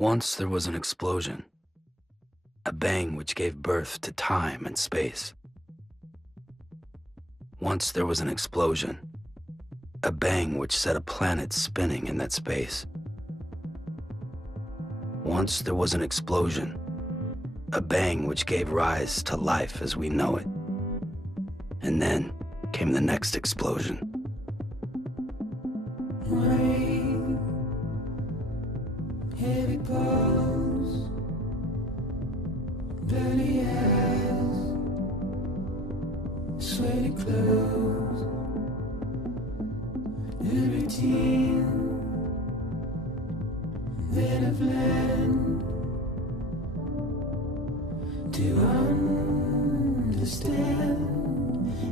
Once there was an explosion, a bang which gave birth to time and space. Once there was an explosion, a bang which set a planet spinning in that space. Once there was an explosion, a bang which gave rise to life as we know it. And then came the next explosion. Rain, heavy clothes, dirty eyes, sweaty clothes, a routine, then I've learned to understand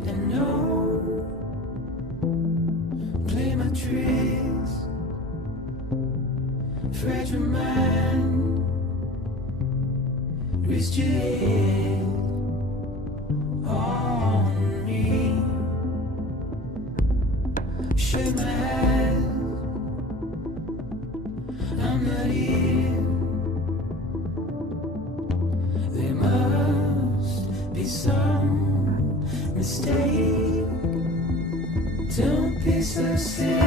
and know. Play my tricks, fragile mind, risk your head on me. Shut my eyes, I'm not here. There must be some mistake. Don't be so serious.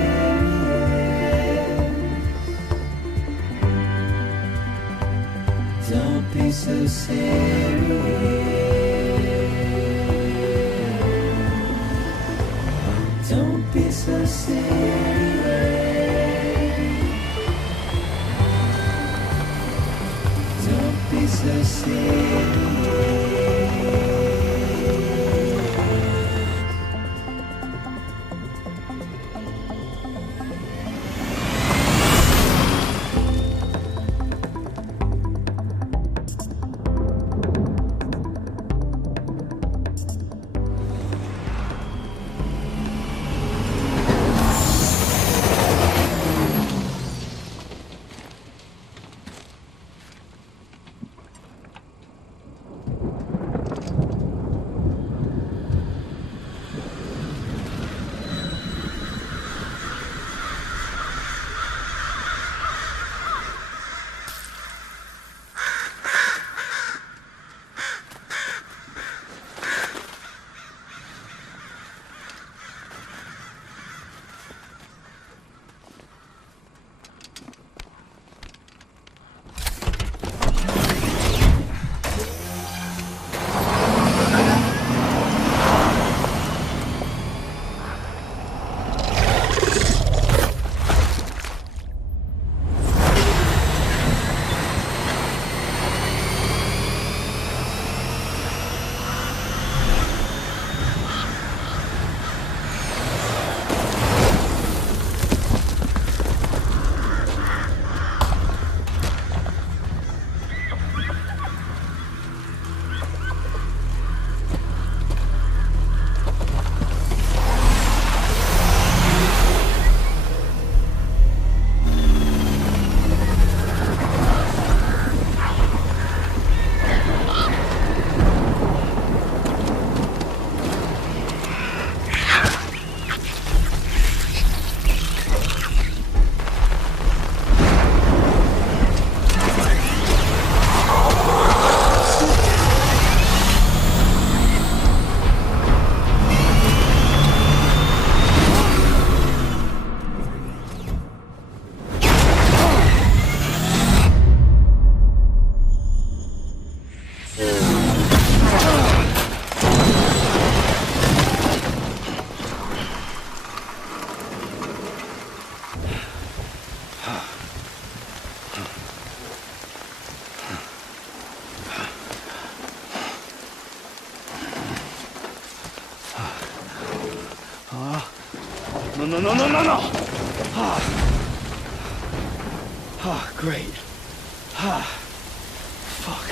Don't be so serious. Don't be so serious. Don't be so serious. No. Great. Fuck.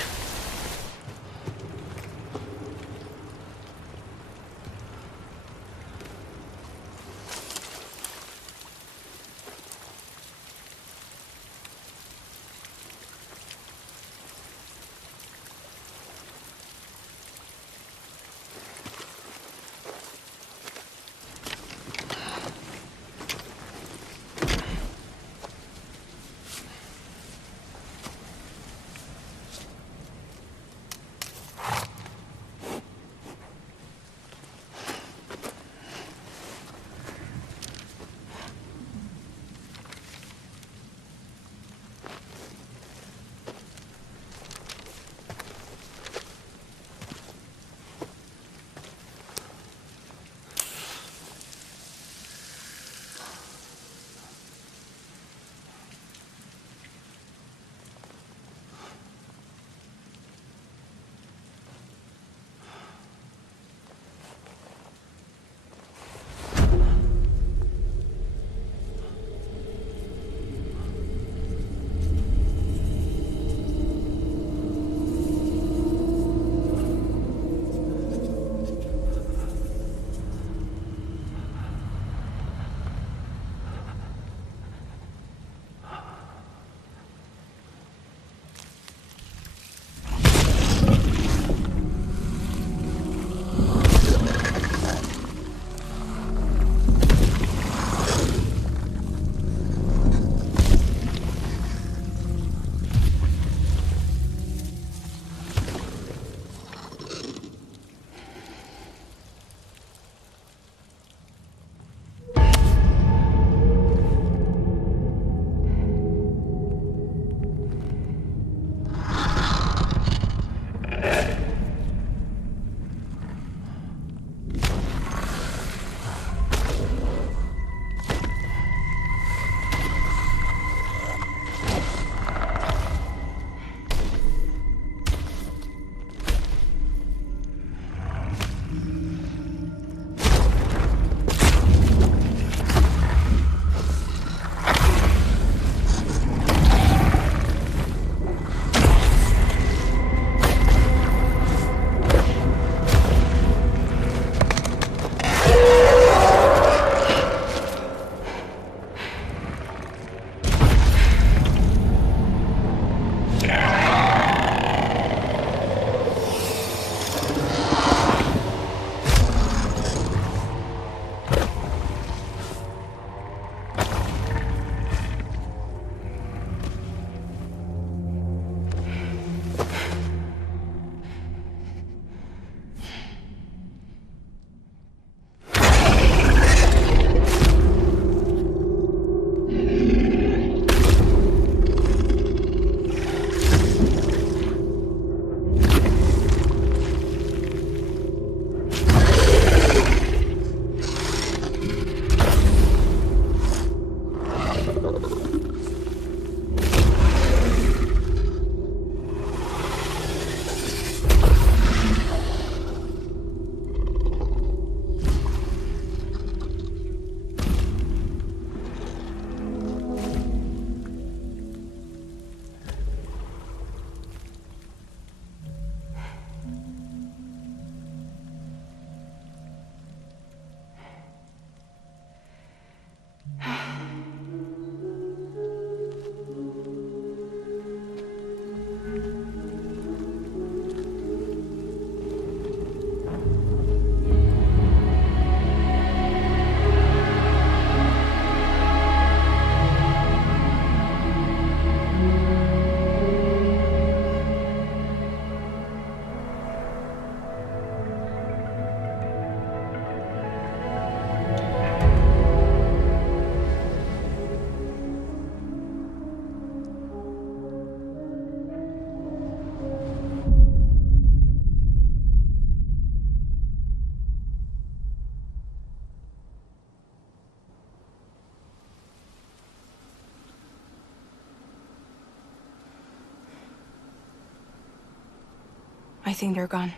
I think they're gone.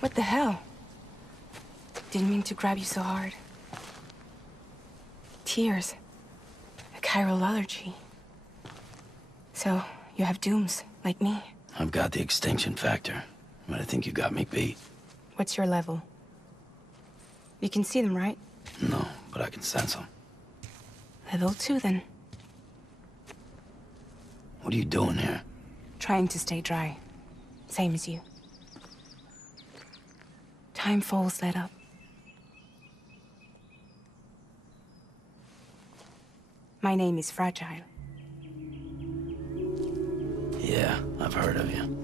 What the hell? Didn't mean to grab you so hard. Tears. A chiral allergy. So, you have dooms, like me. I've got the extinction factor, but I think you got me beat. What's your level? You can see them, right? No, but I can sense them. Level 2, then. What are you doing here? Trying to stay dry. Same as you. Timefall's let up. My name is Fragile. Yeah, I've heard of you.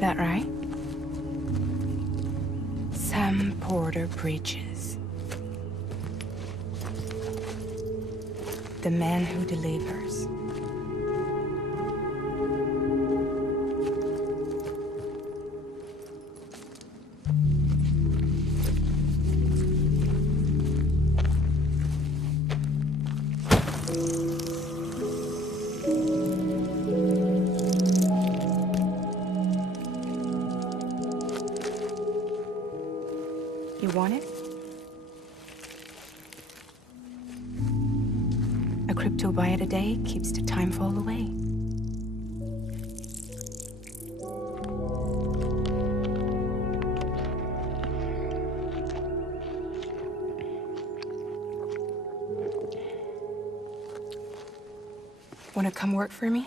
That right? Sam Porter Bridges. The man who delivers. You want it? A crypto buy a day keeps the timefall away. Wanna come work for me?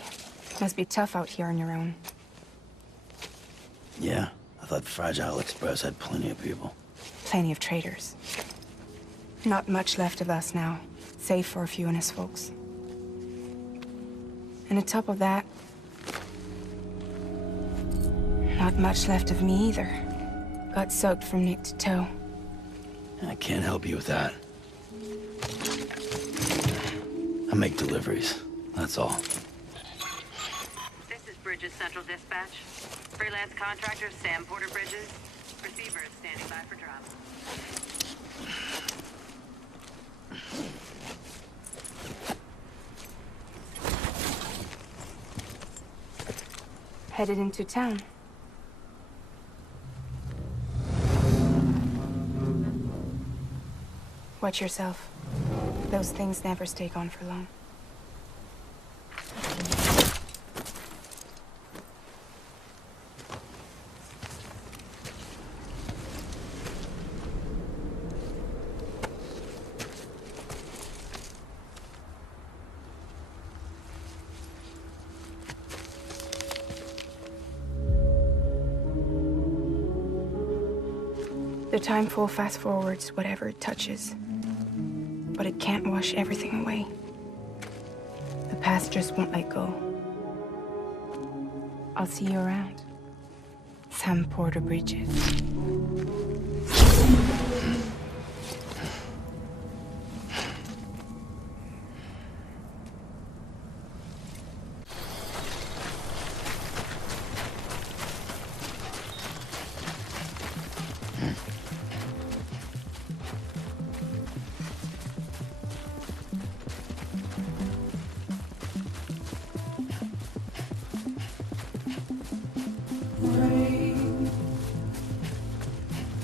Must be tough out here on your own. Yeah, I thought Fragile Express had plenty of people. Plenty of traitors. Not much left of us now, save for a few honest folks. And on top of that, not much left of me either. Got soaked from neck to toe. I can't help you with that. I make deliveries, that's all. This is Bridges Central Dispatch. Freelance contractor Sam Porter Bridges. Receiver is standing by for drop. Headed into town. Watch yourself. Those things never stay gone for long. The timefall fast forwards whatever it touches, but it can't wash everything away. The past just won't let go. I'll see you around. Sam Porter Bridges. Rain,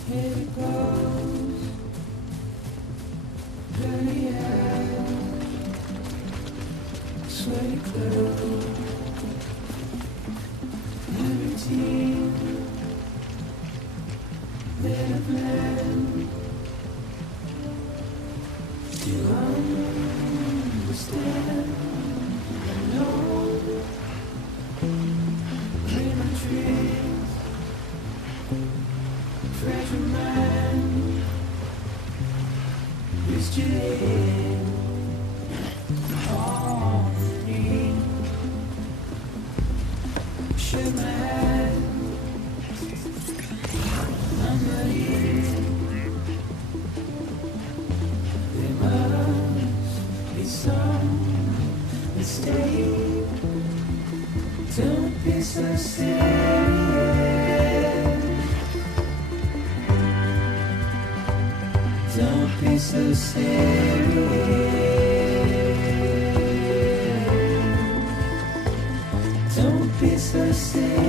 here it goes. Dirty hands, sweaty clothes. Every team, let it blend. You understand, I know. Dreaming trees, fragile mind, is chilling on me. Shake my hand, I'm not here. There must be some mistake. Don't be so serious. Don't be so serious. Don't be so serious.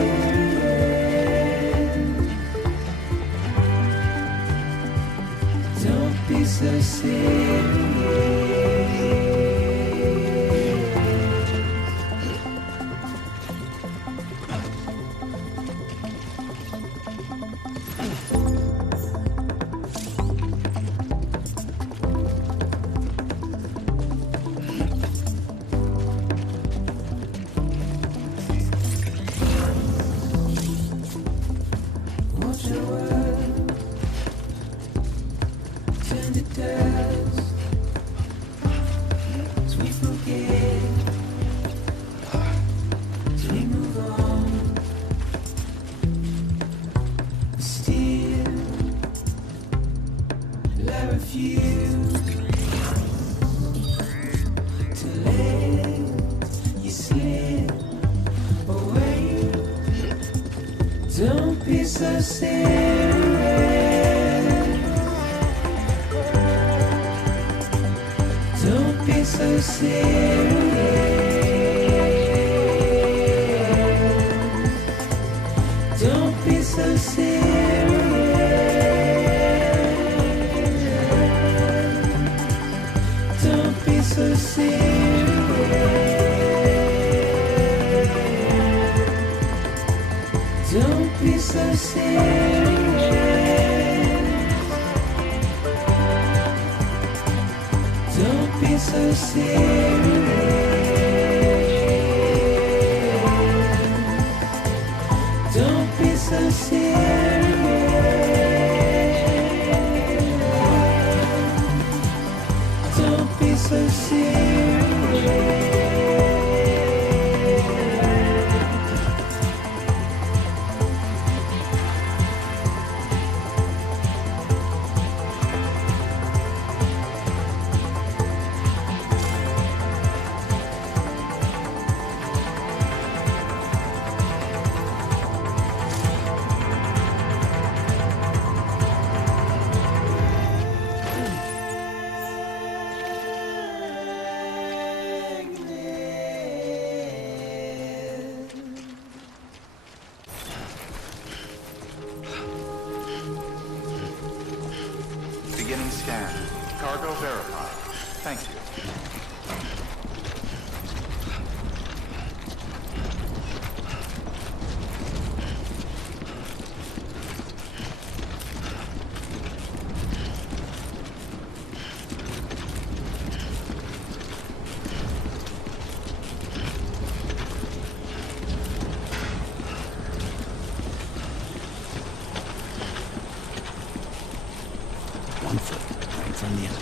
so serious. Don't be so serious. Don't be so serious. Don't be so serious. Don't be so serious. Don't be so serious. Don't be so serious. Don't be so serious. Beginning scan. Cargo verified. Thank you. One foot right in front of the other.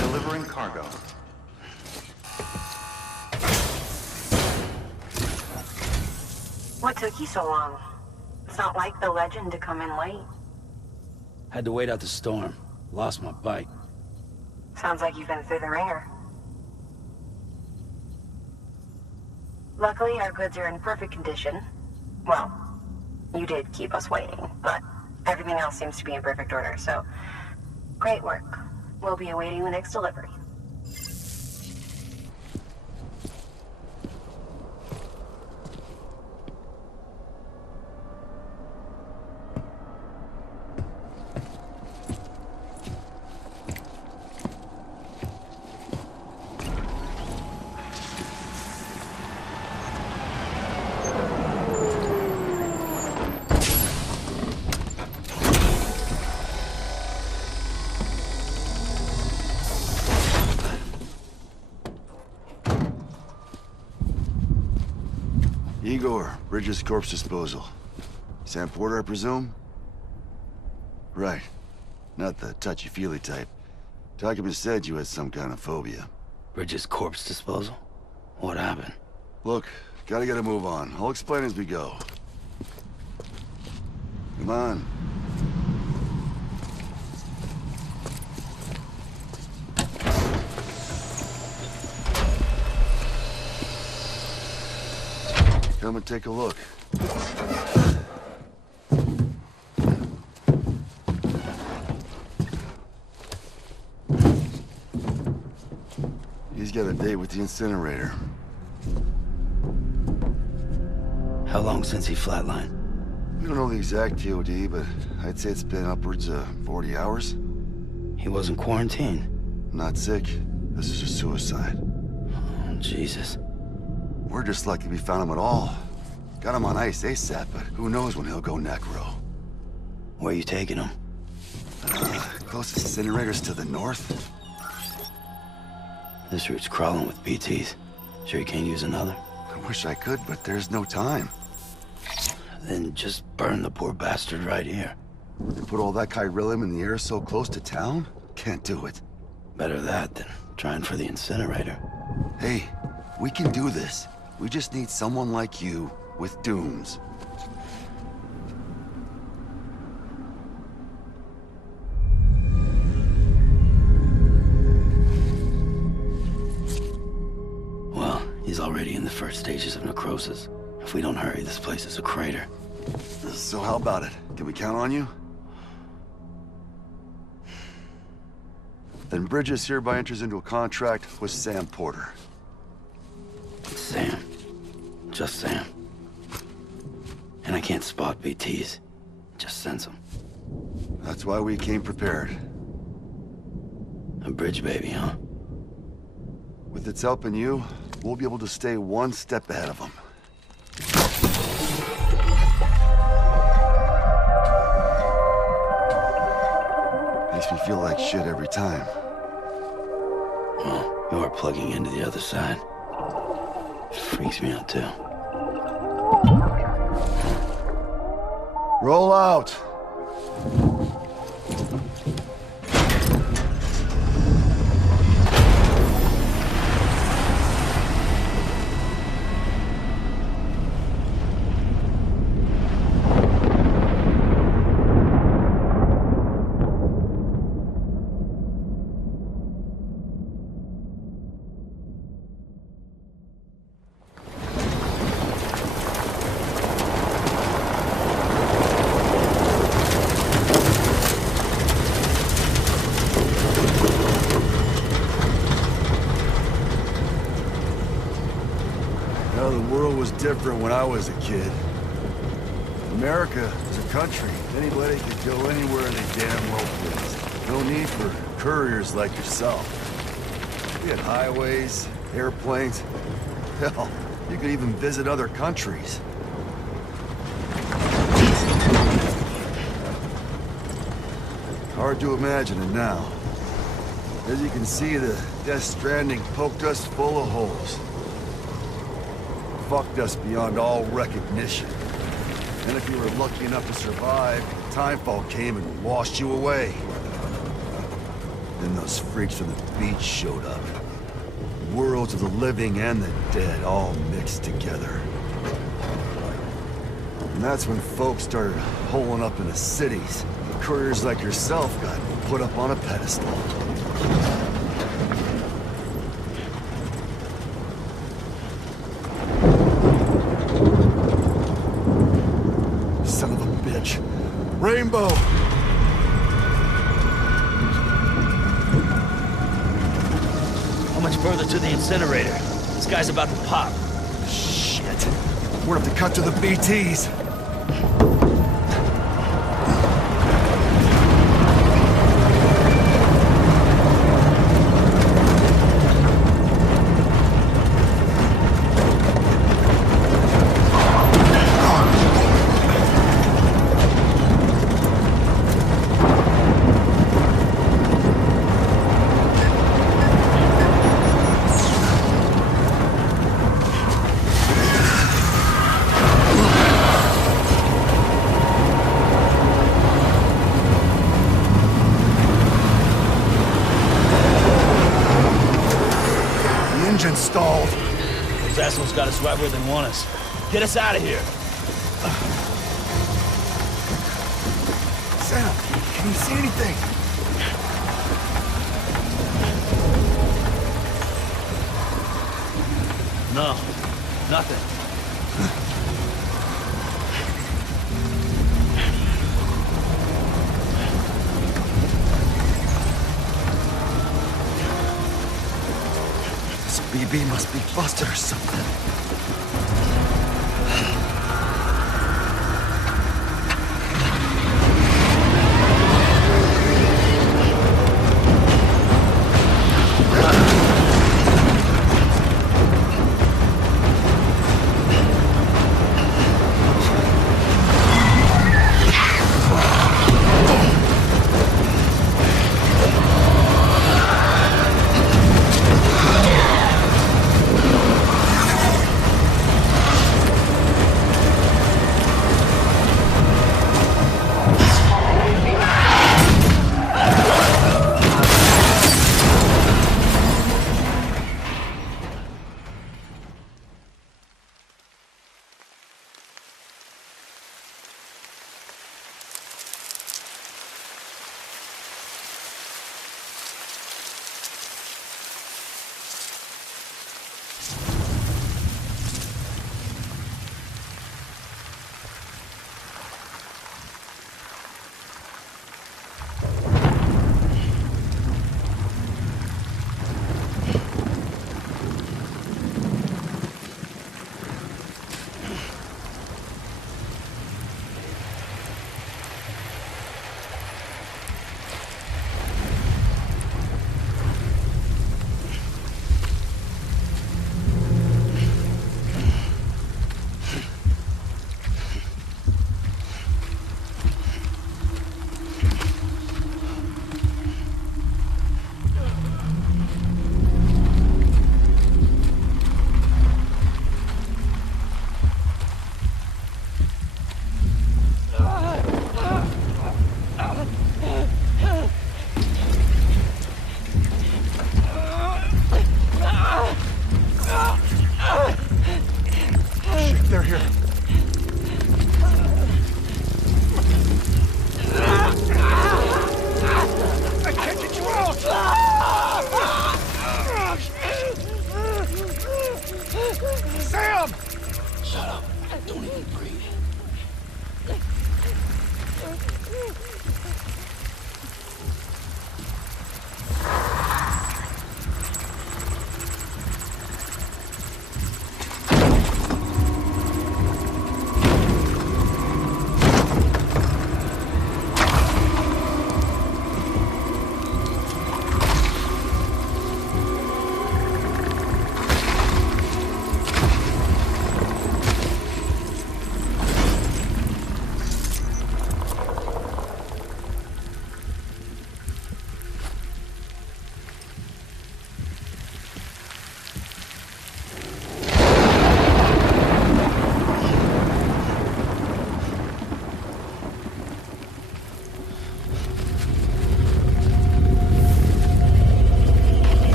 Delivering cargo. What took you so long? It's not like the legend to come in late. Had to wait out the storm. Lost my bike. Sounds like you've been through the ringer. Luckily, our goods are in perfect condition. Well, you did keep us waiting, but everything else seems to be in perfect order, so great work. We'll be awaiting the next delivery. Igor, Bridges corpse disposal. Sam Porter, I presume? Right. Not the touchy-feely type. Document said you had some kind of phobia. Bridges corpse disposal? What happened? Look, gotta get a move on. I'll explain as we go. Come on. Come and take a look. He's got a date with the incinerator. How long since he flatlined? We don't know the exact TOD, but I'd say it's been upwards of 40 hours. He wasn't quarantined. Not sick. This is a suicide. Oh, Jesus. We're just lucky we found him at all. Got him on ice ASAP, but who knows when he'll go necro. Where you taking him? Closest incinerator's to the north. This route's crawling with BTs. Sure you can't use another? I wish I could, but there's no time. Then just burn the poor bastard right here. They put all that chiralium in the air so close to town? Can't do it. Better that than trying for the incinerator. Hey, we can do this. We just need someone like you with dooms. Well, he's already in the first stages of necrosis. If we don't hurry, this place is a crater. So how about it? Can we count on you? Then Bridges hereby enters into a contract with Sam Porter. Sam. Just Sam. And I can't spot BTs. Just sense them. That's why we came prepared. A bridge baby, huh? With its help and you, we'll be able to stay one step ahead of them. Makes me feel like shit every time. Well, you're plugging into the other side. Freaks me out, too. Roll out! Different when I was a kid. America was a country. Anybody could go anywhere they damn well pleased. No need for couriers like yourself. We had highways, airplanes. Hell, you could even visit other countries. Hard to imagine it now. As you can see, the Death Stranding poked us full of holes. Fucked us beyond all recognition. And if you were lucky enough to survive, Timefall came and washed you away. Then those freaks from the beach showed up. Worlds of the living and the dead all mixed together. And that's when folks started holing up into cities. Couriers like yourself got put up on a pedestal. Rainbow! How much further to the incinerator? This guy's about to pop. Shit. We're gonna have to cut to the BTs. Stalled. Those assholes got us right where they want us. Get us out of here. Sam, can you see anything? No, nothing. BB must be busted or something.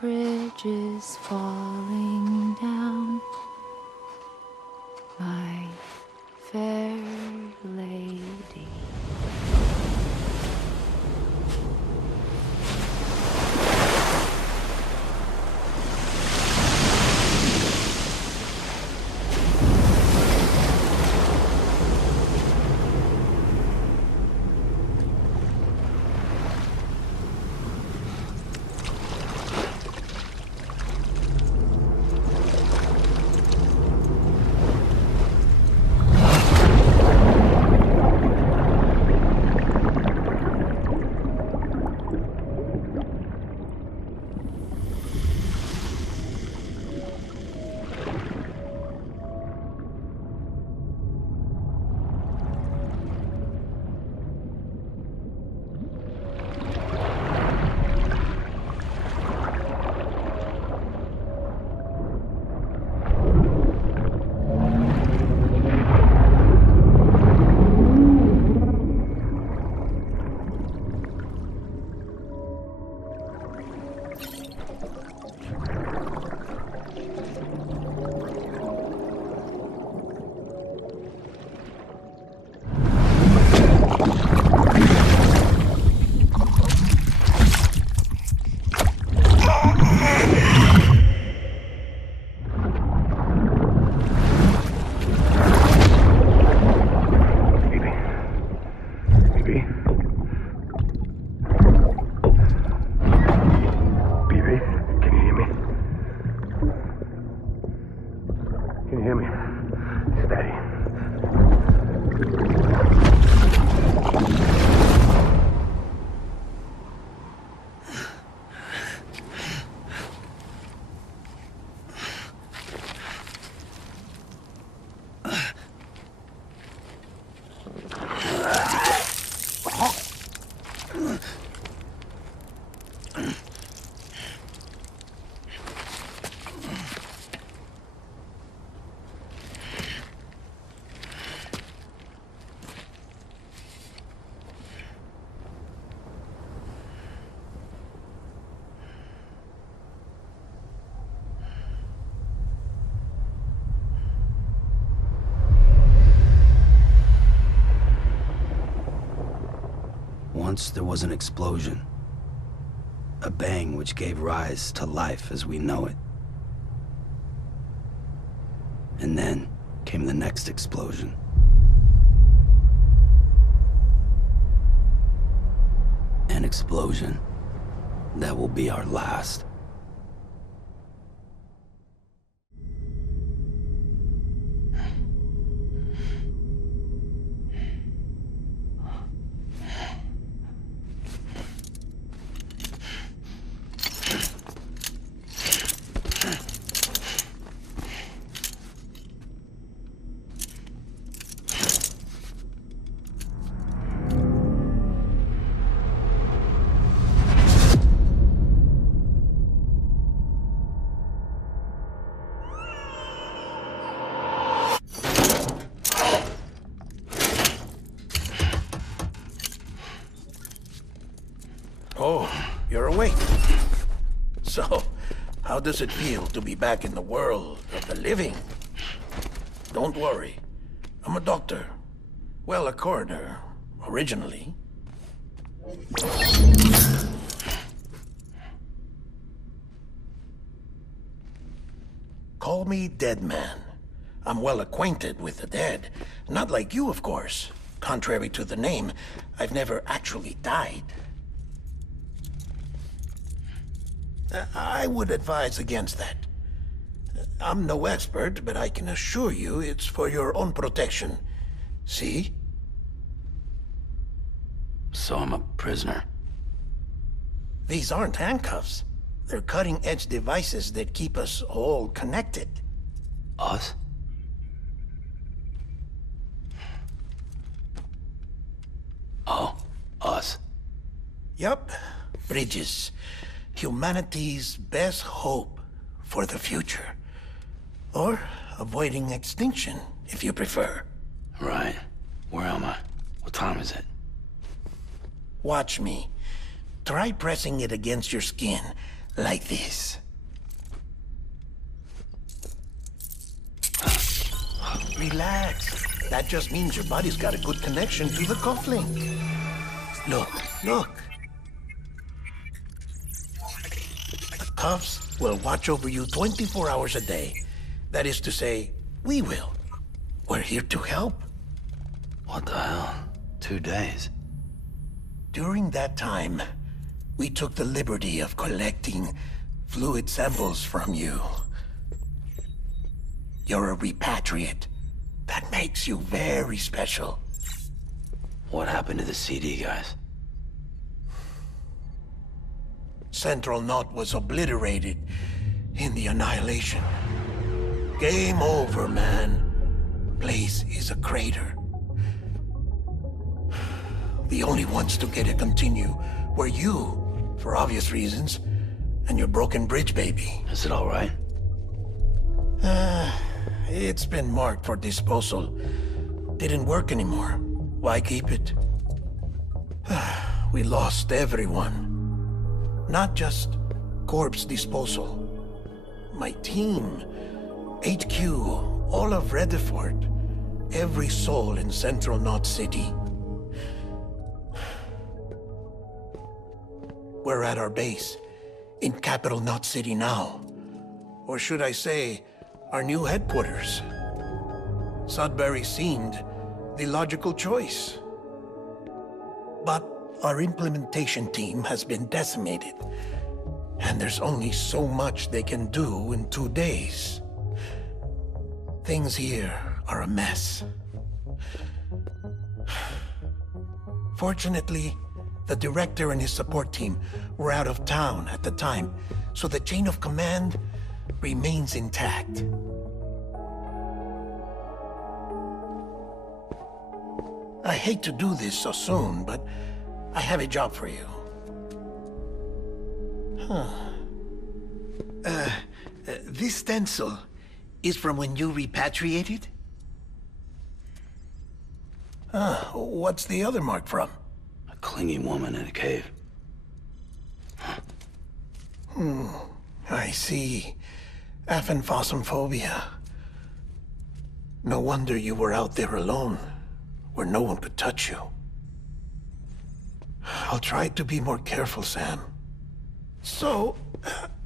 bridges falling down, my fair lady. Can you hear me? Steady. Once there was an explosion. A bang which gave rise to life as we know it. And then came the next explosion. An explosion that will be our last. Oh, you're awake. So, how does it feel to be back in the world of the living? Don't worry. I'm a doctor. Well, a coroner, originally. Call me Dead Man. I'm well acquainted with the dead. Not like you, of course. Contrary to the name, I've never actually died. I would advise against that. I'm no expert, but I can assure you it's for your own protection. See? So I'm a prisoner. These aren't handcuffs. They're cutting-edge devices that keep us all connected. Us? Oh, us. Yup. Bridges. Humanity's best hope for the future. Or avoiding extinction, if you prefer. Right. Where am I? What time is it? Watch me. Try pressing it against your skin, like this. Relax. That just means your body's got a good connection to the cufflink. Look, look. The cuffs will watch over you 24 hours a day. That is to say, we will. We're here to help. What the hell? 2 days? During that time, we took the liberty of collecting fluid samples from you. You're a repatriate. That makes you very special. What happened to the CD guys? Central Knot was obliterated in the Annihilation. Game over, man. Place is a crater. The only ones to get to continue were you, for obvious reasons, and your broken bridge baby. Is it all right? It's been marked for disposal. Didn't work anymore. Why keep it? We lost everyone. Not just corpse disposal. My team, HQ, all of Redford, every soul in Central Knot City. We're at our base, in Capital Knot City now. Or should I say, our new headquarters. Sudbury seemed the logical choice. But our implementation team has been decimated, and there's only so much they can do in 2 days. Things here are a mess. Fortunately, the director and his support team were out of town at the time, so the chain of command remains intact. I hate to do this so soon, but I have a job for you. This stencil is from when you repatriated? What's the other mark from? A clingy woman in a cave. I see. Aphenphosmphobia. No wonder you were out there alone, where no one could touch you. I'll try to be more careful, Sam. So,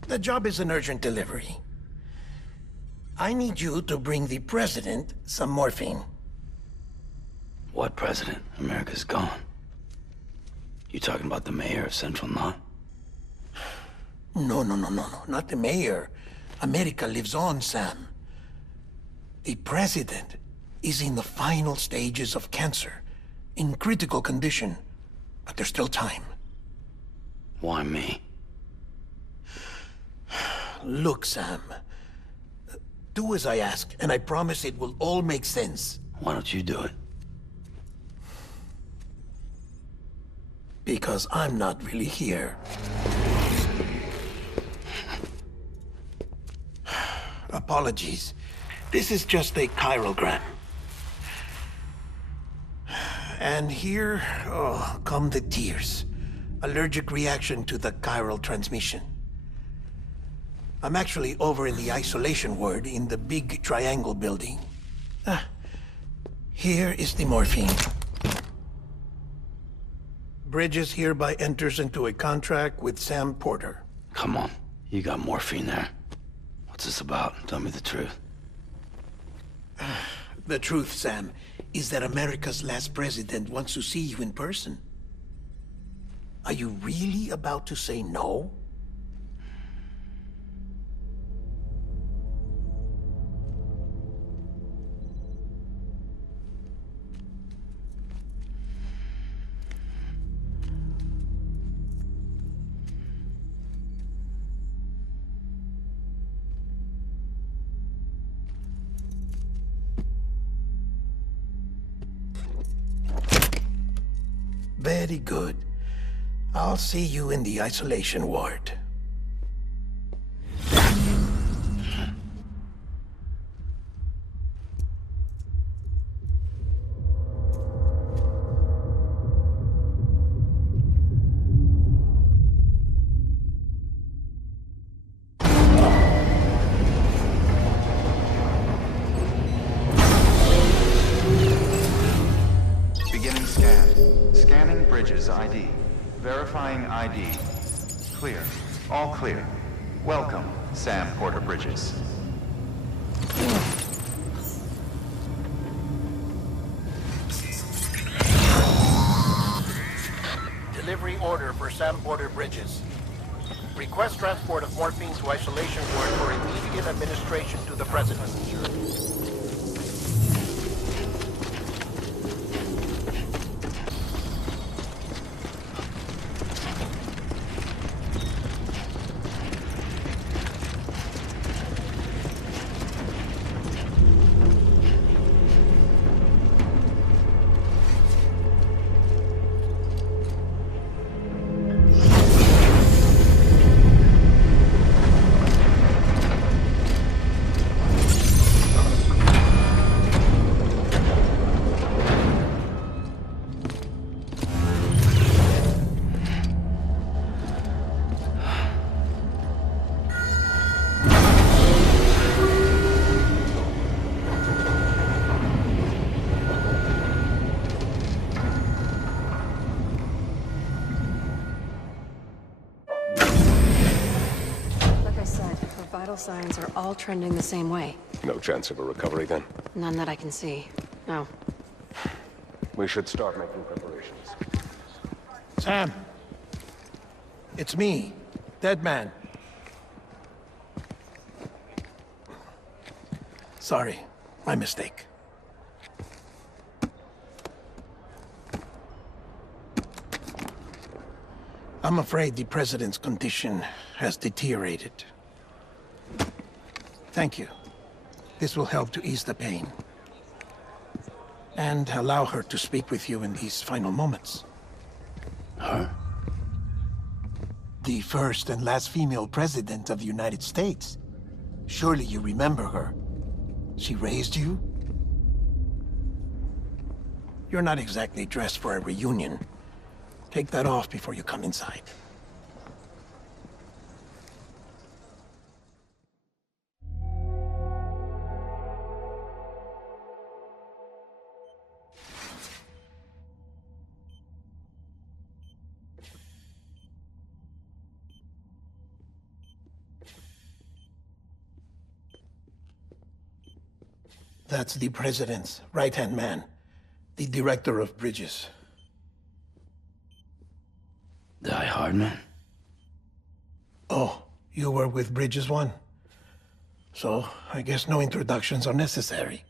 the job is an urgent delivery. I need you to bring the president some morphine. What president? America's gone. You talking about the mayor of Central Knot? No, not the mayor. America lives on, Sam. The president is in the final stages of cancer, in critical condition, but there's still time. Why me? Look, Sam. Do as I ask, and I promise it will all make sense. Why don't you do it? Because I'm not really here. Apologies. This is just a chiralgram. And here, come the tears. Allergic reaction to the chiral transmission. I'm actually over in the isolation ward in the big triangle building. Here is the morphine. Bridges hereby enters into a contract with Sam Porter. Come on. You got morphine there. What's this about? Tell me the truth. The truth, Sam, is that America's last president wants to see you in person. Are you really about to say no? Very good. I'll see you in the isolation ward. Beginning scan. Scanning Bridges ID. Verifying ID. Clear. All clear. Welcome, Sam Porter Bridges. Delivery order for Sam Porter Bridges. Request transport of morphine to isolation ward for immediate administration to the president. Vital signs are all trending the same way. No chance of a recovery then? None that I can see. No. We should start making preparations. Sam! It's me, Dead Man. Sorry. My mistake. I'm afraid the President's condition has deteriorated. Thank you. This will help to ease the pain. And allow her to speak with you in these final moments. Her? The first and last female president of the United States. Surely you remember her. She raised you? You're not exactly dressed for a reunion. Take that off before you come inside. That's the President's right-hand man, the Director of Bridges. Die Hard man? Oh, you were with Bridges 1? So, I guess no introductions are necessary.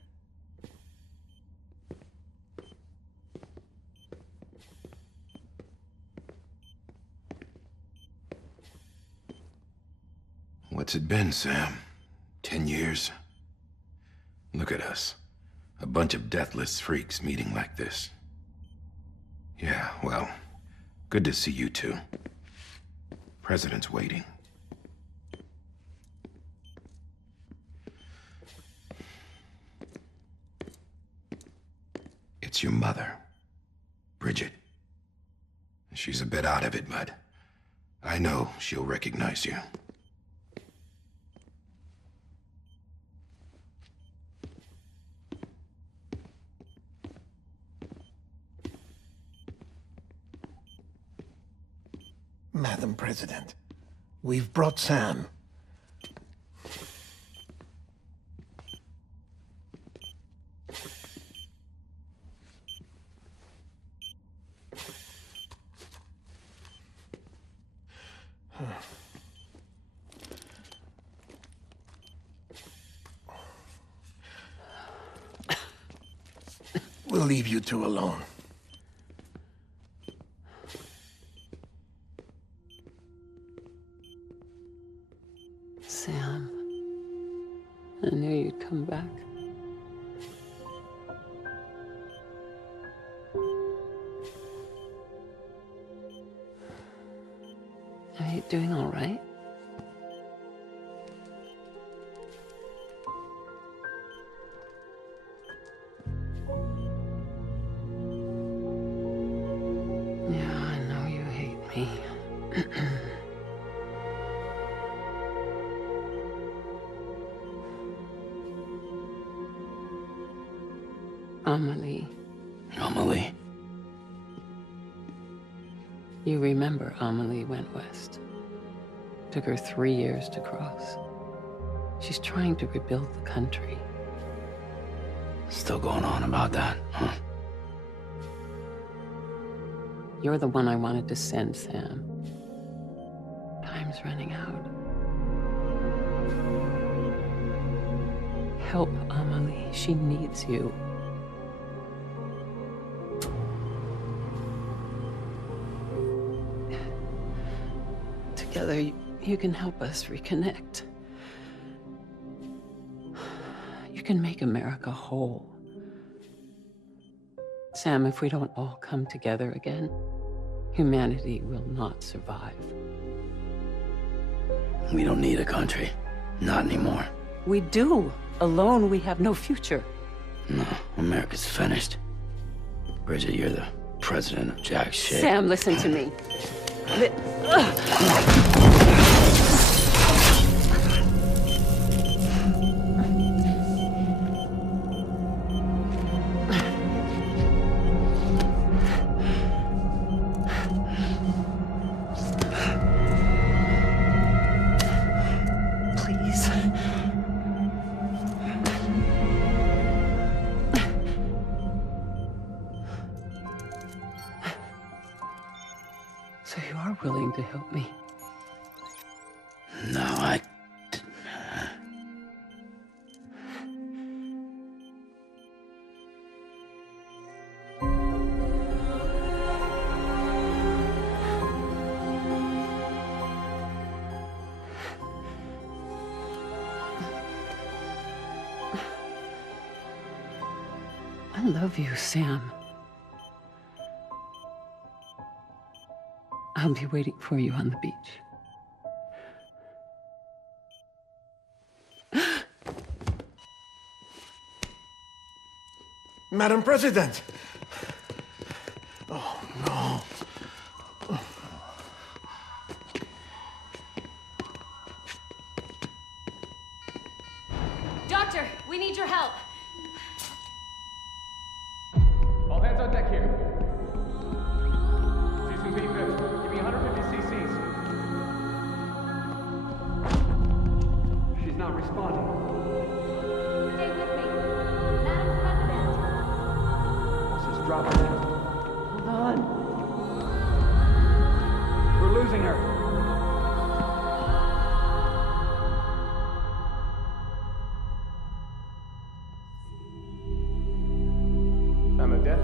What's it been, Sam? 10 years? Look at us. A bunch of deathless freaks meeting like this. Yeah, well, good to see you two. President's waiting. It's your mother, Bridget. She's a bit out of it, but I know she'll recognize you. Madam President, we've brought Sam. We'll leave you two alone. Sam, I knew you'd come back. Are you doing all right? Yeah, I know you hate me. Amelie. Amelie? You remember Amelie went west. Took her 3 years to cross. She's trying to rebuild the country. Still going on about that, huh? You're the one I wanted to send, Sam. Time's running out. Help Amelie. She needs you. Together, you can help us reconnect. You can make America whole. Sam, if we don't all come together again, humanity will not survive. We don't need a country. Not anymore. We do. Alone, we have no future. No, America's finished. Bridget, you're the president of jack shit. Sam, listen to me. Please. So you are willing to help me? No, I love you, Sam. I'll be waiting for you on the beach. Madam President! Oh, no. Doctor, we need your help. All hands on deck here. Season B-5, give me 150 cc's. She's not responding. Stay with me. Madam President. This is dropping. Hold on. We're losing her. I'm a death.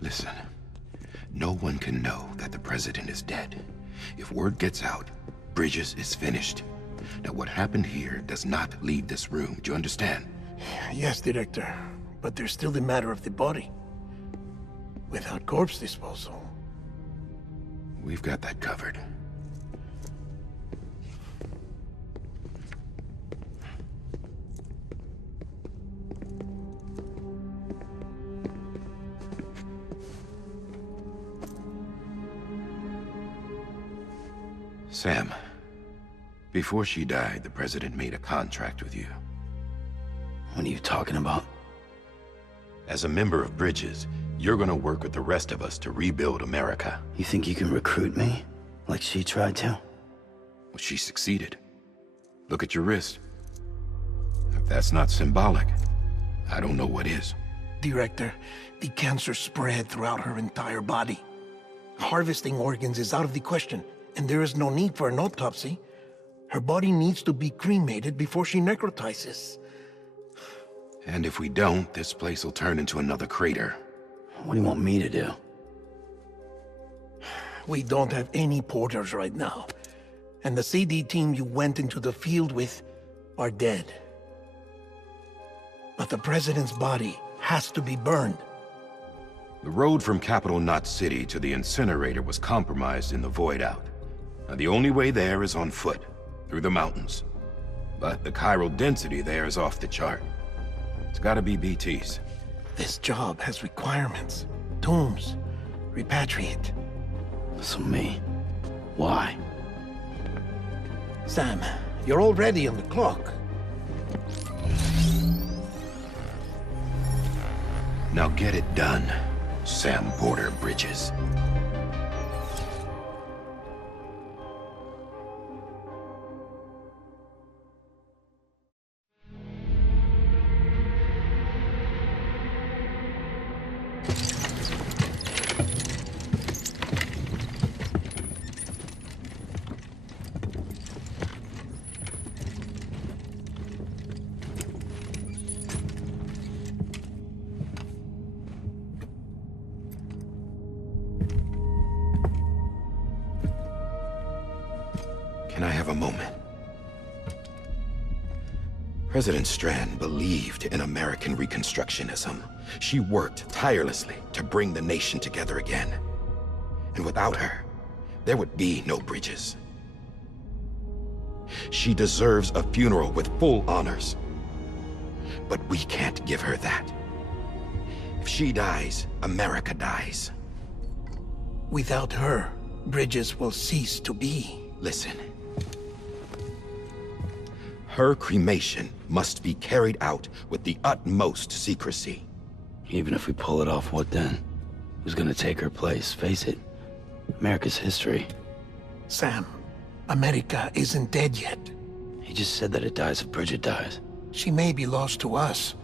Listen, no one can know that the president is dead. If word gets out, Bridges is finished. Now, what happened here does not leave this room. Do you understand? Yes, Director. But there's still the matter of the body. Without corpse disposal. We've got that covered. Sam, before she died, the president made a contract with you. What are you talking about? As a member of Bridges, you're gonna work with the rest of us to rebuild America. You think you can recruit me? Like she tried to? Well, she succeeded. Look at your wrist. If that's not symbolic, I don't know what is. Director, the cancer spread throughout her entire body. Harvesting organs is out of the question, and there is no need for an autopsy. Her body needs to be cremated before she necrotizes. And if we don't, this place will turn into another crater. What do you want me to do? We don't have any porters right now. And the CD team you went into the field with are dead. But the president's body has to be burned. The road from Capital Knot City to the incinerator was compromised in the voidout. Now, the only way there is on foot, through the mountains. But the chiral density there is off the chart. It's gotta be BTs. This job has requirements. Tombs. Repatriate. So me? Why? Sam, you're already on the clock. Now get it done, Sam Porter Bridges. Can I have a moment? President Strand believed in American Reconstructionism. She worked tirelessly to bring the nation together again. And without her, there would be no Bridges. She deserves a funeral with full honors. But we can't give her that. If she dies, America dies. Without her, Bridges will cease to be. Listen. her cremation must be carried out with the utmost secrecy. Even if we pull it off, what then? Who's gonna take her place? Face it, America's history. Sam, America isn't dead yet. He just said that it dies if Bridget dies. She may be lost to us,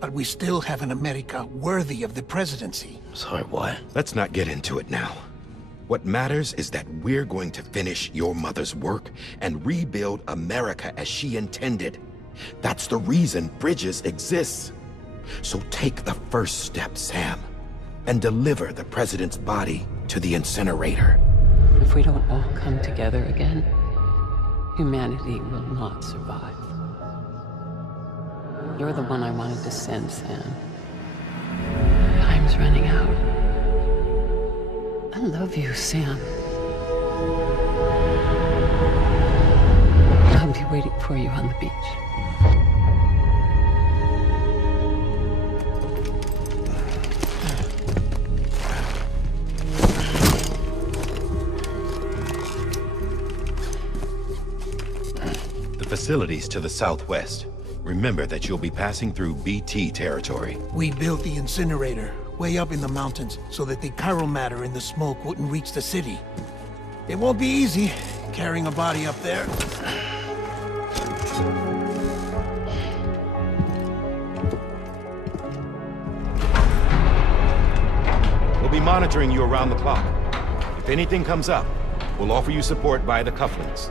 but we still have an America worthy of the presidency. Sorry, what? Let's not get into it now. What matters is that we're going to finish your mother's work and rebuild America as she intended. That's the reason Bridges exists. So take the first step, Sam, and deliver the president's body to the incinerator. If we don't all come together again, humanity will not survive. You're the one I wanted to send, Sam. Time's running out. I love you, Sam. I'll be waiting for you on the beach. The facilities to the southwest. Remember that you'll be passing through BT territory. We built the incinerator way up in the mountains so that the chiral matter in the smoke wouldn't reach the city. It won't be easy carrying a body up there. We'll be monitoring you around the clock. If anything comes up, we'll offer you support via the cufflinks.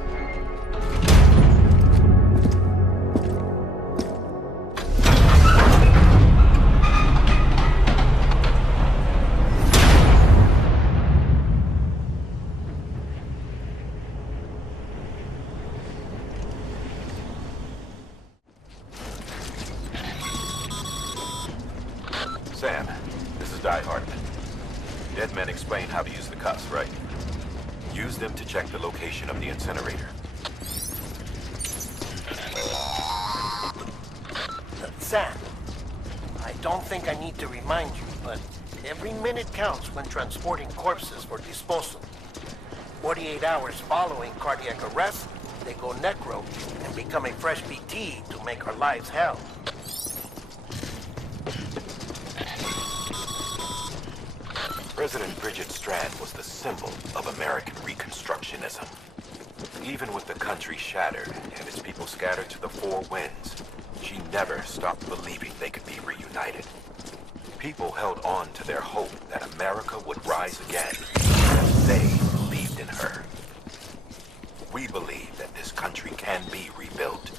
Sam, this is Die Hard. Dead men explain how to use the cuffs, right? Use them to check the location of the incinerator. Sam, I don't think I need to remind you, but every minute counts when transporting corpses for disposal. 48 hours following cardiac arrest, they go necro and become a fresh BT to make our lives hell. President Bridget Strand was the symbol of American Reconstructionism. Even with the country shattered and its people scattered to the four winds, she never stopped believing they could be reunited. People held on to their hope that America would rise again, as they believed in her. We believe that this country can be rebuilt.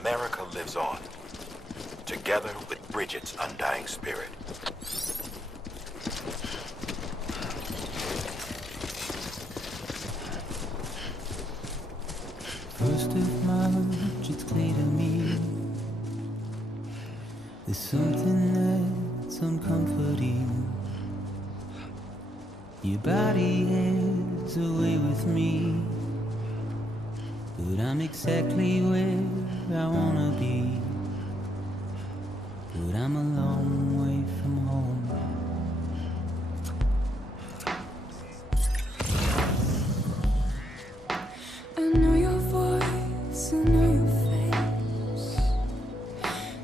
America lives on, together with Bridget's undying spirit. First of March, it's clear to me there's something that's uncomforting. Your body is away with me, but I'm exactly where I wanna be. But I'm a long way from home. I know your voice, I know your face.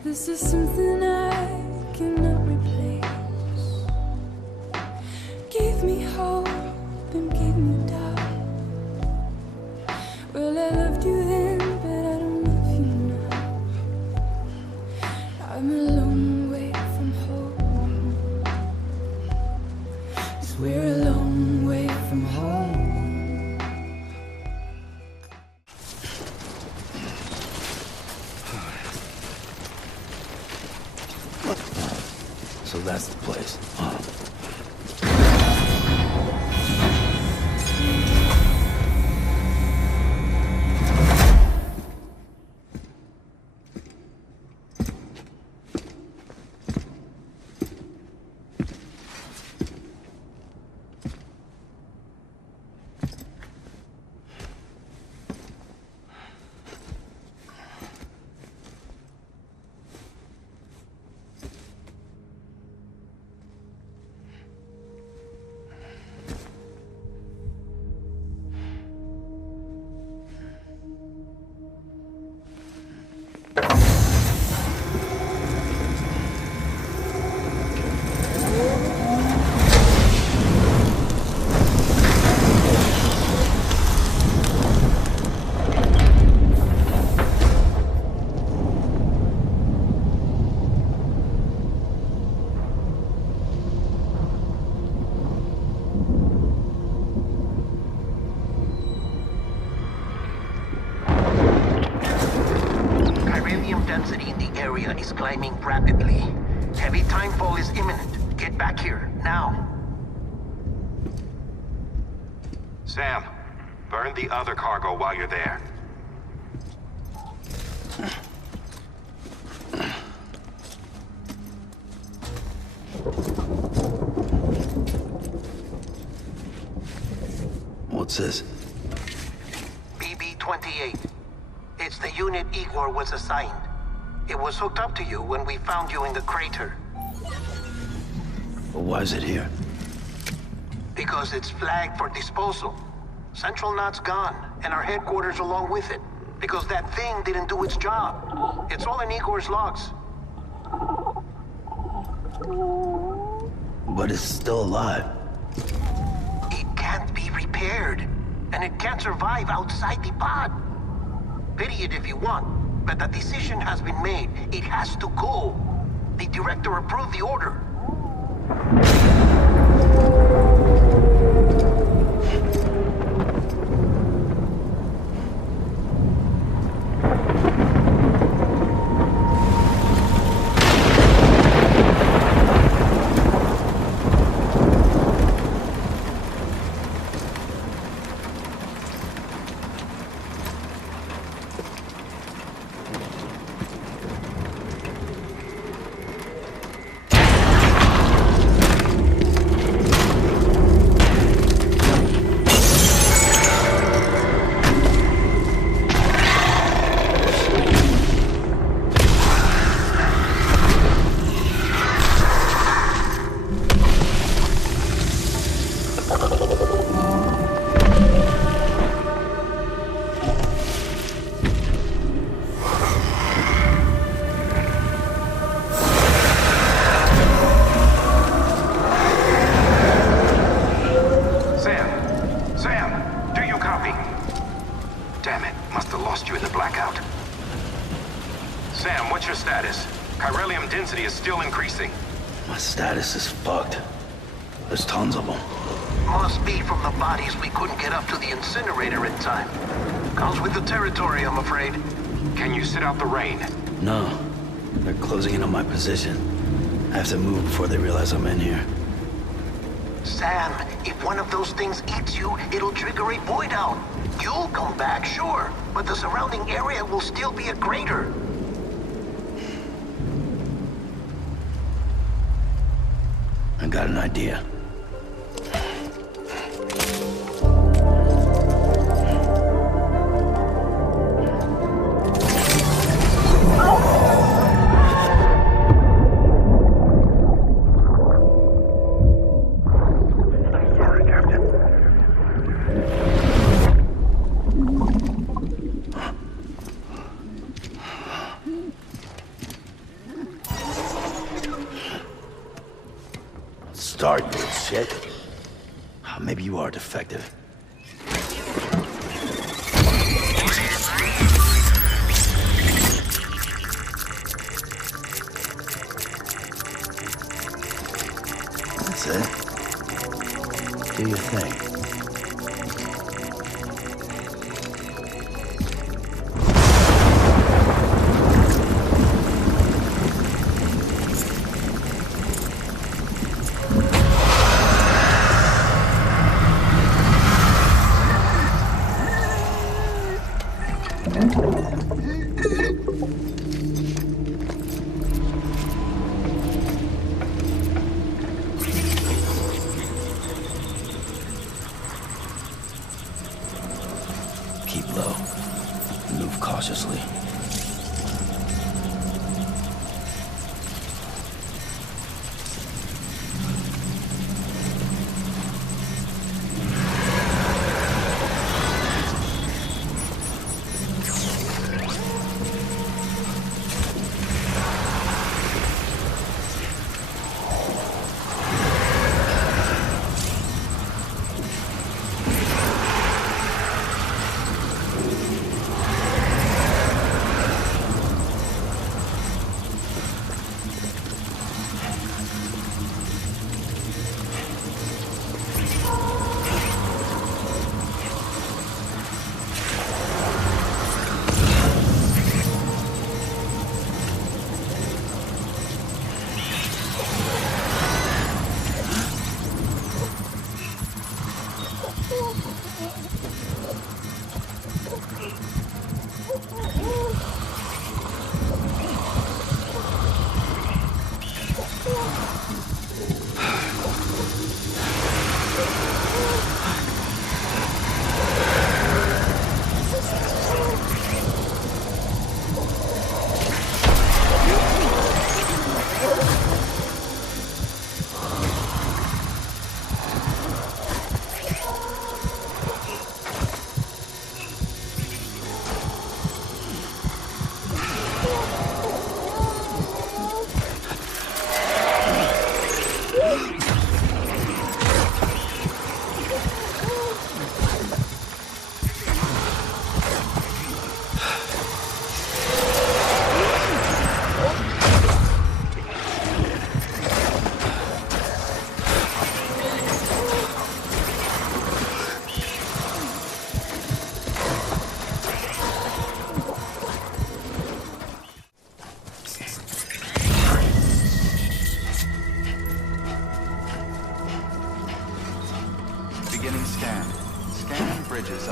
This is something I cannot replace. Give me hope and give me doubt. Well, I loved you then, but I don't love you now. I'm a long way from home. 'Cause we're a long way from home. So that's the place. density in the area is climbing rapidly. Heavy timefall is imminent. Get back here, now. Sam, burn the other cargo while you're there. What's this? BB-28. It's the unit Igor was assigned. It was hooked up to you when we found you in the crater. But why is it here? Because it's flagged for disposal. Central Knot's gone, and our headquarters along with it. Because that thing didn't do its job. It's all in Igor's logs. But it's still alive. It can't be repaired. And it can't survive outside the pod. Pity it if you want, but the decision has been made. It has to go. The director approved the order. My status is fucked. There's tons of them. Must be from the bodies we couldn't get up to the incinerator in time. Comes with the territory, I'm afraid. Can you sit out the rain? No. They're closing in on my position. I have to move before they realize I'm in here. Sam, if one of those things eats you, it'll trigger a void out. You'll come back, sure, but the surrounding area will still be a crater. I got an idea. Start, you shit. Maybe you are defective. That's it. Do your thing.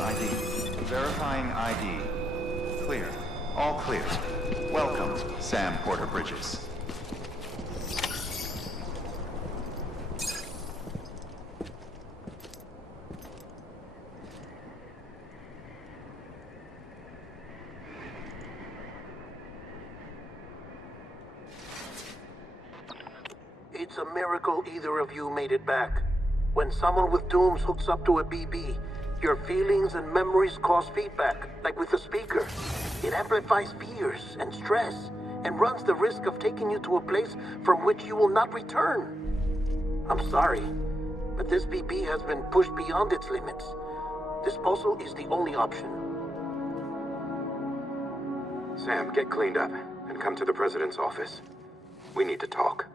ID. Verifying ID. Clear. All clear. Welcome, Sam Porter Bridges. It's a miracle either of you made it back. When someone with dooms hooks up to a BB, your feelings and memories cause feedback, like with a speaker. It amplifies fears and stress, and runs the risk of taking you to a place from which you will not return. I'm sorry, but this BB has been pushed beyond its limits. Disposal is the only option. Sam, get cleaned up and come to the President's office. We need to talk.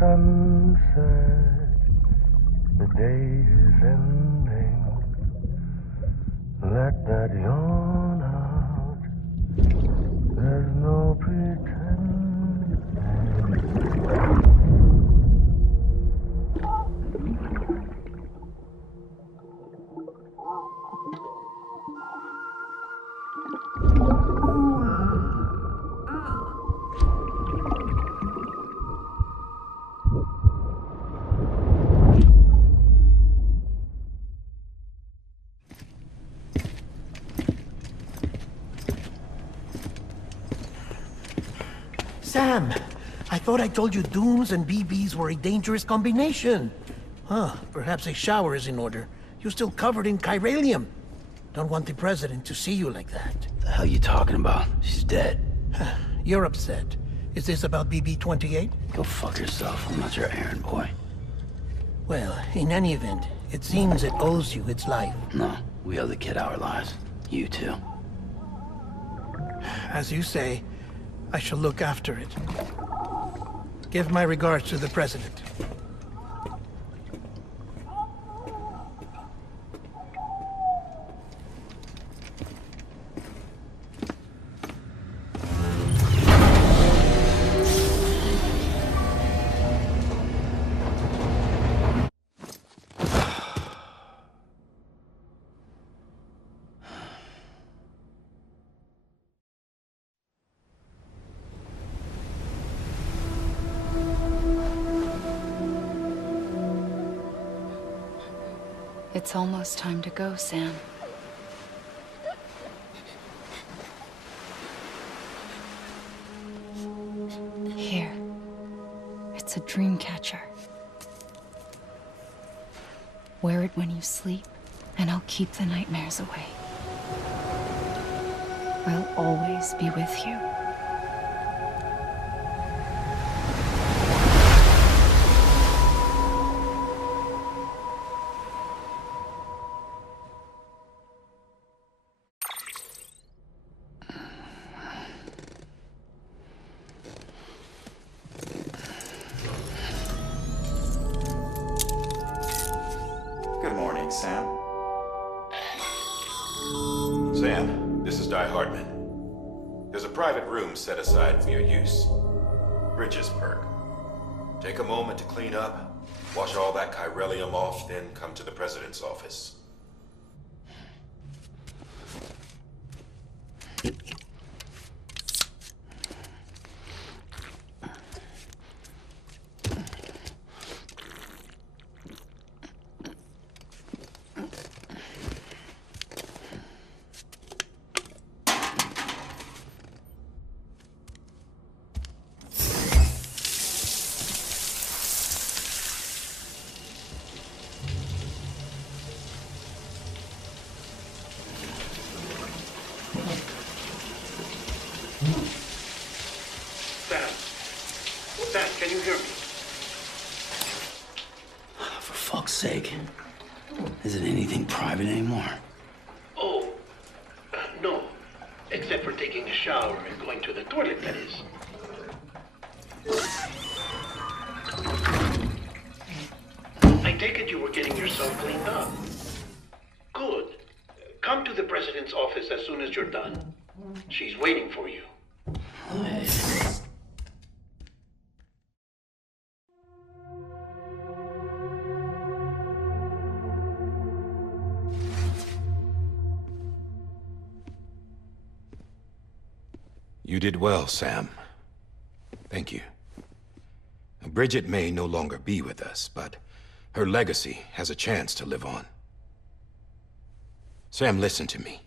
Sunset, the day is ending. Let that yawn out. There's no pretending. Sam, I thought I told you dooms and BBs were a dangerous combination. Huh, perhaps a shower is in order. You're still covered in chiralium. Don't want the President to see you like that. The hell you talking about? She's dead. You're upset. Is this about BB-28? Go fuck yourself. I'm not your errand boy. Well, in any event, it seems it owes you its life. No, we owe the kid our lives. You too. As you say, I shall look after it. Give my regards to the President. It's almost time to go, Sam. Here. It's a dream catcher. Wear it when you sleep, and I'll keep the nightmares away. I'll always be with you. Good morning, Sam. Sam, this is Di Hartman. There's a private room set aside for your use. Bridges perk. Take a moment to clean up, wash all that chiralium off, then come to the President's office. Can you hear me? For fuck's sake. Is it anything private anymore? Oh, no. Except for taking a shower and going to the toilet, that is. I take it you were getting yourself cleaned up. Good. Come to the president's office as soon as you're done. She's waiting for you. You did well, Sam. Thank you. Bridget may no longer be with us, but her legacy has a chance to live on. Sam, listen to me.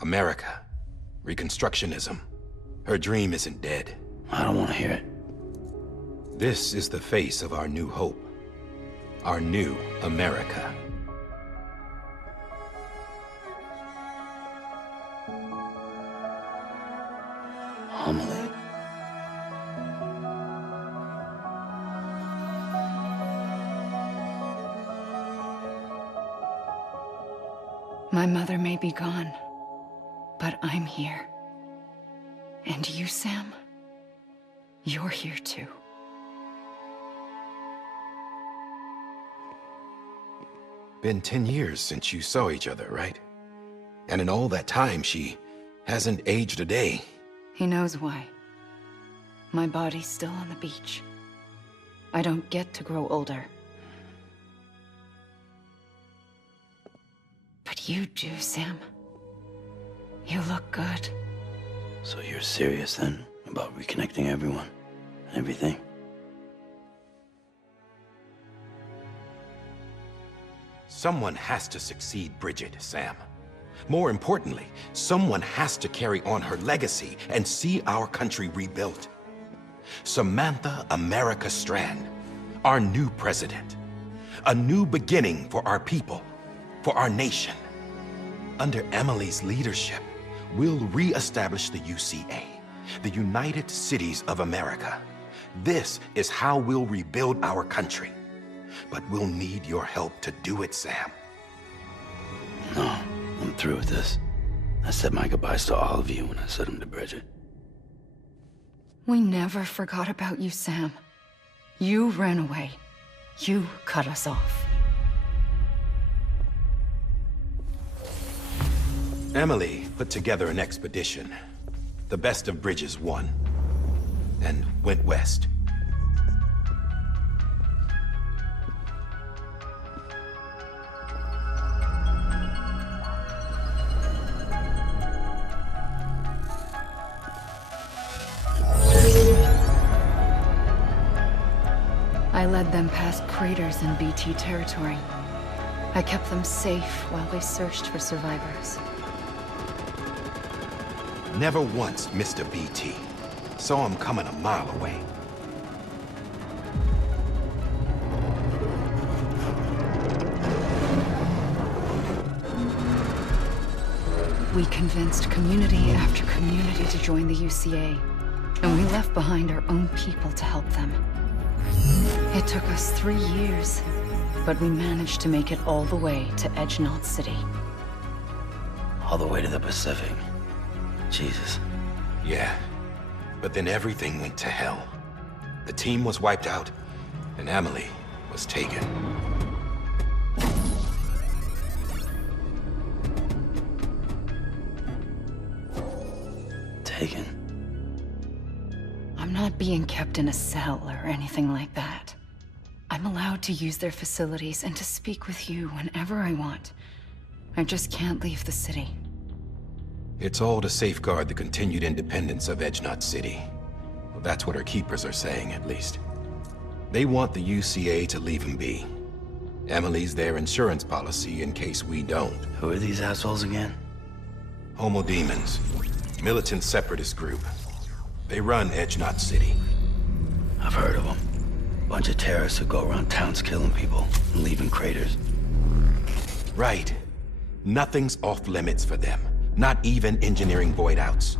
America, Reconstructionism, her dream isn't dead. I don't want to hear it. This is the face of our new hope. Our new America. Homily. My mother may be gone, but I'm here. And you, Sam, you're here too. Been 10 years since you saw each other, right? And in all that time, she hasn't aged a day. He knows why. My body's still on the beach. I don't get to grow older. But you do, Sam. You look good. So you're serious then about reconnecting everyone and everything? Someone has to succeed Bridget, Sam. More importantly, someone has to carry on her legacy and see our country rebuilt. Samantha America Strand, our new president. A new beginning for our people, for our nation. Under Emily's leadership, we'll re-establish the UCA, the United Cities of America. This is how we'll rebuild our country. But we'll need your help to do it, Sam. No, I'm through with this. I said my goodbyes to all of you when I said them to Bridget. We never forgot about you, Sam. You ran away. You cut us off. Emily put together an expedition. The best of Bridges won. And went west. I led them past craters in BT territory. I kept them safe while they searched for survivors. Never once missed a BT. Saw him coming a mile away. We convinced community after community to join the UCA, and we left behind our own people to help them. It took us 3 years, but we managed to make it all the way to Edge-Knot City. All the way to the Pacific. Jesus. Yeah, but then everything went to hell. The team was wiped out, and Emily was taken. Taken? I'm not being kept in a cell or anything like that. I'm allowed to use their facilities and to speak with you whenever I want. I just can't leave the city. It's all to safeguard the continued independence of Edge-Knot City. Well, that's what our keepers are saying, at least. They want the UCA to leave him be. Emily's their insurance policy in case we don't. Who are these assholes again? Homo Demons. Militant separatist group. They run Edge-Knot City. I've heard of them. Bunch of terrorists who go around towns killing people and leaving craters. Right. Nothing's off limits for them. Not even engineering voidouts.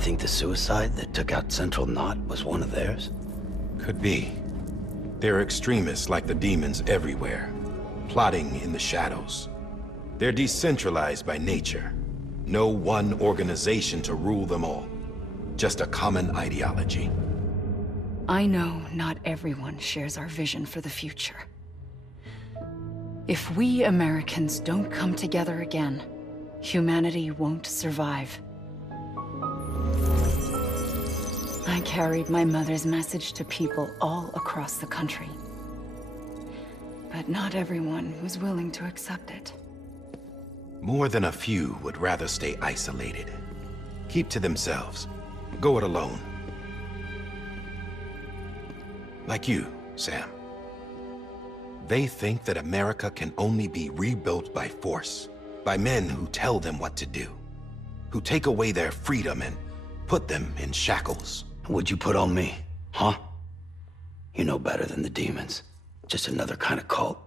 think the suicide that took out Central Knot was one of theirs? Could be. They're extremists like the demons everywhere, plotting in the shadows. They're decentralized by nature. No one organization to rule them all. Just a common ideology. I know not everyone shares our vision for the future. If we Americans don't come together again, humanity won't survive. I carried my mother's message to people all across the country. But not everyone was willing to accept it. More than a few would rather stay isolated. Keep to themselves. Go it alone. Like you, Sam. They think that America can only be rebuilt by force, by men who tell them what to do, who take away their freedom and put them in shackles. What'd you put on me, huh? You know better than the demons. Just another kind of cult.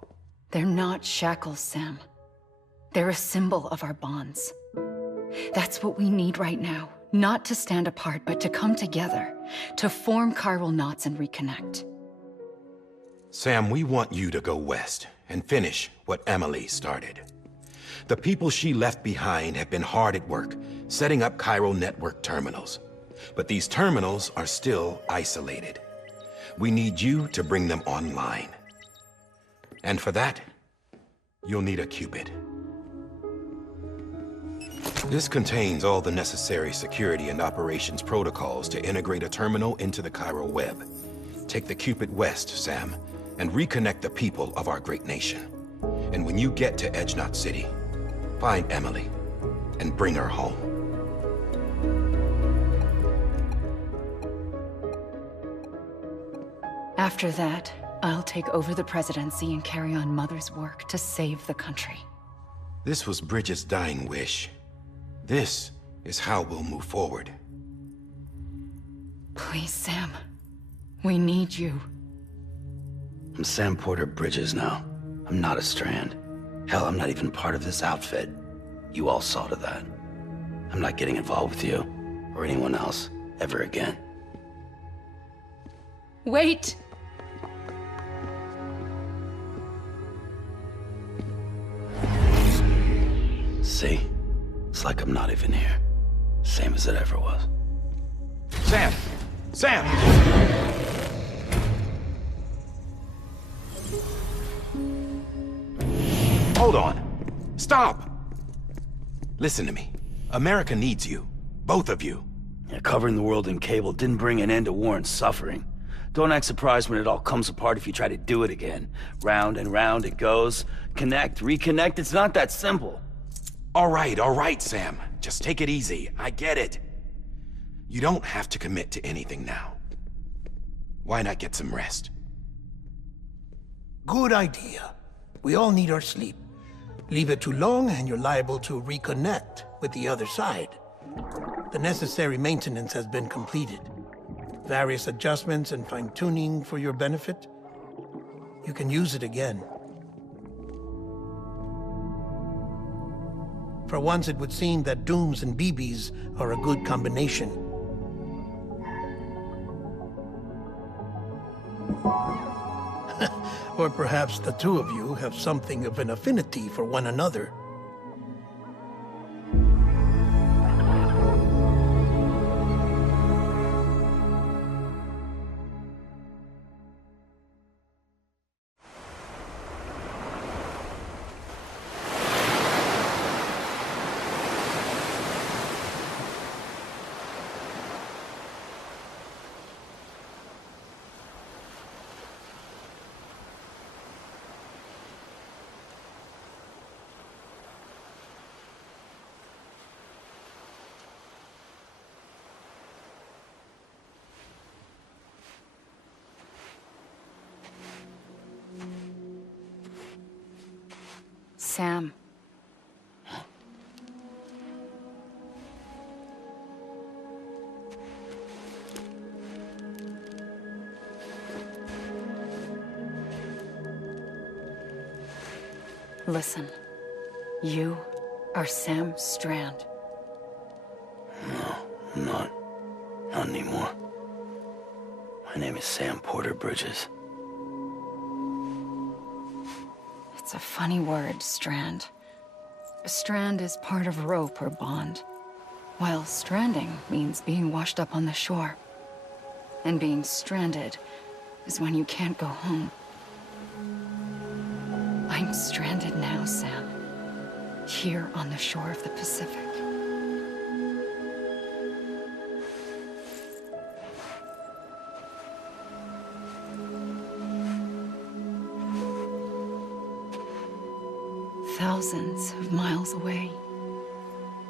They're not shackles, Sam. They're a symbol of our bonds. That's what we need right now. Not to stand apart, but to come together, to form chiral knots and reconnect. Sam, we want you to go west and finish what Emily started. The people she left behind have been hard at work, setting up chiral network terminals. But these terminals are still isolated. We need you to bring them online. And for that, you'll need a Cupid. This contains all the necessary security and operations protocols to integrate a terminal into the chiral web. Take the Cupid west, Sam, and reconnect the people of our great nation. And when you get to Edge Knot City, find Emily and bring her home. After that, I'll take over the presidency and carry on Mother's work to save the country. This was Bridget's dying wish. This is how we'll move forward. Please, Sam. We need you. I'm Sam Porter Bridges now. I'm not a Strand. Hell, I'm not even part of this outfit. You all saw to that. I'm not getting involved with you, or anyone else, ever again. Wait! See? It's like I'm not even here. Same as it ever was. Sam! Sam! Hold on. Stop! Listen to me. America needs you. Both of you. Yeah, covering the world in cable didn't bring an end to war and suffering. Don't act surprised when it all comes apart if you try to do it again. Round and round it goes. Connect, reconnect, it's not that simple. All right, Sam. Just take it easy. I get it. You don't have to commit to anything now. Why not get some rest? Good idea. We all need our sleep. Leave it too long and you're liable to reconnect with the other side. The necessary maintenance has been completed. Various adjustments and fine-tuning for your benefit. You can use it again. For once, it would seem that dooms and BBs are a good combination. Or perhaps the two of you have something of an affinity for one another. Sam. Listen, you are Sam Strand. No, I'm not. around anymore. My name is Sam Porter Bridges. It's a funny word, strand. A strand is part of rope or bond, while stranding means being washed up on the shore. And being stranded is when you can't go home. I'm stranded now, Sam. Here on the shore of the Pacific. Thousands of miles away,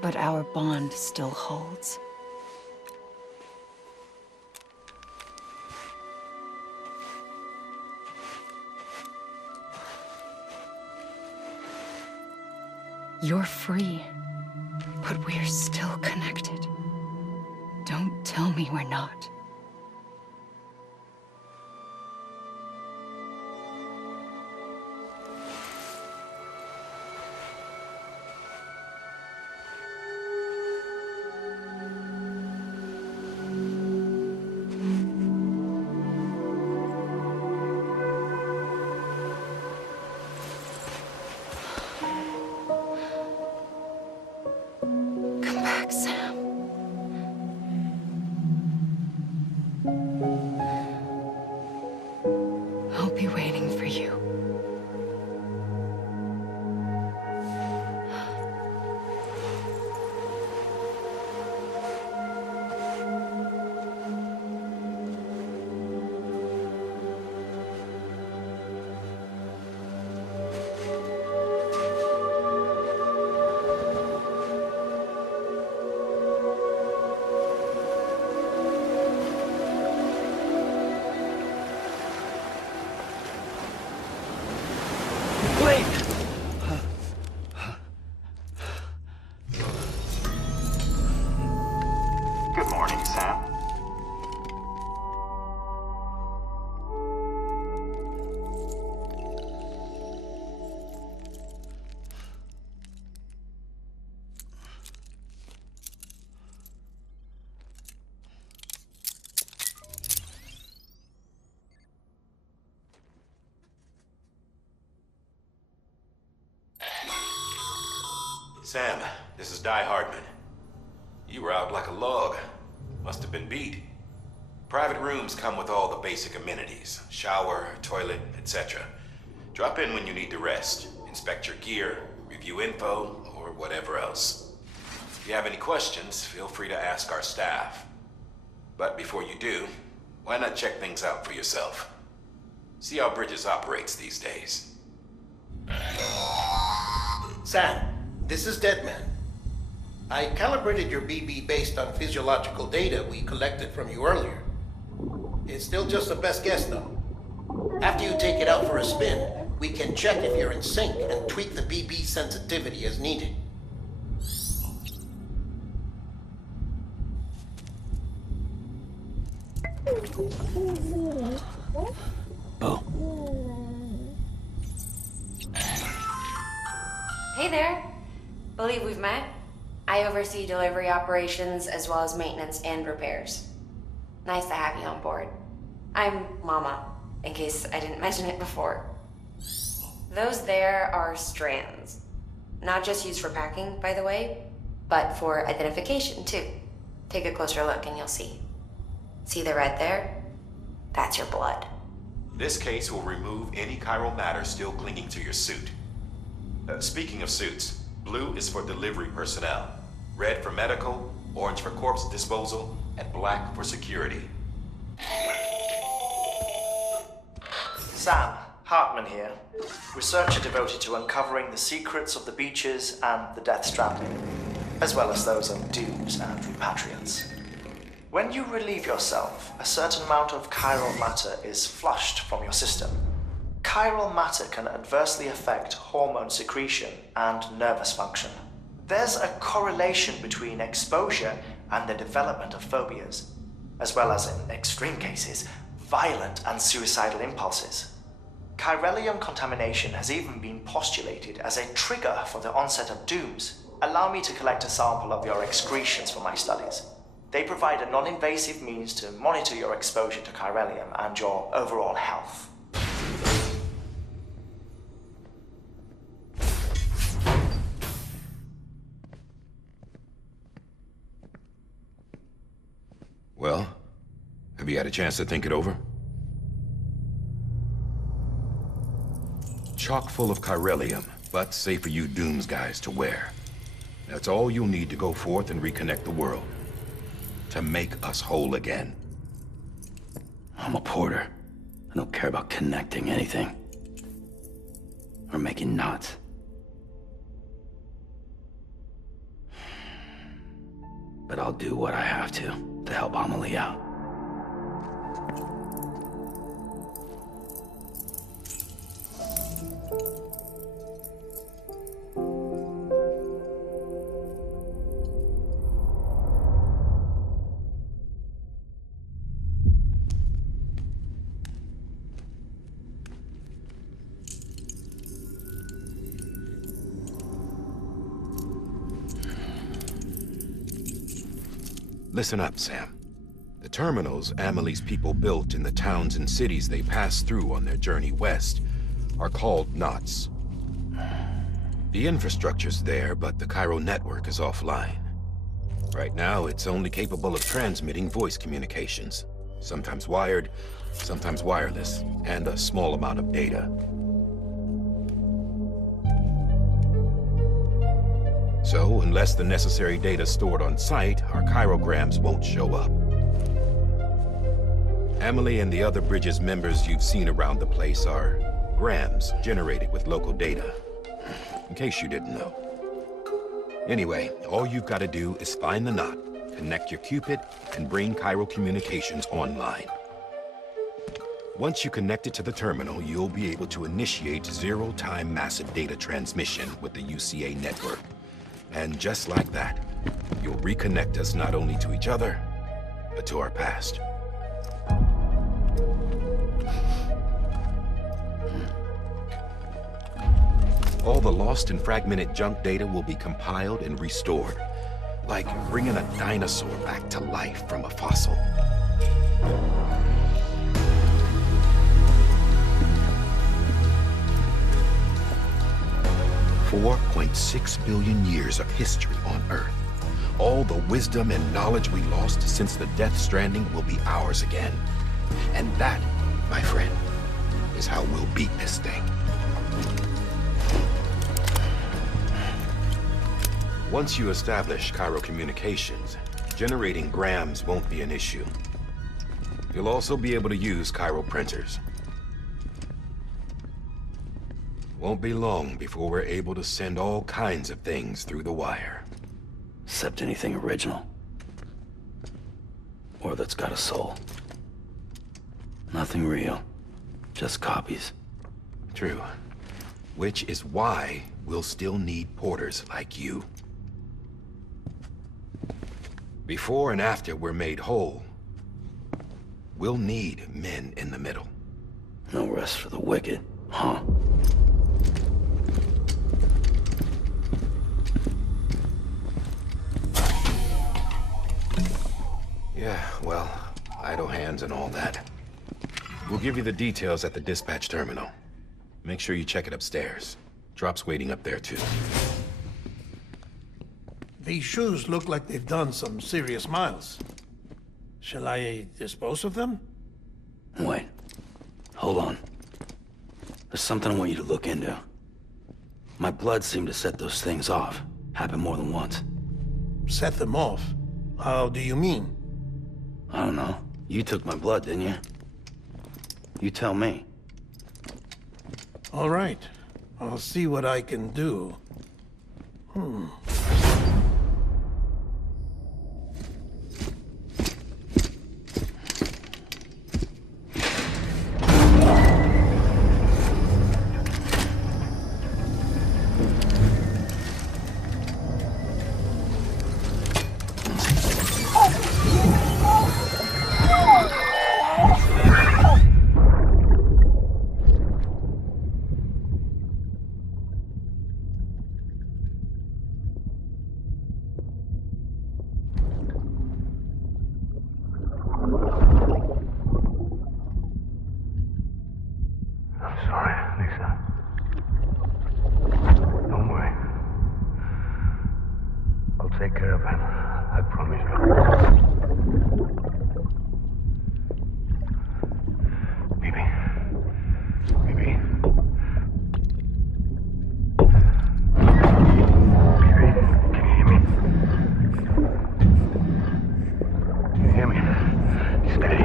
but our bond still holds. You're free, but we're still connected. Don't tell me we're not. Good morning, Sam. Sam, this is Di Hardman. You were out like a log. Must have been beat. Private rooms come with all the basic amenities. Shower, toilet, etc. Drop in when you need to rest. Inspect your gear, review info, or whatever else. If you have any questions, feel free to ask our staff. But before you do, why not check things out for yourself? See how Bridges operates these days. Sam, this is Deadman. I calibrated your BB based on physiological data we collected from you earlier. It's still just a best guess, though. After you take it out for a spin, we can check if you're in sync and tweak the BB sensitivity as needed. Hey there. Believe we've met. I oversee delivery operations as well as maintenance and repairs. Nice to have you on board. I'm Mama, in case I didn't mention it before. Those there are strands. Not just used for packing, by the way, but for identification too. Take a closer look and you'll see. See the red there? That's your blood. This case will remove any chiral matter still clinging to your suit. Speaking of suits, blue is for delivery personnel, red for medical, orange for corpse disposal, and black for security. Sam, Hartman here, researcher devoted to uncovering the secrets of the beaches and the Death Stranding, as well as those of dooms and repatriants. When you relieve yourself, a certain amount of chiral matter is flushed from your system. Chiral matter can adversely affect hormone secretion and nervous function. There's a correlation between exposure and the development of phobias, as well as, in extreme cases, violent and suicidal impulses. Chiralium contamination has even been postulated as a trigger for the onset of dooms. Allow me to collect a sample of your excretions for my studies. They provide a non-invasive means to monitor your exposure to chiralium and your overall health. Well, have you had a chance to think it over? Chock full of chiralium, but safe for you Dooms guys to wear. That's all you'll need to go forth and reconnect the world. To make us whole again. I'm a porter. I don't care about connecting anything. Or making knots. But I'll do what I have to help Amelie out. Listen up, Sam. The terminals Amelie's people built in the towns and cities they passed through on their journey west are called knots. The infrastructure's there, but the Cairo network is offline. Right now, it's only capable of transmitting voice communications. Sometimes wired, sometimes wireless, and a small amount of data. So, unless the necessary data's stored on site, our chirograms won't show up. Amelie and the other Bridges members you've seen around the place are grams generated with local data. In case you didn't know. Anyway, all you've got to do is find the knot, connect your Cupid, and bring Cairo communications online. Once you connect it to the terminal, you'll be able to initiate zero-time massive data transmission with the UCA network. And just like that, you'll reconnect us not only to each other, but to our past. All the lost and fragmented junk data will be compiled and restored, like bringing a dinosaur back to life from a fossil. $4.6 billion years of history on Earth. All the wisdom and knowledge we lost since the Death Stranding will be ours again. And that, my friend, is how we'll beat this thing. Once you establish Cairo communications, generating grams won't be an issue. You'll also be able to use Cairo printers. Won't be long before we're able to send all kinds of things through the wire. Except anything original. Or that's got a soul. Nothing real. Just copies. True. Which is why we'll still need porters like you. Before and after we're made whole, we'll need men in the middle. No rest for the wicked, huh? Yeah, well, idle hands and all that. We'll give you the details at the dispatch terminal. Make sure you check it upstairs. Drop's waiting up there, too. These shoes look like they've done some serious miles. Shall I dispose of them? Wait. Hold on. There's something I want you to look into. My blood seemed to set those things off. Happened more than once. Set them off? How do you mean? I don't know. You took my blood, didn't you? You tell me. All right. I'll see what I can do. take care of him. I promise you. Baby. Baby. Baby, can you hear me? Can you hear me? Steady.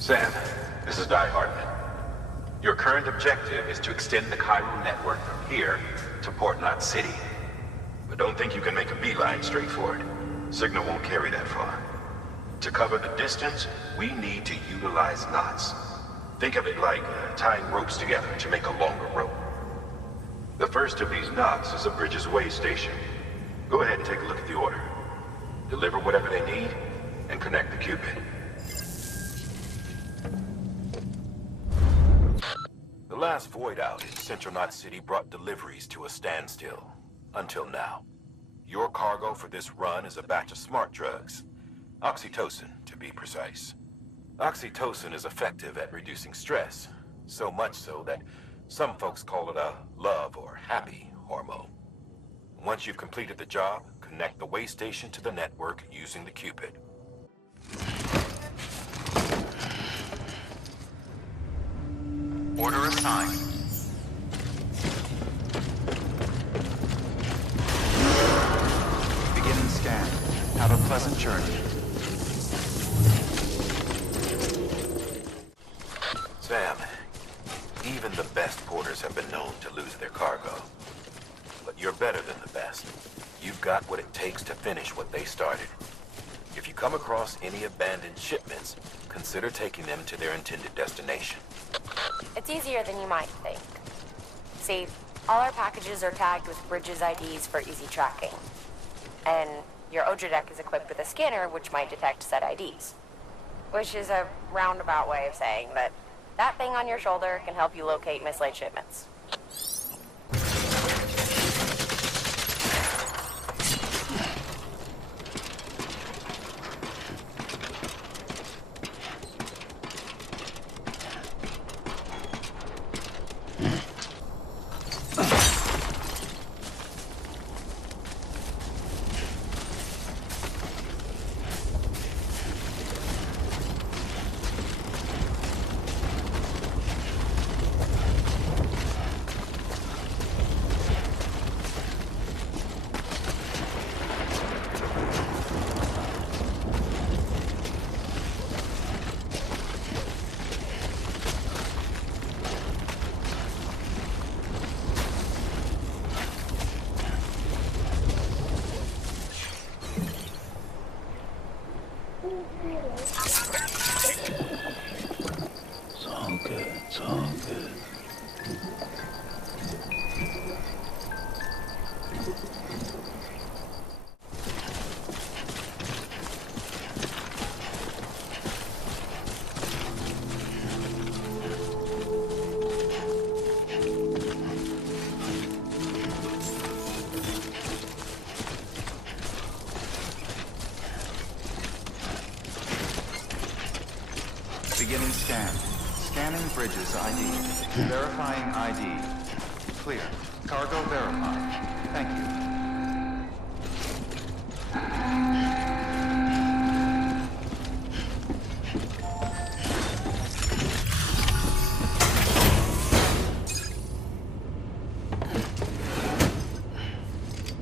Sam, this is Die Hardman. Your current objective is to extend the chiral network from here to Port Knot City. But don't think you can make a beeline straight for it. Signal won't carry that far. To cover the distance, we need to utilize knots. Think of it like tying ropes together to make a longer rope. The first of these knots is a Bridges Way station. Go ahead and take a look at the order. Deliver whatever they need, and connect the Cupid. The last void out in Central Knot City brought deliveries to a standstill. Until now. Your cargo for this run is a batch of smart drugs. Oxytocin, to be precise. Oxytocin is effective at reducing stress. So much so that some folks call it a love or happy hormone. Once you've completed the job, connect the way station to the network using the Cupid. Order assigned. Beginning scan. Have a pleasant journey. Sam, even the best porters have been known to lose their cargo. But you're better than the best. You've got what it takes to finish what they started. If you come across any abandoned shipments, consider taking them to their intended destination. It's easier than you might think. See, all our packages are tagged with Bridges IDs for easy tracking. And your Odra deck is equipped with a scanner which might detect said IDs. Which is a roundabout way of saying that that thing on your shoulder can help you locate mislaid shipments. Beginning scan. Scanning Bridges ID. Verifying ID. Clear. Cargo verified. Thank you.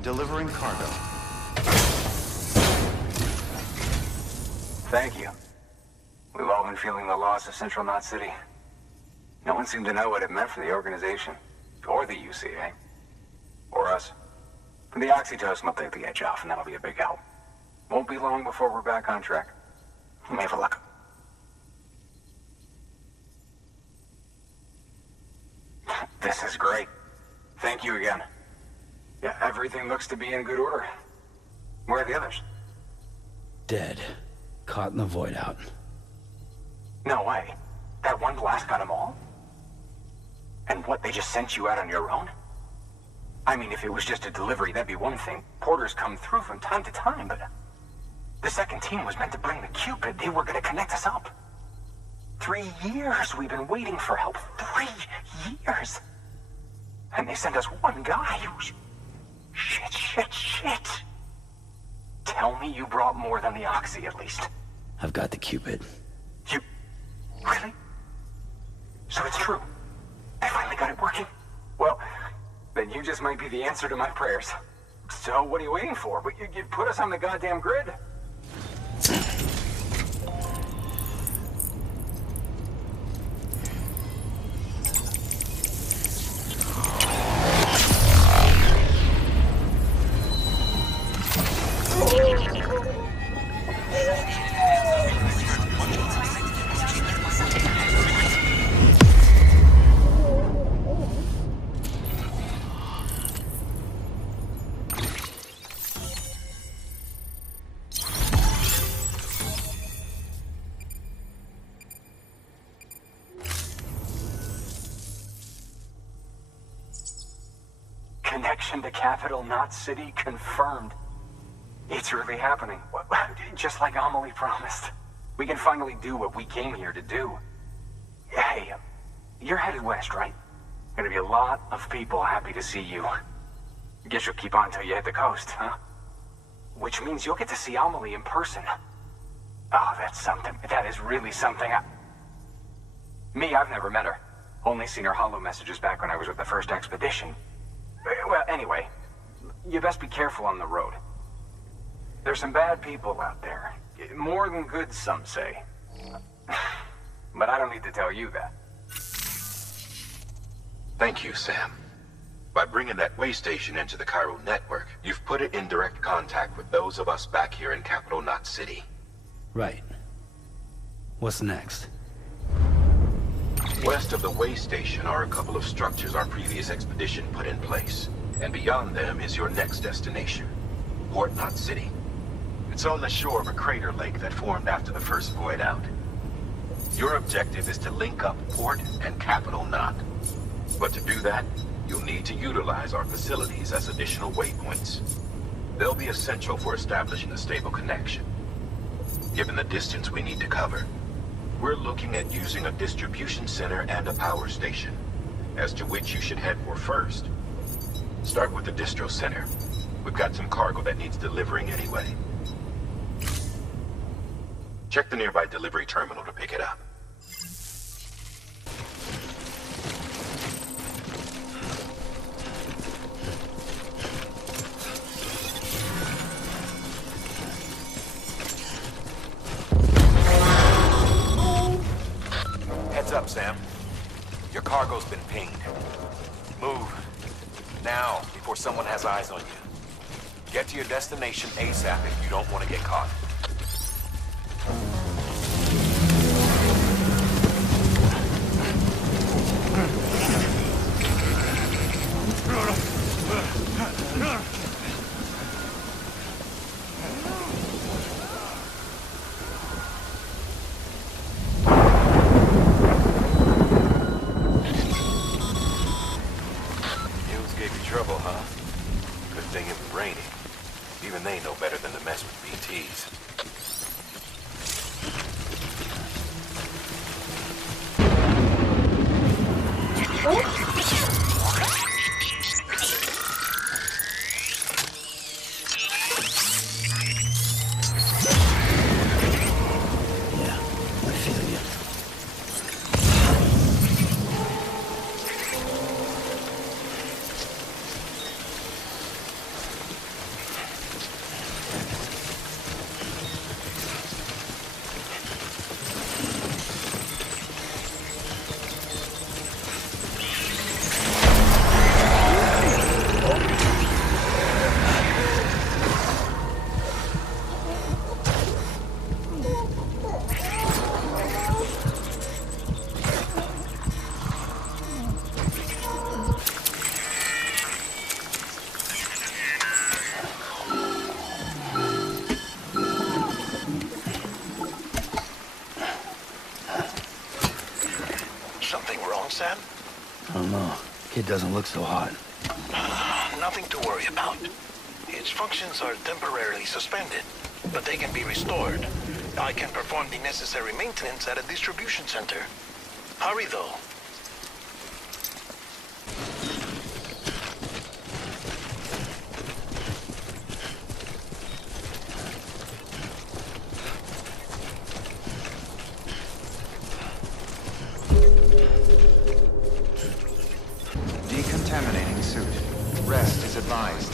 Delivering cargo. Thank you. We've all been feeling the loss of Central Knot City. No one seemed to know what it meant for the organization, or the UCA, or us. The oxytocin will take the edge off, and that'll be a big help. Won't be long before we're back on track. We may have luck. This is great. Thank you again. Yeah, everything looks to be in good order. Where are the others? Dead. Caught in the voidout. No way. That one blast got them all? And what, they just sent you out on your own? I mean, if it was just a delivery, that'd be one thing. Porters come through from time to time, but... The second team was meant to bring the Cupid. They were gonna connect us up. 3 years we've been waiting for help. 3 years! And they sent us one guy who's... Shit. Tell me you brought more than the Oxy, at least. I've got the Cupid. You... Really? So it's true. They finally got it working? Well, then you just might be the answer to my prayers. So what are you waiting for? You put us on the goddamn grid. Connection to capital, not city, confirmed. It's really happening. Just like Amelie promised. We can finally do what we came here to do. Hey, you're headed west, right? Gonna be a lot of people happy to see you. Guess you'll keep on till you hit the coast, huh? Which means you'll get to see Amelie in person. Oh, that's something. That is really something. Me, I've never met her. Only seen her holo messages back when I was with the first expedition. Well, anyway, you best be careful on the road. There's some bad people out there. More than good, some say. But I don't need to tell you that. Thank you, Sam. By bringing that way station into the Cairo network, you've put it in direct contact with those of us back here in Capital Knot City. Right. What's next? West of the way station are a couple of structures our previous expedition put in place. And beyond them is your next destination, Port Knot City. It's on the shore of a crater lake that formed after the first void out. Your objective is to link up Port and Capital Knot. But to do that, you'll need to utilize our facilities as additional waypoints. They'll be essential for establishing a stable connection. Given the distance we need to cover, we're looking at using a distribution center and a power station, as to which you should head for first. Start with the distro center. We've got some cargo that needs delivering anyway. Check the nearby delivery terminal to pick it up. Heads up, Sam. Your cargo's been pinged. Move. Now, before someone has eyes on you. Get to your destination ASAP if you don't want to get caught. Kid doesn't look so hot. Nothing to worry about. Its functions are temporarily suspended, but they can be restored. I can perform the necessary maintenance at a distribution center. Hurry, though. Decontaminating suit. Rest is advised.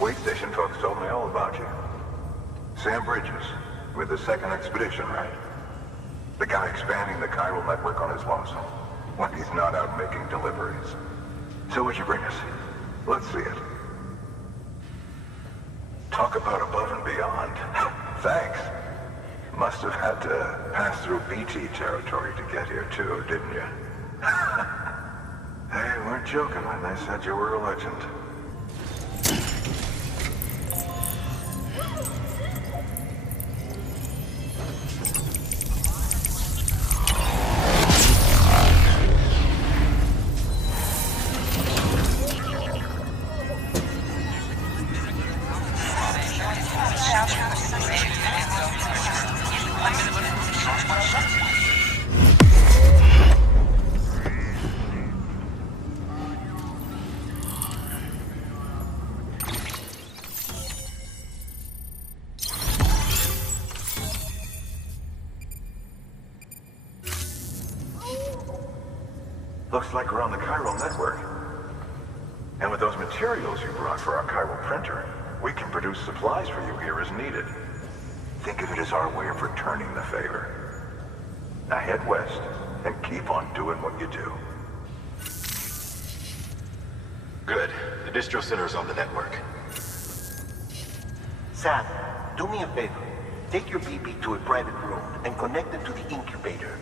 Wait station folks told me all about you. Sam Bridges, with the second expedition, right? The guy expanding the chiral network on his lonesome, when he's not out making deliveries. So what'd you bring us? Let's see it. Talk about above and beyond. Thanks. Must have had to pass through BT territory to get here too, didn't you? They weren't joking when they said you were a legend. Looks like we're on the chiral network. And with those materials you brought for our chiral printer, we can produce supplies for you here as needed. Think of it as our way of returning the favor. Now head west and keep on doing what you do. Good. The distro center is on the network. Sam, do me a favor. Take your BB to a private room and connect it to the incubator.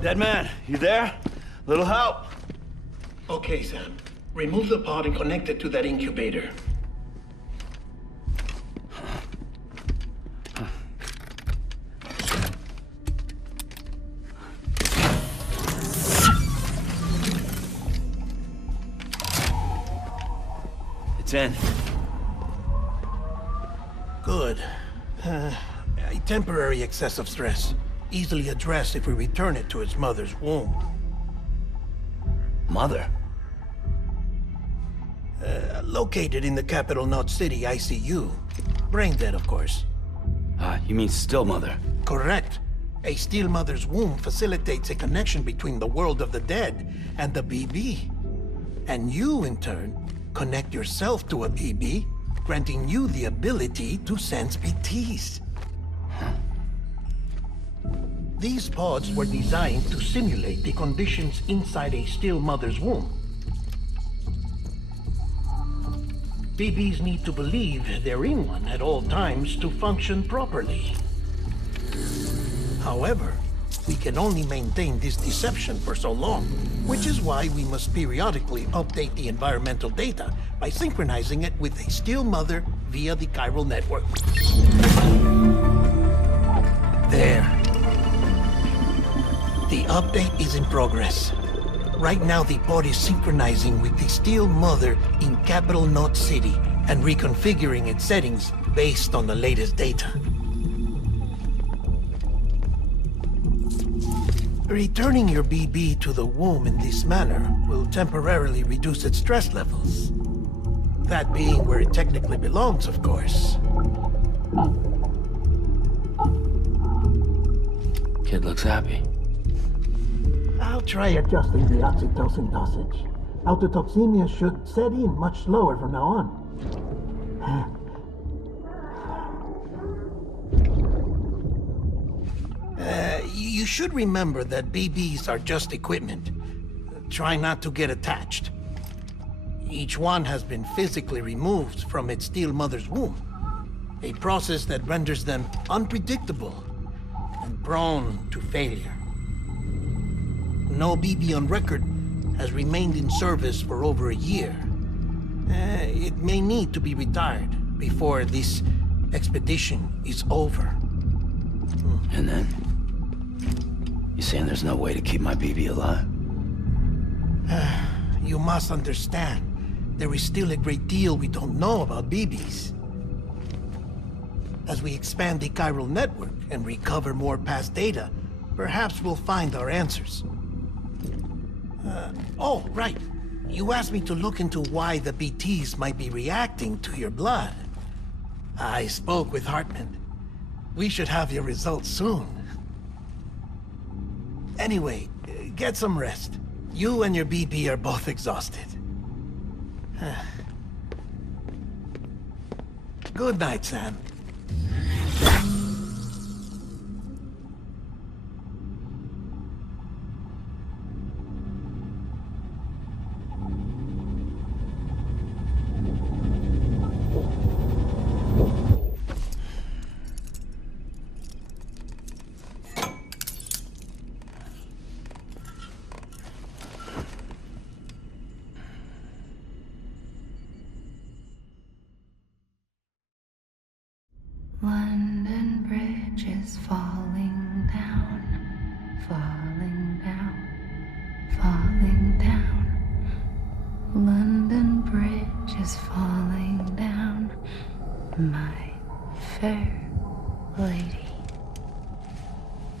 Dead man, you there? Little help? Okay, Sam. Remove the pod and connect it to that incubator. It's in. Good. A temporary excessive stress. Easily addressed if we return it to its mother's womb. Mother? Located in the capital Knot City ICU. Brain dead, of course. You mean still mother? Correct. A still mother's womb facilitates a connection between the world of the dead and the BB. And you, in turn, connect yourself to a BB, granting you the ability to sense BTs. These pods were designed to simulate the conditions inside a still mother's womb. BBs need to believe they're in one at all times to function properly. However, we can only maintain this deception for so long, which is why we must periodically update the environmental data by synchronizing it with a still mother via the chiral network. There. The update is in progress. Right now, the pod is synchronizing with the still mother in capital Knot City and reconfiguring its settings based on the latest data. Returning your BB to the womb in this manner will temporarily reduce its stress levels. That being where it technically belongs, of course. Kid looks happy. I'll try adjusting the oxytocin dosage. Autotoxemia should set in much slower from now on. You should remember that BBs are just equipment. Try not to get attached. Each one has been physically removed from its steel mother's womb. A process that renders them unpredictable and prone to failure. No BB on record has remained in service for over a year. It may need to be retired before this expedition is over. And then? You saying there's no way to keep my BB alive? You must understand, there is still a great deal we don't know about BBs. As we expand the chiral network and recover more past data, perhaps we'll find our answers. Oh, right. You asked me to look into why the BTs might be reacting to your blood. I spoke with Hartman. We should have your results soon. Anyway, get some rest. You and your BB are both exhausted. Good night, Sam. London Bridge is falling down, falling down, falling down. London Bridge is falling down, my fair lady.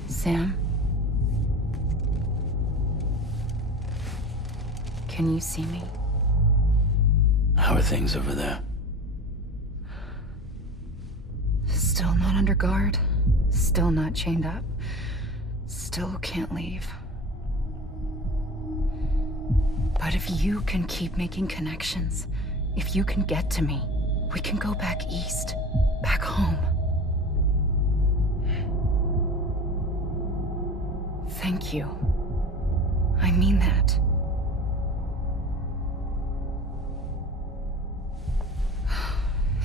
Sam? Can you see me? How are things over there? Still not under guard, still not chained up, still can't leave. But if you can keep making connections, if you can get to me, we can go back east, back home. Thank you. I mean that.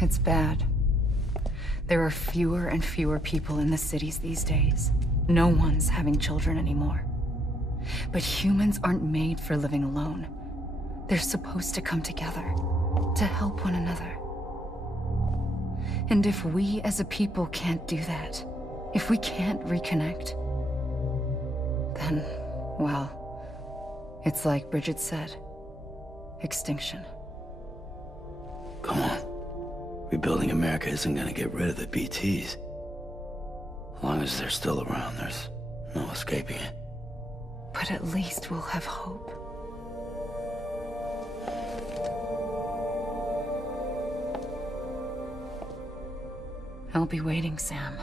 It's bad. There are fewer and fewer people in the cities these days. No one's having children anymore. But humans aren't made for living alone. They're supposed to come together, to help one another. And if we as a people can't do that, if we can't reconnect, then, well, it's like Bridget said, extinction. Come on. Rebuilding America isn't gonna get rid of the BTs. As long as they're still around, there's no escaping it. But at least we'll have hope. I'll be waiting, Sam.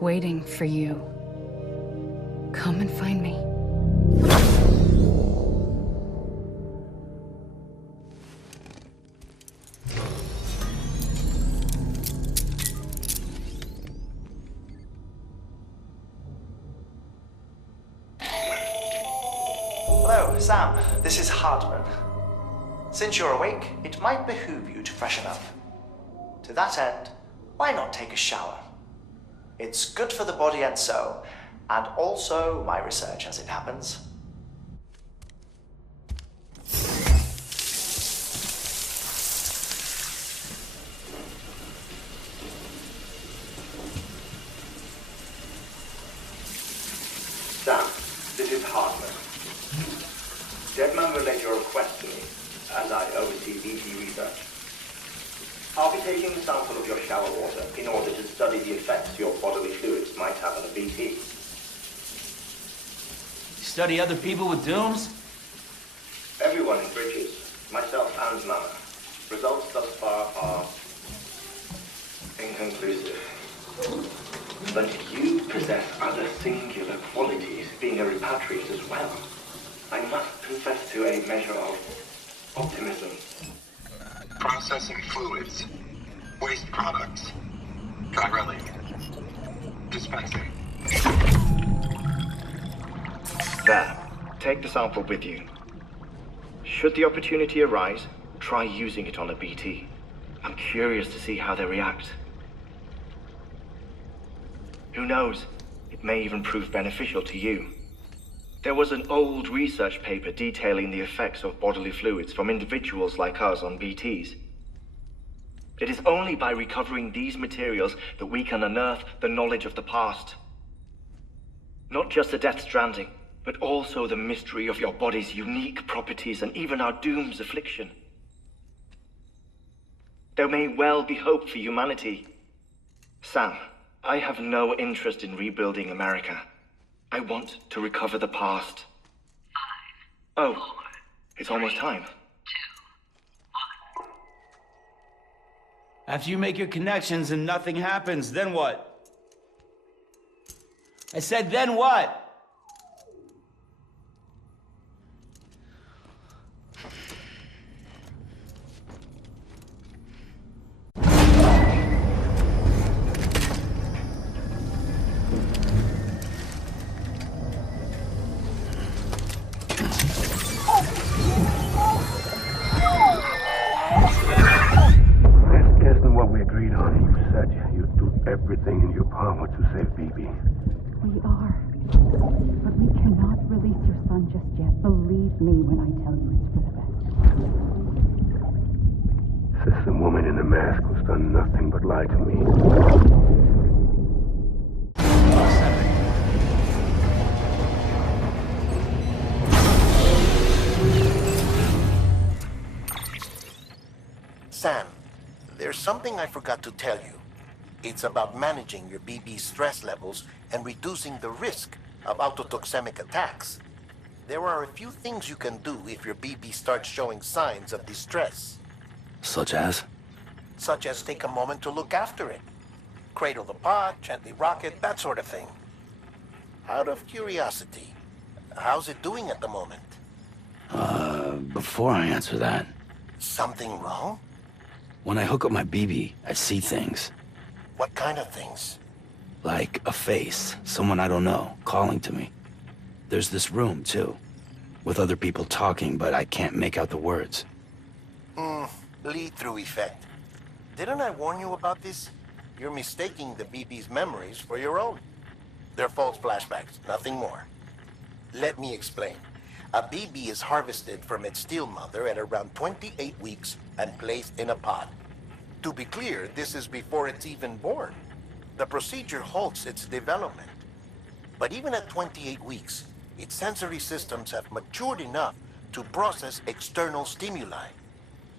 Waiting for you. Come and find me. Hello, Sam. This is Hartman. Since you're awake, it might behoove you to freshen up. To that end, why not take a shower? It's good for the body and soul, and also my research as it happens. Sam, this is Hartman. Deadman relayed your request to me, as I oversee BT research. I'll be taking a sample of your shower water in order to study the effects your bodily fluids might have on a BT. Study other people with dooms? Everyone in Bridges, myself and Mama. Results thus far are inconclusive. But you possess other singular qualities, being a repatriate as well. I must confess to a measure of optimism. Processing fluids. Waste products. Chiralium. Dispensing. There. Take the sample with you. Should the opportunity arise, try using it on a BT. I'm curious to see how they react. Who knows? It may even prove beneficial to you. There was an old research paper detailing the effects of bodily fluids from individuals like us on BTs. It is only by recovering these materials that we can unearth the knowledge of the past. Not just the Death Stranding, but also the mystery of your body's unique properties and even our doom's affliction. There may well be hope for humanity. Sam, I have no interest in rebuilding America. I want to recover the past. 5, 4, oh, it's almost time. 2, 1. After you make your connections and nothing happens, then what? I said, then what? Everything in your power to save BB. We are. But we cannot release your son just yet. Believe me when I tell you it's for the best. System woman in the mask who's done nothing but lie to me. Sam, there's something I forgot to tell you. It's about managing your BB stress levels and reducing the risk of autotoxemic attacks. There are a few things you can do if your BB starts showing signs of distress. Such as? Such as take a moment to look after it. Cradle the pod, gently rock it, that sort of thing. Out of curiosity, how's it doing at the moment? Before I answer that... Something wrong? When I hook up my BB, I see things. What kind of things? Like a face, someone I don't know, calling to me. There's this room, too, with other people talking, but I can't make out the words. Lead-through effect. Didn't I warn you about this? You're mistaking the BB's memories for your own. They're false flashbacks, nothing more. Let me explain. A BB is harvested from its steel mother at around 28 weeks and placed in a pod. To be clear, this is before it's even born. The procedure halts its development. But even at 28 weeks, its sensory systems have matured enough to process external stimuli.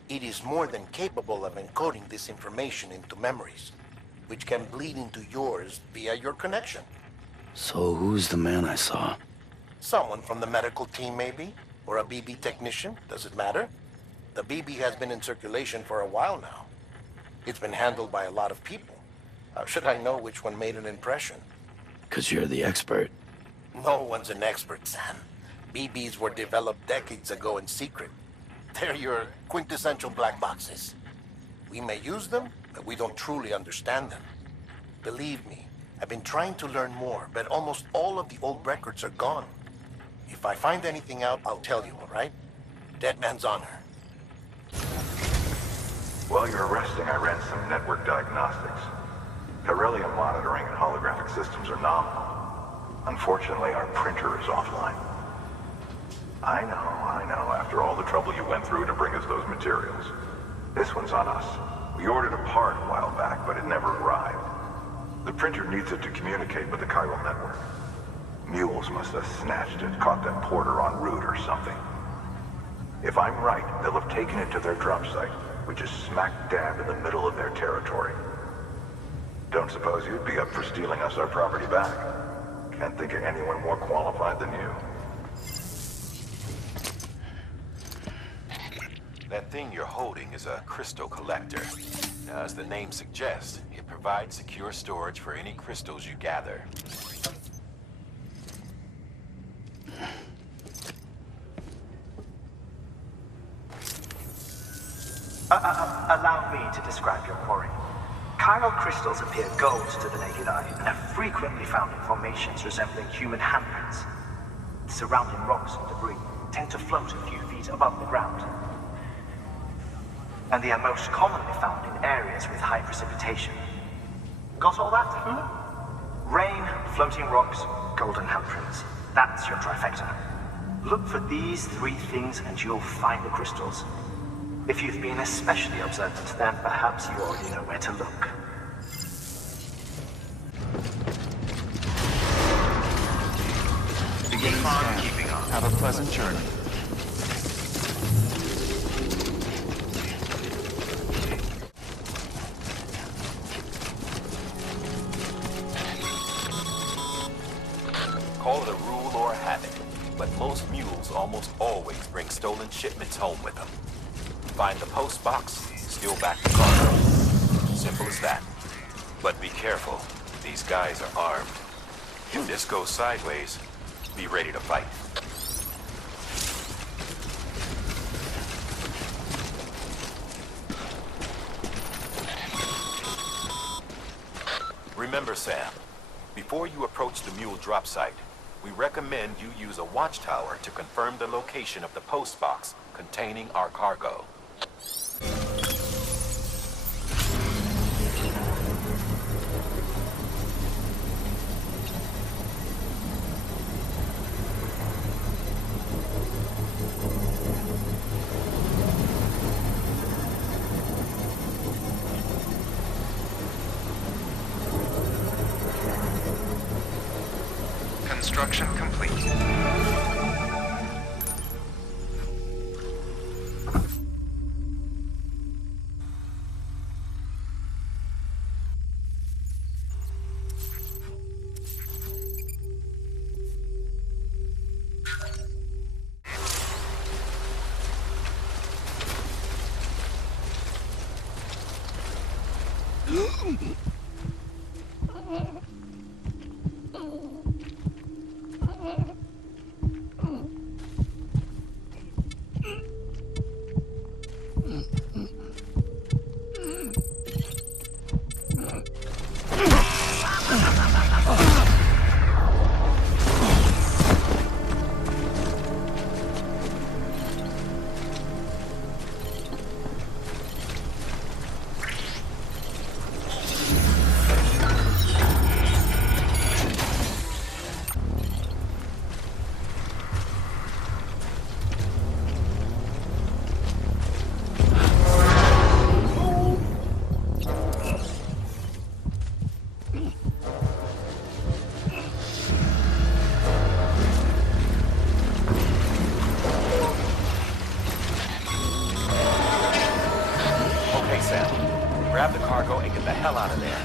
It is more than capable of encoding this information into memories, which can bleed into yours via your connection. So who's the man I saw? Someone from the medical team, maybe? Or a BB technician? Does it matter? The BB has been in circulation for a while now. It's been handled by a lot of people. How should I know which one made an impression? 'Cause you're the expert. No one's an expert, Sam. BBs were developed decades ago in secret. They're your quintessential black boxes. We may use them, but we don't truly understand them. Believe me, I've been trying to learn more, but almost all of the old records are gone. If I find anything out, I'll tell you, all right? Dead man's honor. While you're resting, I ran some network diagnostics. Beryllium monitoring and holographic systems are nominal. Unfortunately, our printer is offline. I know. After all the trouble you went through to bring us those materials. This one's on us. We ordered a part a while back, but it never arrived. The printer needs it to communicate with the chiral network. Mules must have snatched it, caught that porter en route or something. If I'm right, they'll have taken it to their drop site, which is smack dab in the middle of their territory. Don't suppose you'd be up for stealing us our property back? Can't think of anyone more qualified than you. That thing you're holding is a crystal collector. Now, as the name suggests, it provides secure storage for any crystals you gather. Allow me to describe your quarry. Chiral crystals appear gold to the naked eye and are frequently found in formations resembling human handprints. Surrounding rocks and debris tend to float a few feet above the ground. And they are most commonly found in areas with high precipitation. Got all that? Rain, floating rocks, golden handprints. That's your trifecta. Look for these three things and you'll find the crystals. If you've been especially observant, then perhaps you already know where to look. Keep on keeping on. Have a pleasant journey. Call it a rule or a habit, but most mules almost always bring stolen shipments home with them. Find the post box, steal back the cargo. Simple as that. But be careful. These guys are armed. If this goes sideways, be ready to fight. Remember, Sam, before you approach the mule drop site, we recommend you use a watchtower to confirm the location of the post box containing our cargo. Construction complete. Grab the cargo and get the hell out of there.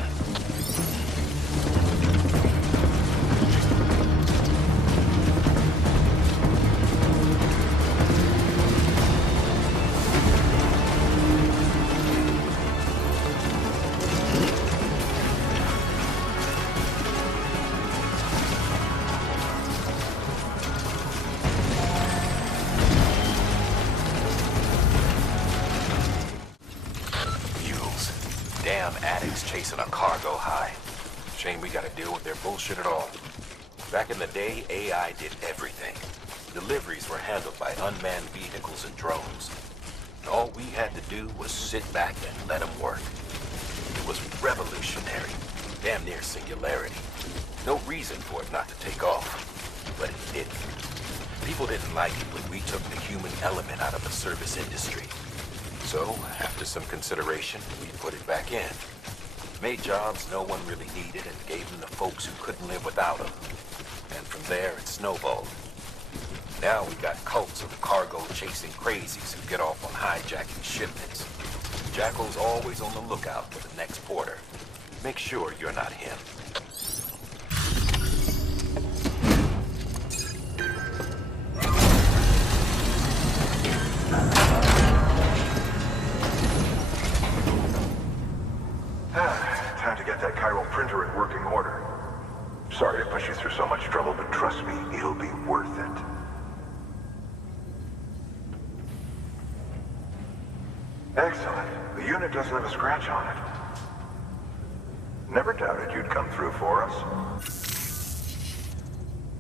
Chasing a cargo high. Shame we gotta deal with their bullshit at all. Back in the day, AI did everything. Deliveries were handled by unmanned vehicles and drones. And all we had to do was sit back and let them work. It was revolutionary, damn near singularity. No reason for it not to take off, but it didn't. People didn't like it when we took the human element out of the service industry. So, after some consideration, we put it back in. Made jobs no one really needed and gave them to folks who couldn't live without them. And from there, it snowballed. Now we got cults of cargo-chasing crazies who get off on hijacking shipments. Jackal's always on the lookout for the next porter. Make sure you're not him. Time to get that chiral printer in working order. Sorry to push you through so much trouble, but trust me, it'll be worth it. Excellent. The unit doesn't have a scratch on it. Never doubted you'd come through for us.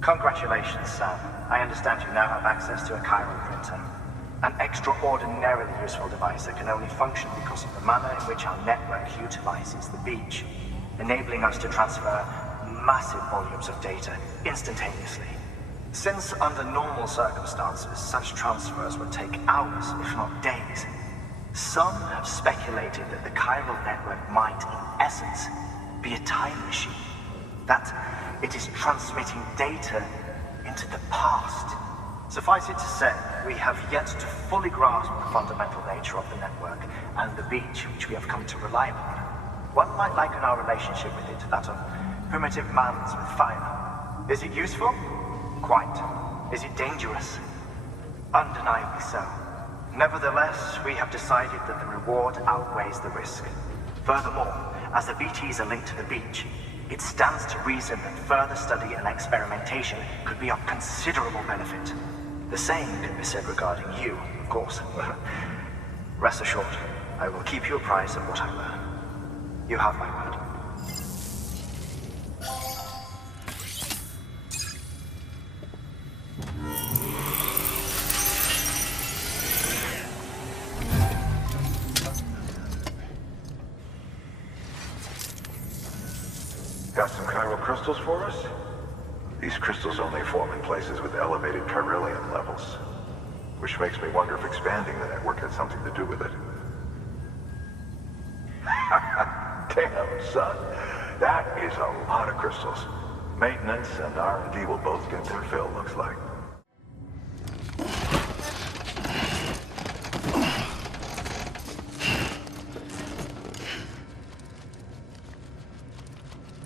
Congratulations, Sam. I understand you now have access to a chiral printer. An extraordinarily useful device that can only function because of the manner in which our network utilizes the beach, enabling us to transfer massive volumes of data instantaneously. Since under normal circumstances, such transfers would take hours, if not days, some have speculated that the chiral network might, in essence, be a time machine. That it is transmitting data into the past. Suffice it to say, we have yet to fully grasp the fundamental nature of the network and the beach which we have come to rely upon. One might liken our relationship with it to that of primitive mans with fire. Is it useful? Quite. Is it dangerous? Undeniably so. Nevertheless, we have decided that the reward outweighs the risk. Furthermore, as the BTs are linked to the beach, it stands to reason that further study and experimentation could be of considerable benefit. The same can be said regarding you, of course. Rest assured, I will keep you apprised of what I learn. You have my word. Got some chiral crystals for us? These crystals only form in places with elevated chiralium levels, which makes me wonder if expanding the network had something to do with it. Damn, son. That is a lot of crystals. Maintenance and R&D will both get their fill, looks like.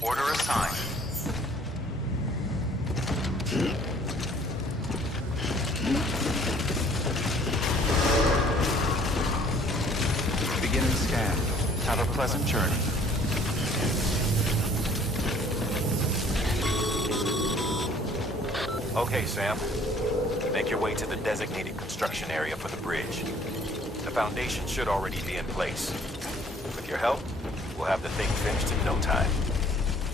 Order assigned. Beginning scan. Have a pleasant journey. Okay, Sam. Make your way to the designated construction area for the bridge. The foundation should already be in place. With your help, we'll have the thing finished in no time.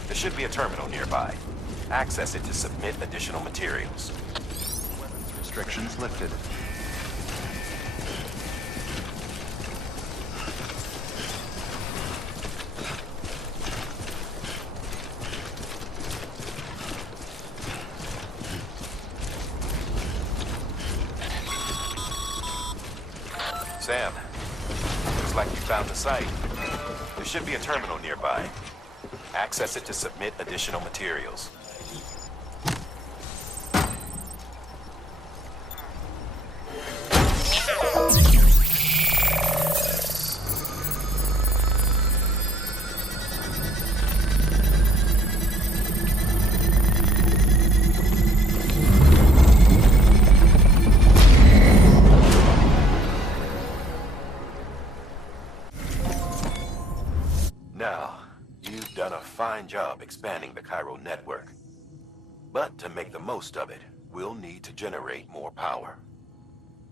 There should be a terminal nearby. Access it to submit additional materials. Weapons restrictions lifted. Sam, looks like you found the site. There should be a terminal nearby. Access it to submit additional materials. Now, you've done a fine job expanding the chiral network. But to make the most of it, we'll need to generate more power.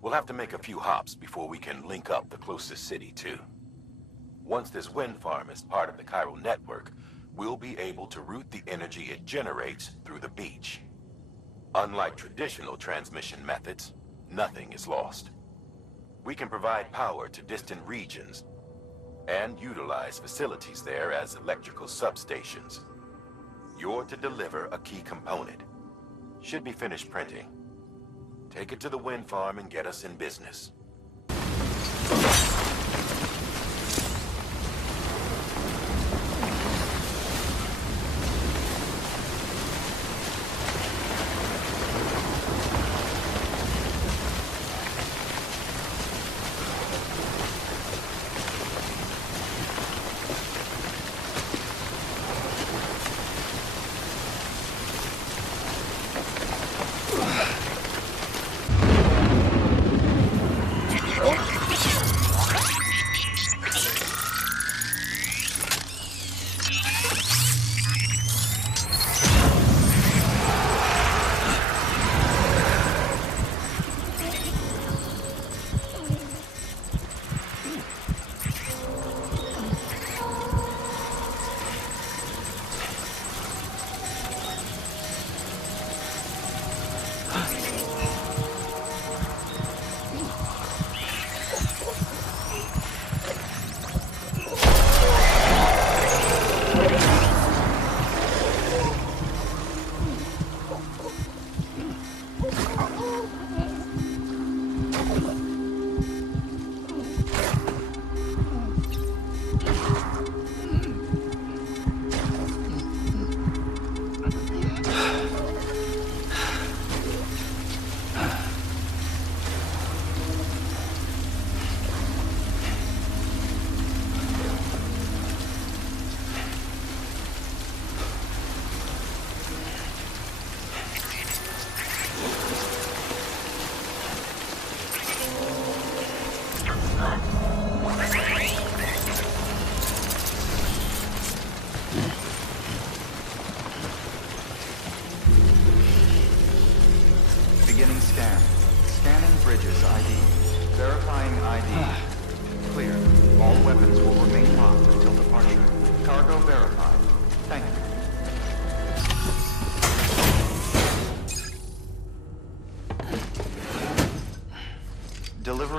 We'll have to make a few hops before we can link up the closest city, too. Once this wind farm is part of the chiral network, we'll be able to route the energy it generates through the beach. Unlike traditional transmission methods, nothing is lost. We can provide power to distant regions and utilize facilities there as electrical substations. You're to deliver a key component. Should be finished printing. Take it to the wind farm and get us in business.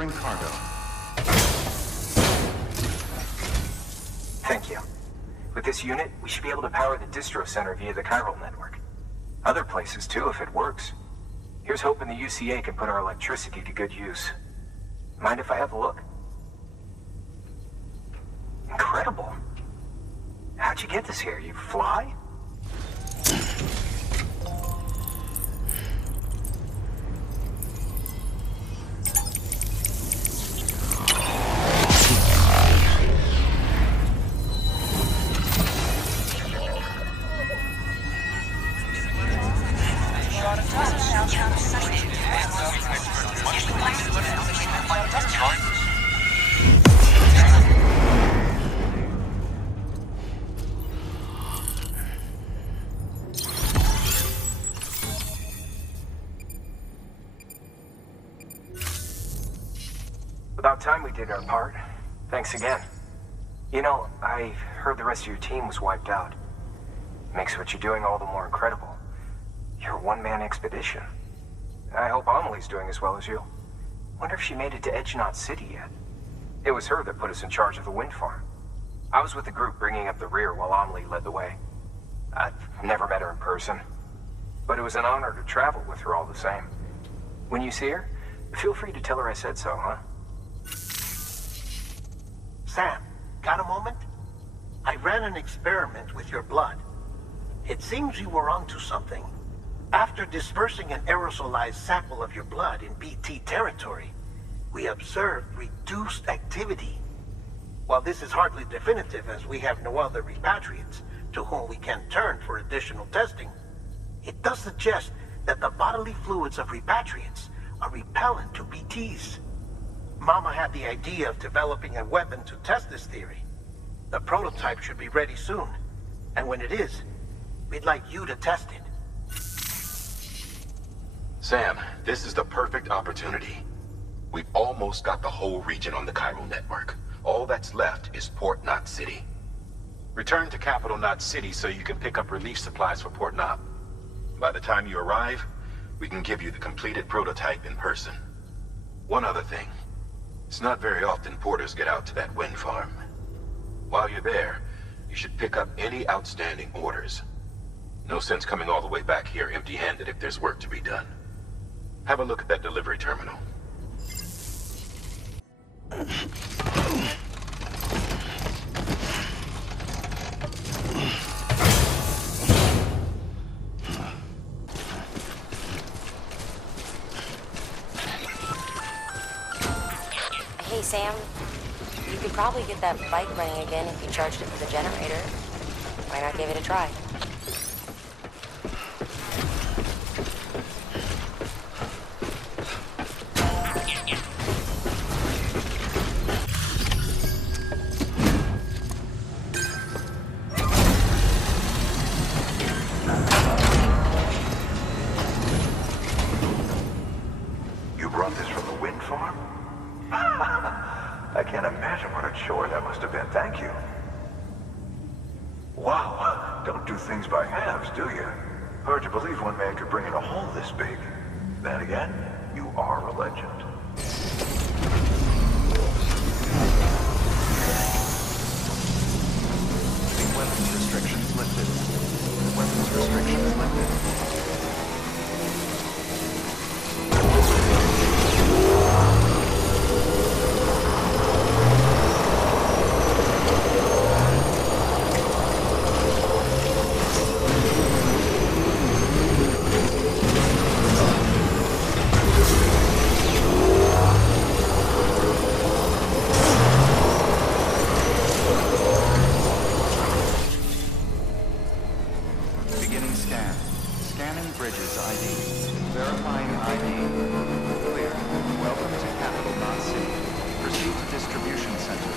Storing cargo. Thank you. With this unit, we should be able to power the distro center via the chiral network. Other places too, if it works. Here's hoping the UCA can put our electricity to good use. Mind if I have a look? Incredible. How'd you get this here? You fly? About time we did our part. Thanks again. You know, I heard the rest of your team was wiped out. Makes what you're doing all the more incredible. You're a one-man expedition. I hope Amelie's doing as well as you. Wonder if she made it to Edge Knot City yet. It was her that put us in charge of the wind farm. I was with the group bringing up the rear while Amelie led the way. I've never met her in person, but it was an honor to travel with her all the same. When you see her, feel free to tell her I said so, huh? Sam, got a moment? I ran an experiment with your blood. It seems you were onto something. After dispersing an aerosolized sample of your blood in BT territory, we observed reduced activity. While this is hardly definitive as we have no other repatriates to whom we can turn for additional testing, it does suggest that the bodily fluids of repatriates are repellent to BTs. Mama had the idea of developing a weapon to test this theory. The prototype should be ready soon, and when it is, we'd like you to test it. Sam, this is the perfect opportunity. We've almost got the whole region on the chiral network. All that's left is Port Knot City. Return to Capital Knot City so you can pick up relief supplies for Port Knot. By the time you arrive, we can give you the completed prototype in person. One other thing. It's not very often porters get out to that wind farm. While you're there, you should pick up any outstanding orders. No sense coming all the way back here empty-handed if there's work to be done. Have a look at that delivery terminal. Hey, Sam. You could probably get that bike running again if you charged it with a generator. Why not give it a try? You brought this from the wind farm? I can't imagine what a chore that must have been. Thank you. Wow, don't do things by halves, do you? Hard to believe one man could bring in a hole this big. Then again, you are a legend. Weapons restrictions lifted. Weapons restrictions lifted. Beginning scan. Scanning bridges ID. Verifying ID. Clear. Welcome to Capital Knot City. Proceed to distribution center.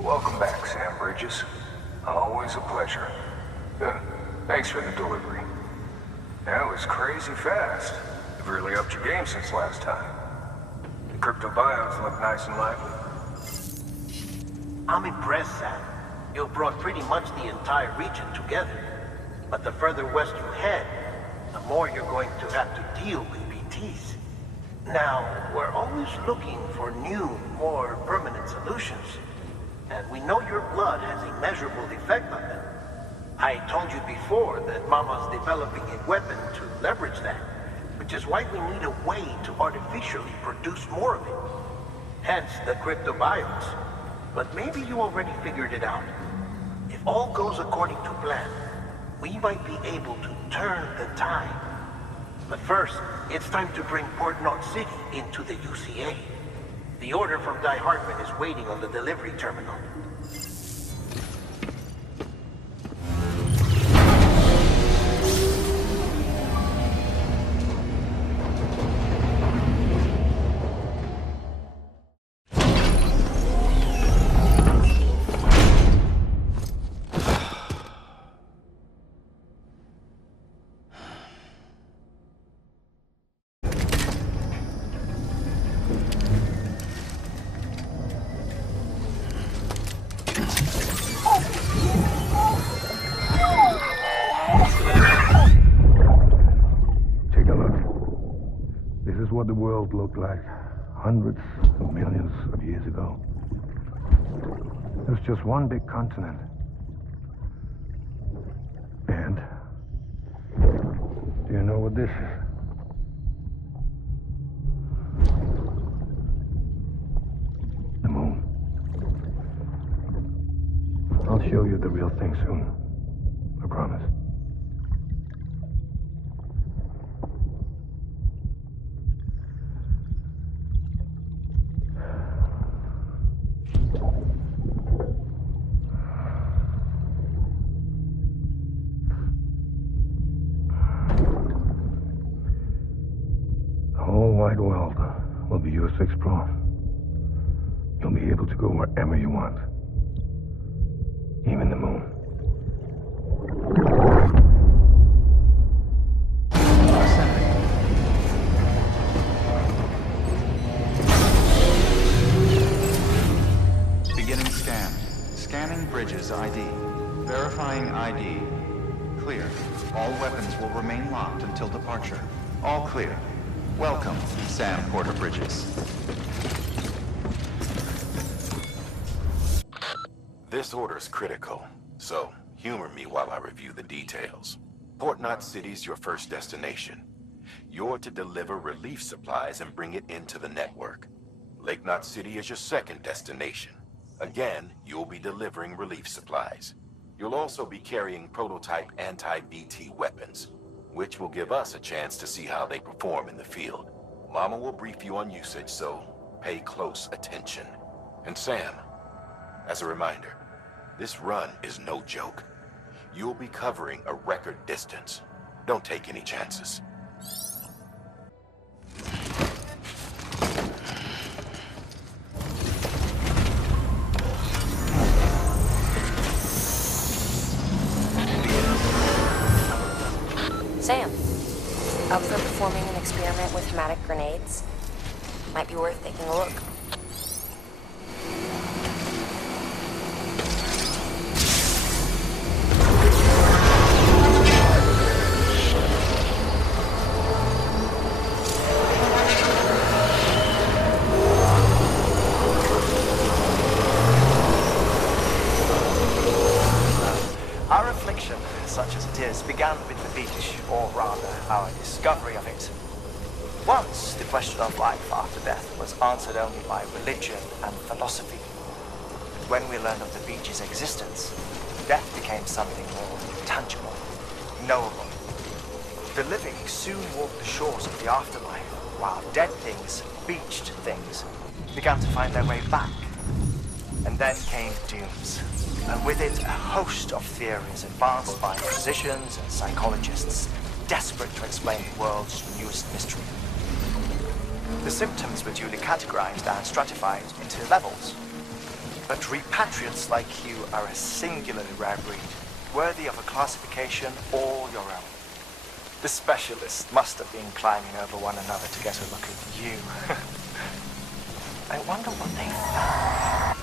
Welcome back, Sam Bridges. Always a pleasure. Thanks for the delivery. That was crazy fast. You've really upped your game since last time. The crypto bios look nice and lively. I'm impressed, Sam. You've brought pretty much the entire region together. But the further west you head, the more you're going to have to deal with BTs. Now, we're always looking for new, more permanent solutions. And we know your blood has a measurable effect on them. I told you before that Mama's developing a weapon to leverage that, which is why we need a way to artificially produce more of it. Hence the cryptobiotes. But maybe you already figured it out. If all goes according to plan, we might be able to turn the tide. But first, it's time to bring Port Knot City into the UCA. The order from Die Hartman is waiting on the delivery terminal. What the world looked like hundreds of millions of years ago. It was just one big continent. And do you know what this is? The moon. I'll show you the real thing soon. I promise. Wide world will be yours to explore. You'll be able to go wherever you want. Even the moon. Beginning scan. Scanning bridges ID. Verifying ID. Clear. All weapons will remain locked until departure. All clear. Welcome, Sam Porter Bridges. This order's critical, so humor me while I review the details. Port Knot City's your first destination. You're to deliver relief supplies and bring it into the network. Lake Knot City is your second destination. Again, you'll be delivering relief supplies. You'll also be carrying prototype anti-BT weapons, which will give us a chance to see how they perform in the field. Mama will brief you on usage, so pay close attention. And Sam, as a reminder, this run is no joke. You'll be covering a record distance. Don't take any chances. Sam, up for performing an experiment with hematic grenades? Might be worth taking a look. Our affliction, such as it is, began with the beach, or rather, our discovery of it. Once, the question of life after death was answered only by religion and philosophy. But when we learned of the beach's existence, death became something more tangible, knowable. The living soon walked the shores of the afterlife, while dead things, beached things, began to find their way back. And then came dooms, and with it a host of theories advanced by physicians and psychologists, desperate to explain the world's newest mystery. The symptoms were duly categorized and stratified into levels. But repatriates like you are a singularly rare breed, worthy of a classification all your own. The specialists must have been climbing over one another to get a look at you. I wonder what they found.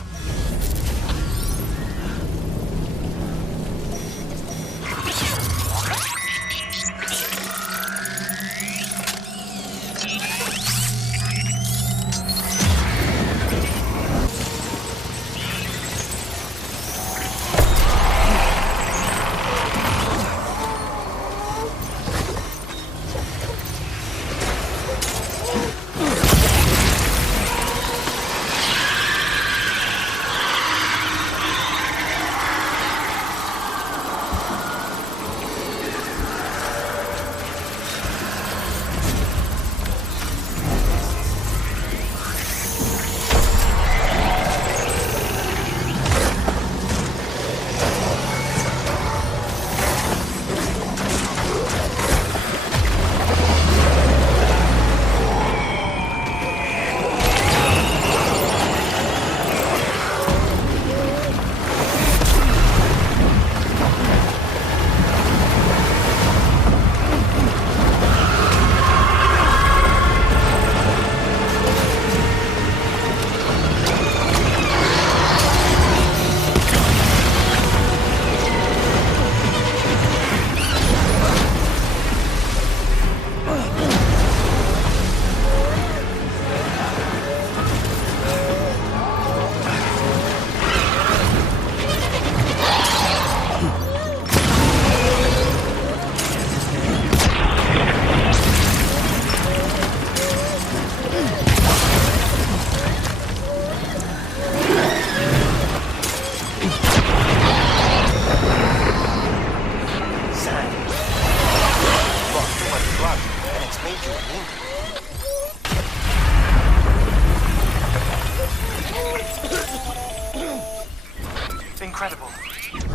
incredible.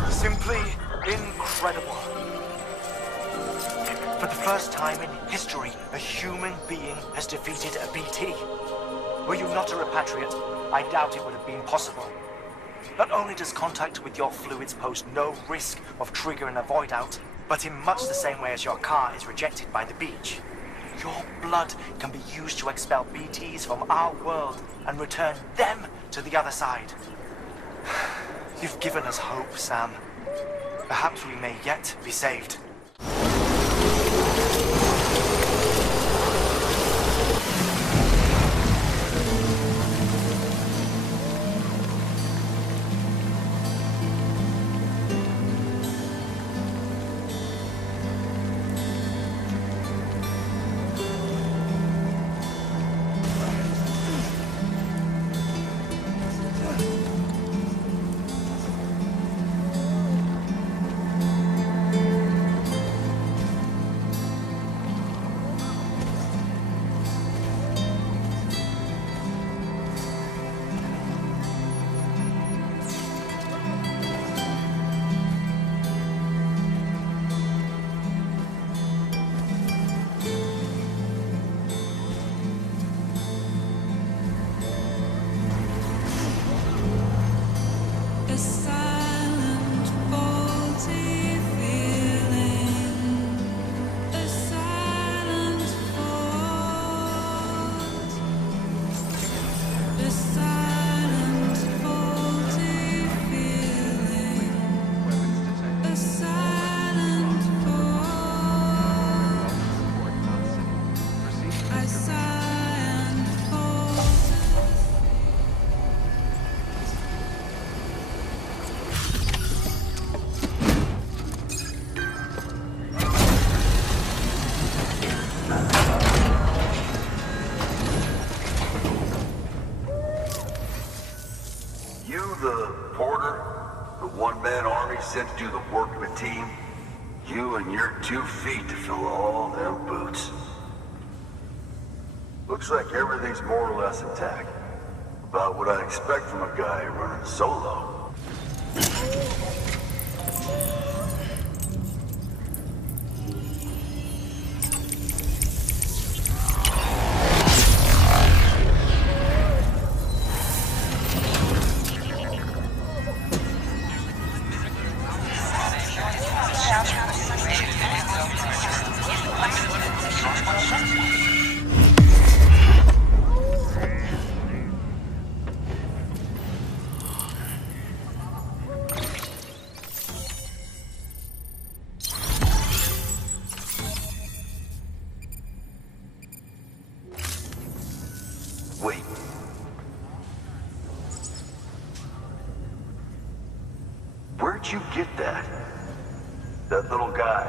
Simply incredible. For the first time in history, a human being has defeated a BT. Were you not a repatriate, I doubt it would have been possible. Not only does contact with your fluids pose no risk of triggering a voidout, but in much the same way as your car is rejected by the beach, your blood can be used to expel BTs from our world and return them to the other side. You've given us hope, Sam. Perhaps we may yet be saved. Sent to do the work of a team, you and your 2 feet to fill all them boots. Looks like everything's more or less intact. About what I expect from a guy running solo. Wait. Where'd you get that? That little guy?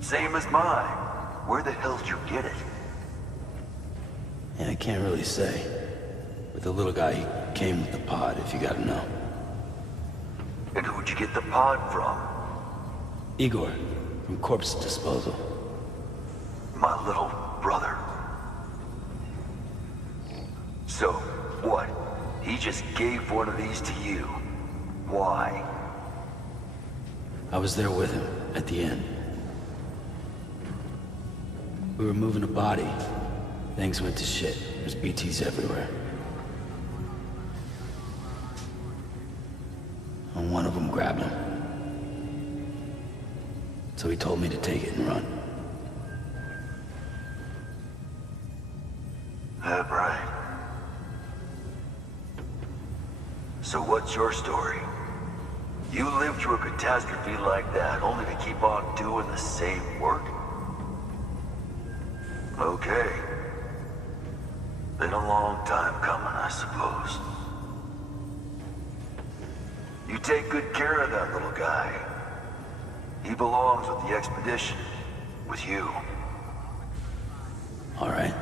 Same as mine. Where the hell did you get it? Yeah, I can't really say. But the little guy, he came with the pod, if you gotta know. And who'd you get the pod from? Igor, from Corpse Disposal. My little brother. So, what? He just gave one of these to you. Why? I was there with him, at the end. We were moving a body. Things went to shit. There's BTs everywhere. And one of them grabbed him. So he told me to take it and run. That right. So what's your story? You lived through a catastrophe like that, only to keep on doing the same work? Okay. Been a long time coming, I suppose. You take good care of that little guy. He belongs with the expedition. With you. All right.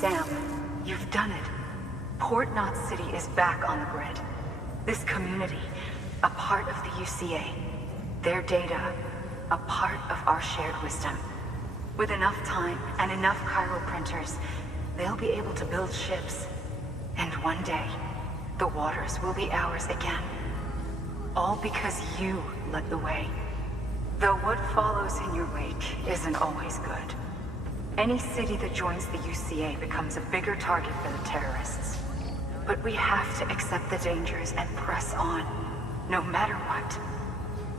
Sam, you've done it. Port Knot City is back on the grid. This community, a part of the UCA. Their data, a part of our shared wisdom. With enough time and enough chiral printers, they'll be able to build ships. And one day, the waters will be ours again. All because you led the way. Though what follows in your wake isn't always good. Any city that joins the UCA becomes a bigger target for the terrorists. But we have to accept the dangers and press on, no matter what.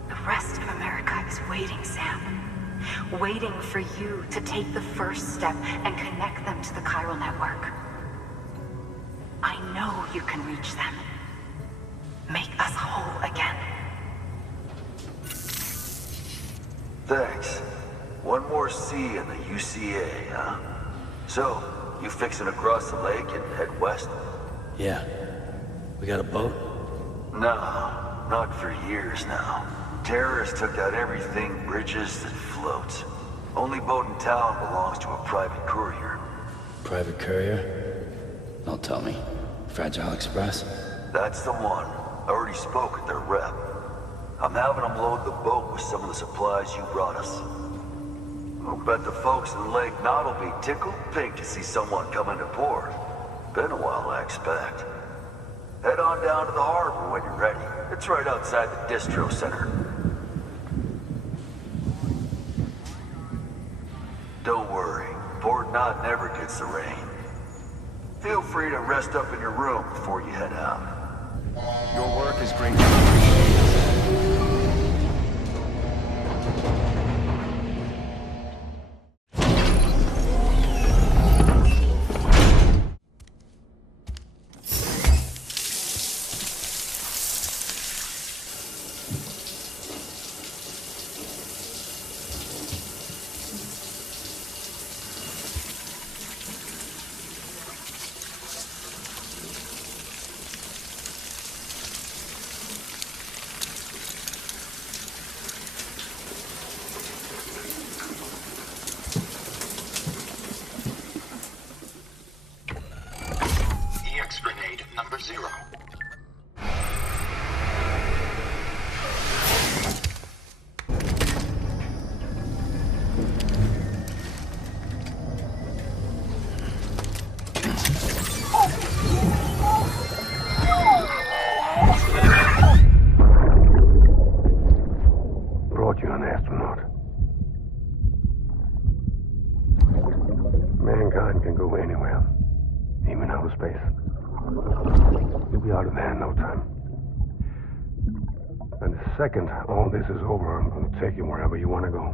The rest of America is waiting, Sam. Waiting for you to take the first step and connect them to the chiral network. I know you can reach them. Make us whole again. Thanks. One more C in the UCA, huh? So, you fixing to cross the lake and head west? Yeah. We got a boat? No, not for years now. Terrorists took out everything bridges that floats. Only boat in town belongs to a private courier. Private courier? Don't tell me. Fragile Express? That's the one. I already spoke with their rep. I'm having them load the boat with some of the supplies you brought us. I'll bet the folks in Lake Knot will be tickled pink to see someone come into port. Been a while, I expect. Head on down to the harbor when you're ready. It's right outside the distro center. Don't worry, Port Knot never gets the rain. Feel free to rest up in your room before you head out. Your work is greatly appreciated. Grenade number 0. Brought you an astronaut. Mankind can go anywhere, even outer space. You'll be out of there in no time. And the second all this is over, I'm going to take you wherever you want to go.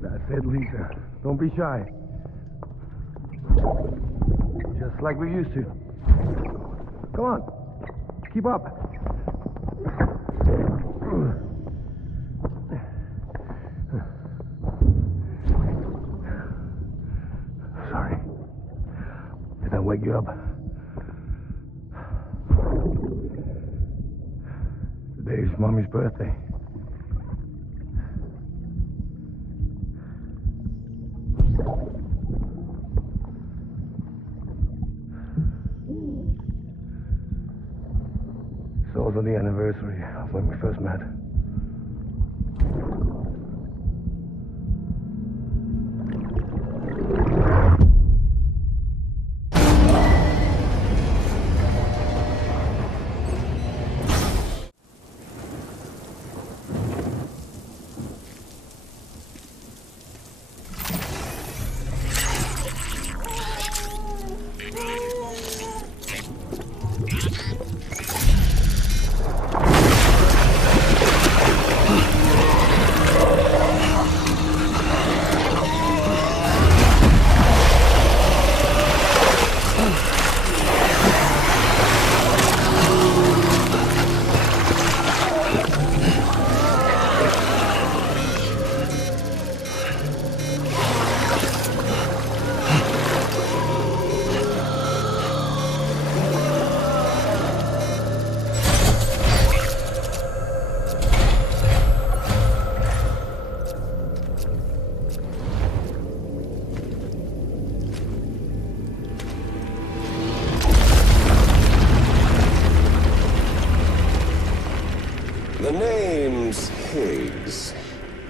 That's it, Lisa. Don't be shy. Just like we used to. Come on. Keep up. Sorry. Did I wake you up? Today's Mommy's birthday. It's also the anniversary of when we first met.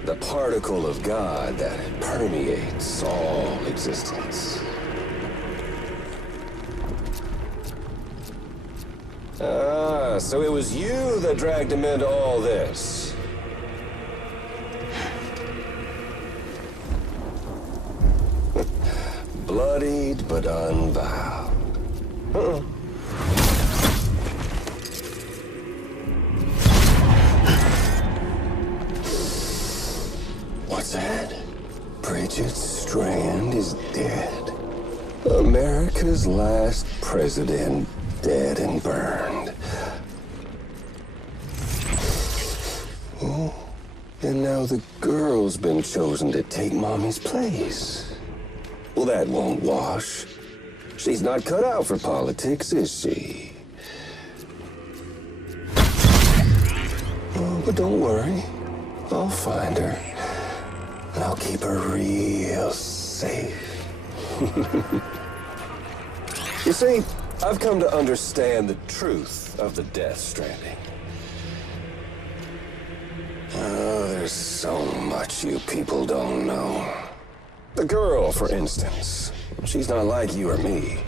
The particle of God that permeates all existence. Ah, so it was you that dragged him into all this. Bloodied but unvowed. What's that? Bridget Strand is dead. America's last president dead and burned. Oh, and now the girl's been chosen to take Mommy's place. Well, that won't wash. She's not cut out for politics, is she? Oh, but don't worry. I'll find her. And I'll keep her real safe. You see, I've come to understand the truth of the Death Stranding. Oh, there's so much you people don't know. The girl, for instance. She's not like you or me.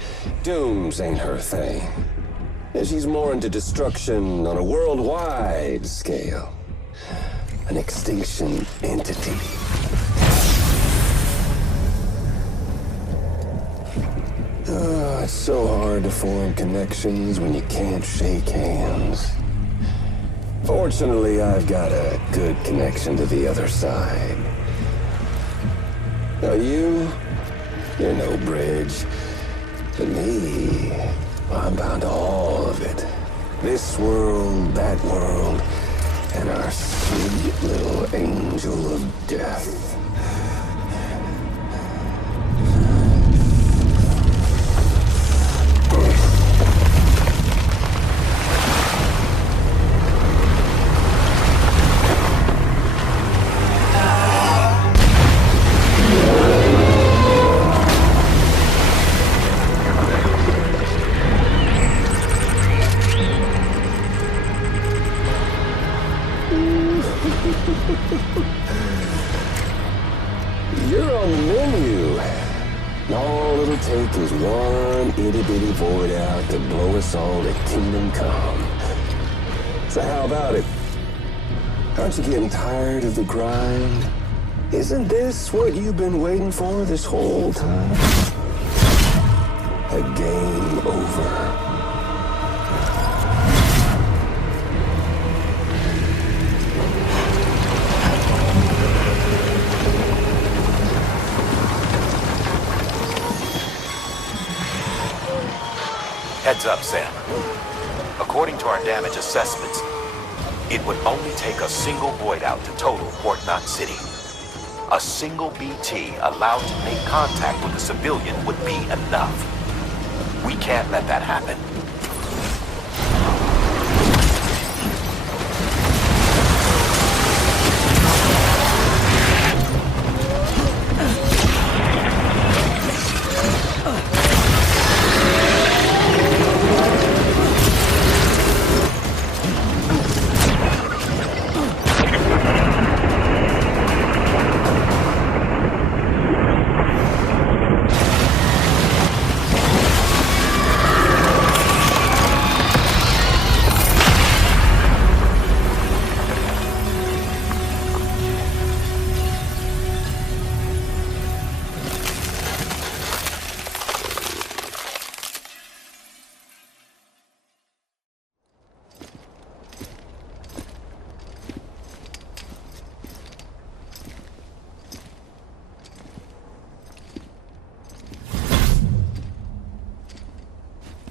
Dooms ain't her thing. And she's more into destruction on a worldwide scale. An extinction entity. Oh, it's so hard to form connections when you can't shake hands. Fortunately, I've got a good connection to the other side. Now you're no bridge. But me, I'm bound to all of it. This world, that world, and our sweet little angel of death. You're on the menu. All it'll take is one itty-bitty void out to blow us all to kingdom come. So how about it? Aren't you getting tired of the grind? Isn't this what you've been waiting for this whole time? A game over. Heads up, Sam. According to our damage assessments, it would only take a single void out to total Port Knot City. A single BT allowed to make contact with a civilian would be enough. We can't let that happen.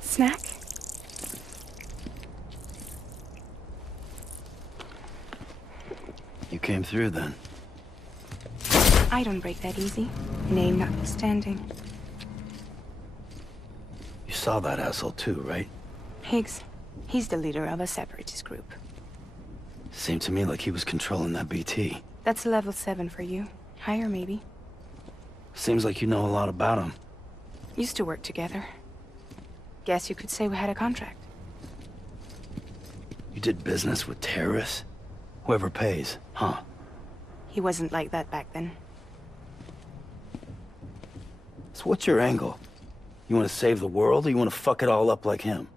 Snack? You came through then. I don't break that easy. Name notwithstanding. You saw that asshole too, right? Higgs. He's the leader of a separatist group. Seemed to me like he was controlling that BT. That's level 7 for you. Higher, maybe. Seems like you know a lot about him. Used to work together. Guess you could say we had a contract. You did business with terrorists? Whoever pays, huh? He wasn't like that back then. So what's your angle? You want to save the world, or you want to fuck it all up like him?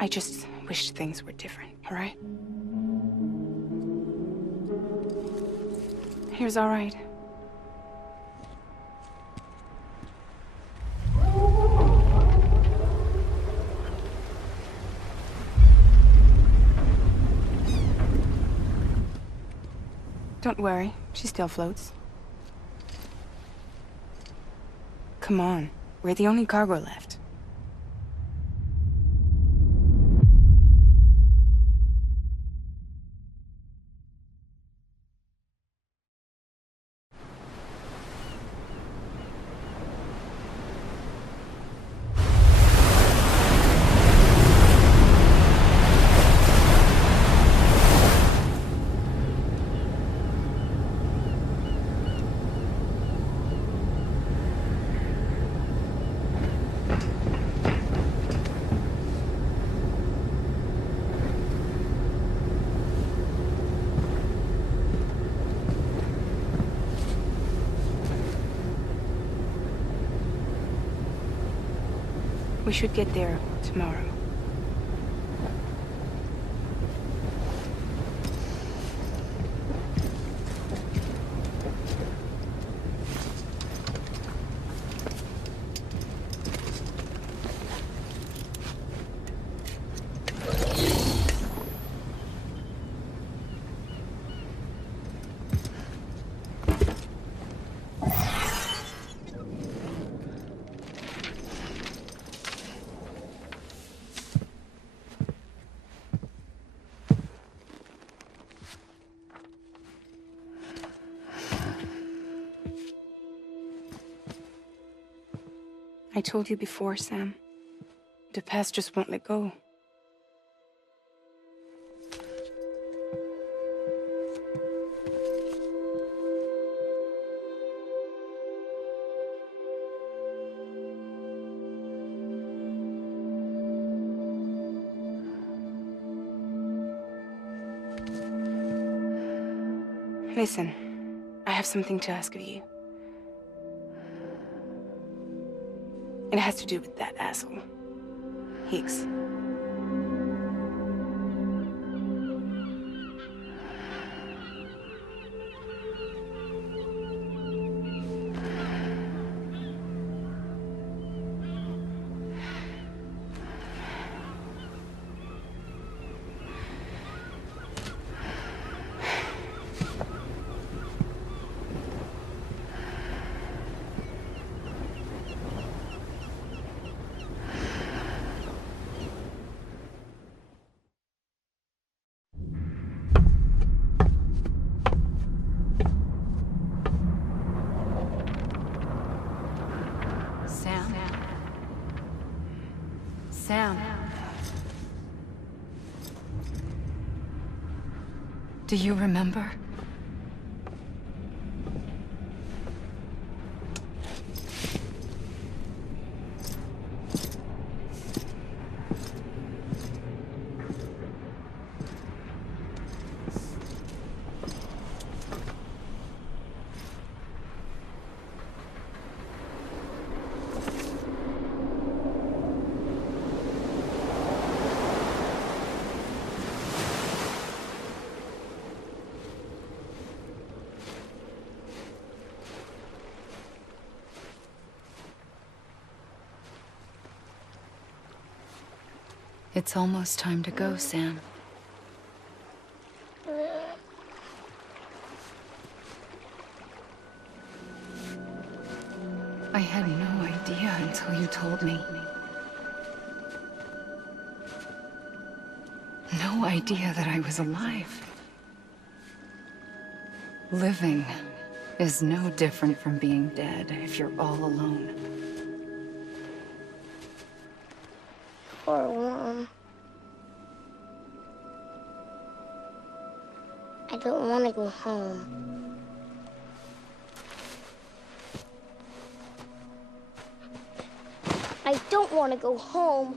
I just wished things were different, all right? Here's all right. Don't worry, she still floats. Come on, we're the only cargo left. We should get there tomorrow. I told you before, Sam. The past just won't let go. Listen, I have something to ask of you. It has to do with that asshole, Higgs. Sam. Do you remember? It's almost time to go, Sam. I had no idea until you told me. No idea that I was alive. Living is no different from being dead if you're all alone. Poor Mom. I don't want to go home. I don't want to go home.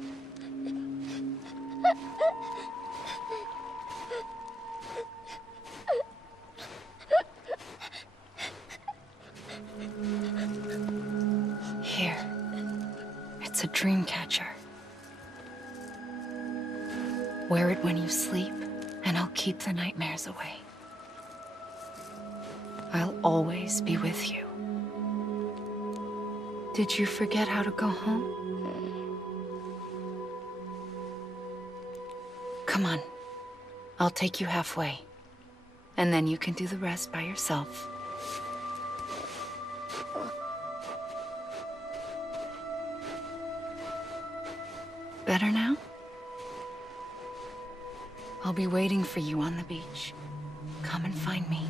Here. It's a dream catcher. Wear it when you sleep, and I'll keep the nightmares away. I'll always be with you. Did you forget how to go home? Come on. I'll take you halfway. And then you can do the rest by yourself. Better now? I'll be waiting for you on the beach. Come and find me.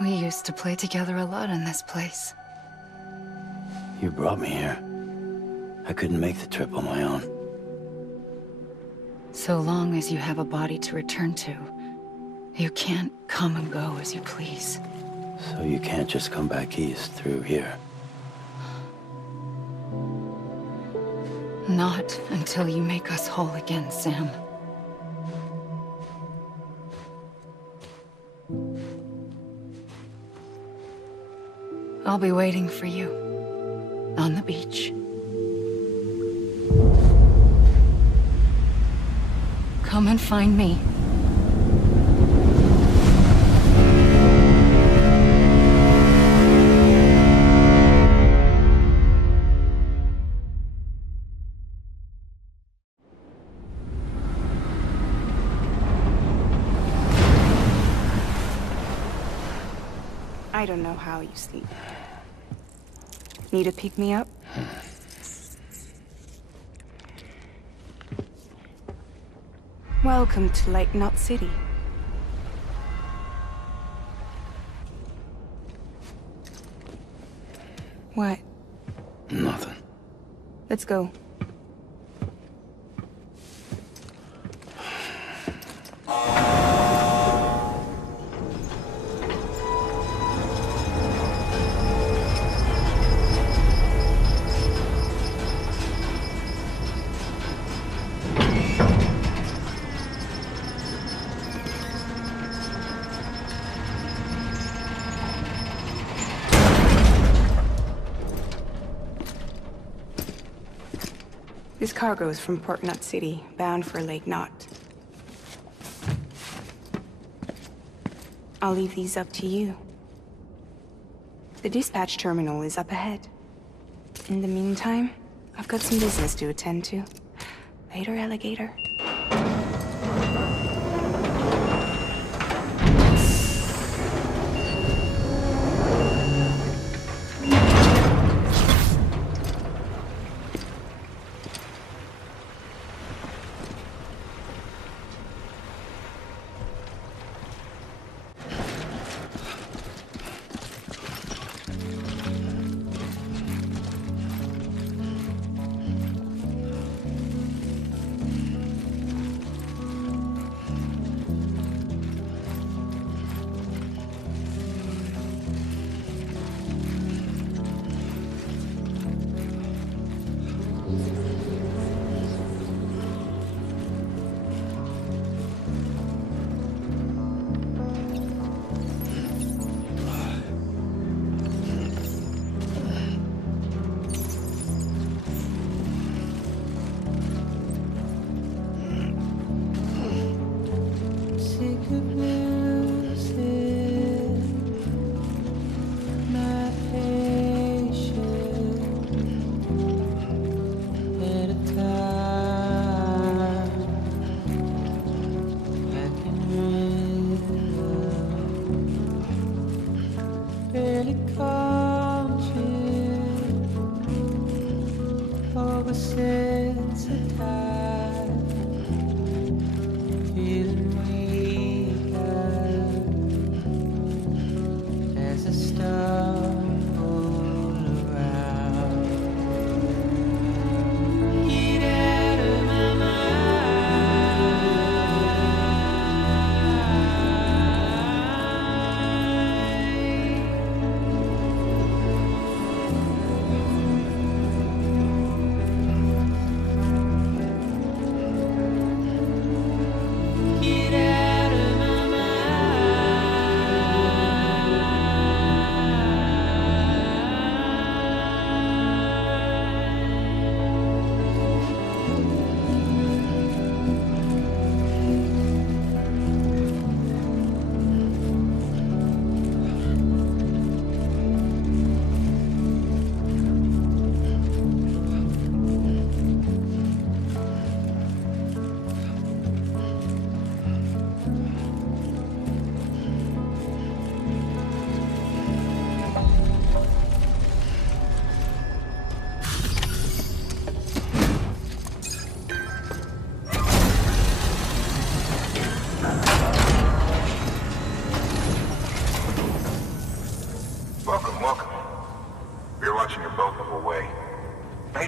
We used to play together a lot in this place. You brought me here. I couldn't make the trip on my own. So long as you have a body to return to, you can't come and go as you please. So you can't just come back east through here? Not until you make us whole again, Sam. I'll be waiting for you on the beach. Come and find me. I don't know how you sleep. Need to pick me up? Welcome to Lake Knot City. What? Nothing. Let's go. This cargo is from Port Knot City, bound for Lake Knot. I'll leave these up to you. The dispatch terminal is up ahead. In the meantime, I've got some business to attend to. Later, alligator. Feeling weak.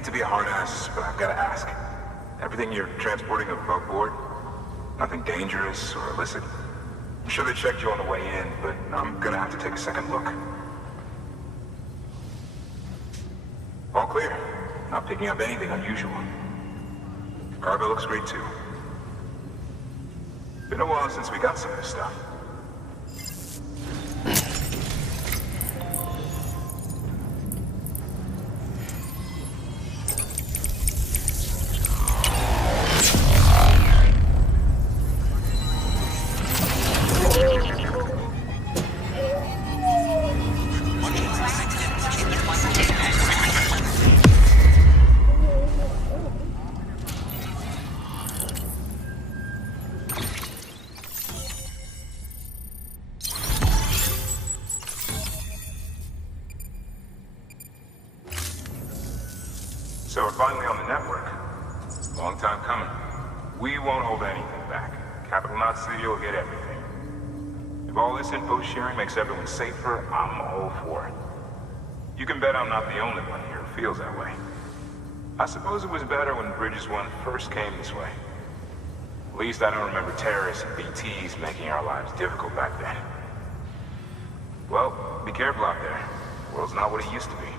hate to be a hard ass, but I've gotta ask. Everything you're transporting above board? Nothing dangerous or illicit? I'm sure they checked you on the way in, but I'm gonna have to take a second look. All clear. Not picking up anything unusual. Cargo looks great too. Been a while since we got some of this stuff. So we're finally on the network. Long time coming. We won't hold anything back. Capital Knot City will get everything. If all this info sharing makes everyone safer, I'm all for it. You can bet I'm not the only one here who feels that way. I suppose it was better when Bridges 1 first came this way. At least I don't remember terrorists and BTs making our lives difficult back then. Well, be careful out there. The world's not what it used to be.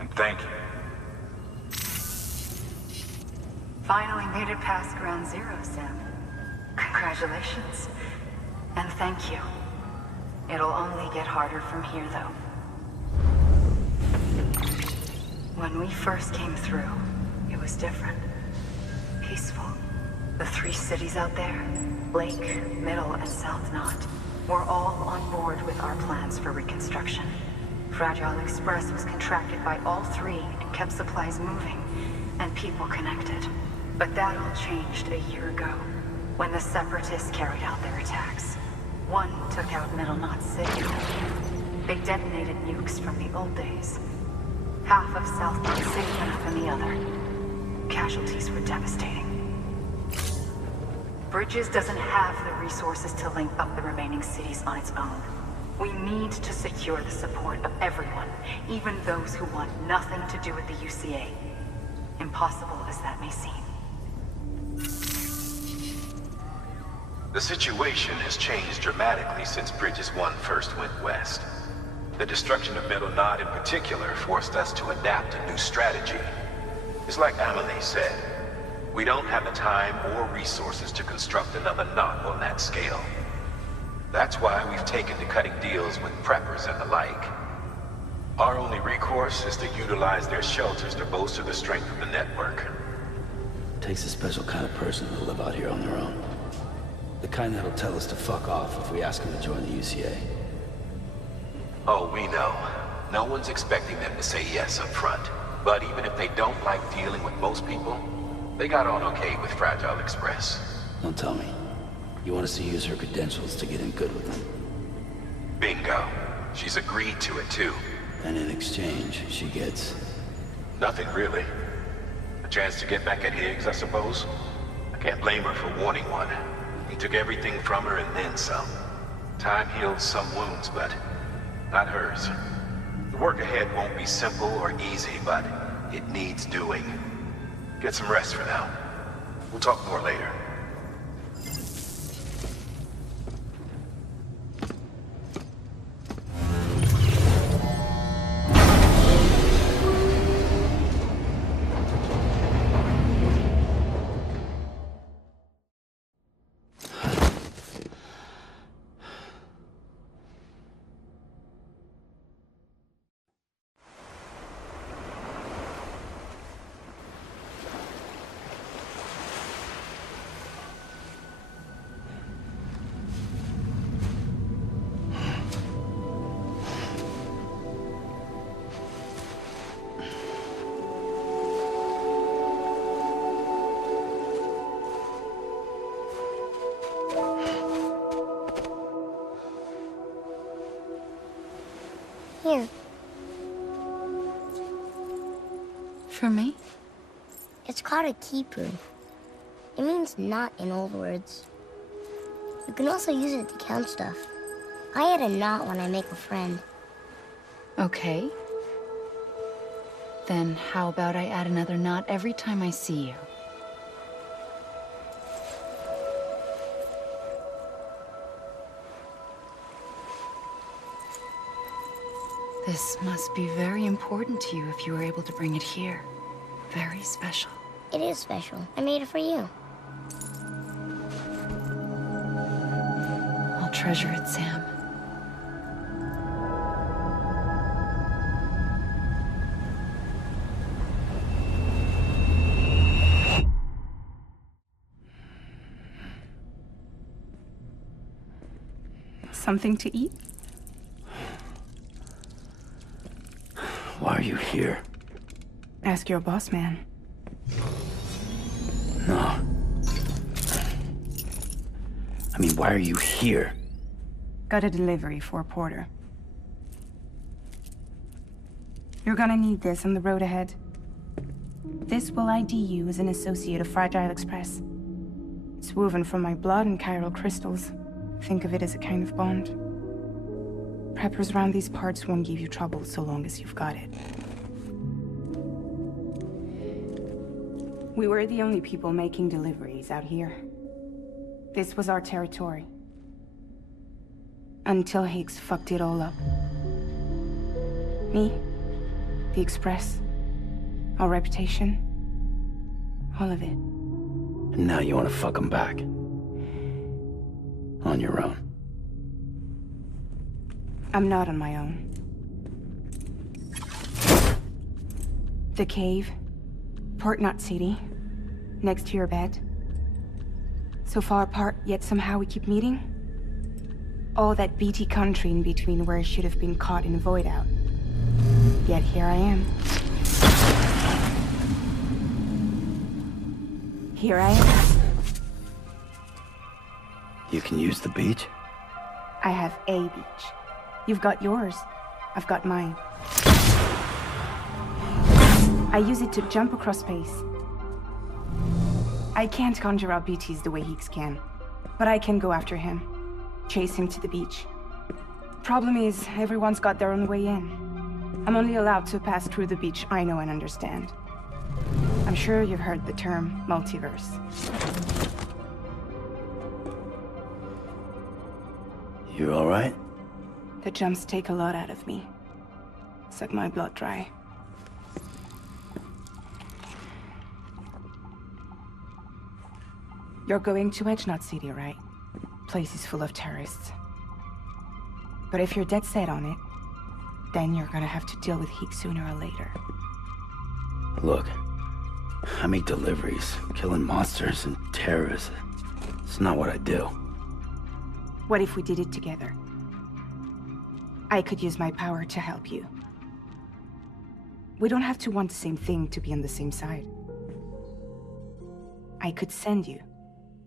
And thank you. Finally made it past Ground Zero, Sam. Congratulations. And thank you. It'll only get harder from here, though. When we first came through, it was different. Peaceful. The 3 cities out there, Lake, Middle, and South Knot, were all on board with our plans for reconstruction. Fragile Express was contracted by all 3 and kept supplies moving, and people connected. But that all changed a year ago, when the Separatists carried out their attacks. One took out Middle Knot City. They detonated nukes from the old days. Half of South Knot City went up in the other. Casualties were devastating. Bridges doesn't have the resources to link up the remaining cities on its own. We need to secure the support of everyone, even those who want nothing to do with the UCA. Impossible as that may seem. The situation has changed dramatically since Bridges 1 first went west. The destruction of Middle Knot in particular forced us to adapt a new strategy. It's like Amelie said, we don't have the time or resources to construct another knot on that scale. That's why we've taken to cutting deals with preppers and the like. Our only recourse is to utilize their shelters to bolster the strength of the network. Takes a special kind of person to live out here on their own. The kind that'll tell us to fuck off if we ask them to join the UCA. Oh, we know. No one's expecting them to say yes up front. But even if they don't like dealing with most people, they got on okay with Fragile Express. Don't tell me. You want us to use her credentials to get in good with them? Bingo. She's agreed to it too. And in exchange, she gets... Nothing really. A chance to get back at Higgs, I suppose? I can't blame her for wanting one. He took everything from her and then some. Time heals some wounds, but not hers. The work ahead won't be simple or easy, but it needs doing. Get some rest for now. We'll talk more later. Here. For me? It's called a kipu. It means knot in old words. You can also use it to count stuff. I add a knot when I make a friend. Okay. Then how about I add another knot every time I see you? This must be very important to you if you were able to bring it here. Very special. It is special. I made it for you. I'll treasure it, Sam. Something to eat? Why are you here? Ask your boss man. No. I mean, why are you here? Got a delivery for a porter. You're gonna need this on the road ahead. This will ID you as an associate of Fragile Express. It's woven from my blood and chiral crystals. Think of it as a kind of bond. Preppers around these parts won't give you trouble so long as you've got it. We were the only people making deliveries out here. This was our territory. Until Higgs fucked it all up. Me, the Express, our reputation, all of it. And now you want to fuck them back. On your own. I'm not on my own. The cave, Port Knot City, next to your bed. So far apart, yet somehow we keep meeting. All that BT country in between where I should have been caught in a void out. Yet here I am. Here I am. You can use the beach? I have a beach. You've got yours. I've got mine. I use it to jump across space. I can't conjure up BTs the way Higgs can, but I can go after him. Chase him to the beach. Problem is, everyone's got their own way in. I'm only allowed to pass through the beach I know and understand. I'm sure you've heard the term multiverse. You all right? The jumps take a lot out of me. Suck my blood dry. You're going to Edge Knot City, right? Place is full of terrorists. But if you're dead set on it, then you're gonna have to deal with Higgs sooner or later. Look, I make deliveries, killing monsters and terrorists. It's not what I do. What if we did it together? I could use my power to help you. We don't have to want the same thing to be on the same side. I could send you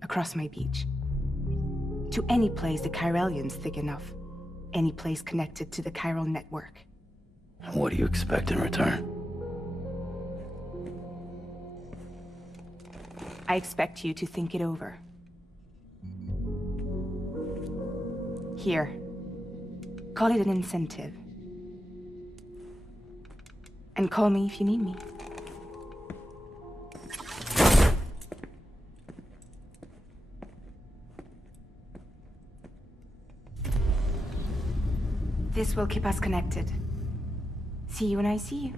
across my beach. To any place the Chiralian's thick enough. Any place connected to the chiral network. What do you expect in return? I expect you to think it over. Here. Call it an incentive. And call me if you need me. This will keep us connected. See you when I see you.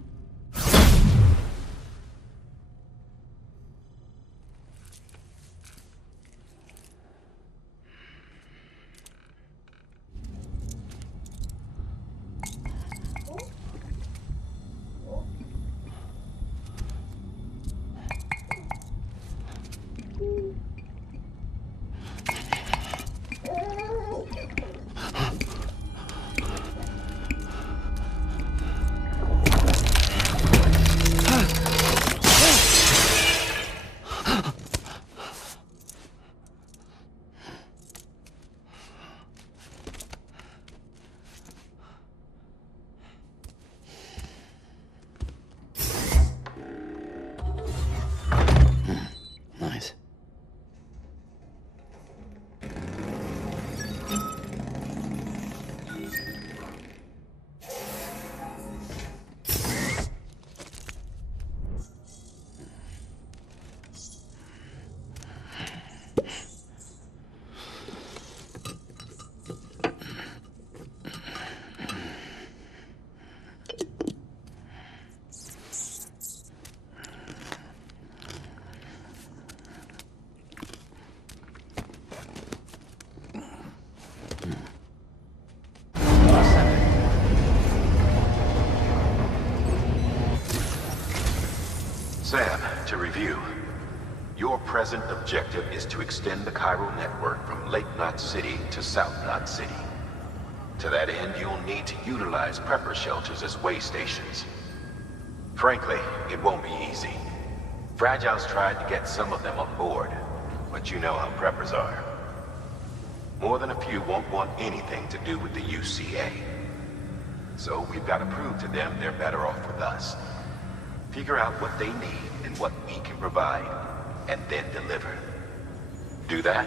Sam, to review. Your present objective is to extend the chiral network from Lake Knot City to South Knot City. To that end, you'll need to utilize prepper shelters as way stations. Frankly, it won't be easy. Fragile's tried to get some of them on board, but you know how preppers are. More than a few won't want anything to do with the UCA. So we've got to prove to them they're better off with us. Figure out what they need and what we can provide, and then deliver. Do that,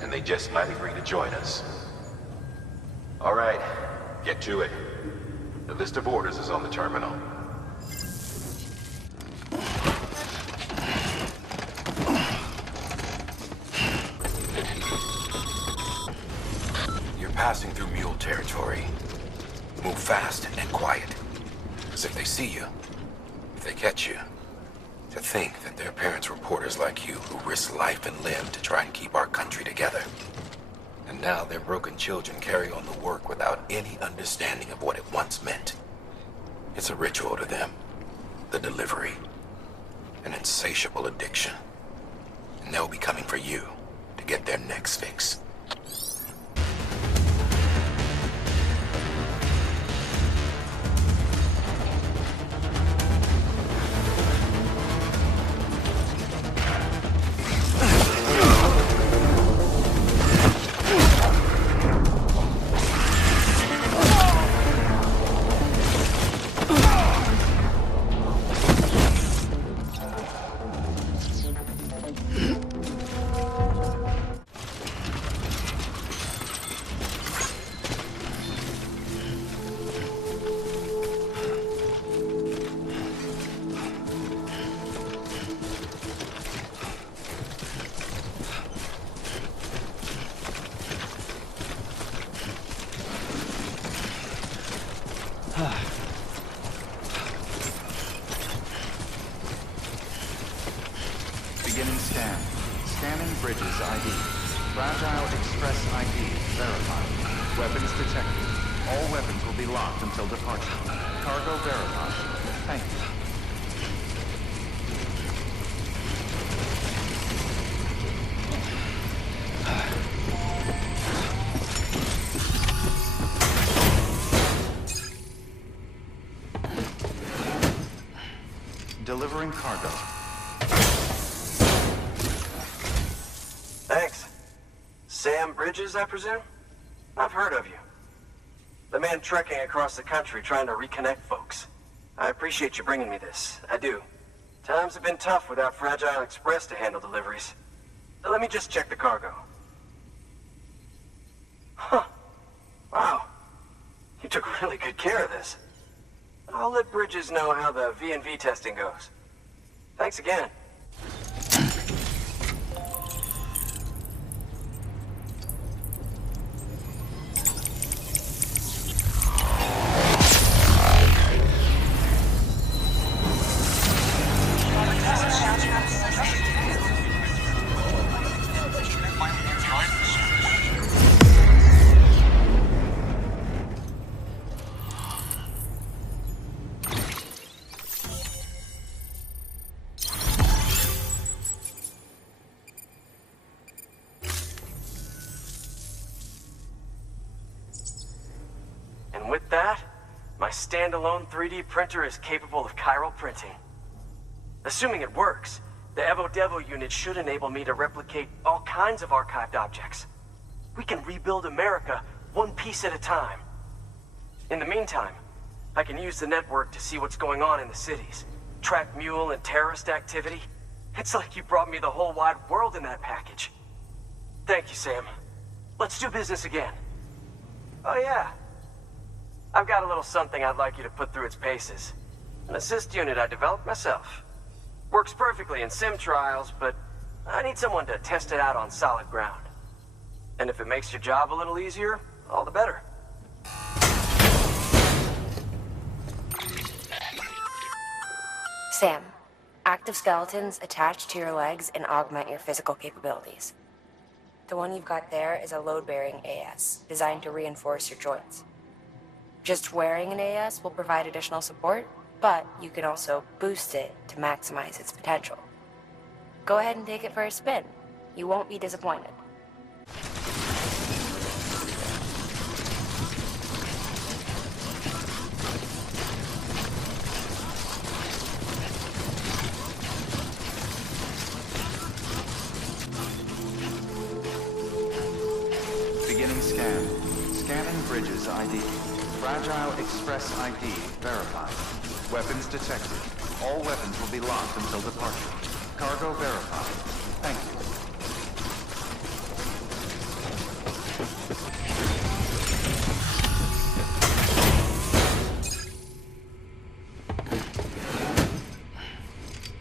and they just might agree to join us. All right, get to it. The list of orders is on the terminal. You're passing through mule territory. Move fast and quiet. Because if they see you, if they catch you, to think that their parents reporters like you who risk life and limb to try and keep our country together. And now their broken children carry on the work without any understanding of what it once meant. It's a ritual to them. The delivery. An insatiable addiction. And they'll be coming for you to get their next fix. Beginning scan. Scanning bridges ID. Fragile Express ID verified. Weapons detected. All weapons will be locked until departure. Cargo verified. Thank you. Delivering cargo. Thanks. Sam Bridges, I presume? I've heard of you. The man trekking across the country trying to reconnect folks. I appreciate you bringing me this. I do. Times have been tough without Fragile Express to handle deliveries. So let me just check the cargo. Huh. Wow. You took really good care of this. I'll let Bridges know how the V&V testing goes. Thanks again. And with that, my standalone 3D printer is capable of chiral printing. Assuming it works, the Evo Devo unit should enable me to replicate all kinds of archived objects. We can rebuild America one piece at a time. In the meantime, I can use the network to see what's going on in the cities, track mule and terrorist activity. It's like you brought me the whole wide world in that package. Thank you, Sam. Let's do business again. Oh yeah. I've got a little something I'd like you to put through its paces. An assist unit I developed myself. Works perfectly in sim trials, but I need someone to test it out on solid ground. And if it makes your job a little easier, all the better. Sam, active skeletons attach to your legs and augment your physical capabilities. The one you've got there is a load-bearing AS, designed to reinforce your joints. Just wearing an AS will provide additional support, but you can also boost it to maximize its potential. Go ahead and take it for a spin. You won't be disappointed. Beginning scan. Scanning bridges ID. Fragile Express ID verified. Weapons detected. All weapons will be locked until departure. Cargo verified. Thank you.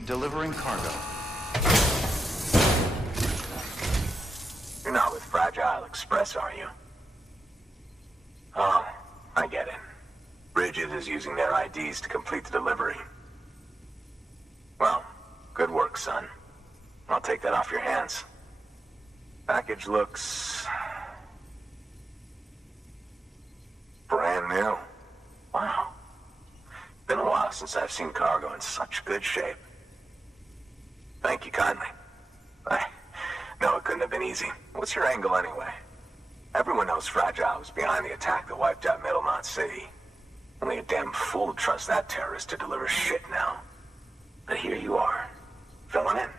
Delivering cargo. You're not with Fragile Express, are you? Oh, I get it. Bridget is using their IDs to complete the delivery. Well, good work, son. I'll take that off your hands. Package looks... brand new. Wow. Been a while since I've seen cargo in such good shape. Thank you kindly. No, it couldn't have been easy. What's your angle anyway? Everyone knows Fragile was behind the attack that wiped out Middle Knot City. Only a damn fool would trust that terrorist to deliver shit now. But here you are, filling in.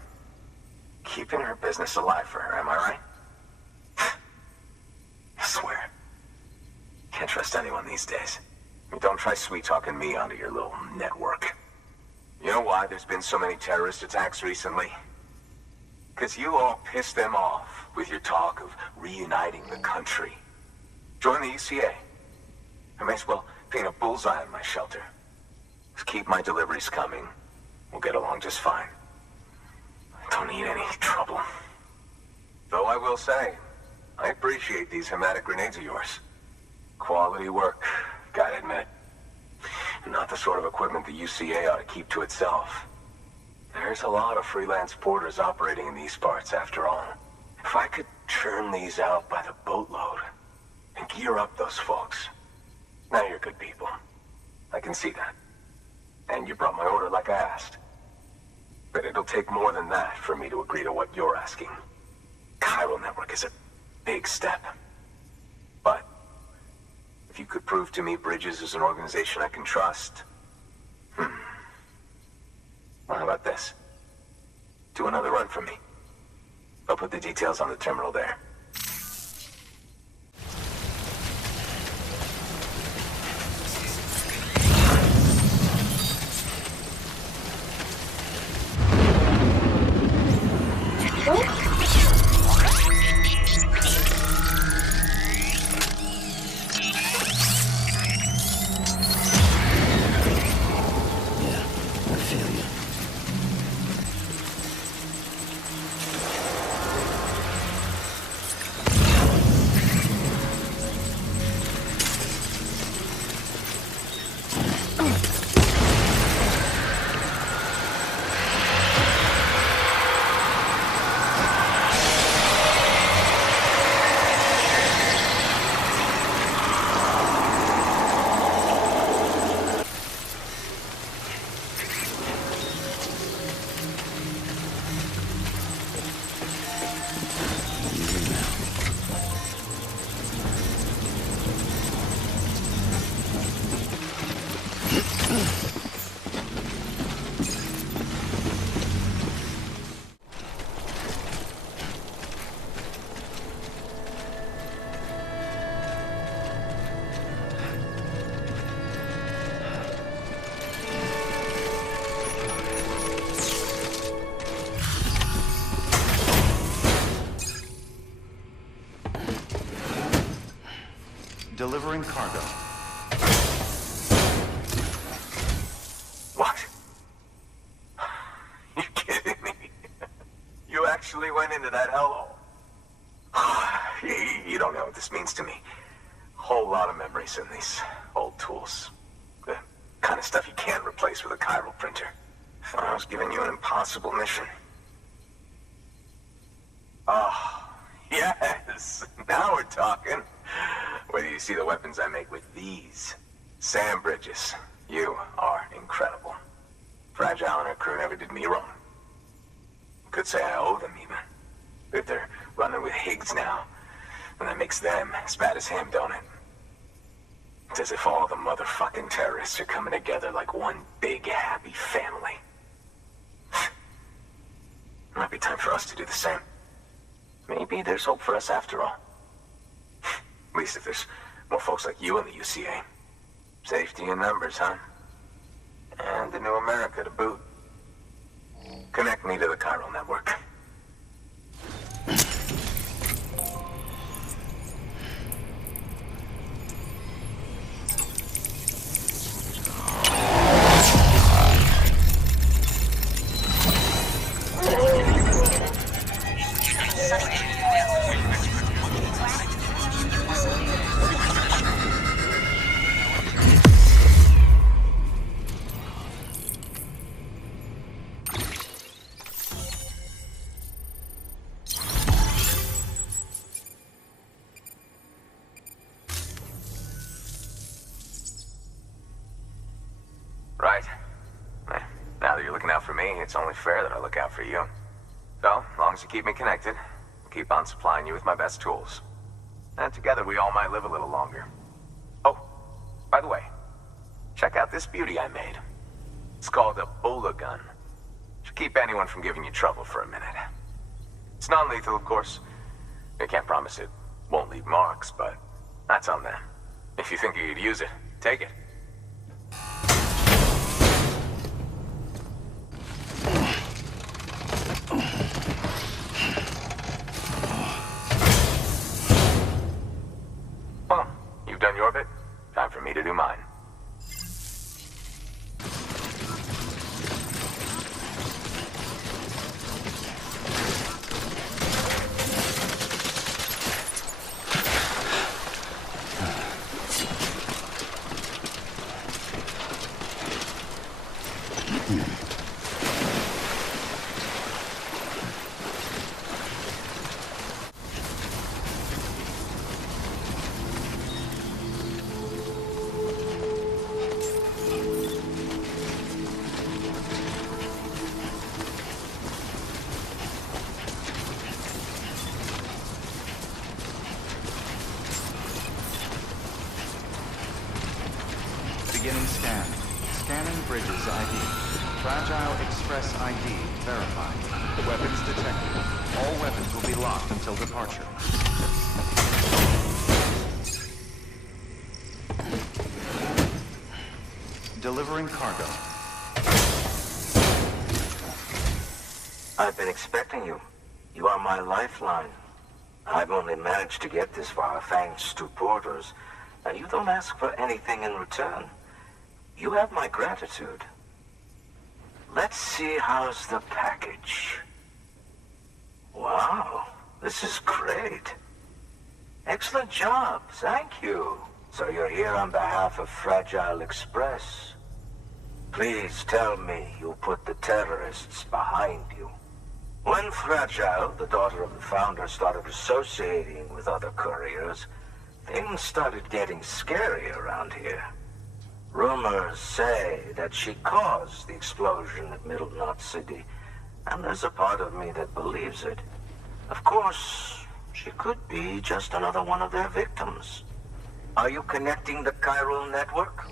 Keeping her business alive for her, am I right? I swear. Can't trust anyone these days. Don't try sweet-talking me onto your little network. You know why there's been so many terrorist attacks recently? Because you all pissed them off with your talk of reuniting the country. Join the UCA. I may as well paint a bullseye on my shelter. Just keep my deliveries coming. We'll get along just fine. I don't need any trouble. Though I will say, I appreciate these hematic grenades of yours. Quality work, gotta admit. Not the sort of equipment the UCA ought to keep to itself. There's a lot of freelance porters operating in these parts, after all. If I could churn these out by the boatload and gear up those folks. Now you're good people. I can see that. And you brought my order like I asked. But it'll take more than that for me to agree to what you're asking. Chiral Network is a big step. But if you could prove to me Bridges is an organization I can trust... Well, how about this? Do another run for me. I'll put the details on the terminal there. Delivering cargo. What? You're kidding me? You actually went into that hellhole? You don't know what this means to me. Whole lot of memories in these old tools. The kind of stuff you can't replace with a chiral printer. Thought I was giving you an impossible mission. Oh, yes. Now we're talking. Whether you see the weapons I make with these, Sam Bridges. You are incredible. Fragile and her crew never did me wrong. Could say I owe them even. If they're running with Higgs now, and that makes them as bad as him, don't it? It's as if all the motherfucking terrorists are coming together like one big happy family. Might be time for us to do the same. Maybe there's hope for us after all. At least if there's more folks like you in the UCA. Safety in numbers, huh? And the new America to boot. Connect me to the chiral network. Right. Now that you're looking out for me, it's only fair that I look out for you. So, as long as you keep me connected, I'll keep on supplying you with my best tools. And together we all might live a little longer. Oh, by the way, check out this beauty I made. It's called a Bola gun. Should keep anyone from giving you trouble for a minute. It's non-lethal, of course. I can't promise it won't leave marks, but that's on them. If you think you could use it, take it. Well, you've done your bit. Time for me to do mine. Beginning scan. Scanning bridges ID. Fragile Express ID verified. Weapons detected. All weapons will be locked until departure. Delivering cargo. I've been expecting you. You are my lifeline. I've only managed to get this far thanks to porters, and you don't ask for anything in return. You have my gratitude. Let's see how's the package. Wow, this is great. Excellent job, thank you. So you're here on behalf of Fragile Express. Please tell me you put the terrorists behind you. When Fragile, the daughter of the founder, started associating with other couriers, things started getting scary around here. Rumors say that she caused the explosion at Middle Knot City, and there's a part of me that believes it. Of course, she could be just another one of their victims. Are you connecting the chiral network?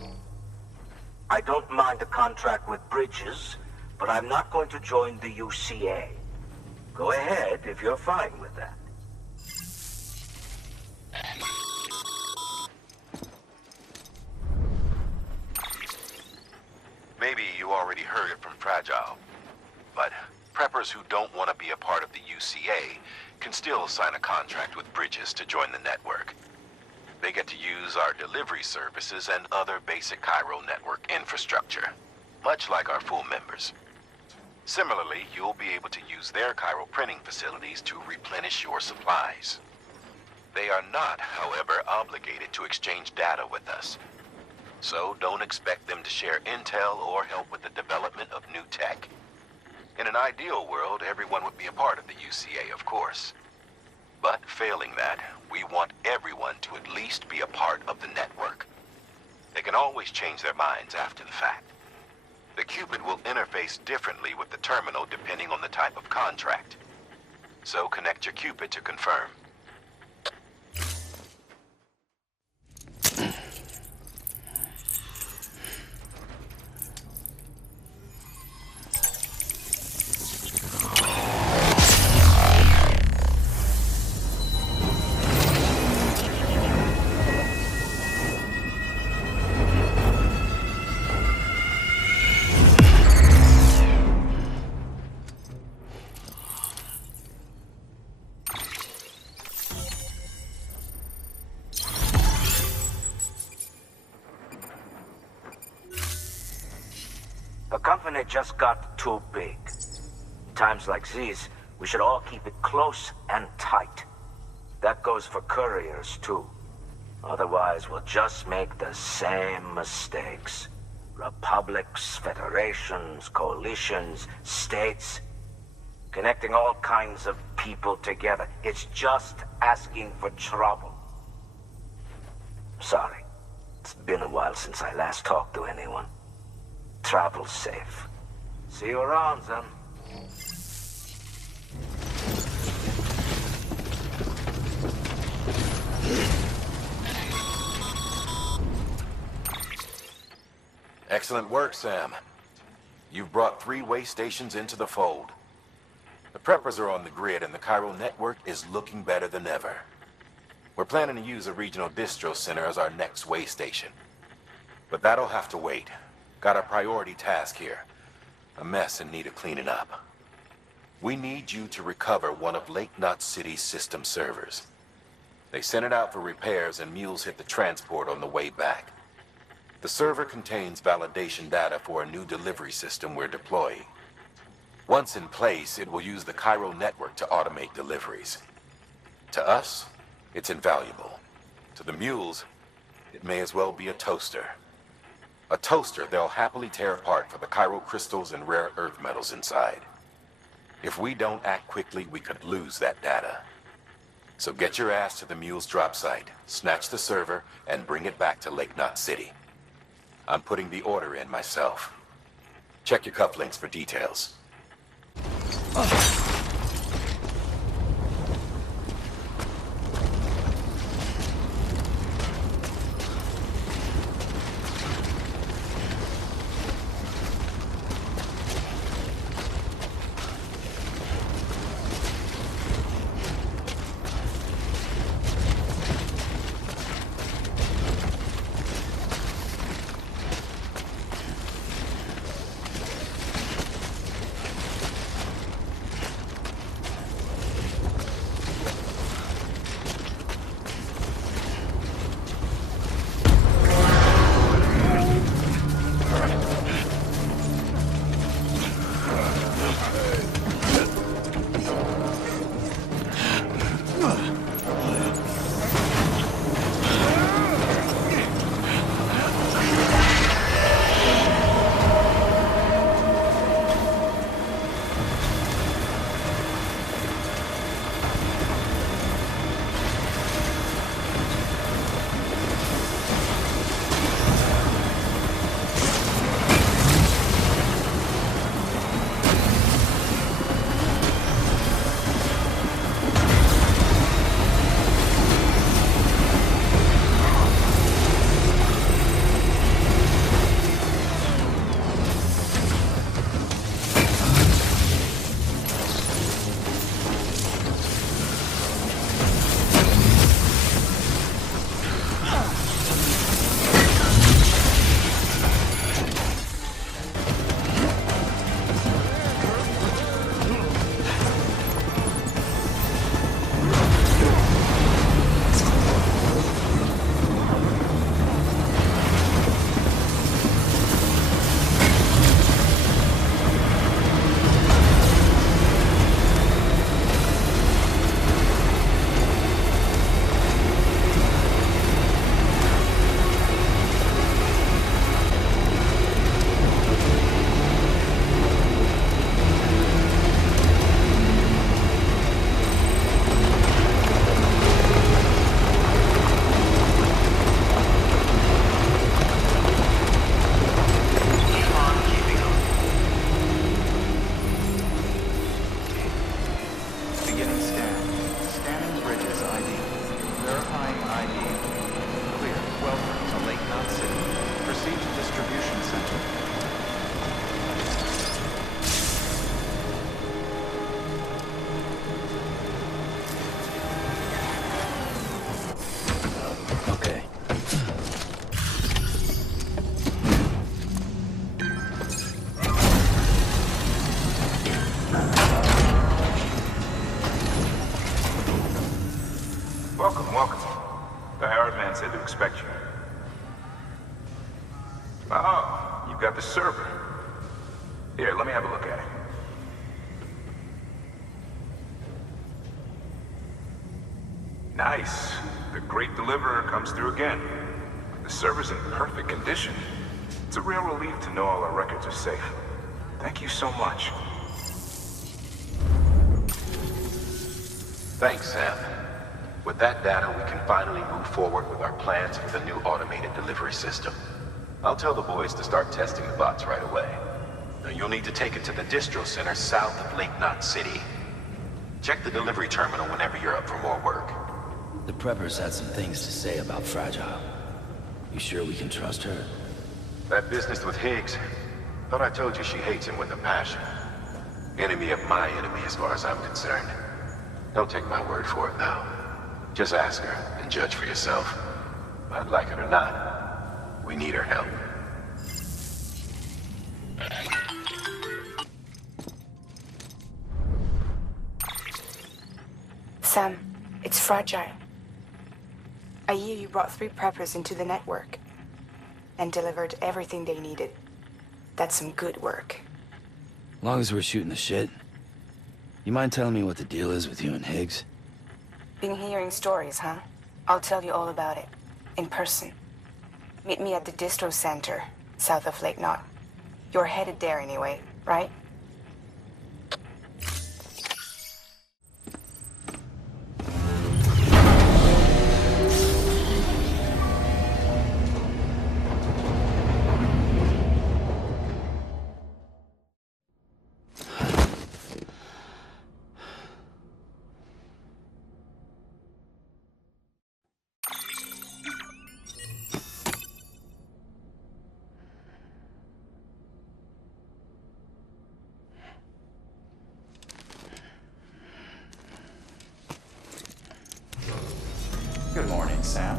I don't mind a contract with Bridges, but I'm not going to join the UCA. Go ahead if you're fine with that. Maybe you already heard it from Fragile, but preppers who don't want to be a part of the UCA can still sign a contract with Bridges to join the network. They get to use our delivery services and other basic chiral network infrastructure, much like our full members. Similarly, you'll be able to use their chiral printing facilities to replenish your supplies. They are not, however, obligated to exchange data with us. So don't expect them to share intel or help with the development of new tech. In an ideal world, everyone would be a part of the UCA, of course. But failing that, we want everyone to at least be a part of the network. They can can always change their minds after the fact. The Cupid will interface differently with the terminal depending on the type of contract. So connect your Cupid to confirm. The company just got too big. Times like these, we should all keep it close and tight. That goes for couriers, too. Otherwise, we'll just make the same mistakes. Republics, federations, coalitions, states. Connecting all kinds of people together. It's just asking for trouble. Sorry. It's been a while since I last talked to anyone. Travel safe. See you around, then. Excellent work, Sam. You've brought 3 way stations into the fold. The preppers are on the grid and the chiral network is looking better than ever. We're planning to use a regional distro center as our next way station. But that'll have to wait. Got a priority task here. A mess in need of cleaning up. We need you to recover one of Lake Knot City's system servers. They sent it out for repairs and mules hit the transport on the way back. The server contains validation data for a new delivery system we're deploying. Once in place, it will use the chiral network to automate deliveries. To us, it's invaluable. To the mules, it may as well be a toaster. A toaster they'll happily tear apart for the chiral crystals and rare earth metals inside. If we don't act quickly, we could lose that data. So get your ass to the mule's drop site, snatch the server, and bring it back to Lake Knot City. I'm putting the order in myself. Check your cufflinks for details. City. Proceed to distribution center. Okay. Welcome, welcome. The Howard man said to expect you. Oh, you've got the server. Here, let me have a look at it. Nice. The great deliverer comes through again. The server's in perfect condition. It's a real relief to know all our records are safe. Thank you so much. Thanks, Sam. With that data, we can finally move forward with our plans for the new automated delivery system. I'll tell the boys to start testing the bots right away. Now, you'll need to take it to the distro center south of Lake Knot City. Check the delivery terminal whenever you're up for more work. The preppers had some things to say about Fragile. You sure we can trust her? That business with Higgs, thought I told you she hates him with a passion. Enemy of my enemy as far as I'm concerned. Don't take my word for it, though. Just ask her and judge for yourself. I'd like it or not, we need her help. Sam, it's Fragile. I hear you brought 3 preppers into the network and delivered everything they needed. That's some good work. Long as we're shooting the shit. You mind telling me what the deal is with you and Higgs? Been hearing stories, huh? I'll tell you all about it. In person. Meet me at the distro center, south of Lake Knot. You're headed there anyway, right? Good morning, Sam.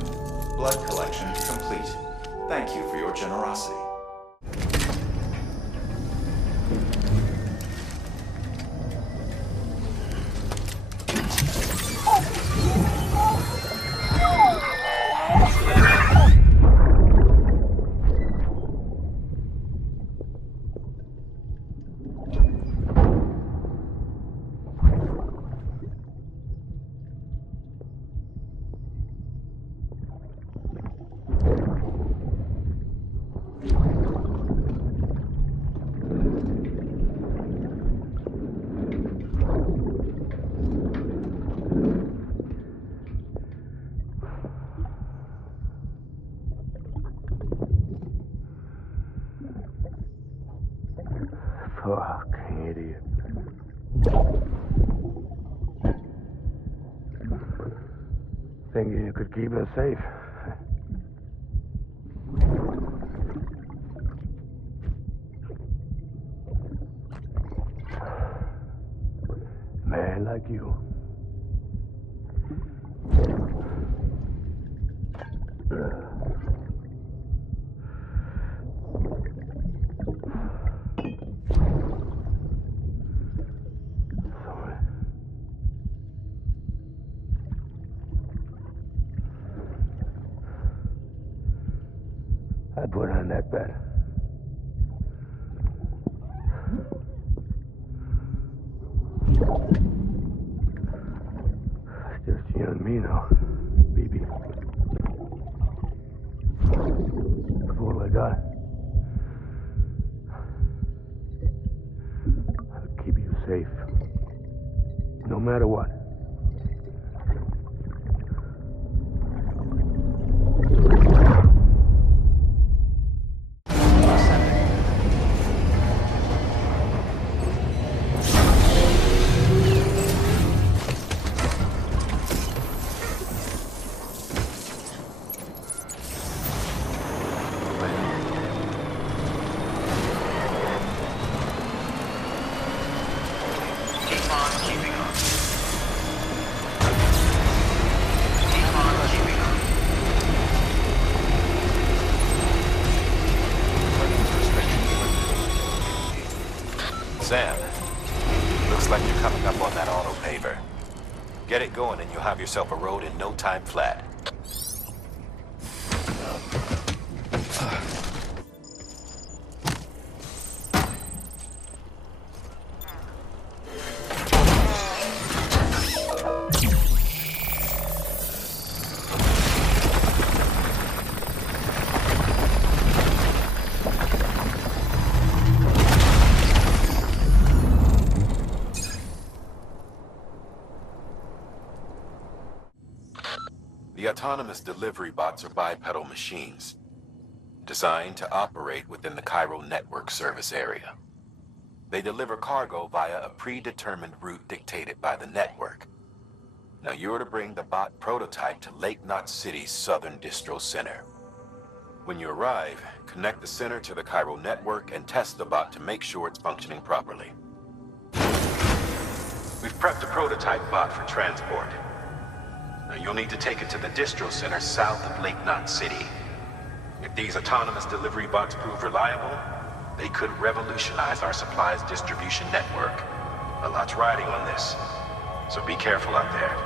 Blood collection complete. Thank you for your generosity. Fucking idiot. Thinking you could keep us safe. Man like you. I'd put on that bet. It's just you and me now, baby. That's all I got. I'll keep you safe. No matter what. Sam, looks like you're coming up on that auto paver. Get it going and you'll have yourself a road in no time flat. The autonomous delivery bots are bipedal machines, designed to operate within the Cairo network service area. They deliver cargo via a predetermined route dictated by the network. Now you're to bring the bot prototype to Lake Knot City's southern distro center. When you arrive, connect the center to the Cairo network and test the bot to make sure it's functioning properly. We've prepped a prototype bot for transport. Now you'll need to take it to the distro center south of Lake Knot City. If these autonomous delivery bots prove reliable, they could revolutionize our supplies distribution network. A lot's riding on this, so be careful out there.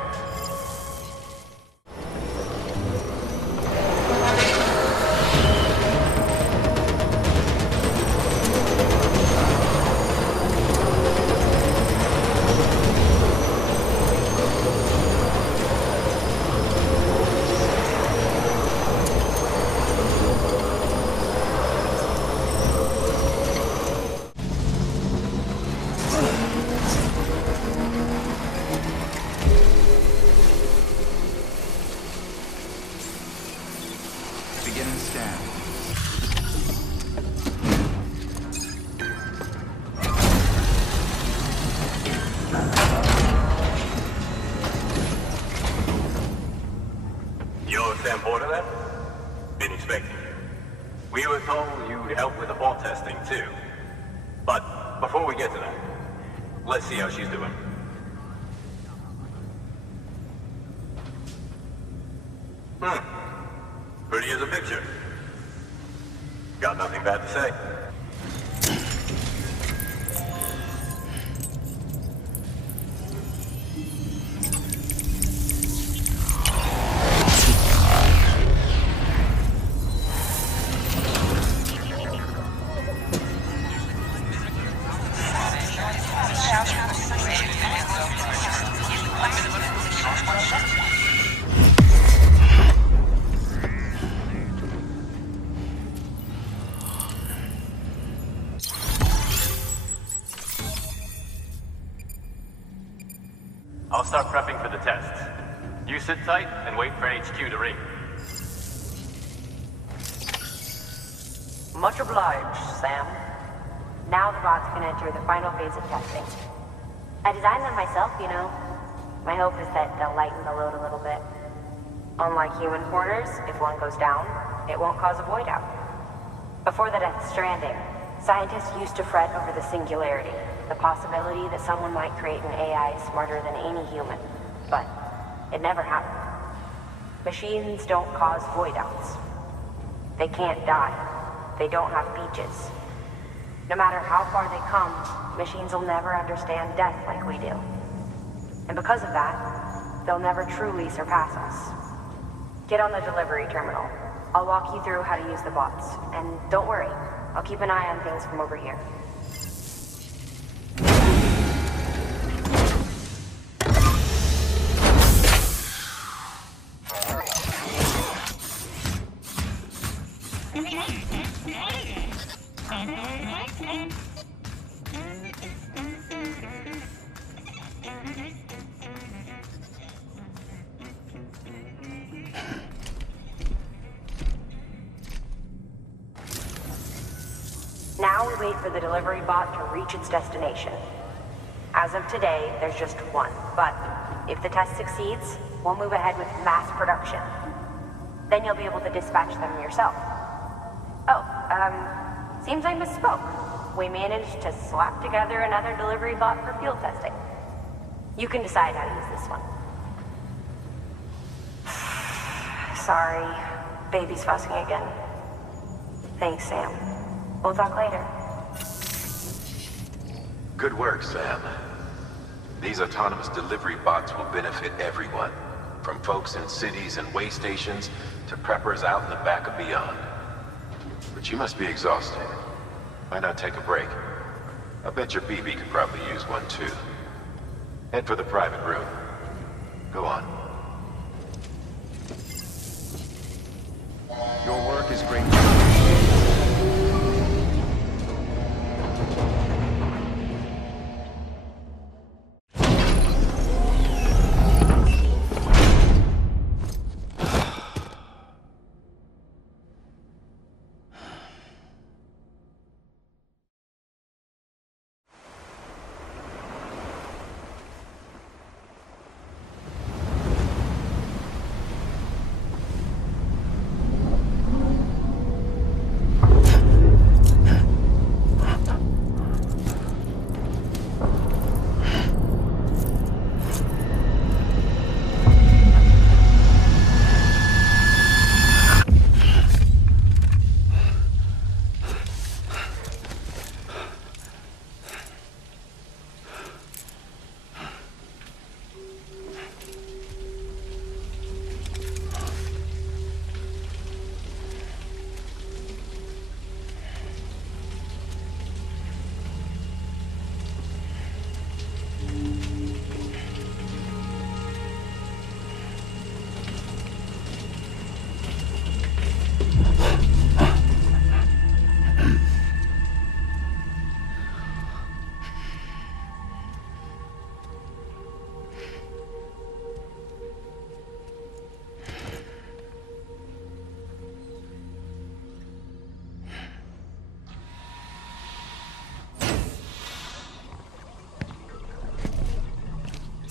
See how she's doing. Pretty as a picture. Got nothing bad to say. I'll start prepping for the tests. You sit tight and wait for HQ to ring. Much obliged, Sam. Now the bots can enter the final phase of testing. I designed them myself, you know. My hope is that they'll lighten the load a little bit. Unlike human porters, if one goes down, it won't cause a void out. Before the death Stranding, scientists used to fret over the singularity, the possibility that someone might create an AI smarter than any human. But it never happened. Machines don't cause void outs. They can't die. They don't have beaches. No matter how far they come, machines will never understand death like we do. And because of that, they'll never truly surpass us. Get on the delivery terminal. I'll walk you through how to use the bots. And don't worry, I'll keep an eye on things from over here. Now we wait for the delivery bot to reach its destination. As of today, there's just one, but if the test succeeds, we'll move ahead with mass production. Then you'll be able to dispatch them yourself. Oh, seems I misspoke. We managed to slap together another delivery bot for field testing. You can decide how to use this one. Sorry, baby's fussing again. Thanks, Sam. We'll talk later. Good work, Sam. These autonomous delivery bots will benefit everyone, from folks in cities and way stations to preppers out in the back and beyond. But you must be exhausted. Why not take a break? I bet your BB could probably use one too. Head for the private room. Go on. Your work is great.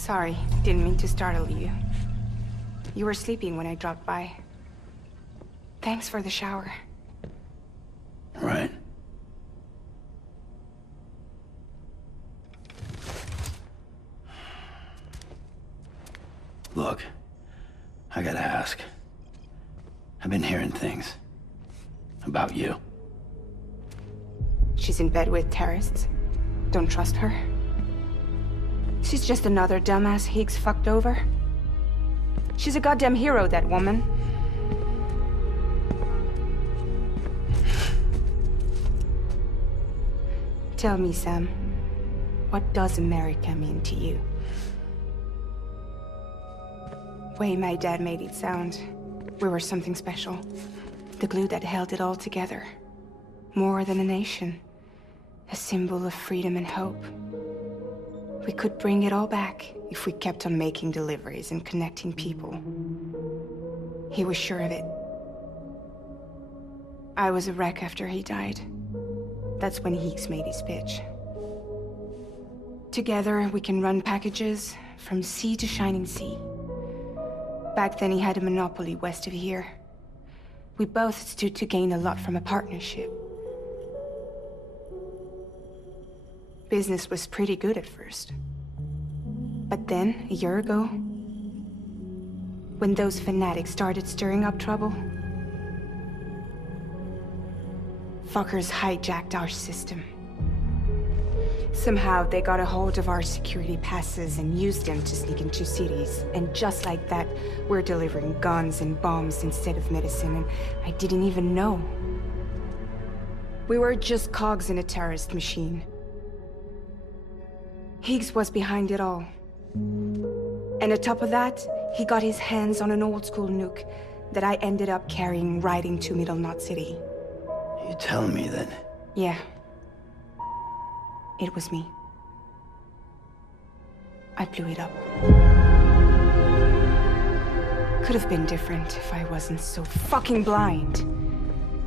Sorry, didn't mean to startle you. You were sleeping when I dropped by. Thanks for the shower. Right. Look, I gotta ask. I've been hearing things about you. She's in bed with terrorists. Don't trust her. She's just another dumbass Higgs fucked over. She's a goddamn hero, that woman. Tell me, Sam, what does America mean to you? Way my dad made it sound, we were something special. The glue that held it all together. More than a nation. A symbol of freedom and hope. We could bring it all back if we kept on making deliveries and connecting people. He was sure of it. I was a wreck after he died. That's when Higgs made his pitch. Together, we can run packages from sea to shining sea. Back then, he had a monopoly west of here. We both stood to gain a lot from a partnership. Business was pretty good at first. But then, a year ago, when those fanatics started stirring up trouble, fuckers hijacked our system. Somehow, they got a hold of our security passes and used them to sneak into cities. And just like that, we're delivering guns and bombs instead of medicine, and I didn't even know. We were just cogs in a terrorist machine. Higgs was behind it all. And on top of that, he got his hands on an old-school nuke that I ended up carrying right into Middle Knot City. You tell me that... Yeah. It was me. I blew it up. Could have been different if I wasn't so fucking blind.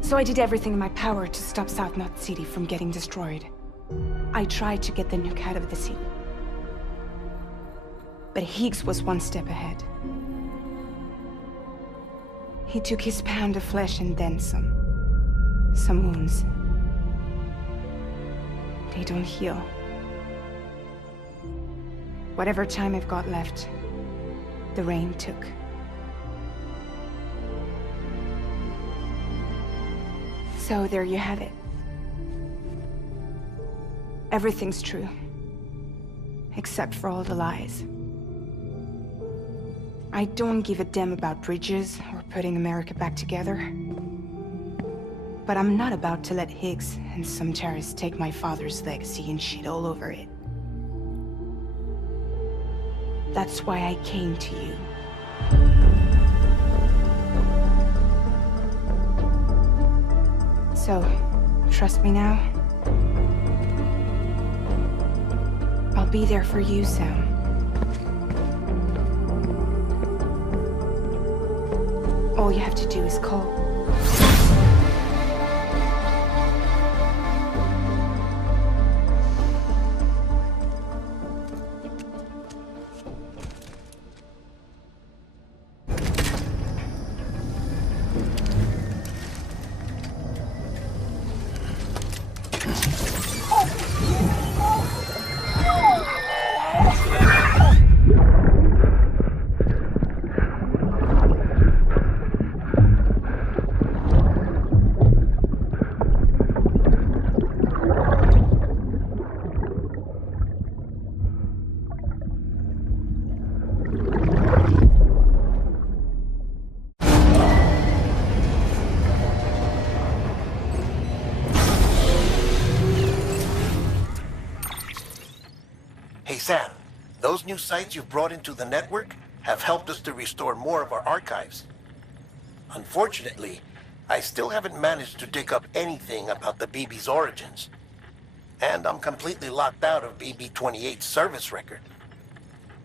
So I did everything in my power to stop South Knot City from getting destroyed. I tried to get the nuke out of the sea. But Higgs was one step ahead. He took his pound of flesh and then some. Some wounds. They don't heal. Whatever time I've got left, the rain took. So there you have it. Everything's true. except for all the lies. I don't give a damn about bridges or putting America back together. But I'm not about to let Higgs and some terrorists take my father's legacy and shit all over it. That's why I came to you. So, trust me now? I'll be there for you, Sam. All you have to do is call. Sam, those new sites you've brought into the network have helped us to restore more of our archives. Unfortunately, I still haven't managed to dig up anything about the BB's origins. And I'm completely locked out of BB-28's service record.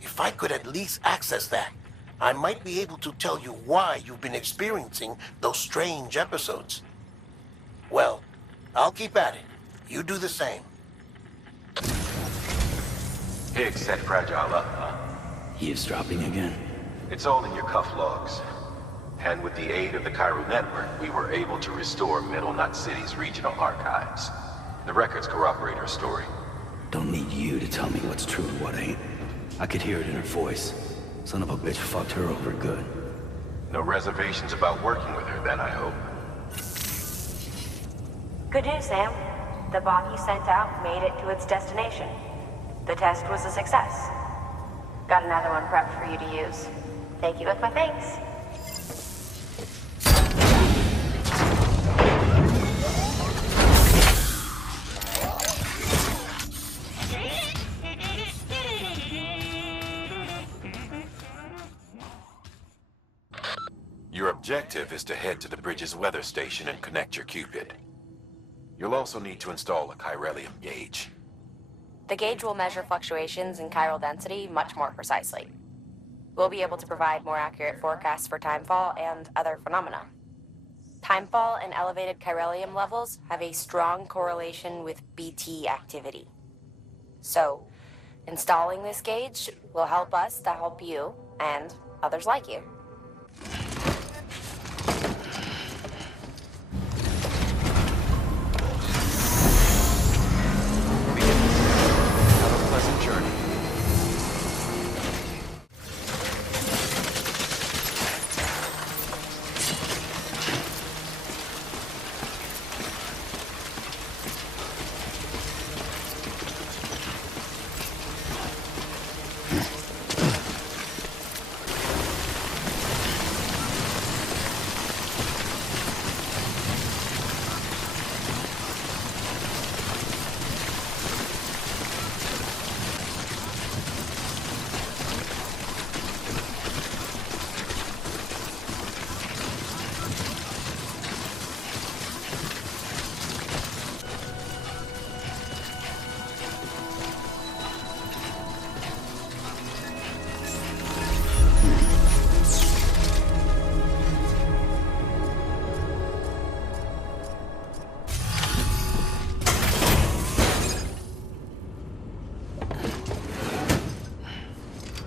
If I could at least access that, I might be able to tell you why you've been experiencing those strange episodes. Well, I'll keep at it. You do the same. Higgs set Fragile up, huh? Eavesdropping again? It's all in your cuff logs. And with the aid of the Cairo network, we were able to restore Middle Knot City's regional archives. The records corroborate her story. Don't need you to tell me what's true and what ain't. I could hear it in her voice. Son of a bitch fucked her over good. No reservations about working with her then, I hope. Good news, Sam. The bot you sent out made it to its destination. The test was a success. Got another one prepped for you to use. Take you with my thanks. Your objective is to head to the bridge's weather station and connect your Cupid. You'll also need to install a chiralium gauge. The gauge will measure fluctuations in chiral density much more precisely. We'll be able to provide more accurate forecasts for timefall and other phenomena. Timefall and elevated chiralium levels have a strong correlation with BT activity. So, installing this gauge will help us to help you and others like you. Pleasant journey.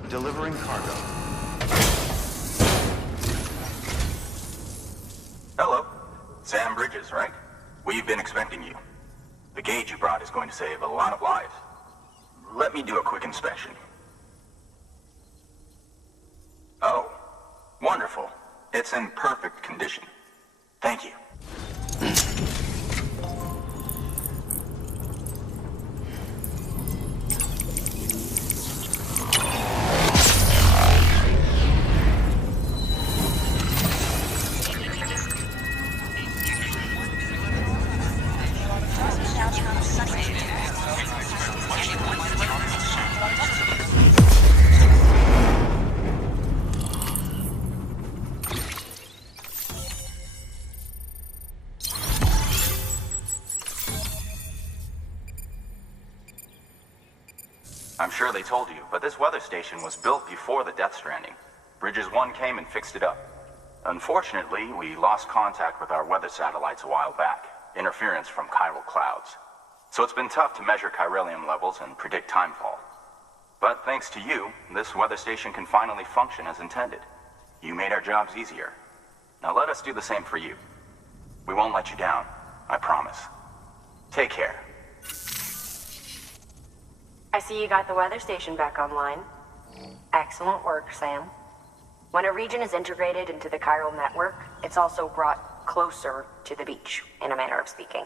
Delivering cargo. Hello. Sam Bridges, right? We've been expecting you. The gauge you brought is going to save a lot of lives. Let me do a quick inspection. Oh, wonderful. It's in perfect condition. Thank you. I'm sure they told you, but this weather station was built before the Death Stranding. Bridges 1 came and fixed it up. Unfortunately, we lost contact with our weather satellites a while back. Interference from chiral clouds. So it's been tough to measure chiralium levels and predict timefall. But thanks to you, this weather station can finally function as intended. You made our jobs easier. Now let us do the same for you. We won't let you down, I promise. Take care. I see you got the weather station back online. Excellent work, Sam. When a region is integrated into the chiral network, it's also brought closer to the beach, in a manner of speaking.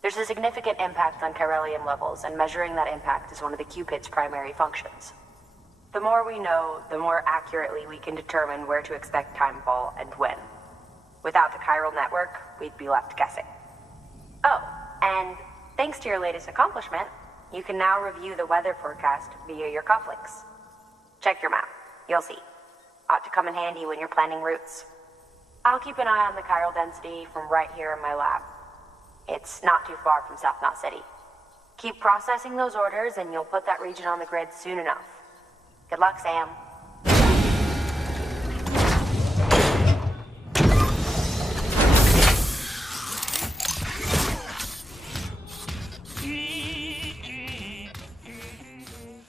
There's a significant impact on chiralium levels, and measuring that impact is one of the Cupid's primary functions. The more we know, the more accurately we can determine where to expect timefall and when. Without the chiral network, we'd be left guessing. Oh, and thanks to your latest accomplishment, you can now review the weather forecast via your cufflinks. Check your map. You'll see. Ought to come in handy when you're planning routes. I'll keep an eye on the chiral density from right here in my lab. It's not too far from South Knot City. Keep processing those orders and you'll put that region on the grid soon enough. Good luck, Sam.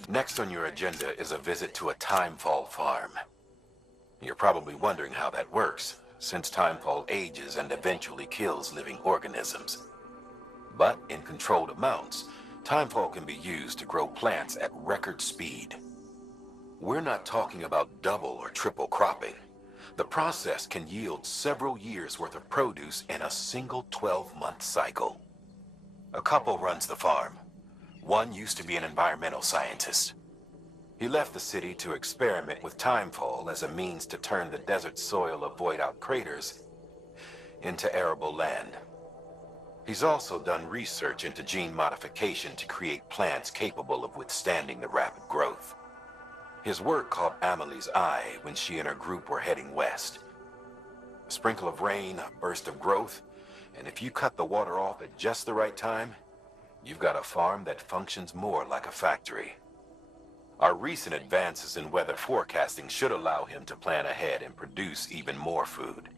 Next on your agenda is a visit to a Timefall farm. You're probably wondering how that works, since Timefall ages and eventually kills living organisms. But in controlled amounts, Timefall can be used to grow plants at record speed. We're not talking about double or triple cropping. The process can yield several years' worth of produce in a single 12-month cycle. A couple runs the farm. One used to be an environmental scientist. He left the city to experiment with Timefall as a means to turn the desert soil of void-out craters into arable land. He's also done research into gene modification to create plants capable of withstanding the rapid growth. His work caught Amelie's eye when she and her group were heading west. A sprinkle of rain, a burst of growth, and if you cut the water off at just the right time, you've got a farm that functions more like a factory. Our recent advances in weather forecasting should allow him to plan ahead and produce even more food.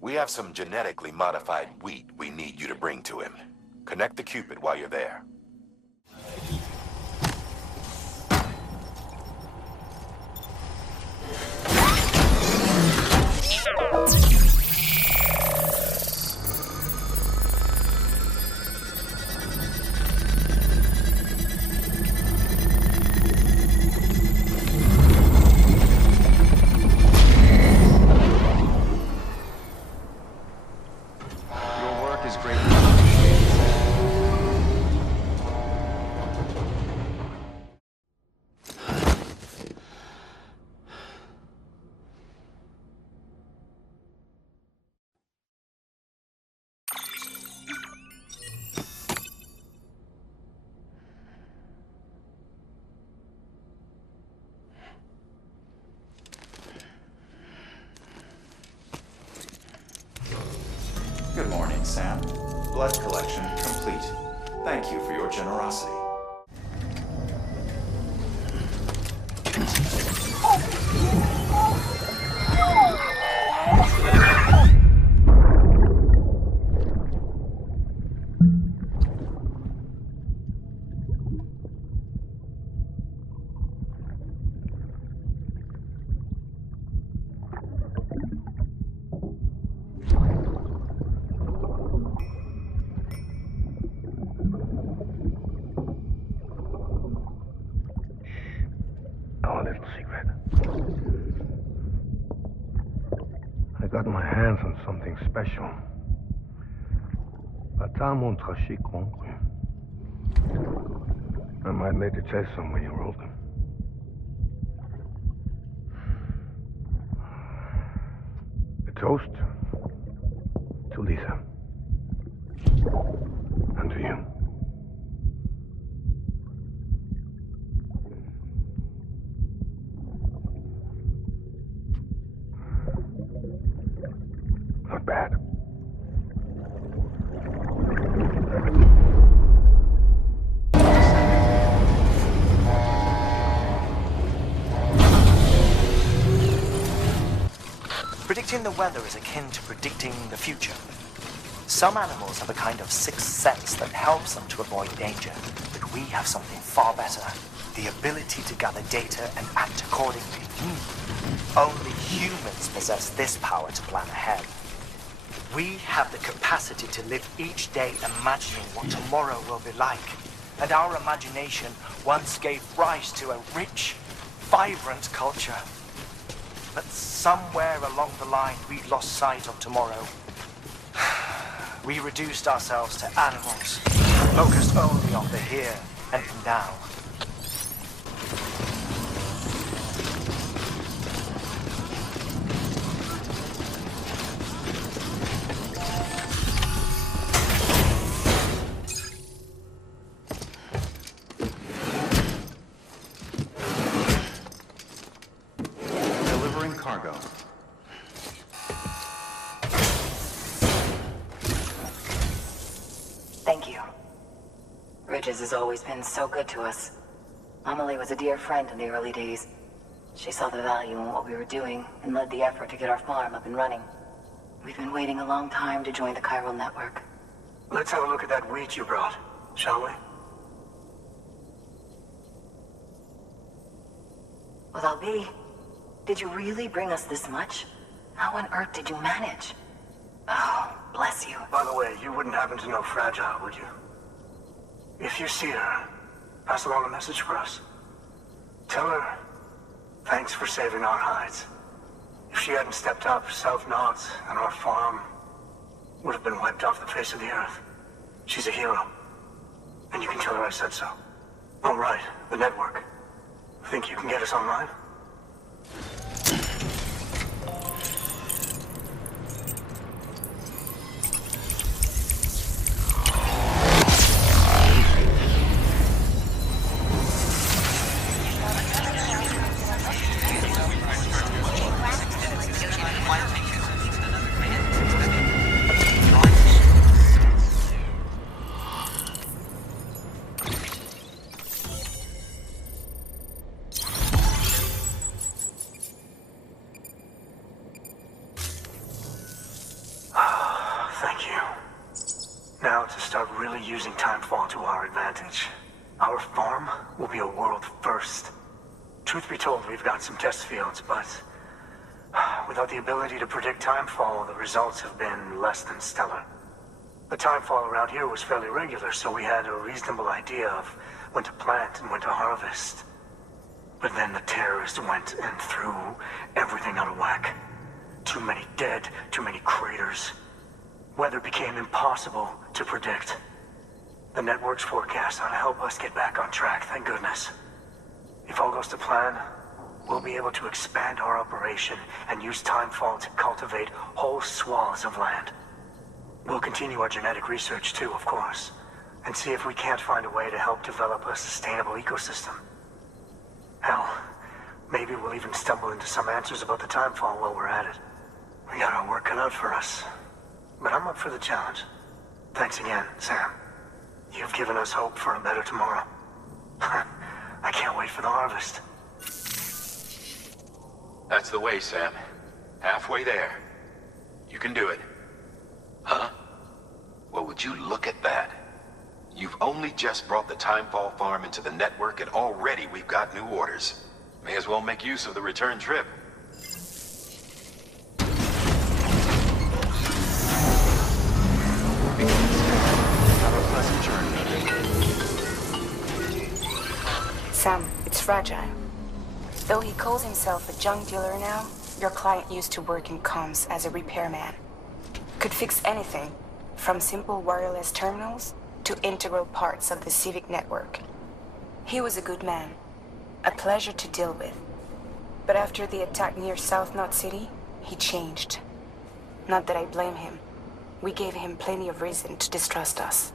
We have some genetically modified wheat we need you to bring to him. Connect the Cupid while you're there. Good morning, Sam. Blood collection complete. Thank you for your generosity. Our little secret. I got my hands on something special. Patamo Trashikon. I might later test some when you're older. A toast to Lisa. And to you. Not bad. Predicting the weather is akin to predicting the future. Some animals have a kind of sixth sense that helps them to avoid danger, but we have something far better. The ability to gather data and act accordingly. Only humans possess this power to plan ahead. We have the capacity to live each day imagining what tomorrow will be like. And our imagination once gave rise to a rich, vibrant culture. But somewhere along the line, we lost sight of tomorrow. We reduced ourselves to animals, focused only on the here and now. Delivering cargo. Thank you. Reedus has always been so good to us. Amelie was a dear friend in the early days. She saw the value in what we were doing and led the effort to get our farm up and running. We've been waiting a long time to join the chiral network. Let's have a look at that wheat you brought, shall we? Well, I'll be. Did you really bring us this much? How on earth did you manage? Oh, bless you. By the way, you wouldn't happen to know Fragile, would you? If you see her, pass along a message for us. Tell her, thanks for saving our hides. If she hadn't stepped up, South Knots and our farm would have been wiped off the face of the earth. She's a hero. And you can tell her I said so. Oh, right, the network. Think you can get us online? Using Timefall to our advantage. Our farm will be a world first. Truth be told, we've got some test fields, but without the ability to predict Timefall, the results have been less than stellar. The Timefall around here was fairly regular, so we had a reasonable idea of when to plant and when to harvest. But then the terrorists went and threw everything out of whack. Too many dead, too many craters. Weather became impossible to predict. The network's forecast ought to help us get back on track, thank goodness. If all goes to plan, we'll be able to expand our operation and use Timefall to cultivate whole swaths of land. We'll continue our genetic research too, of course, and see if we can't find a way to help develop a sustainable ecosystem. Hell, maybe we'll even stumble into some answers about the Timefall while we're at it. We got our work cut out for us, but I'm up for the challenge. Thanks again, Sam. You've given us hope for a better tomorrow. I can't wait for the harvest. That's the way, Sam. Halfway there. You can do it. Huh? Well, would you look at that? You've only just brought the Timefall farm into the network, and already we've got new orders. May as well make use of the return trip. Sam, it's Fragile. Though he calls himself a junk dealer now, your client used to work in comms as a repairman. Could fix anything, from simple wireless terminals to integral parts of the civic network. He was a good man, a pleasure to deal with. But after the attack near South Knot City, he changed. Not that I blame him. We gave him plenty of reason to distrust us.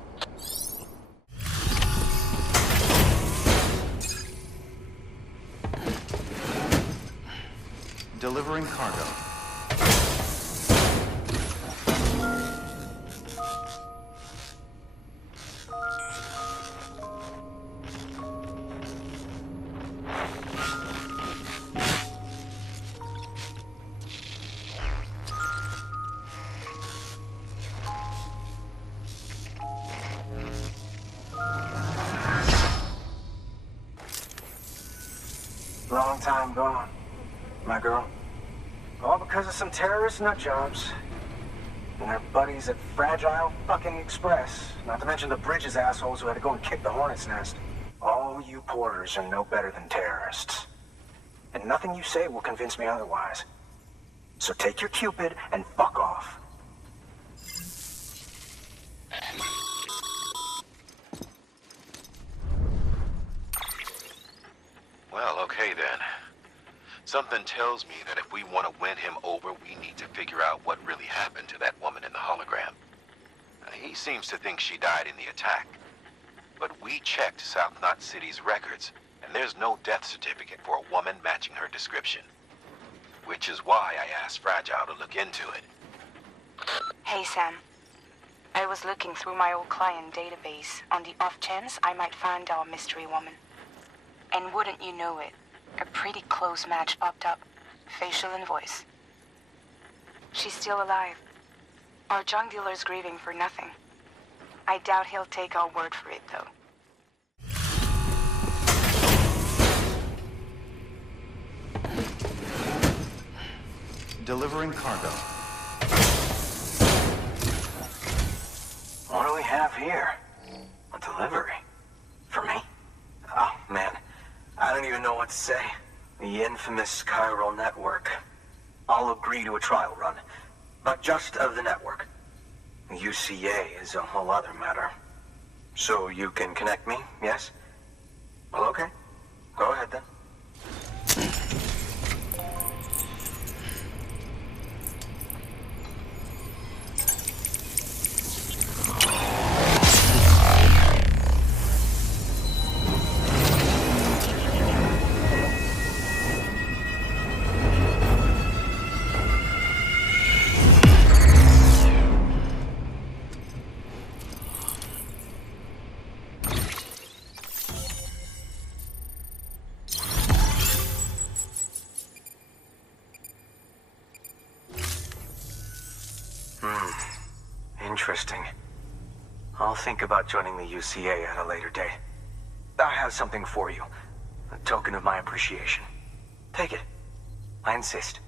Delivering cargo. Long time gone, my girl. All because of some terrorist nutjobs. And their buddies at Fragile fucking Express. Not to mention the Bridges assholes who had to go and kick the hornet's nest. All you porters are no better than terrorists. And nothing you say will convince me otherwise. So take your Cupid and fuck off. Well, okay then. Something tells me that if we want to win him over, we need to figure out what really happened to that woman in the hologram. He seems to think she died in the attack. But we checked South Knot City's records, and there's no death certificate for a woman matching her description. Which is why I asked Fragile to look into it. Hey, Sam. I was looking through my old client database on the off chance I might find our mystery woman. And wouldn't you know it, a pretty close match popped up, facial and voice. She's still alive. Our junk dealer's grieving for nothing. I doubt he'll take our word for it, though. Delivering cargo. What do we have here? A delivery? For me? Oh, man. I don't even know what to say. The infamous chiral network. I'll agree to a trial run, but just of the network. UCA is a whole other matter. So you can connect me, yes? Well, okay. Go ahead then. Interesting. I'll think about joining the UCA at a later date. I have something for you. A token of my appreciation. Take it. I insist.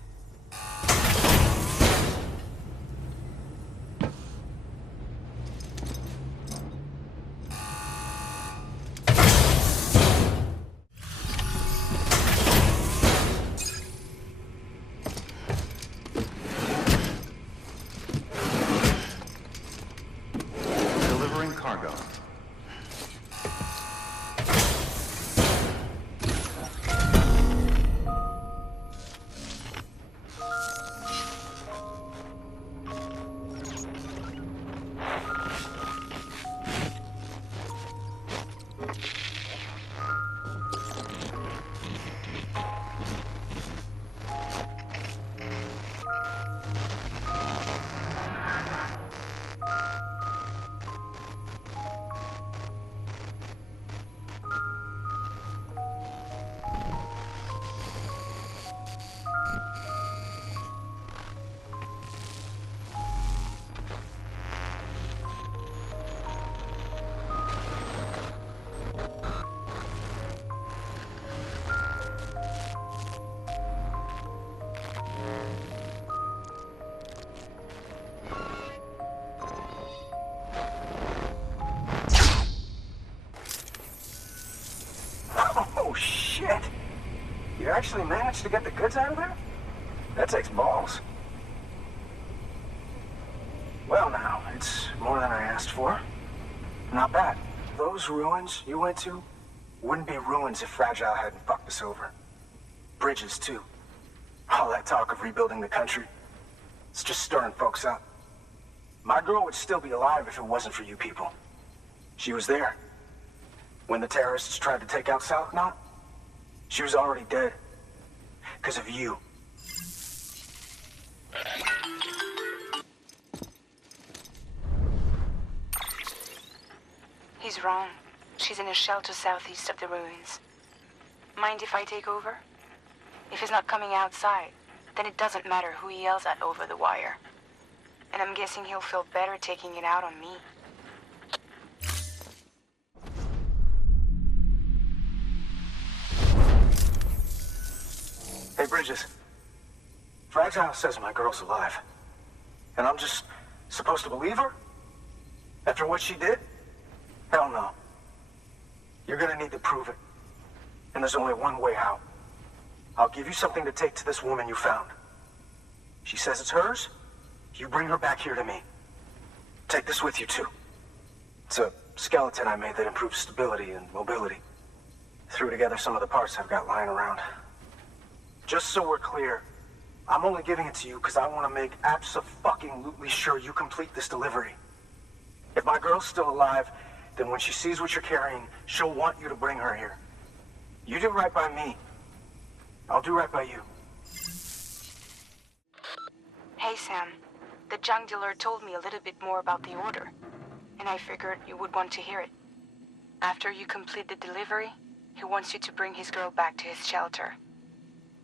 Shit! You actually managed to get the goods out of there? That takes balls. Well now, it's more than I asked for. Not bad. Those ruins you went to wouldn't be ruins if Fragile hadn't fucked us over. Bridges, too. All that talk of rebuilding the country, it's just stirring folks up. My girl would still be alive if it wasn't for you people. She was there. When the terrorists tried to take out South Knot, she was already dead. Because of you. He's wrong. She's in a shelter southeast of the ruins. Mind if I take over? If he's not coming outside, then it doesn't matter who he yells at over the wire. And I'm guessing he'll feel better taking it out on me. Bridges, Fragile says my girl's alive. And I'm just supposed to believe her? After what she did? Hell no. You're gonna need to prove it. And there's only one way out. I'll give you something to take to this woman you found. She says it's hers. You bring her back here to me. Take this with you, too. It's a skeleton I made that improves stability and mobility. Threw together some of the parts I've got lying around. Just so we're clear, I'm only giving it to you because I want to make abso-fucking-lutely sure you complete this delivery. If my girl's still alive, then when she sees what you're carrying, she'll want you to bring her here. You do right by me. I'll do right by you. Hey, Sam. The junk dealer told me a little bit more about the order, and I figured you would want to hear it. After you complete the delivery, he wants you to bring his girl back to his shelter.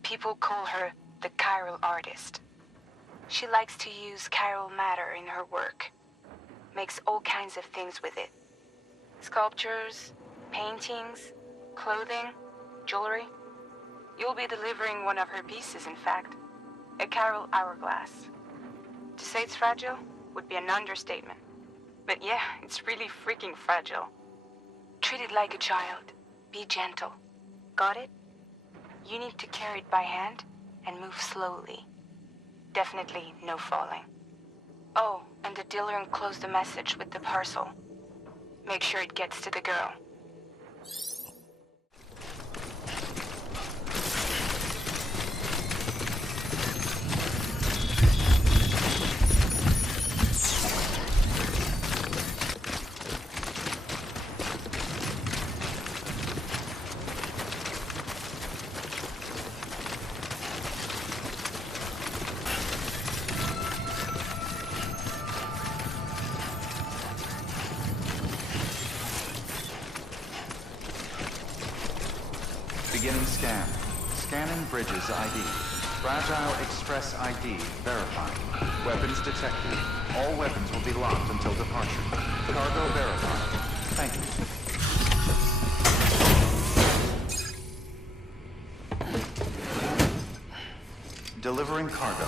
People call her the chiral artist. She likes to use chiral matter in her work. Makes all kinds of things with it. Sculptures, paintings, clothing, jewelry. You'll be delivering one of her pieces, in fact. A chiral hourglass. To say it's fragile would be an understatement. But yeah, it's really freaking fragile. Treat it like a child. Be gentle. Got it? You need to carry it by hand and move slowly. Definitely no falling. Oh, and the dealer enclosed a message with the parcel. Make sure it gets to the girl. Beginning scan. Scanning Bridges ID. Fragile Express ID verified. Weapons detected. All weapons will be locked until departure. Cargo verified. Thank you. Delivering cargo.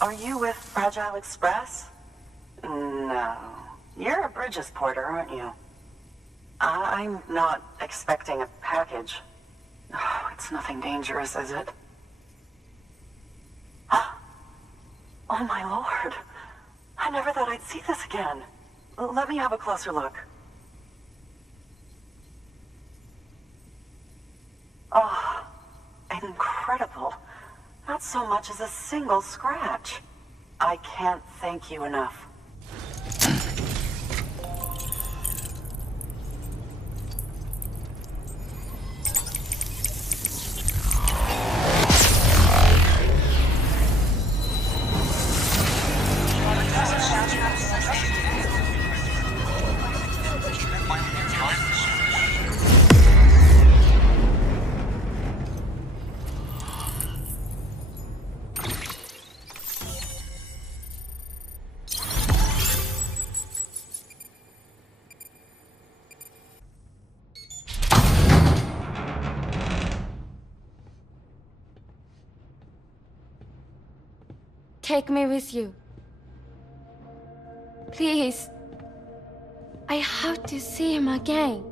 Are you with Fragile Express? No. You're a Bridges porter, aren't you? I'm not expecting a package. Oh, it's nothing dangerous, is it? Oh my lord. I never thought I'd see this again. Let me have a closer look. Oh, incredible. Not so much as a single scratch. I can't thank you enough. Take me with you. Please. I have to see him again.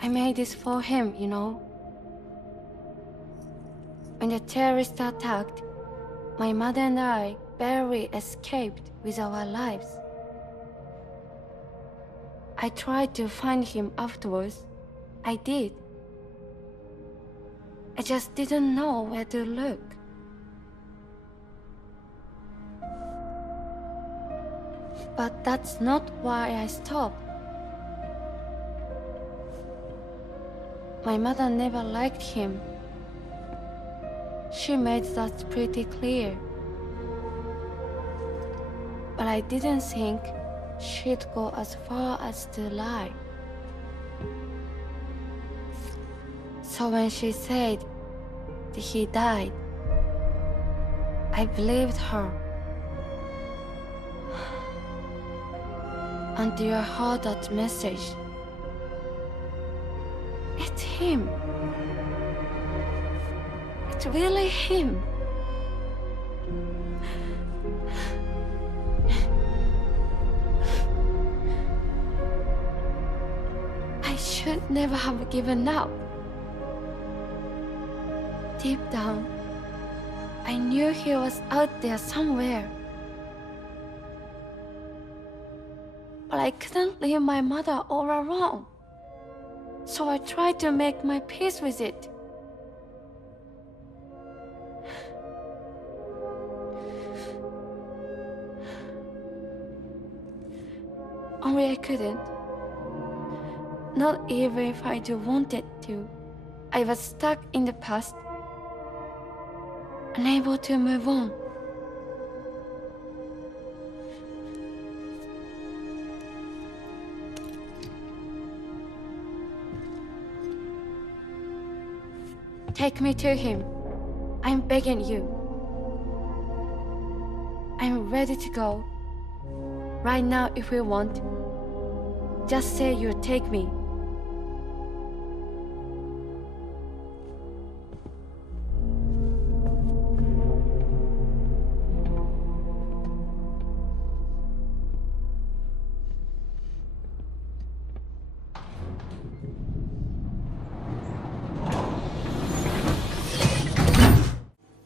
I made this for him, you know. When the terrorists attacked, my mother and I barely escaped with our lives. I tried to find him afterwards. I did. I just didn't know where to look. But that's not why I stopped. My mother never liked him. She made that pretty clear. But I didn't think she'd go as far as to lie. So when she said that he died, I believed her. until I heard that message. It's him. It's really him. I should never have given up. Deep down, I knew he was out there somewhere. But I couldn't leave my mother all alone. So I tried to make my peace with it. Only I couldn't. Not even if I do wanted to. I was stuck in the past, unable to move on. Take me to him. I'm begging you. I'm ready to go. Right now if you want. Just say you'll take me.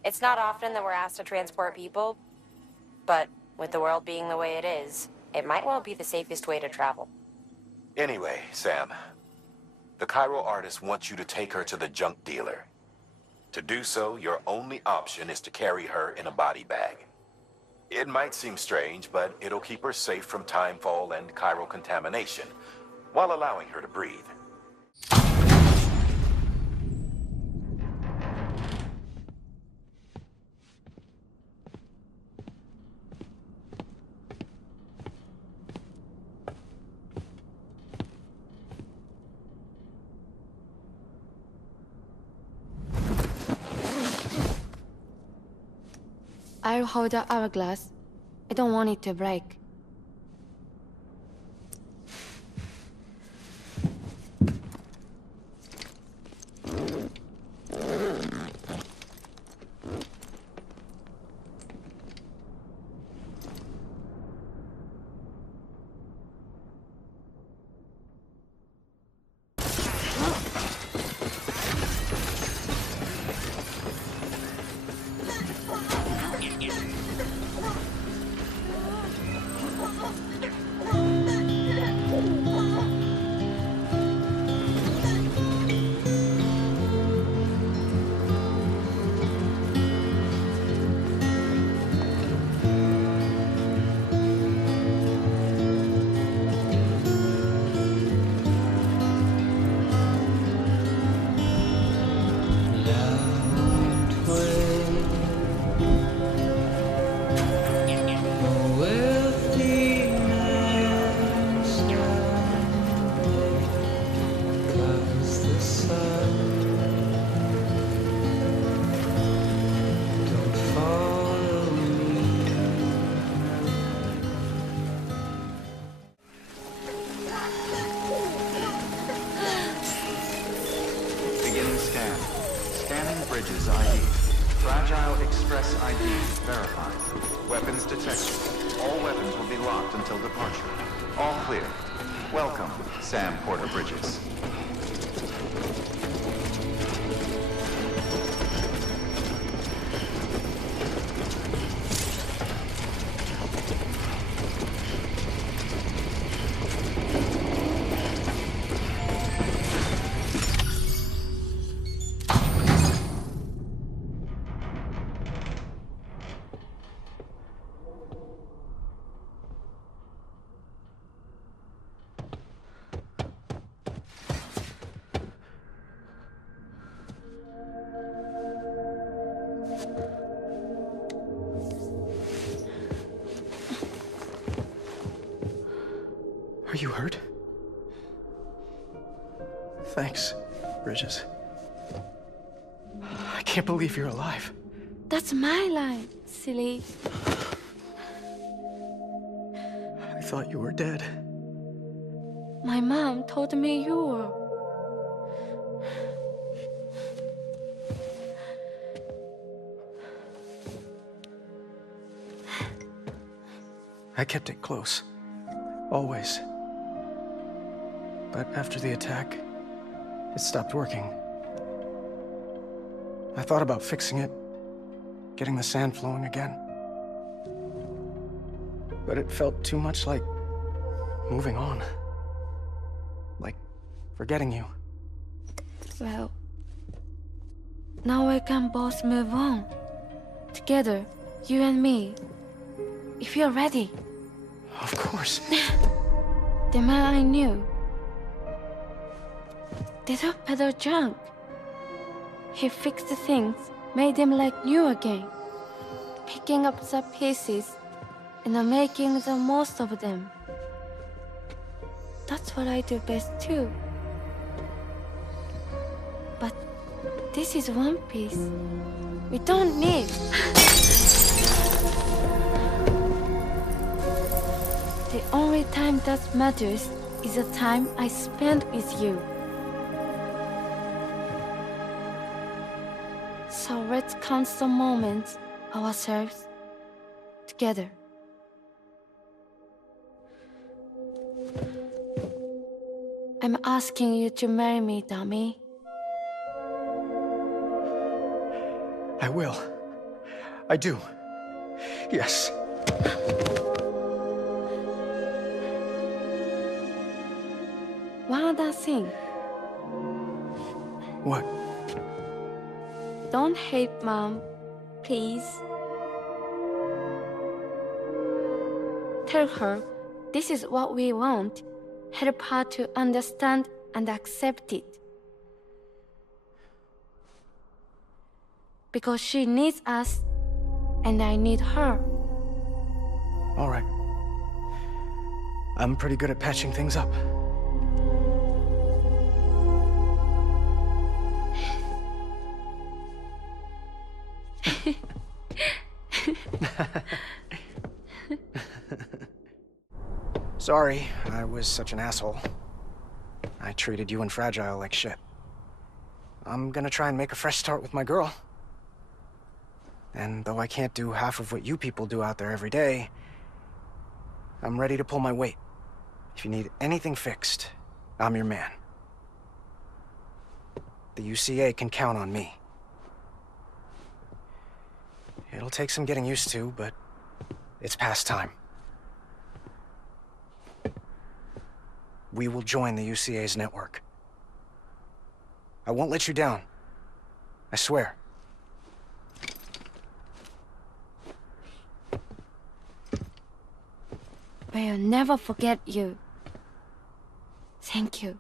It's not often that we're asked to transport people, but with the world being the way it is, it might well be the safest way to travel. Anyway, Sam, the Cairo artist wants you to take her to the junk dealer. To do so, your only option is to carry her in a body bag. It might seem strange, but it'll keep her safe from Timefall and Cairo contamination, while allowing her to breathe. I'll hold the hourglass. I don't want it to break. Scanning bridges ID. Fragile Express ID verified. Weapons detected. All weapons will be locked until departure. All clear. Welcome, Sam Porter Bridges. Are you hurt? Thanks, Bridges. I can't believe you're alive. That's my line, silly. I thought you were dead. My mom told me you were. I kept it close. Always. But after the attack, it stopped working. I thought about fixing it, getting the sand flowing again. But it felt too much like moving on. Like forgetting you. Well, now we can both move on. Together, you and me. If you're ready. Of course. The man I knew. They don't peddle junk. He fixed things, made them like new again. Picking up the pieces and making the most of them. That's what I do best too. But this is one piece. We don't need. The only time that matters is the time I spend with you. So let's count the moments ourselves together. I'm asking you to marry me, dummy. I will. I do. Yes. One other thing. What? Don't hate Mom, please. Tell her this is what we want. Help her to understand and accept it. Because she needs us, and I need her. All right. I'm pretty good at patching things up. Sorry, I was such an asshole. I treated you and Fragile like shit. I'm gonna try and make a fresh start with my girl. And though I can't do half of what you people do out there every day, I'm ready to pull my weight. If you need anything fixed, I'm your man. The UCA can count on me. It'll take some getting used to, but it's past time. We will join the UCA's network. I won't let you down. I swear. We'll never forget you. Thank you.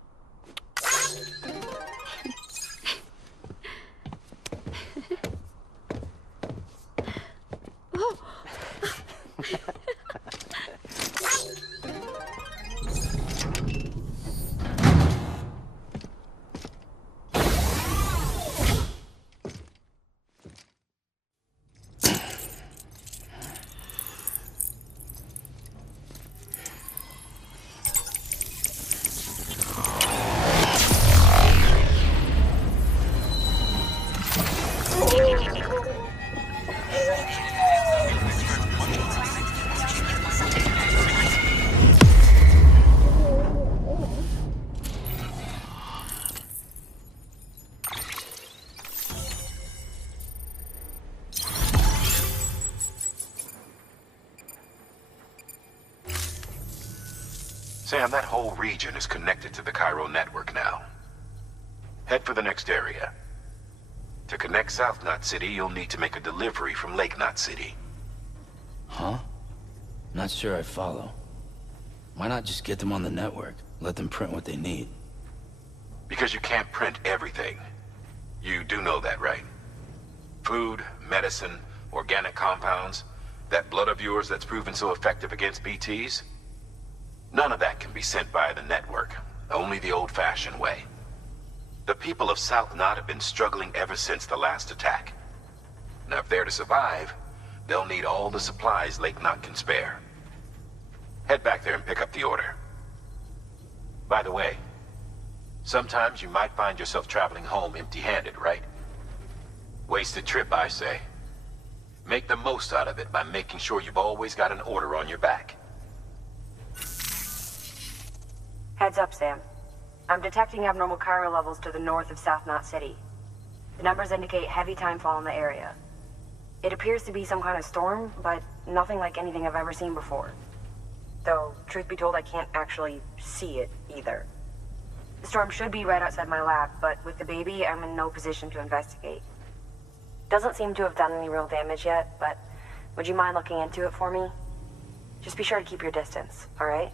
Sam, that whole region is connected to the Cairo network now. Head for the next area. To connect South Knot City, you'll need to make a delivery from Lake Knot City. Huh? Not sure I follow. Why not just get them on the network? Let them print what they need. Because you can't print everything. You do know that, right? Food, medicine, organic compounds, that blood of yours that's proven so effective against BTs? None of that can be sent via the network, only the old-fashioned way. The people of South Knot have been struggling ever since the last attack. Now, if they're to survive, they'll need all the supplies Lake Knot can spare. Head back there and pick up the order. By the way, sometimes you might find yourself traveling home empty-handed, right? Wasted trip, I say. Make the most out of it by making sure you've always got an order on your back. Heads up, Sam. I'm detecting abnormal chiral levels to the north of South Knot City. The numbers indicate heavy timefall in the area. It appears to be some kind of storm, but nothing like anything I've ever seen before. Though, truth be told, I can't actually see it either. The storm should be right outside my lab, but with the baby, I'm in no position to investigate. Doesn't seem to have done any real damage yet, but would you mind looking into it for me? Just be sure to keep your distance, alright?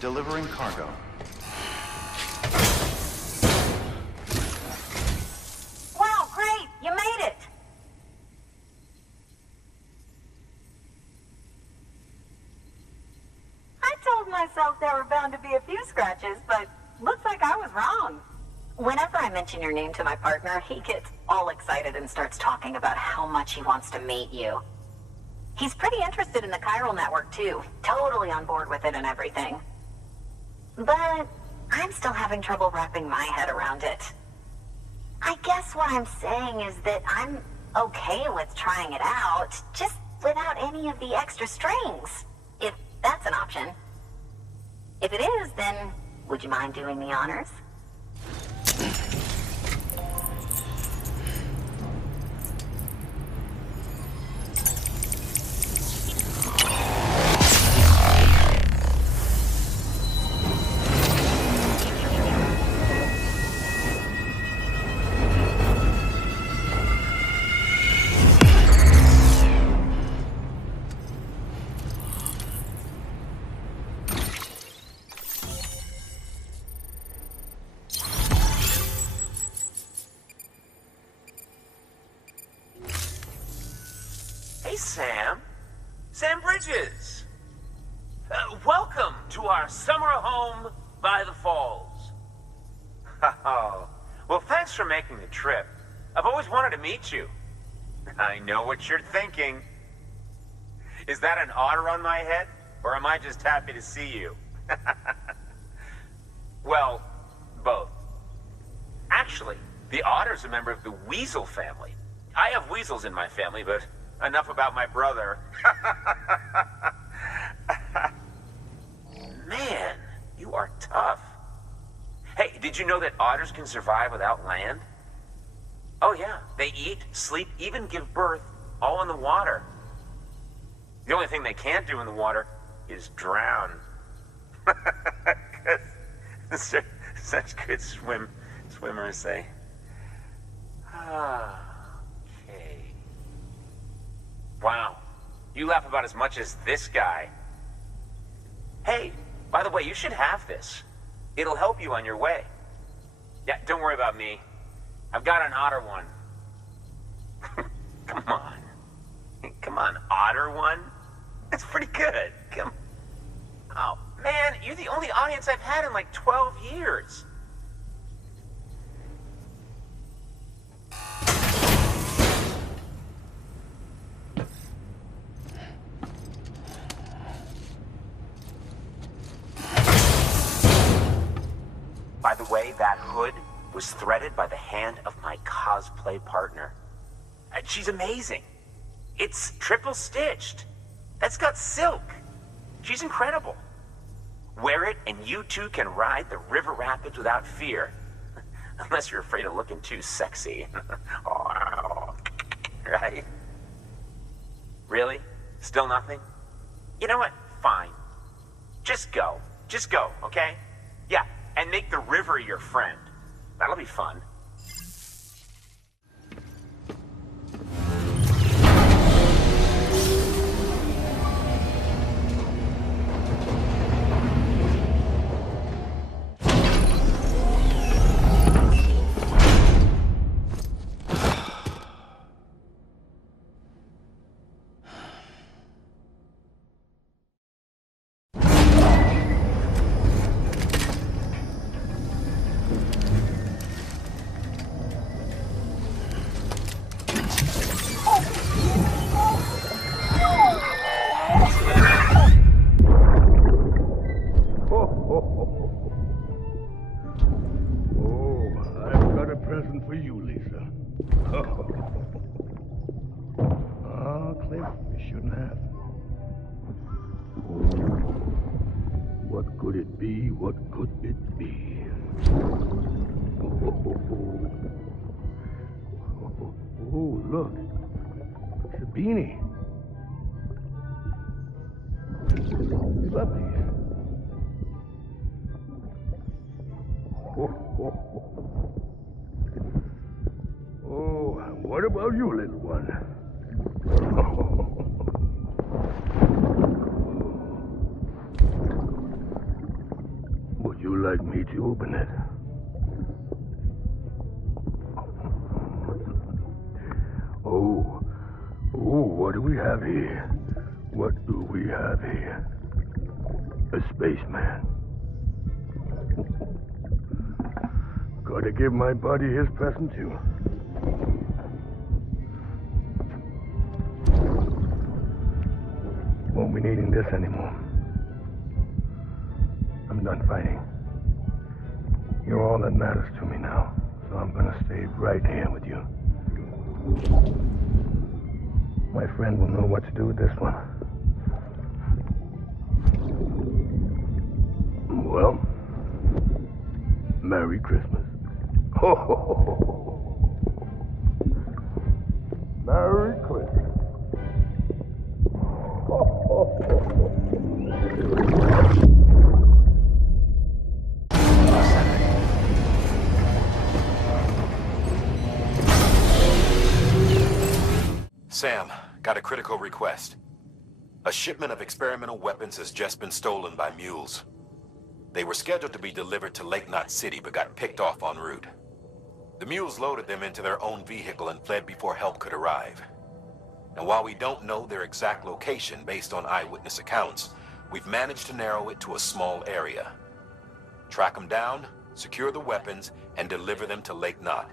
Delivering cargo. Wow, great! You made it! I told myself there were bound to be a few scratches, but looks like I was wrong. Whenever I mention your name to my partner, he gets all excited and starts talking about how much he wants to meet you. He's pretty interested in the chiral network, too. Totally on board with it and everything. But I'm still having trouble wrapping my head around it. I guess what I'm saying is that I'm okay with trying it out, just without any of the extra strings, if that's an option. If it is, then would you mind doing the honors? Hey, Sam. Sam Bridges. Welcome to our summer home by the falls. Oh, well, thanks for making the trip. I've always wanted to meet you. I know what you're thinking. Is that an otter on my head, or am I just happy to see you? Well, both. Actually, the otter's a member of the weasel family. I have weasels in my family, but enough about my brother. Man, you are tough. Hey, did you know that otters can survive without land? Oh yeah, they eat, sleep, even give birth, all in the water. The only thing they can't do in the water is drown. Such good swimmers, they. Okay. Wow, you laugh about as much as this guy. Hey, by the way, you should have this. It'll help you on your way. Yeah, don't worry about me. I've got an otter one. Come on. Come on, otter one? That's pretty good. Come. Oh, man, you're the only audience I've had in like 12 years. By the way, that hood was threaded by the hand of my cosplay partner. She's amazing. It's triple stitched. That's got silk. She's incredible. Wear it and you too can ride the river rapids without fear. Unless you're afraid of looking too sexy. Right? Really? Still nothing? You know what? Fine. Just go. Just go, okay? Yeah, and make the river your friend. That'll be fun. Oh, Cliff, you shouldn't have. What could it be? What could it be? Oh, look. It's a beanie. You love these. Oh, what about you, little one? Would you like me to open it? Oh, what do we have here? What do we have here? A spaceman. Gotta give my buddy his present too. Won't be needing this anymore. I'm done fighting. You're all that matters to me now, so I'm gonna stay right here with you. My friend will know what to do with this one. Well, Merry Christmas. Ho, ho, ho, ho. Merry Christmas. Ho, ho, ho, ho. Sam, got a critical request. A shipment of experimental weapons has just been stolen by mules. They were scheduled to be delivered to Lake Knot City, but got picked off en route. The mules loaded them into their own vehicle and fled before help could arrive. And while we don't know their exact location based on eyewitness accounts, we've managed to narrow it to a small area. Track them down, secure the weapons, and deliver them to Lake Knot.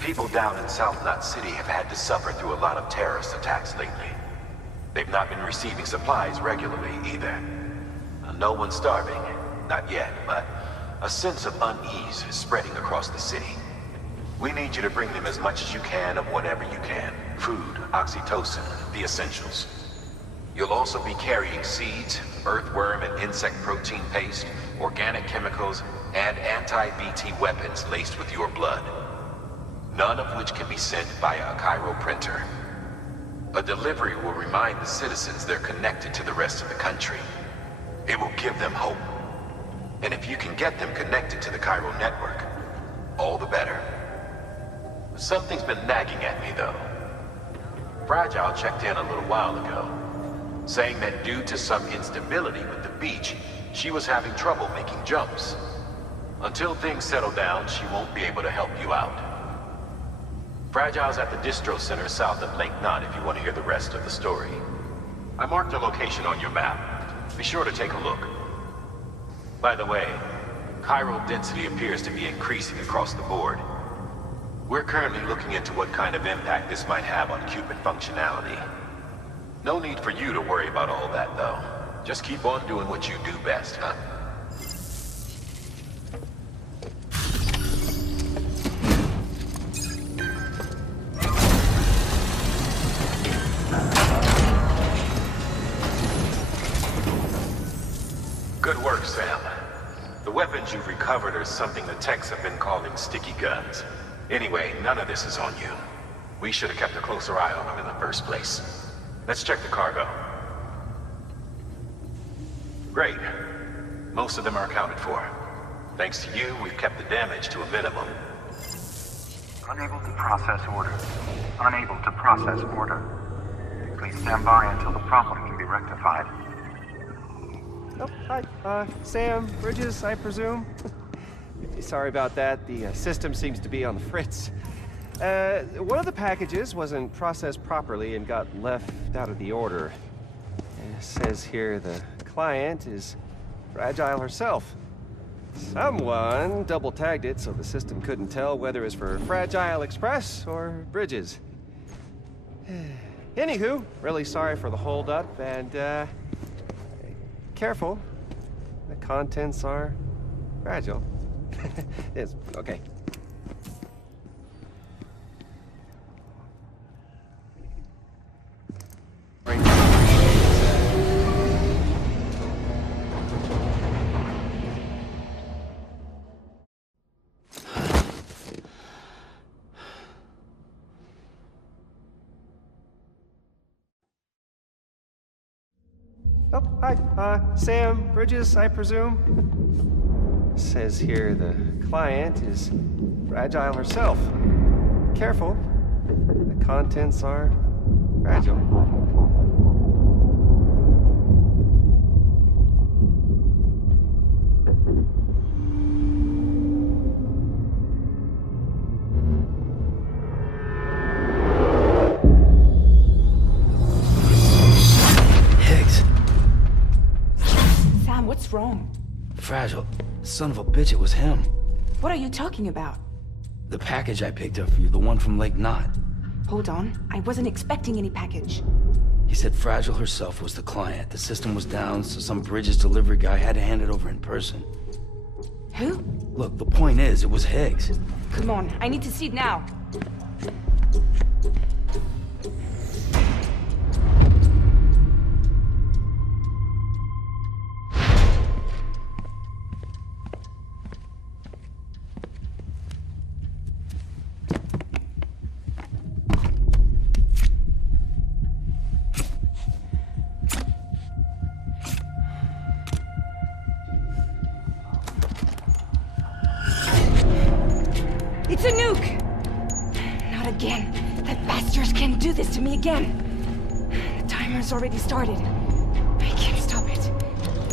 People down in South Knot City have had to suffer through a lot of terrorist attacks lately. They've not been receiving supplies regularly either. No one's starving, not yet, but a sense of unease is spreading across the city. We need you to bring them as much as you can of whatever you can. Food, oxytocin, the essentials. You'll also be carrying seeds, earthworm and insect protein paste, organic chemicals, and anti-BT weapons laced with your blood. None of which can be sent via a Cairo printer. A delivery will remind the citizens they're connected to the rest of the country. It will give them hope. And if you can get them connected to the Cairo network, all the better. Something's been nagging at me, though. Fragile checked in a little while ago, saying that due to some instability with the beach, she was having trouble making jumps. Until things settle down, she won't be able to help you out. Fragile's at the distro center south of Lake Knot if you want to hear the rest of the story. I marked her location on your map. Be sure to take a look. By the way, chiral density appears to be increasing across the board. We're currently looking into what kind of impact this might have on Cupid functionality. No need for you to worry about all that, though. Just keep on doing what you do best, huh? Good work, Sam. The weapons you've recovered are something the techs have been calling sticky guns. Anyway, none of this is on you. We should have kept a closer eye on them in the first place. Let's check the cargo. Great. Most of them are accounted for. Thanks to you, we've kept the damage to a minimum. Unable to process order. Unable to process order. Please stand by until the problem can be rectified. Oh, hi. Sam, Bridges, I presume? Sorry about that. The system seems to be on the fritz. One of the packages wasn't processed properly and got left out of the order. It says here the client is Fragile herself. Someone double-tagged it so the system couldn't tell whether it was for Fragile Express or Bridges. Anywho, really sorry for the holdup, and careful. The contents are fragile. Yes, okay. Oh, hi. Sam, Bridges, I presume? Says here the client is Fragile herself. Careful. The contents are fragile. What's wrong? Fragile. Son of a bitch, it was him. What are you talking about? The package I picked up for you, the one from Lake Knot. Hold on. I wasn't expecting any package. He said Fragile herself was the client. The system was down, so some Bridges delivery guy had to hand it over in person. Who? Look, the point is, it was Higgs. Come on, I need to see it now. It's a nuke! Not again. That bastards can't do this to me again. The timer's already started. I can't stop it.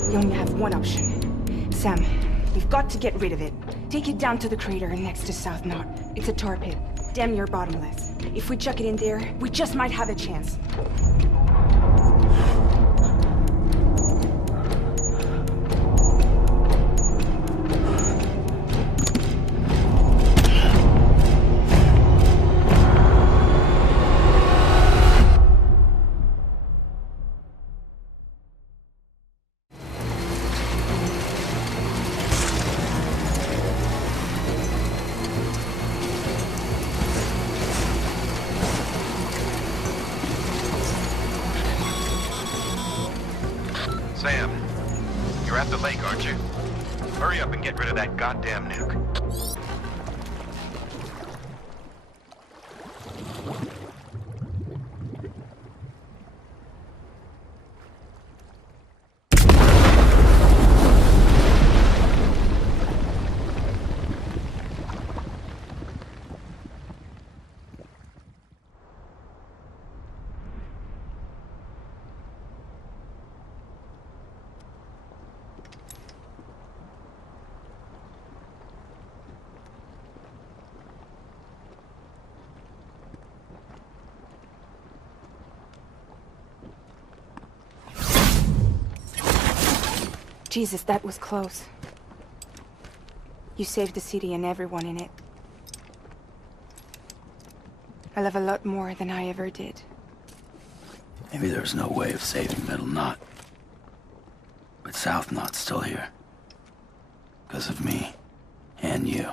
We only have one option. Sam, we've got to get rid of it. Take it down to the crater next to South Knot. It's a tar pit. Damn near bottomless. If we chuck it in there, we just might have a chance. Sam, you're at the lake, aren't you? Hurry up and get rid of that goddamn nuke. Jesus, that was close. You saved the city and everyone in it. I love a lot more than I ever did. Maybe there's no way of saving Middle Knot. But South Knot's still here. Because of me. And you.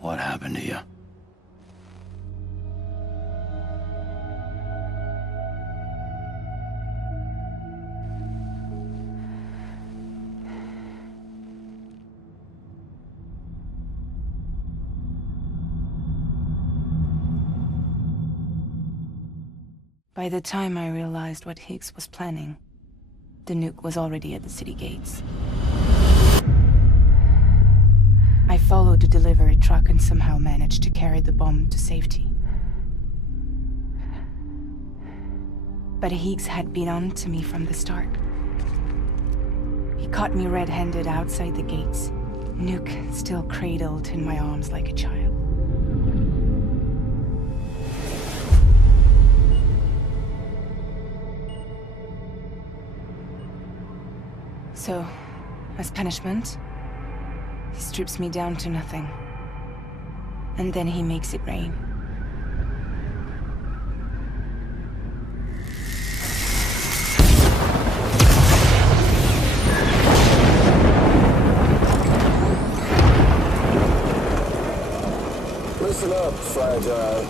What happened to you? By the time I realized what Higgs was planning, the nuke was already at the city gates. I followed the delivery truck and somehow managed to carry the bomb to safety. But Higgs had been on to me from the start. He caught me red-handed outside the gates, nuke still cradled in my arms like a child. So, as punishment, he strips me down to nothing. And then he makes it rain. Listen up, Fragile.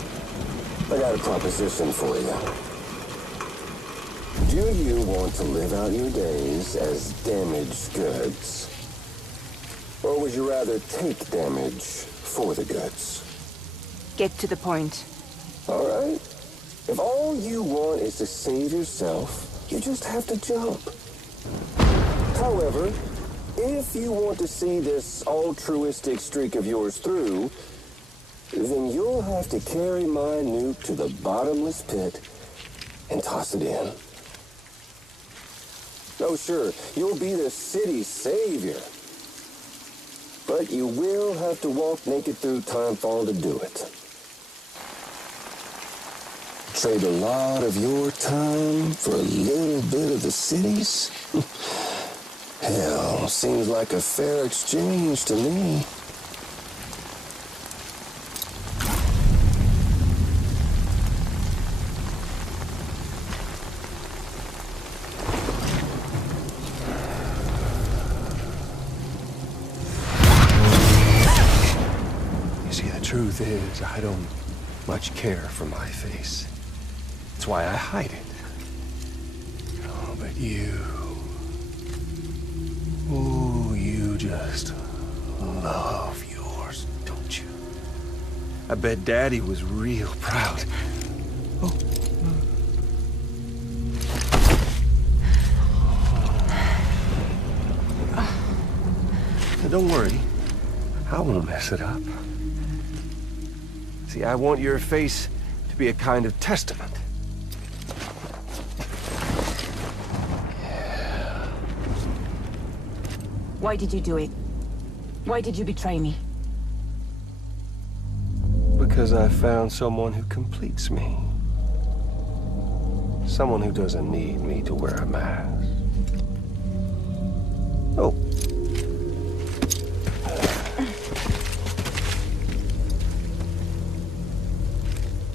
I got a proposition for you. Do you want to live out your days as damaged goods? Or would you rather take damage for the goods? Get to the point. All right. If all you want is to save yourself, you just have to jump. However, if you want to see this altruistic streak of yours through, then you'll have to carry my nuke to the bottomless pit and toss it in. Oh, sure, you'll be the city's savior. But you will have to walk naked through Timefall to do it. Trade a lot of your time for a little bit of the city's? Hell, seems like a fair exchange to me. Truth is, I don't much care for my face. That's why I hide it. Oh, but you... Ooh, you just love yours, don't you? I bet Daddy was real proud. Oh. Now, don't worry. I won't mess it up. See, I want your face to be a kind of testament. Yeah. Why did you do it? Why did you betray me? Because I found someone who completes me. Someone who doesn't need me to wear a mask. Oh.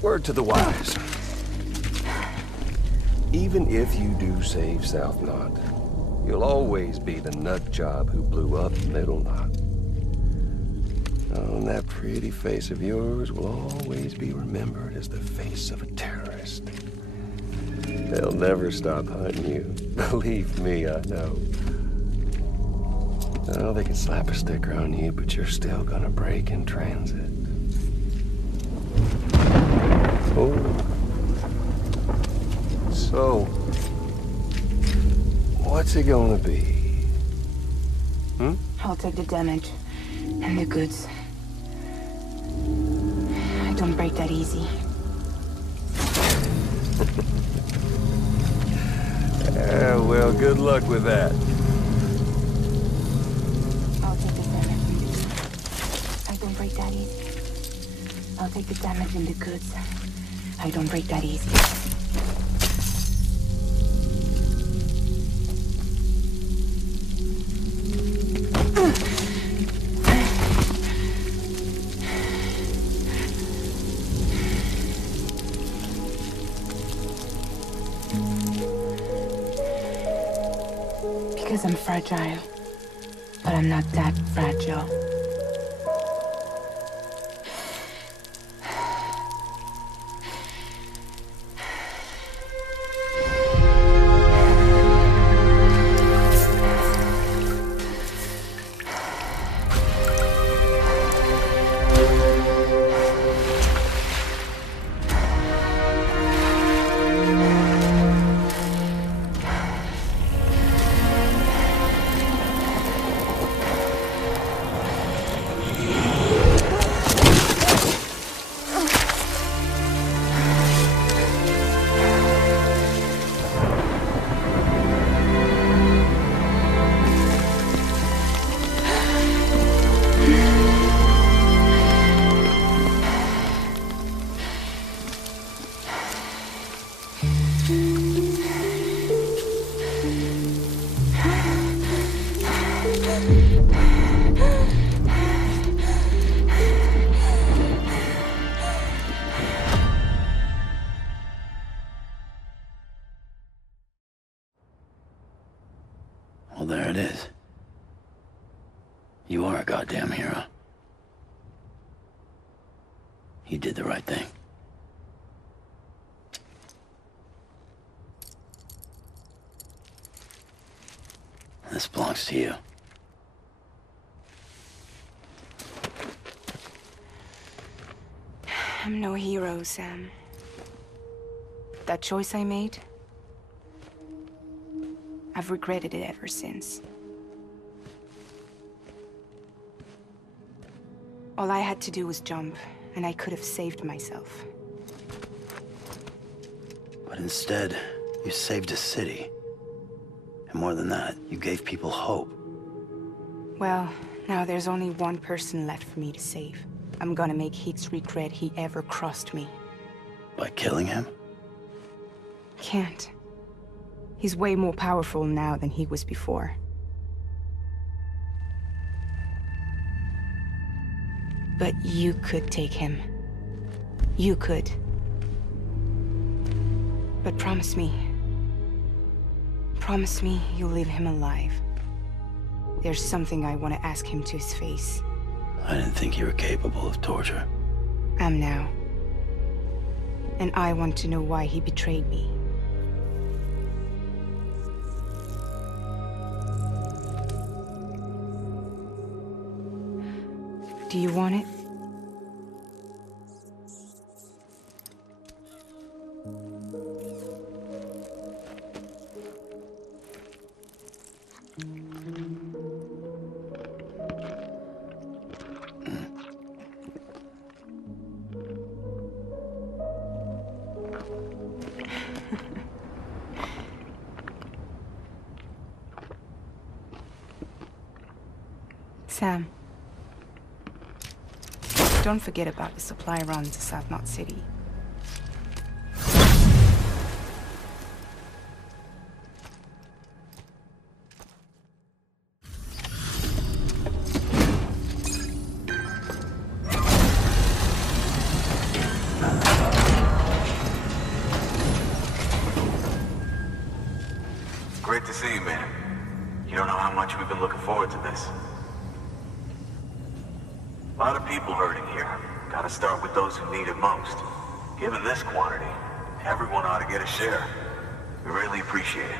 Word to the wise. Even if you do save South Knot, you'll always be the nut job who blew up Middle Knot. Oh, and that pretty face of yours will always be remembered as the face of a terrorist. They'll never stop hunting you. Believe me, I know. Oh, they can slap a sticker on you, but you're still gonna break in transit. Oh. So, what's it gonna be? Hmm? I'll take the damage and the goods. I don't break that easy. Well, good luck with that. break that easy. I'll take the damage and the goods. I don't break that easy. Because I'm fragile. But I'm not that fragile. Well, there it is. You are a goddamn hero. You did the right thing. This belongs to you. I'm no hero, Sam. That choice I made, I've regretted it ever since. All I had to do was jump, and I could have saved myself. But instead, you saved a city. And more than that, you gave people hope. Well, now there's only one person left for me to save. I'm gonna make Hicks regret he ever crossed me. By killing him? Can't. He's way more powerful now than he was before. But you could take him. You could. But promise me you'll leave him alive. There's something I want to ask him to his face. I didn't think you were capable of torture. Am now. And I want to know why he betrayed me. Do you want it? Sam. Don't forget about the supply runs to South Knot City. Great to see you, man. You don't know how much we've been looking forward to this. A lot of people hurting here. Gotta start with those who need it most. Given this quantity, everyone ought to get a share. We really appreciate it.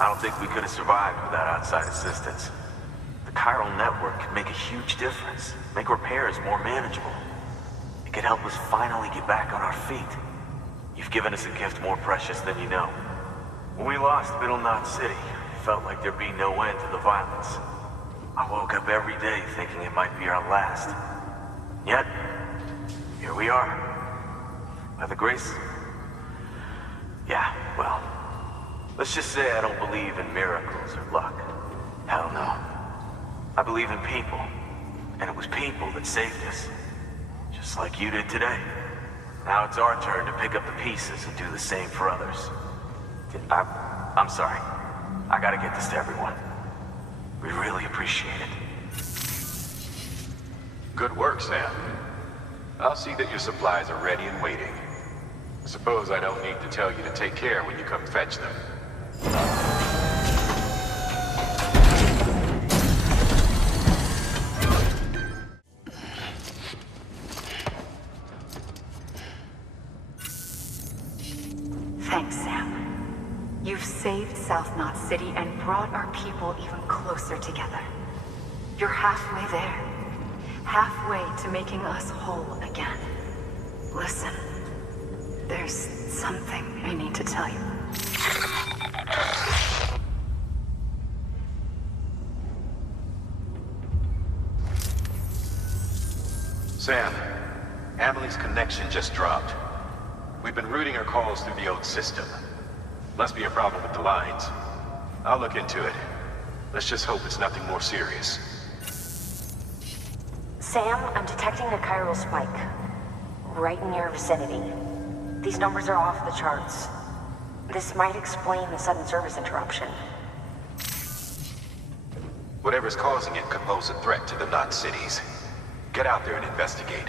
I don't think we could have survived without outside assistance. The chiral network could make a huge difference, make repairs more manageable. It could help us finally get back on our feet. You've given us a gift more precious than you know. When we lost Middle Knot City, it felt like there'd be no end to the violence. I woke up every day thinking it might be our last. Yet, here we are. By the grace... Yeah, well... Let's just say I don't believe in miracles or luck. Hell no. I believe in people. And it was people that saved us. Just like you did today. Now it's our turn to pick up the pieces and do the same for others. I'm sorry. I gotta get this to everyone. We really appreciate it. Good work, Sam. I'll see that your supplies are ready and waiting. I suppose I don't need to tell you to take care when you come fetch them. Thanks, Sam. You've saved South Knot City and brought our people even closer together. You're halfway there. Halfway to making us whole again. Listen, there's something I need to tell you. Sam, Emily's connection just dropped. We've been routing her calls through the old system. Must be a problem with the lines. I'll look into it. Let's just hope it's nothing more serious. Sam, I'm detecting a chiral spike. Right in your vicinity. These numbers are off the charts. This might explain the sudden service interruption. Whatever's causing it could pose a threat to the Knot cities. Get out there and investigate.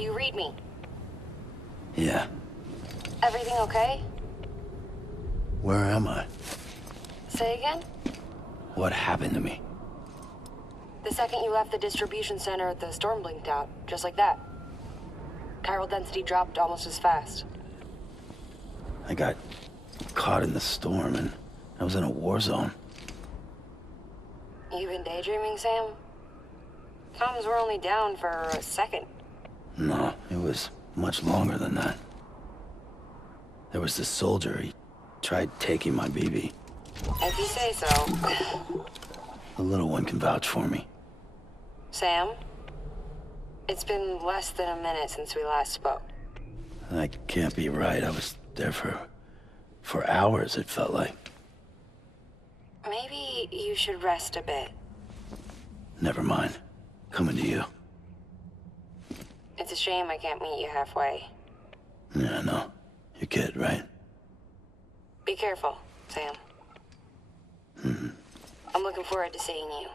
Do you read me? Yeah. Everything okay? Where am I? Say again? What happened to me? The second you left the distribution center, the storm blinked out, just like that. Chiral density dropped almost as fast. I got caught in the storm and I was in a war zone. You been daydreaming, Sam? Comms were only down for a second. No, it was much longer than that. There was this soldier, he tried taking my BB. If you say so. The little one can vouch for me. Sam? It's been less than a minute since we last spoke. That can't be right. I was there for hours, it felt like. Maybe you should rest a bit. Never mind. Coming to you. It's a shame I can't meet you halfway. Yeah, I know. Your kid, right? Be careful, Sam. Mm-hmm. I'm looking forward to seeing you.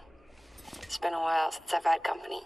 It's been a while since I've had company.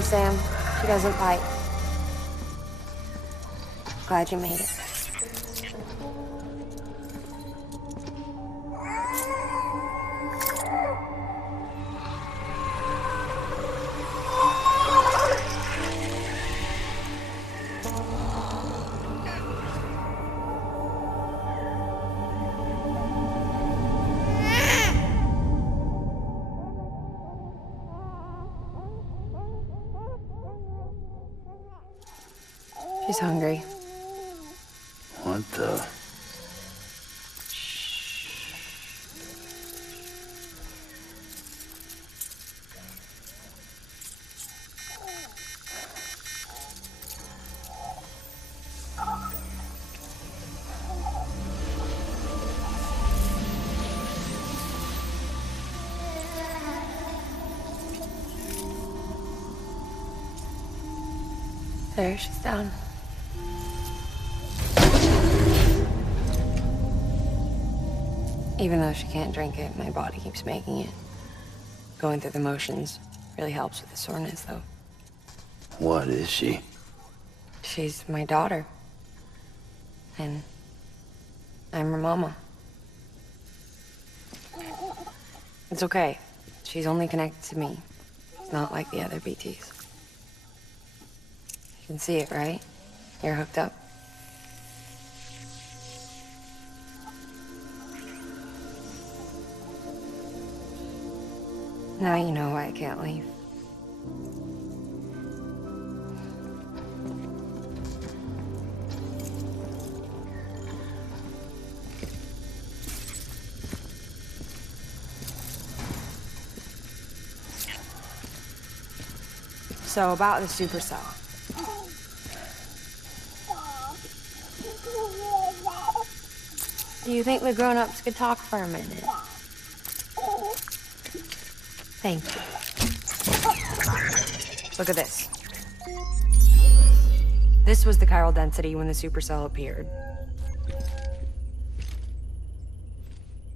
Sam. She doesn't bite. Glad you made it. She's hungry. What the? There, she's down. Even though she can't drink it, my body keeps making it. Going through the motions really helps with the soreness, though. What is she? She's my daughter. And I'm her mama. It's okay. She's only connected to me. It's not like the other BTs. You can see it, right? You're hooked up. Now you know why I can't leave. So about the supercell. Do you think the grown-ups could talk for a minute? Thank you. Look at this. This was the chiral density when the supercell appeared.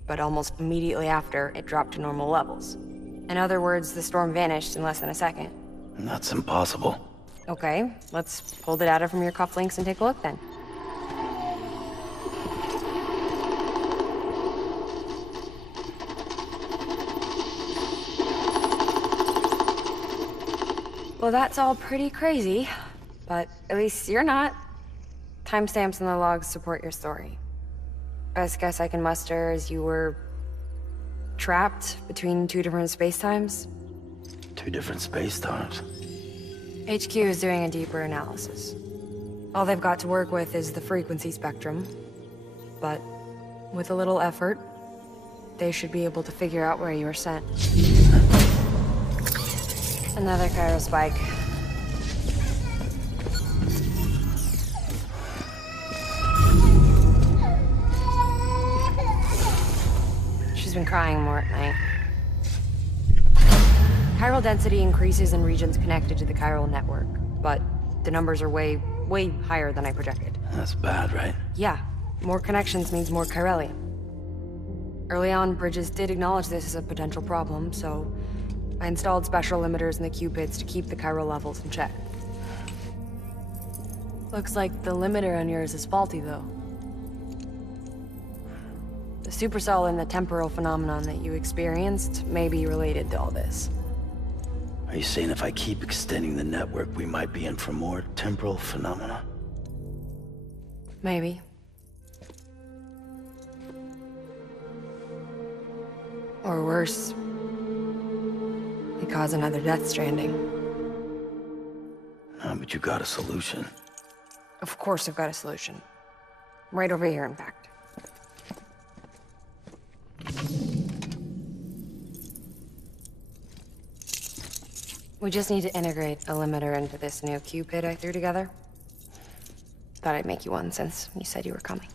But almost immediately after, it dropped to normal levels. In other words, the storm vanished in less than a second. That's impossible. Okay, let's pull the data from your cufflinks and take a look then. Well, that's all pretty crazy, but at least you're not. Timestamps in the logs support your story. Best guess I can muster is you were trapped between two different spacetimes? Two different spacetimes? HQ is doing a deeper analysis. All they've got to work with is the frequency spectrum, but with a little effort, they should be able to figure out where you were sent. Another chiral spike. She's been crying more at night. Chiral density increases in regions connected to the chiral network, but the numbers are way higher than I projected. That's bad, right? Yeah, more connections means more chiralium. Early on, Bridges did acknowledge this as a potential problem, so I installed special limiters in the Cupids to keep the chiral levels in check. Looks like the limiter on yours is faulty, though. The supercell and the temporal phenomenon that you experienced may be related to all this. Are you saying if I keep extending the network, we might be in for more temporal phenomena? Maybe. Or worse, we cause another death stranding. No, but you got a solution. Of course I've got a solution. Right over here, in fact. We just need to integrate a limiter into this new Cupid I threw together. Thought I'd make you one since you said you were coming.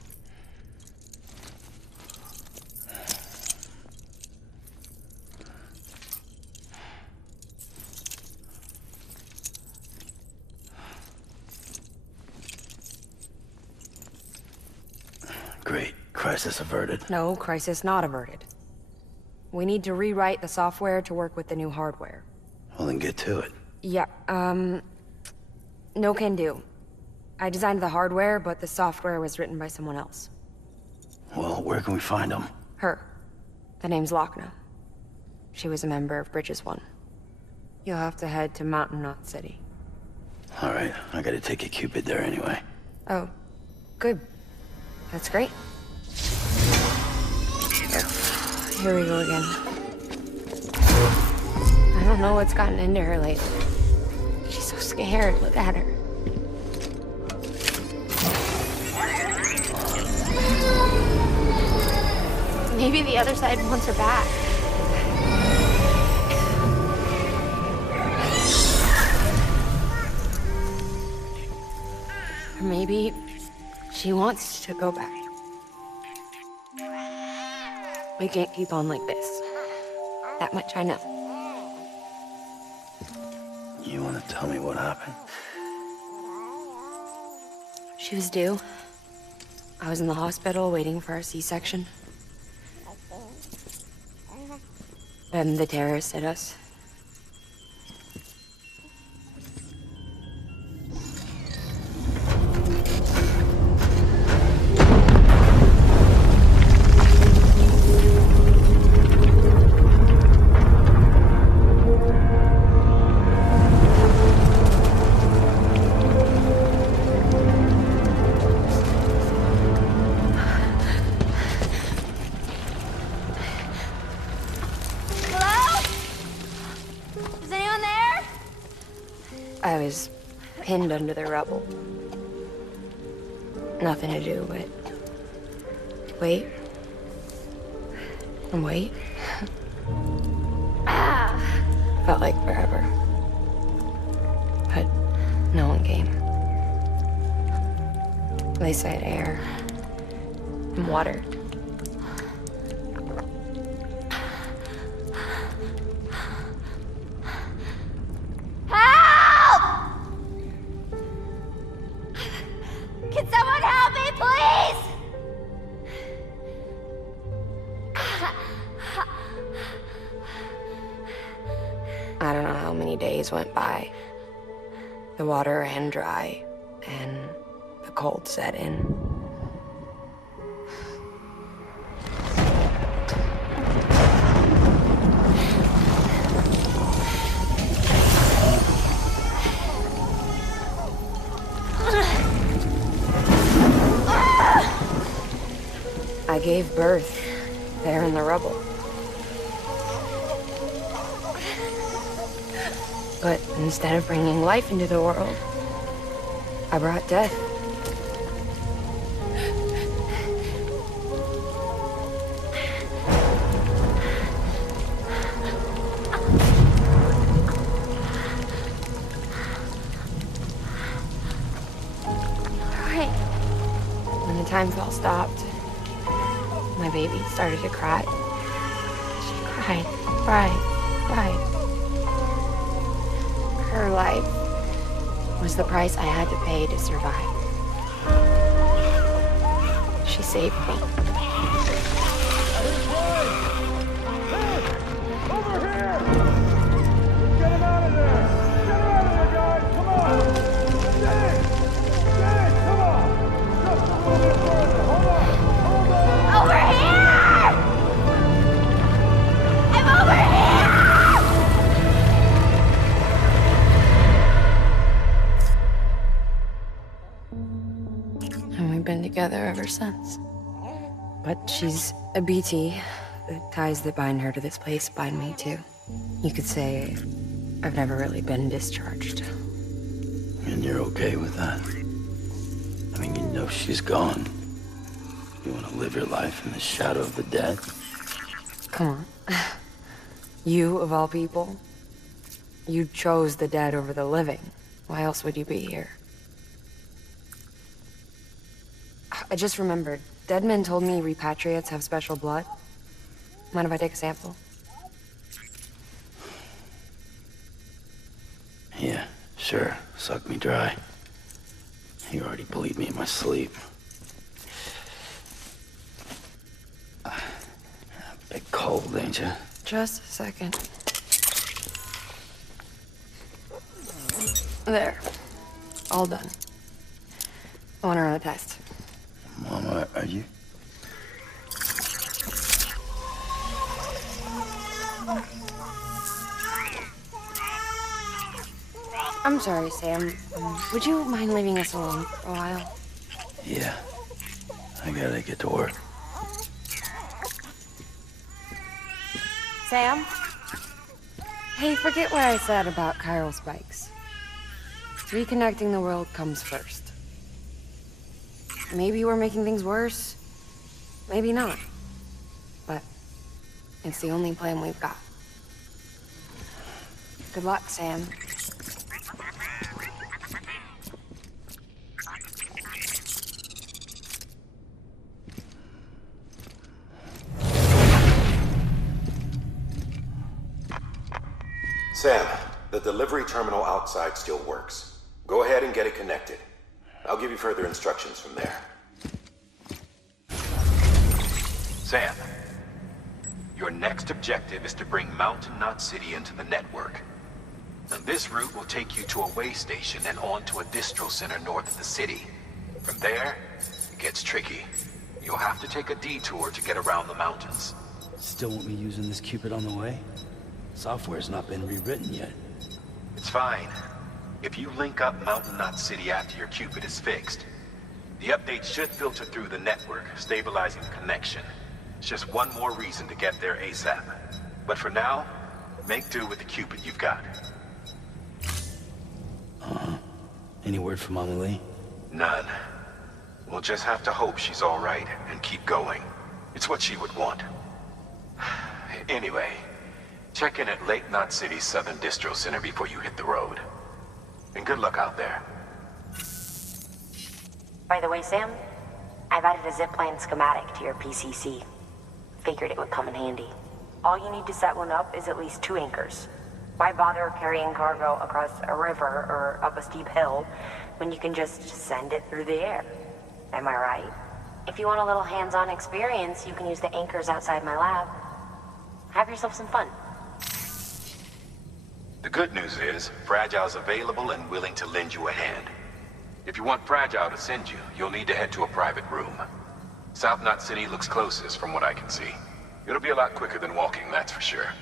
Great. Crisis averted. No, crisis not averted. We need to rewrite the software to work with the new hardware. Well, then get to it. Yeah, no can do. I designed the hardware, but the software was written by someone else. Well, where can we find them? Her. The name's Lochna. She was a member of Bridges 1. You'll have to head to Mountain Knot City. All right, I gotta take a Cupid there anyway. Oh, good. That's great. Here we go again. I don't know what's gotten into her lately. She's so scared. Look at her. Maybe the other side wants her back. Or maybe she wants to go back. We can't keep on like this. That much I know. You want to tell me what happened? She was due. I was in the hospital waiting for a C-section. Then the terrorists hit us. I was pinned under the rubble. Nothing to do but wait and wait. Felt like forever. But no one came. They said air and water. Can someone help me, please? I don't know how many days went by. The water ran dry, and the cold set in. birth there in the rubble. But instead of bringing life into the world, I brought death. When the Timefall stopped, my baby started to cry. She cried. Her life was the price I had to pay to survive. She saved me. Over here! Get him out of there! Get him out of there, guys! Come on! Get it! Get it! Come on! Just a little bit further. Hold on! Hold on! Over here! I'm over here! And we've been together ever since. But she's a BT. The ties that bind her to this place bind me too. You could say I've never really been discharged. And you're okay with that? I mean, you know she's gone. You want to live your life in the shadow of the dead? Come on. You, of all people, you chose the dead over the living. Why else would you be here? I just remembered. Dead men told me repatriates have special blood. Mind if I take a sample? Yeah, sure. Suck me dry. You already believed me in my sleep. Bit cold, ain't you? Just a second. There. All done. I want to run a test. Mama, are you? I'm sorry, Sam. Would you mind leaving us alone for a while? Yeah. I gotta get to work. Sam? Hey, forget what I said about chiral spikes. Reconnecting the world comes first. Maybe we're making things worse. Maybe not. But it's the only plan we've got. Good luck, Sam. Sam, the delivery terminal outside still works. Go ahead and get it connected. I'll give you further instructions from there. Sam, your next objective is to bring Mountain Knot City into the network. And this route will take you to a way station and on to a distro center north of the city. From there, it gets tricky. You'll have to take a detour to get around the mountains. Still won't be using this Cupid on the way? Software's not been rewritten yet. It's fine. If you link up Mountain Knot City after your Cupid is fixed, the update should filter through the network, stabilizing the connection. It's just one more reason to get there ASAP. But for now, make do with the Cupid you've got. Any word from Mama Lee? None. We'll just have to hope she's all right and keep going. It's what she would want. Anyway, check in at Lake Knot City's Southern Distro Center before you hit the road. And good luck out there. By the way, Sam, I've added a zipline schematic to your PCC. Figured it would come in handy. All you need to set one up is at least 2 anchors. Why bother carrying cargo across a river or up a steep hill when you can just send it through the air? Am I right? If you want a little hands-on experience, you can use the anchors outside my lab. Have yourself some fun. The good news is, Fragile's available and willing to lend you a hand. If you want Fragile to send you, you'll need to head to a private room. South Knot City looks closest from what I can see. It'll be a lot quicker than walking, that's for sure.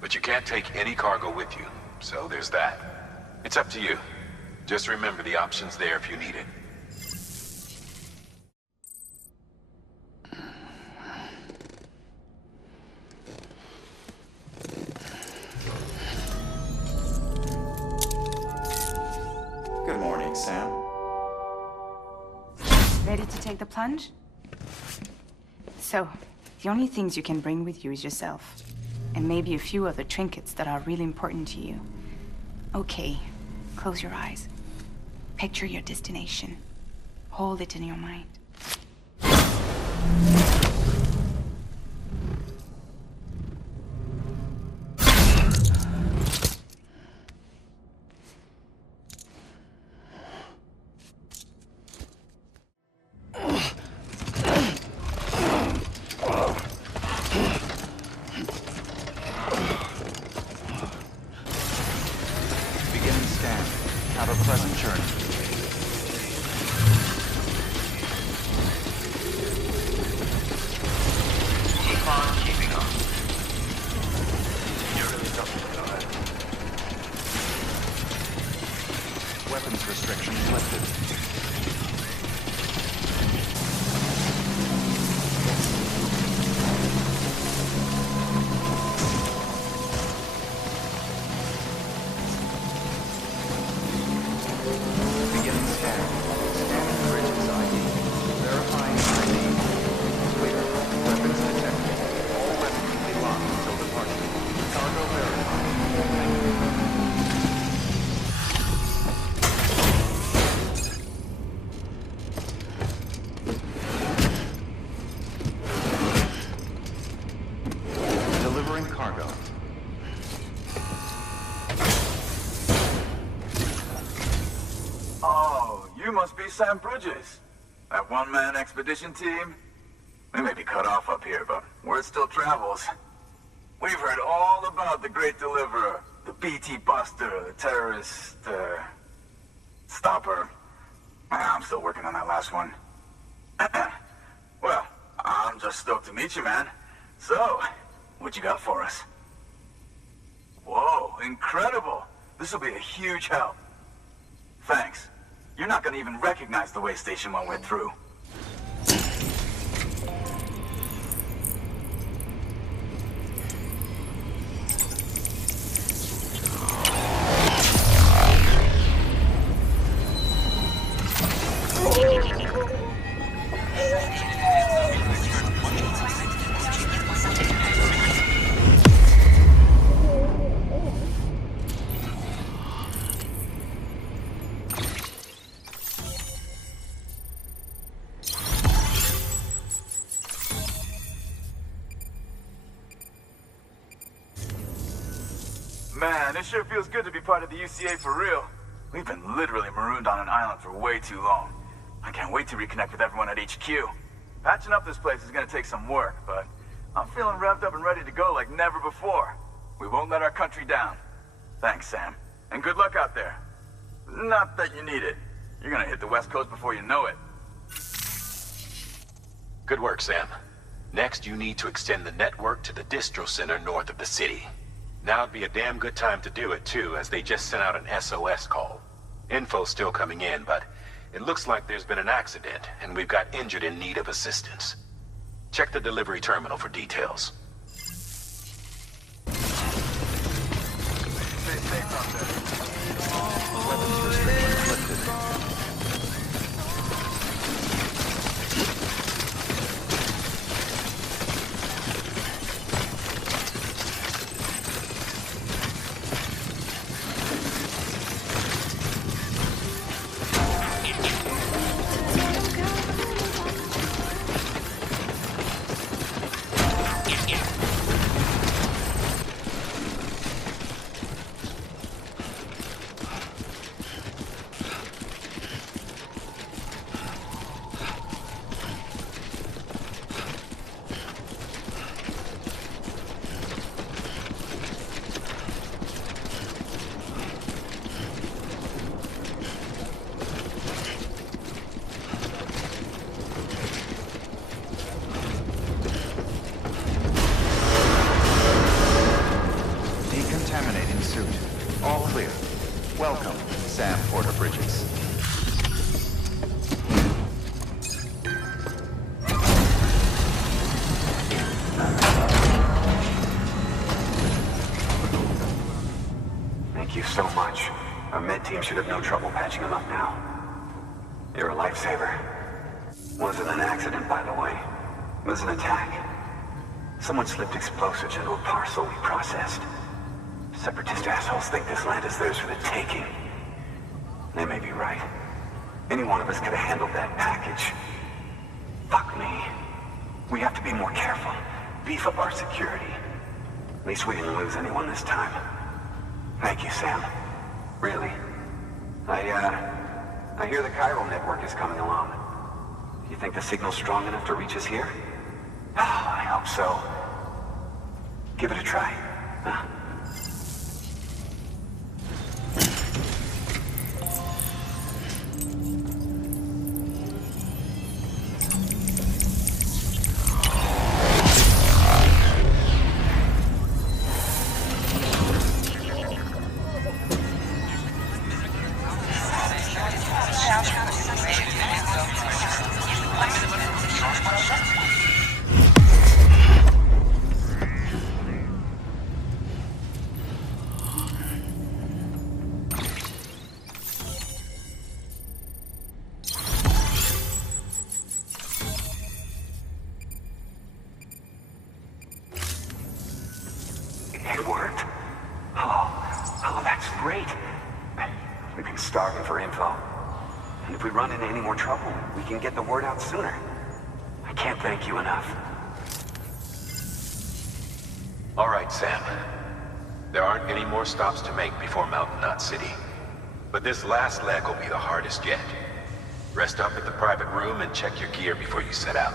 But you can't take any cargo with you, so there's that. It's up to you. Just remember the option's there if you need it. Good morning, Sam. Ready to take the plunge? So, the only things you can bring with you is yourself. And maybe a few other trinkets that are really important to you. Okay, close your eyes. Picture your destination. Hold it in your mind. Have a pleasant journey. Keep on keeping on. You're really something to know. Weapons restrictions lifted. Sam Bridges. That one-man expedition team? They may be cut off up here, but word still travels. We've heard all about the Great Deliverer, the BT Buster, the terrorist, stopper. I'm still working on that last one. Well, I'm just stoked to meet you, man. So, what you got for us? Whoa, incredible. This will be a huge help. Thanks. You're not gonna even recognize the way station when we're through. Man, it sure feels good to be part of the UCA for real. We've been literally marooned on an island for way too long. I can't wait to reconnect with everyone at HQ. Patching up this place is gonna take some work, but I'm feeling revved up and ready to go like never before. We won't let our country down. Thanks, Sam. And good luck out there. Not that you need it. You're gonna hit the West Coast before you know it. Good work, Sam. Next, you need to extend the network to the distro center north of the city. Now'd be a damn good time to do it, too, as they just sent out an SOS call. Info's still coming in, but it looks like there's been an accident, and we've got injured in need of assistance. Check the delivery terminal for details. Stay safe out there. Weapons restrictions lifted. Welcome, Sam Porter Bridges. Thank you so much. Our med team should have no trouble patching him up now. You're a lifesaver. Wasn't an accident, by the way. It was an attack. Someone slipped explosives into a parcel we processed. Separatist assholes think this land is theirs for the taking. They may be right. Any one of us could have handled that package. Fuck me. We have to be more careful. Beef up our security. At least we didn't lose anyone this time. Thank you, Sam. Really. I hear the chiral network is coming along. You think the signal's strong enough to reach us here? Oh, I hope so. Give it a try, huh? It worked. Oh, that's great. We've been starving for info. And if we run into any more trouble, we can get the word out sooner. I can't thank you enough. All right, Sam. There aren't any more stops to make before Mountain Knot City. But this last leg will be the hardest yet. Rest up at the private room and check your gear before you set out.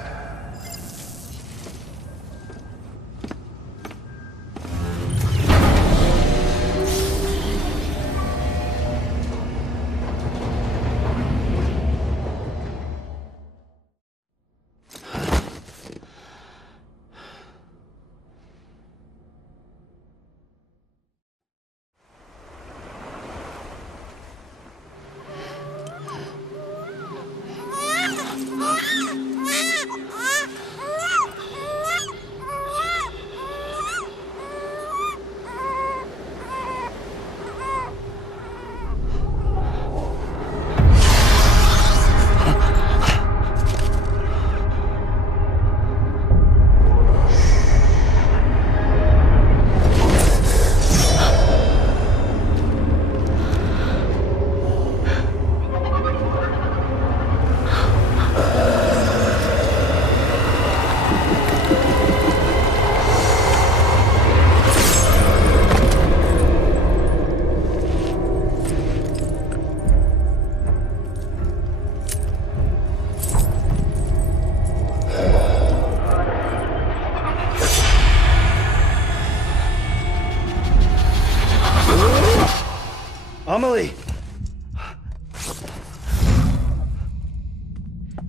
Amelie!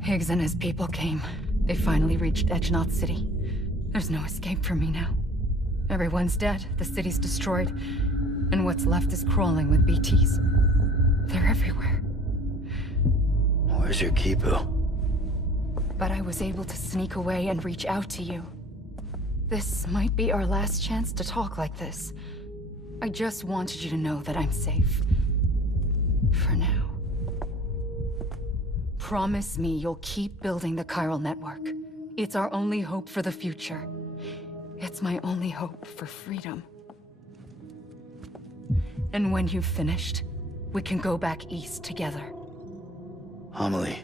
Higgs and his people came. They finally reached Edge Knot City. There's no escape for me now. Everyone's dead, the city's destroyed, and what's left is crawling with BTs. They're everywhere. Where's your Kipu? But I was able to sneak away and reach out to you. This might be our last chance to talk like this. I just wanted you to know that I'm safe. For now. Promise me you'll keep building the chiral network. It's our only hope for the future. It's my only hope for freedom. And when you've finished, we can go back east together. Amelie,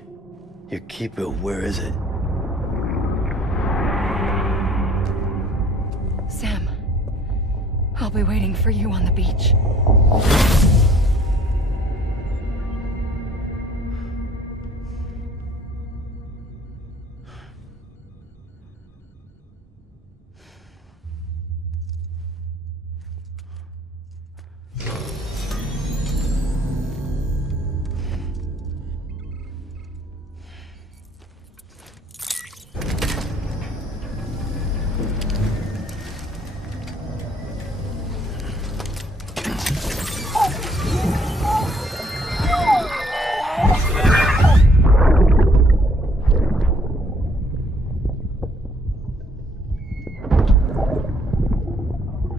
your Kipu, where is it? Sam, I'll be waiting for you on the beach.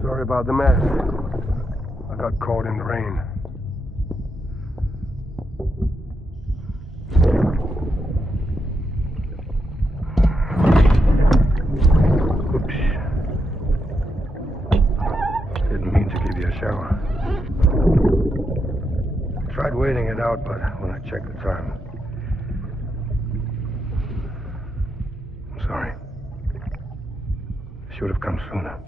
Sorry about the mess. I got caught in the rain. Didn't mean to give you a shower. Tried waiting it out, but when I checked the time... I'm sorry. Should have come sooner.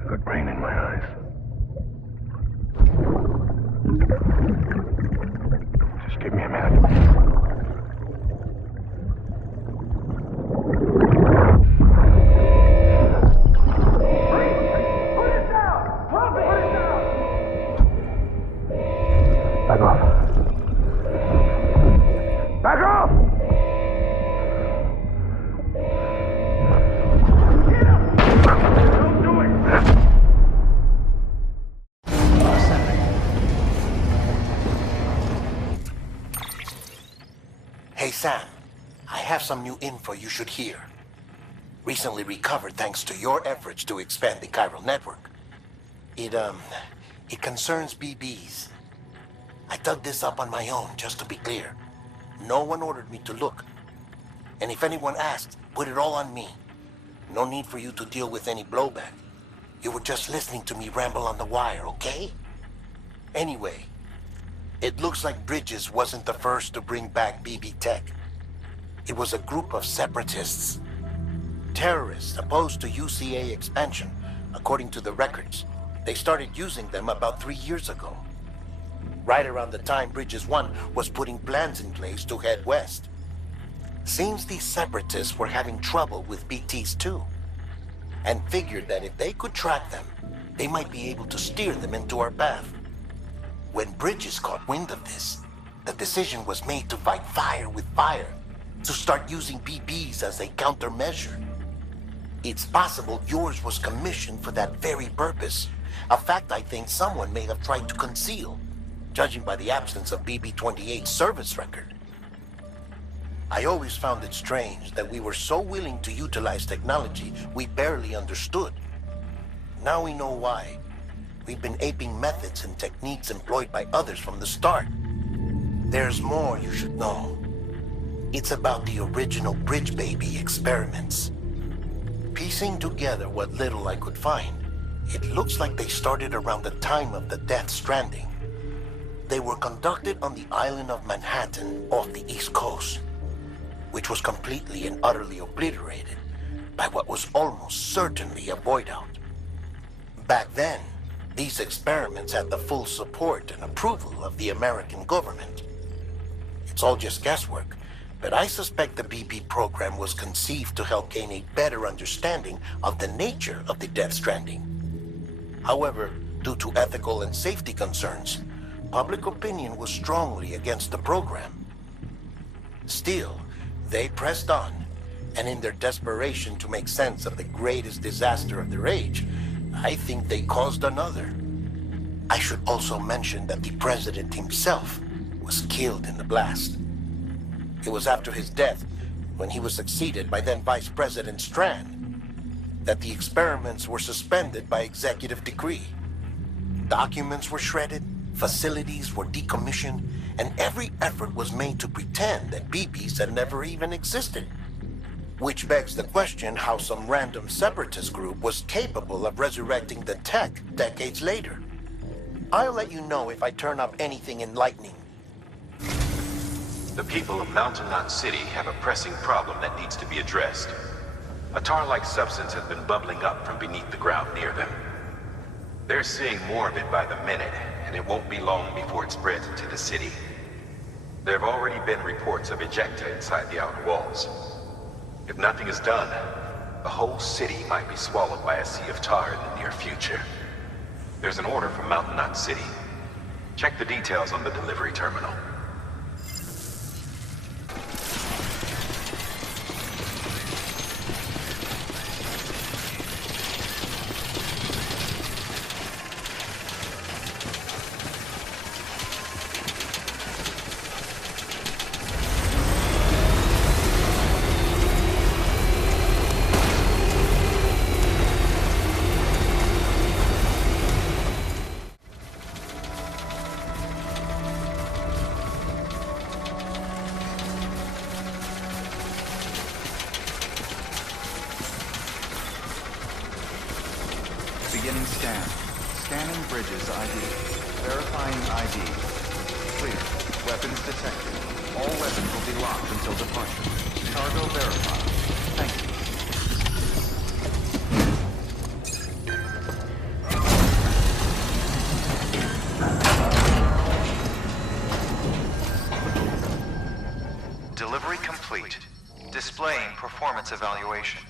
I got rain in my eyes. Just give me a minute. Back off. Back off! Don't do it! Hey, Sam. I have some new info you should hear. Recently recovered thanks to your efforts to expand the chiral network. It concerns BBs. I dug this up on my own, just to be clear. No one ordered me to look. And if anyone asks, put it all on me. No need for you to deal with any blowback. You were just listening to me ramble on the wire, okay? Anyway, it looks like Bridges wasn't the first to bring back BB tech. It was a group of separatists. Terrorists opposed to UCA expansion, according to the records. They started using them about 3 years ago. Right around the time Bridges 1 was putting plans in place to head west. Seems these separatists were having trouble with BTs too, and figured that if they could track them, they might be able to steer them into our path. When Bridges caught wind of this, the decision was made to fight fire with fire, to start using BBs as a countermeasure. It's possible yours was commissioned for that very purpose, a fact I think someone may have tried to conceal, judging by the absence of BB-28's service record. I always found it strange that we were so willing to utilize technology we barely understood. Now we know why. We've been aping methods and techniques employed by others from the start. There's more you should know. It's about the original Bridge Baby experiments. Piecing together what little I could find, it looks like they started around the time of the Death Stranding. They were conducted on the island of Manhattan off the East Coast, which was completely and utterly obliterated by what was almost certainly a voidout. Back then, these experiments had the full support and approval of the American government. It's all just guesswork, but I suspect the BB program was conceived to help gain a better understanding of the nature of the Death Stranding. However, due to ethical and safety concerns, public opinion was strongly against the program. Still, they pressed on, and in their desperation to make sense of the greatest disaster of their age, I think they caused another. I should also mention that the president himself was killed in the blast. It was after his death, when he was succeeded by then Vice President Strand, that the experiments were suspended by executive decree. Documents were shredded, facilities were decommissioned, and every effort was made to pretend that BBs had never even existed. Which begs the question how some random separatist group was capable of resurrecting the tech decades later. I'll let you know if I turn up anything enlightening. The people of Mountain Knot City have a pressing problem that needs to be addressed. A tar-like substance has been bubbling up from beneath the ground near them. They're seeing more of it by the minute, and it won't be long before it spreads into the city. There have already been reports of ejecta inside the outer walls. If nothing is done, the whole city might be swallowed by a sea of tar in the near future. There's an order from Mountain Knot City. Check the details on the delivery terminal. Beginning scan. Scanning bridges ID. Verifying ID. Clear. Weapons detected. All weapons will be locked until departure. Cargo verified. Thank you. Delivery complete. Displaying performance evaluation.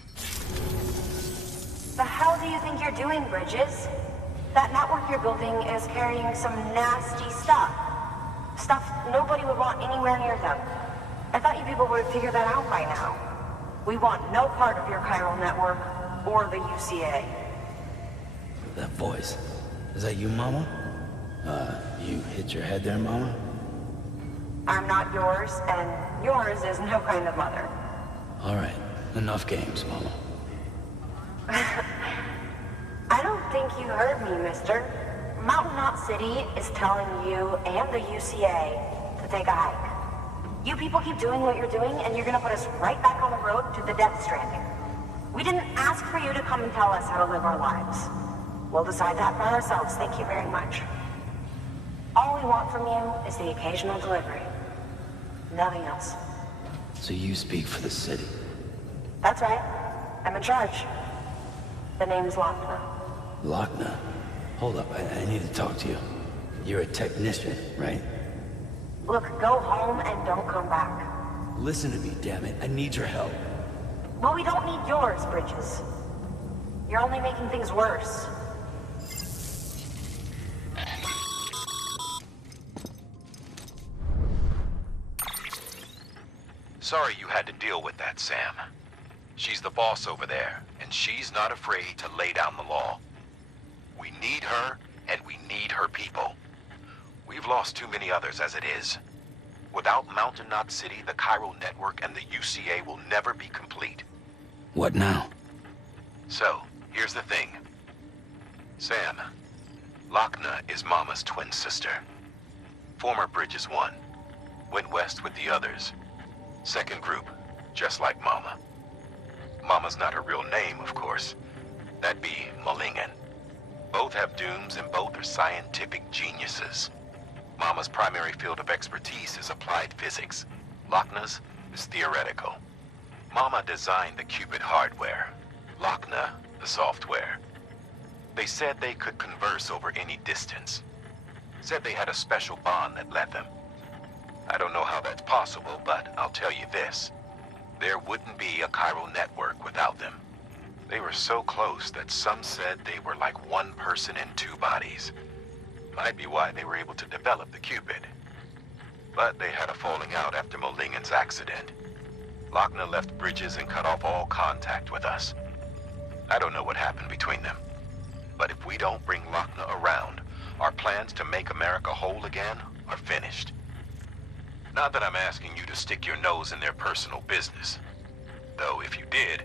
The hell do you think you're doing, Bridges? That network you're building is carrying some nasty stuff. Stuff nobody would want anywhere near them. I thought you people would have figured that out by now. We want no part of your chiral network or the UCA. That voice. Is that you, Mama? You hit your head there, Mama? I'm not yours, and yours is no kind of mother. All right. Enough games, Mama. I don't think you heard me, mister. Mountain Knot City is telling you and the UCA to take a hike. You people keep doing what you're doing, and you're gonna put us right back on the road to the death stranding. We didn't ask for you to come and tell us how to live our lives. We'll decide that for ourselves, thank you very much. All we want from you is the occasional delivery. Nothing else. So you speak for the city? That's right. I'm in charge. The name's Lochner. Lochner? Hold up, I need to talk to you. You're a technician, right? Look, go home and don't come back. Listen to me, damn it. I need your help. Well, we don't need yours, Bridges. You're only making things worse. Sorry you had to deal with that, Sam. She's the boss over there, and she's not afraid to lay down the law. We need her, and we need her people. We've lost too many others as it is. Without Mountain Knot City, the chiral network, and the UCA will never be complete. What now? So, here's the thing. Sam, Lochner is Mama's twin sister. Former Bridges 1. Went west with the others. Second group, just like Mama. Mama's not her real name, of course. That'd be Malingen. Both have dooms and both are scientific geniuses. Mama's primary field of expertise is applied physics. Lochner's is theoretical. Mama designed the Cupid hardware. Lochner, the software. They said they could converse over any distance. Said they had a special bond that led them. I don't know how that's possible, but I'll tell you this. There wouldn't be a chiral network without them. They were so close that some said they were like one person in two bodies. Might be why they were able to develop the Cupid. But they had a falling out after Molingen's accident. Lochner left Bridges and cut off all contact with us. I don't know what happened between them. But if we don't bring Lochner around, our plans to make America whole again are finished. Not that I'm asking you to stick your nose in their personal business. Though if you did,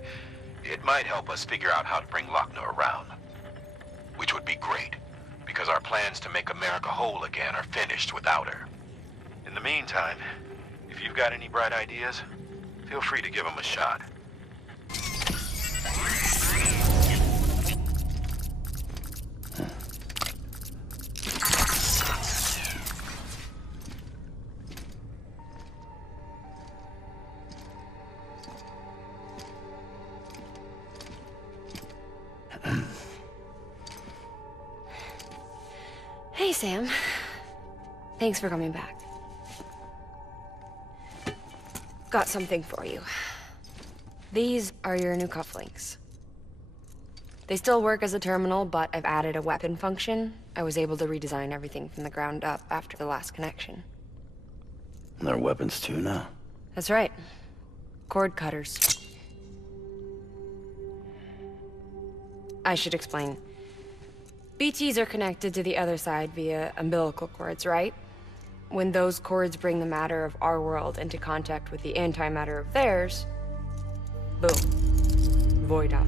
it might help us figure out how to bring Lochner around. Which would be great, because our plans to make America whole again are finished without her. In the meantime, if you've got any bright ideas, feel free to give them a shot. Hey, Sam. Thanks for coming back. Got something for you. These are your new cufflinks. They still work as a terminal, but I've added a weapon function. I was able to redesign everything from the ground up after the last connection. And they're weapons too now. That's right. Cord cutters. I should explain. BTs are connected to the other side via umbilical cords, right? When those cords bring the matter of our world into contact with the antimatter of theirs, boom, void out.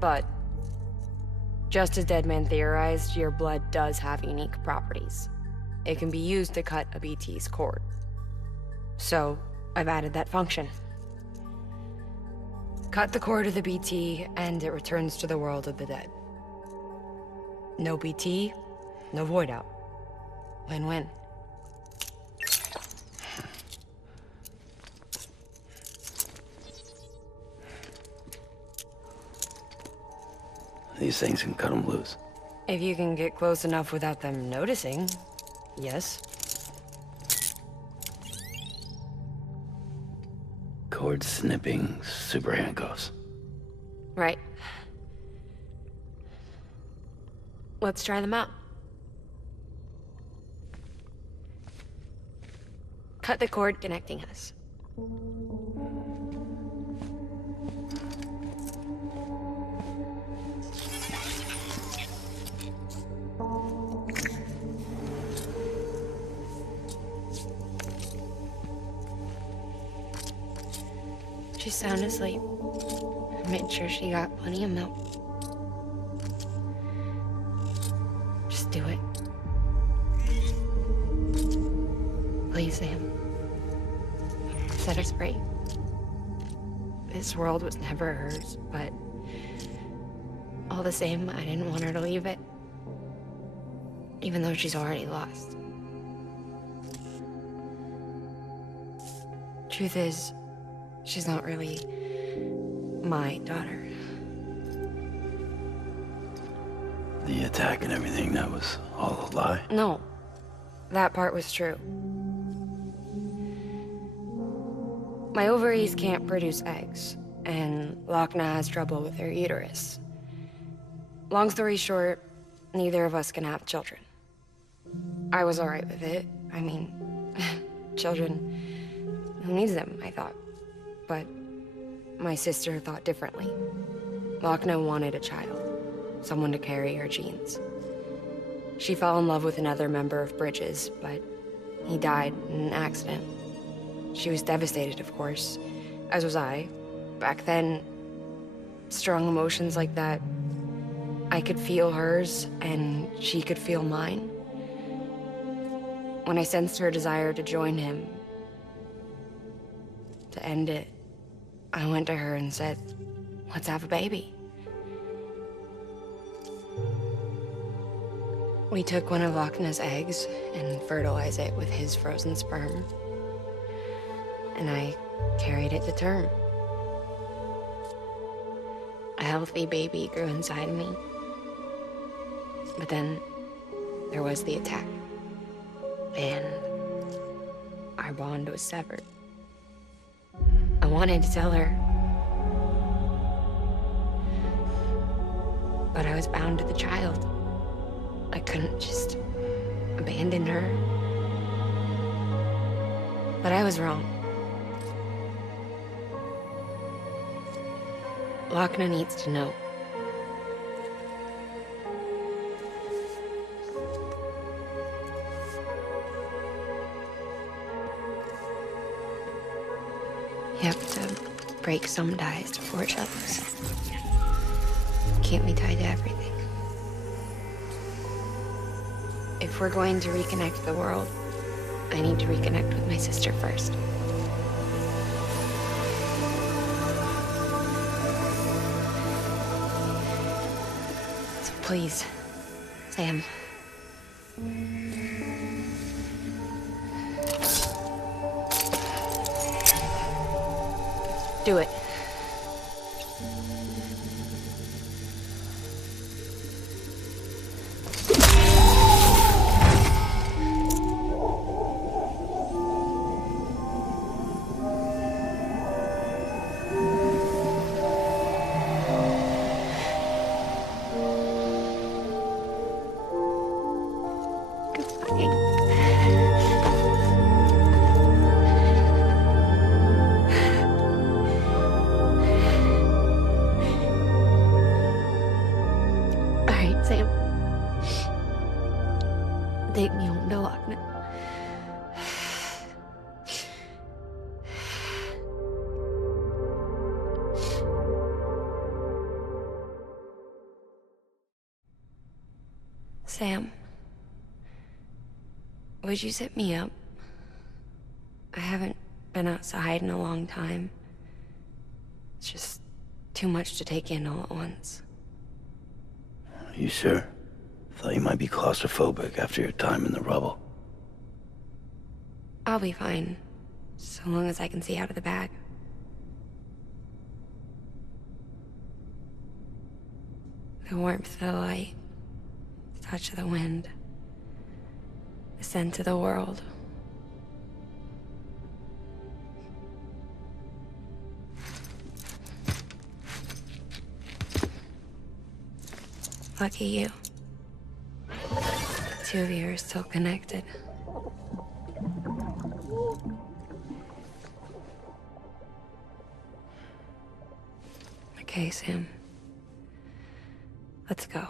But, just as Deadman theorized, your blood does have unique properties. It can be used to cut a BT's cord. So, I've added that function. Cut the cord of the BT, and it returns to the world of the dead. No BT, no void out. Win-win. These things can cut them loose. If you can get close enough without them noticing, yes. Cord snipping, super handcuffs. Right. Let's try them out. Cut the cord connecting us. She's sound asleep. I made sure she got plenty of milk. Just do it. Please, Sam. Set us free. This world was never hers, but all the same, I didn't want her to leave it. Even though she's already lost. Truth is, she's not really my daughter. The attack and everything, that was all a lie? No, that part was true. My ovaries can't produce eggs, and Lochna has trouble with her uterus. Long story short, neither of us can have children. I was alright with it. I mean, children, who needs them, I thought. But my sister thought differently. Lochna wanted a child, someone to carry her genes. She fell in love with another member of Bridges, but he died in an accident. She was devastated, of course, as was I. Back then, strong emotions like that, I could feel hers, and she could feel mine. When I sensed her desire to join him, to end it, I went to her and said, let's have a baby. We took one of Lochna's eggs and fertilized it with his frozen sperm. And I carried it to term. A healthy baby grew inside of me. But then there was the attack. And our bond was severed. I wanted to tell her, but I was bound to the child. I couldn't just abandon her. But I was wrong. Lochna needs to know. You have to break some ties to forge others. Can't be tied to everything. If we're going to reconnect the world, I need to reconnect with my sister first. So please, Sam. Do it. Take me home to Lochna. Sam, would you sit me up? I haven't been outside in a long time. It's just too much to take in all at once. You sure? Thought you might be claustrophobic after your time in the rubble. I'll be fine, so long as I can see out of the bag. The warmth of the light, the touch of the wind, the scent of the world. Lucky you. The two of you are still connected. Okay, Sam. Let's go.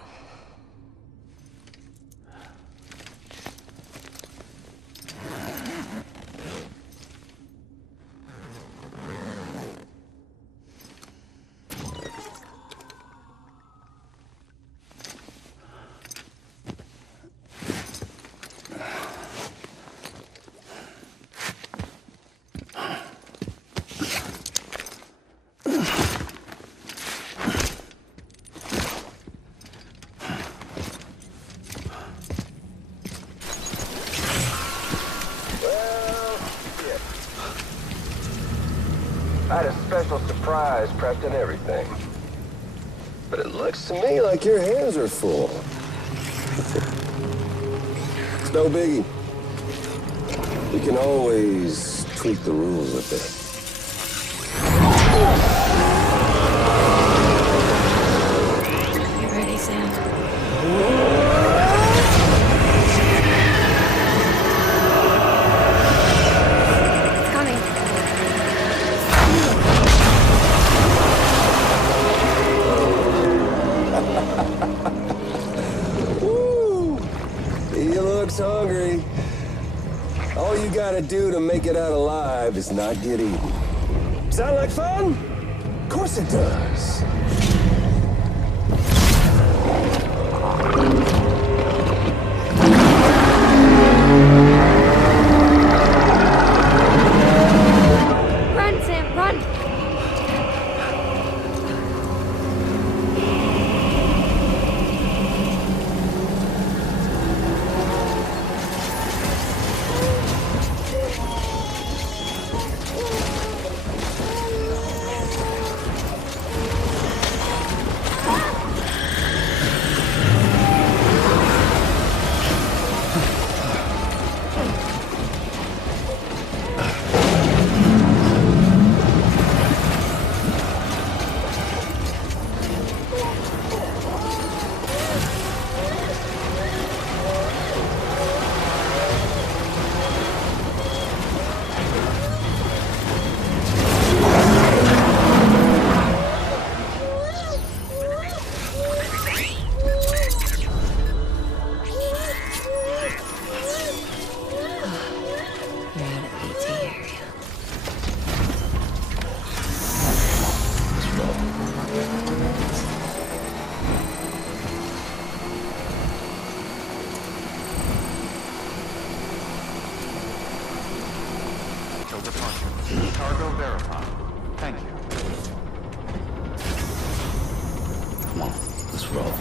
I had a special surprise prepped and everything. But it looks to me like your hands are full. It's no biggie. We can always tweak the rules a bit. You ready, Sam? Hungry. All you gotta do to make it out alive is not get eaten. Sound like fun? Of course it does. Run, Sam, run! Cargo verified. Thank you. Come on, let's roll.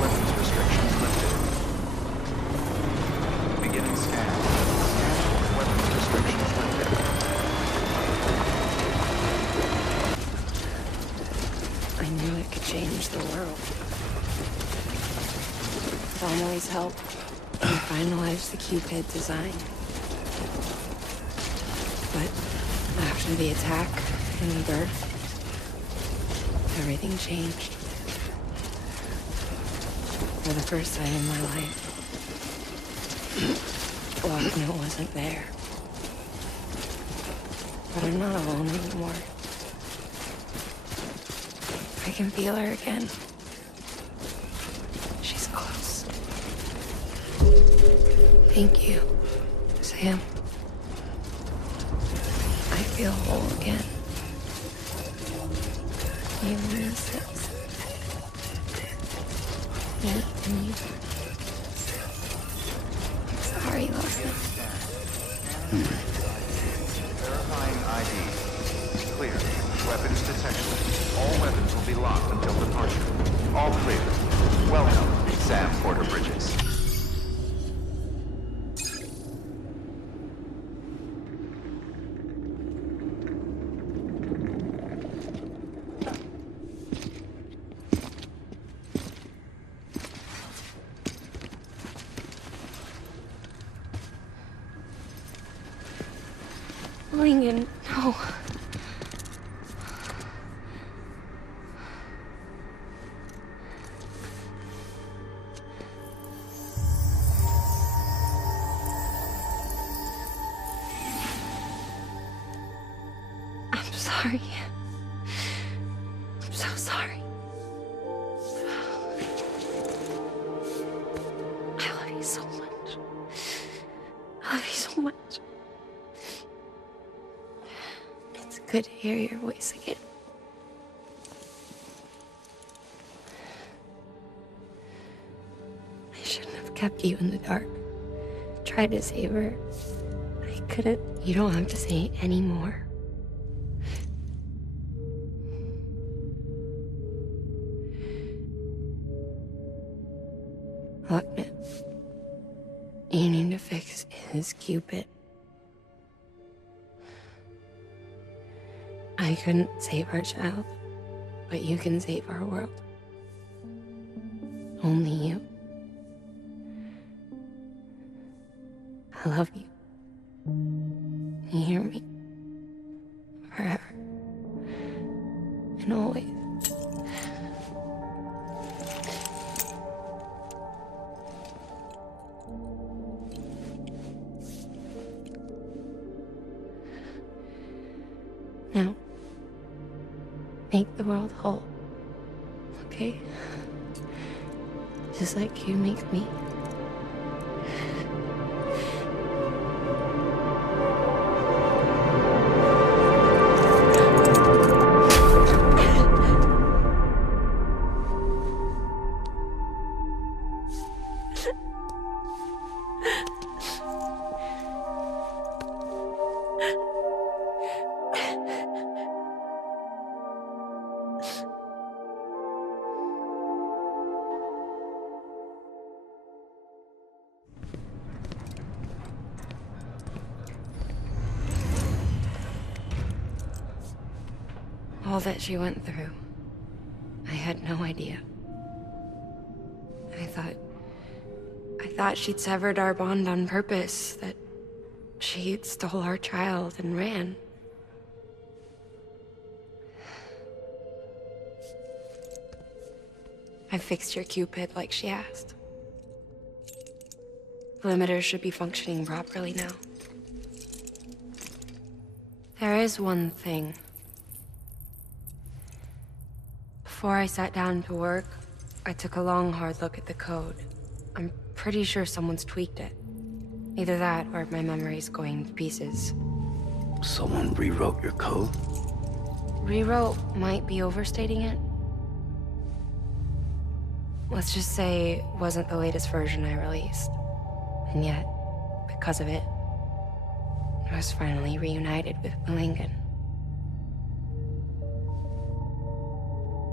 Weapons restrictions lifted. Beginning scan. Weapons restrictions lifted. I knew it could change the world. With Amelie's help, we finalized the Cupid design. But after the attack and the birth, everything changed. For the first time in my life, Wagner wasn't there. But I'm not alone anymore. I can feel her again. She's close. Thank you, Sam. I feel whole again. Even in this. me and you. Sorry, Logan. Verifying ID. Clear. Weapons detected. All weapons will be locked until departure. All clear. Welcome, Sam Porter Bridges. Lincoln, no. I'm sorry. I'm so sorry. I love you so much. I love you so much. It's good to hear your voice again. I shouldn't have kept you in the dark. Tried to save her. I couldn't. You don't have to say it anymore. Look, man. You need to fix his Cupid. I couldn't save our child, but you can save our world. Only you. I love you. You hear me? Forever. And always. Now, make the world whole, okay? Just like you make me. All that she went through, I had no idea. I thought she'd severed our bond on purpose, that she stole our child and ran. I fixed your Cupid like she asked. The limiters should be functioning properly now. There is one thing. Before I sat down to work, I took a long, hard look at the code. I'm pretty sure someone's tweaked it. Either that, or my memory's going to pieces. Someone rewrote your code? Rewrote might be overstating it. Let's just say it wasn't the latest version I released. And yet, because of it, I was finally reunited with Lincoln.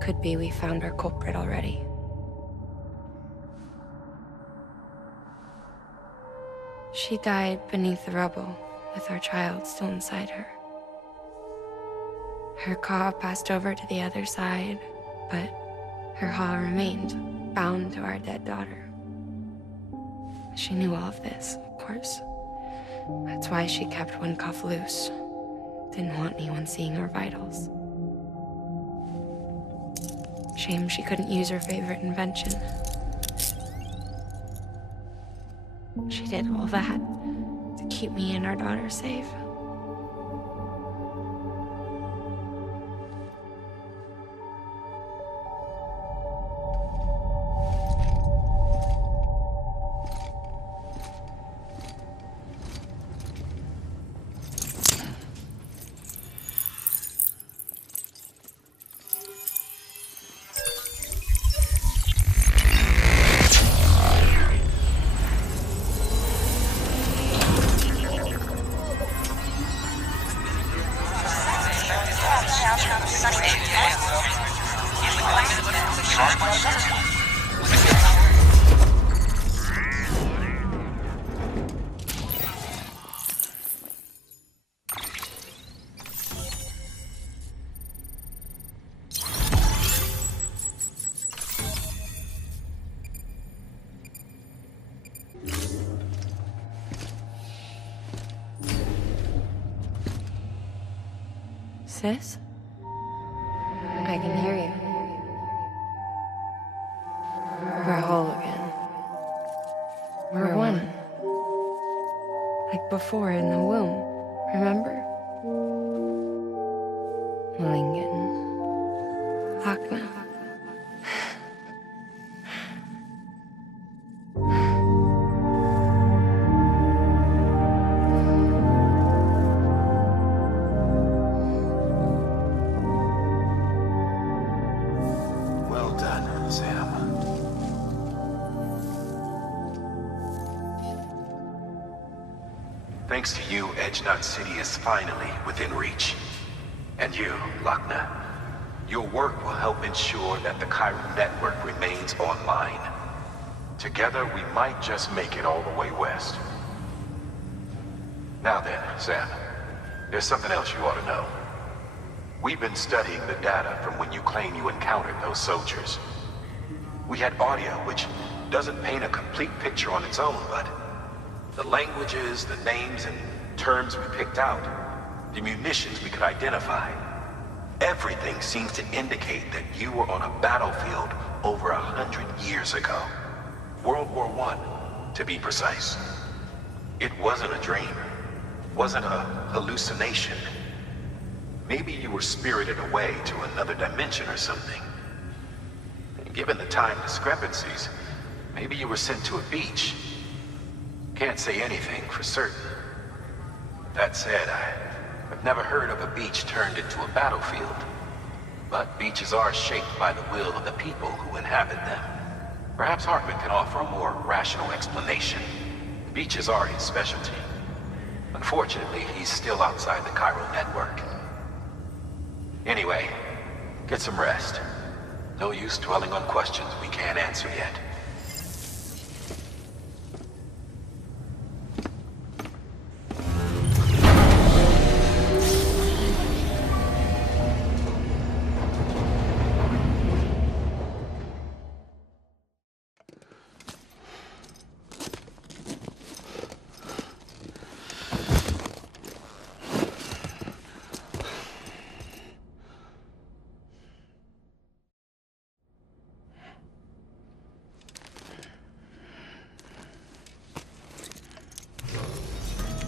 Could be we found our culprit already. She died beneath the rubble, with our child still inside her. Her Ka passed over to the other side, but her Ha remained, bound to our dead daughter. She knew all of this, of course. That's why she kept one cuff loose. Didn't want anyone seeing her vitals. Shame she couldn't use her favorite invention. She did all that to keep me and our daughter safe. Sis? I can hear you. We're whole again. We're one. Like before in the womb, remember? Lingen. Hakna. Well done, Sam. Thanks to you, Edgenut City is finally within reach. And you, Lochna, your work will help ensure that the chiral network remains online. Together, we might just make it all the way west. Now then, Sam, there's something else you ought to know. We've been studying the data from when you claim you encountered those soldiers. We had audio, which doesn't paint a complete picture on its own, but the languages, the names, and terms we picked out, the munitions we could identify, everything seems to indicate that you were on a battlefield over 100 years ago. World War I, to be precise. It wasn't a dream. Wasn't a hallucination. Maybe you were spirited away to another dimension or something. And given the time discrepancies, maybe you were sent to a beach. Can't say anything for certain. That said, I've never heard of a beach turned into a battlefield. But beaches are shaped by the will of the people who inhabit them. Perhaps Hartman can offer a more rational explanation. Beaches are his specialty. Unfortunately, he's still outside the chiral network. Anyway, get some rest. No use dwelling on questions we can't answer yet.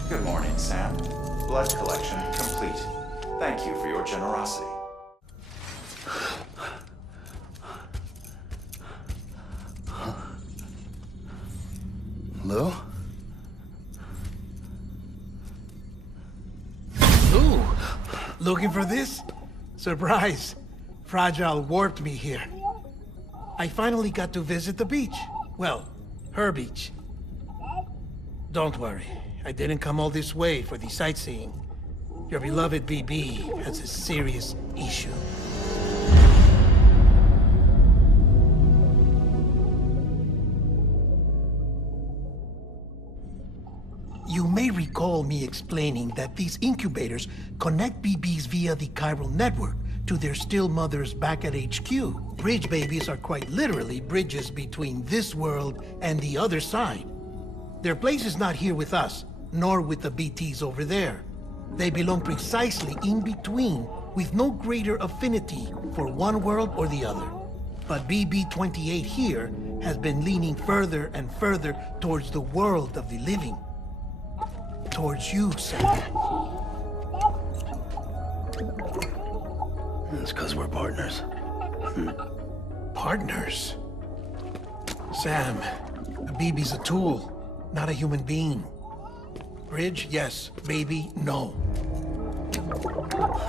Good morning, Sam. Blood collection complete. Thank you for your generosity. Lou? Ooh, looking for this? Surprise. Fragile warped me here. I finally got to visit the beach. Well, her beach. Don't worry. I didn't come all this way for the sightseeing. Your beloved BB has a serious issue. You may recall me explaining that these incubators connect BBs via the chiral network to their still mothers back at HQ. Bridge babies are quite literally bridges between this world and the other side. Their place is not here with us, nor with the BTs over there. They belong precisely in between, with no greater affinity for one world or the other. But BB-28 here has been leaning further and further towards the world of the living. Towards you, Sam. It's because we're partners. Partners? Sam, a BB's a tool, not a human being. Bridge, yes. Baby, no.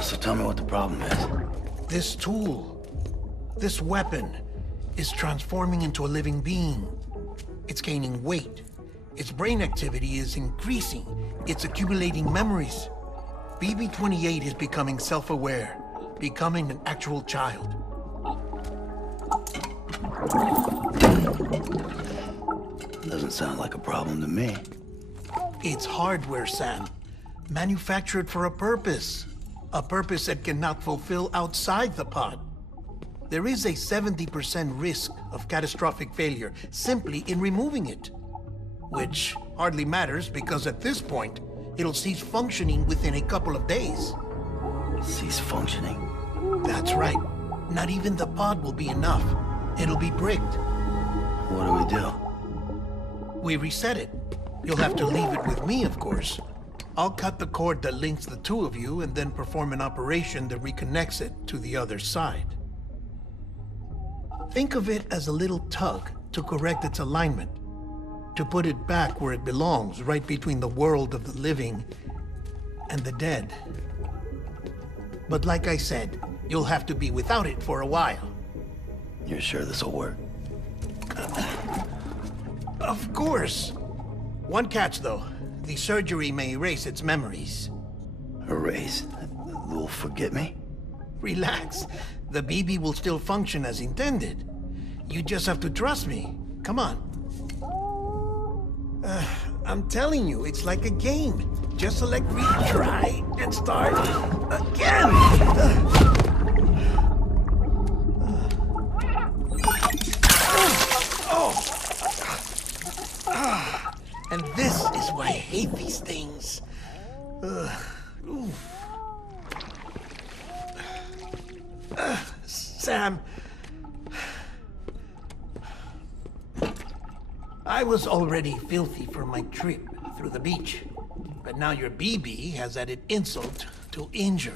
So tell me what the problem is. This tool, this weapon, is transforming into a living being. It's gaining weight. Its brain activity is increasing. It's accumulating memories. BB-28 is becoming self-aware, becoming an actual child. Doesn't sound like a problem to me. It's hardware, Sam. Manufactured for a purpose. A purpose it cannot fulfill outside the pod. There is a 70% risk of catastrophic failure simply in removing it. Which hardly matters because at this point, it'll cease functioning within a couple of days. Cease functioning? That's right. Not even the pod will be enough. It'll be bricked. What do we do? We reset it. You'll have to leave it with me, of course. I'll cut the cord that links the two of you and then perform an operation that reconnects it to the other side. Think of it as a little tug to correct its alignment, to put it back where it belongs, right between the world of the living and the dead. But like I said, you'll have to be without it for a while. You're sure this'll work? Of course. One catch, though. The surgery may erase its memories. Erase? You'll forget me? Relax. The BB will still function as intended. You just have to trust me. Come on. I'm telling you, it's like a game. Just select retry and start again. And this is why I hate these things. Sam. I was already filthy for my trip through the beach. But now your BB has added insult to injury.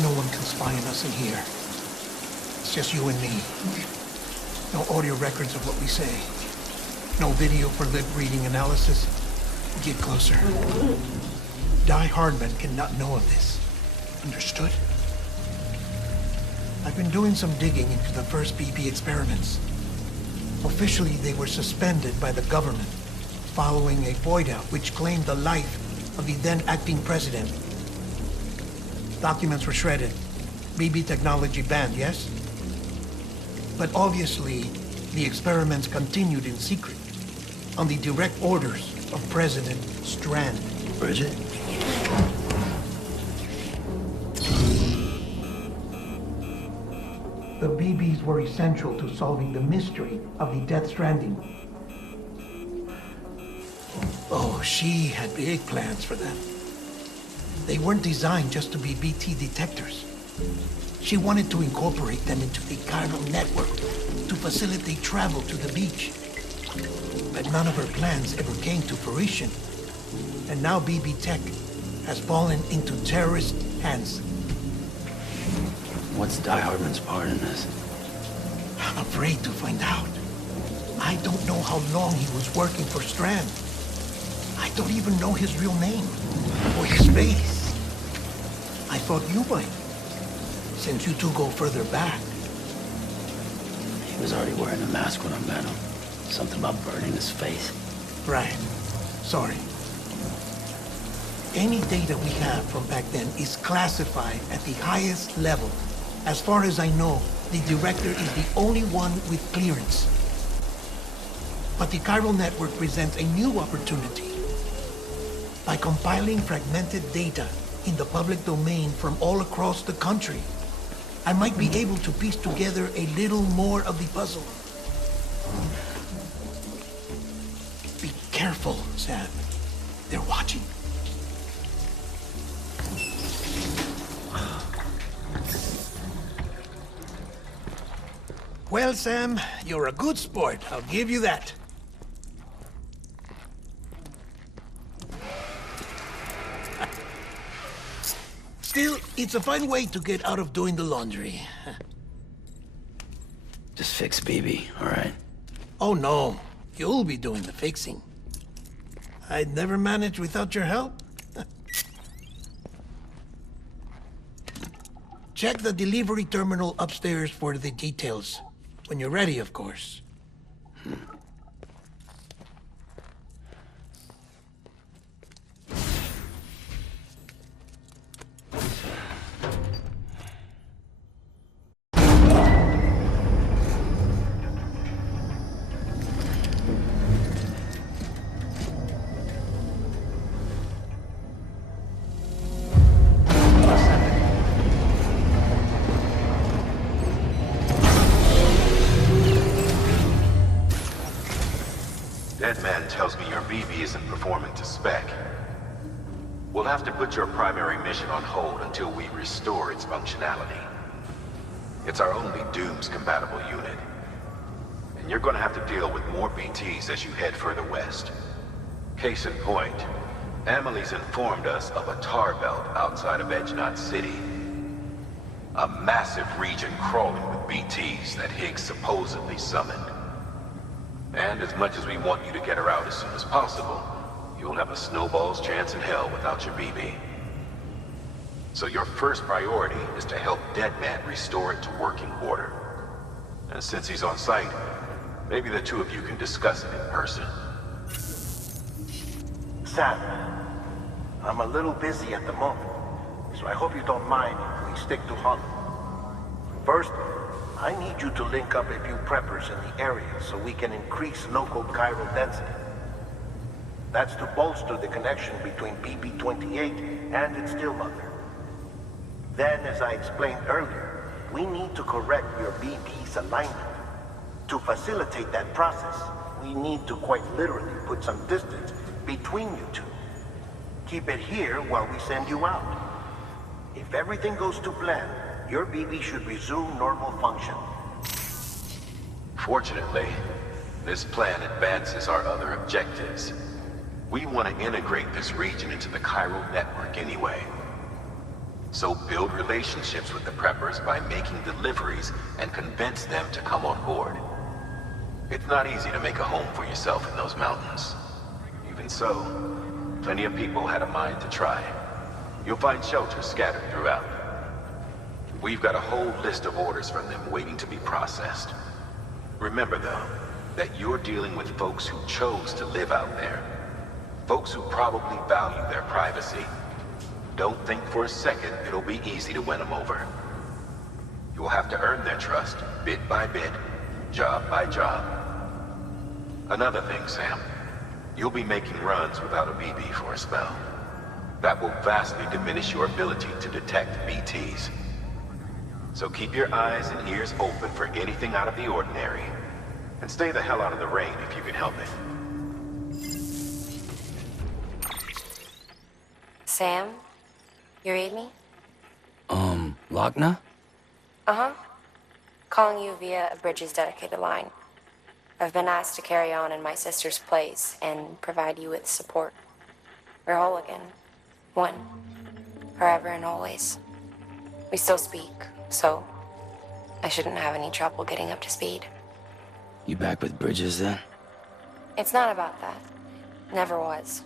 No one can spy on us in here. It's just you and me. No audio records of what we say. No video for lip reading analysis. Get closer. Die Hardman cannot know of this. Understood? I've been doing some digging into the first BB experiments. Officially, they were suspended by the government, following a voidout which claimed the life of the then acting president. Documents were shredded. BB technology banned, yes? But obviously, the experiments continued in secret, on the direct orders of President Strand. Bridget? The BBs were essential to solving the mystery of the Death Stranding. Oh, she had big plans for them. They weren't designed just to be BT detectors. She wanted to incorporate them into the chiral network to facilitate travel to the beach. But none of her plans ever came to fruition. And now BB Tech has fallen into terrorist hands. What's Die Hardman's part in this? I'm afraid to find out. I don't know how long he was working for Strand. I don't even know his real name or his face. I thought you might, since you two go further back. He was already wearing a mask when I met him. Something about burning his face. Right. Sorry. Any data we have from back then is classified at the highest level. As far as I know, the director is the only one with clearance. But the chiral network presents a new opportunity. By compiling fragmented data in the public domain from all across the country, I might be able to piece together a little more of the puzzle. Be careful, Sam. They're watching. Well, Sam, you're a good sport. I'll give you that. Still, it's a fine way to get out of doing the laundry. Just fix BB, all right? Oh no, you'll be doing the fixing. I'd never manage without your help. Check the delivery terminal upstairs for the details. When you're ready, of course. Deadman tells me your BB isn't performing to spec. We'll have to put your primary mission on hold until we restore its functionality. It's our only Dooms-compatible unit. And you're gonna have to deal with more BTs as you head further west. Case in point, Amelie's informed us of a tar belt outside of Edgenot City. A massive region crawling with BTs that Higgs supposedly summoned. And as much as we want you to get her out as soon as possible, you'll have a snowball's chance in hell without your BB. So your first priority is to help Deadman restore it to working order. And since he's on site, maybe the two of you can discuss it in person. Sam, I'm a little busy at the moment, so I hope you don't mind if we stick to Holland. First, I need you to link up a few preppers in the area so we can increase local chiral density. That's to bolster the connection between BB-28 and its stillmother. Then, as I explained earlier, we need to correct your BB's alignment. To facilitate that process, we need to quite literally put some distance between you two. Keep it here while we send you out. If everything goes to plan, your BB should resume normal function. Fortunately, this plan advances our other objectives. We want to integrate this region into the chiral network anyway. So build relationships with the preppers by making deliveries and convince them to come on board. It's not easy to make a home for yourself in those mountains. Even so, plenty of people had a mind to try. You'll find shelters scattered throughout. We've got a whole list of orders from them waiting to be processed. Remember, though, that you're dealing with folks who chose to live out there. Folks who probably value their privacy. Don't think for a second it'll be easy to win them over. You'll have to earn their trust, bit by bit, job by job. Another thing, Sam. You'll be making runs without a BB for a spell. That will vastly diminish your ability to detect BTs. So keep your eyes and ears open for anything out of the ordinary. And stay the hell out of the rain if you can help it. Sam? You read me? Lochna? Uh-huh. Calling you via a Bridges dedicated line. I've been asked to carry on in my sister's place and provide you with support. We're whole again. One. Forever and always. We still speak, so I shouldn't have any trouble getting up to speed. You back with Bridges then? It's not about that. Never was.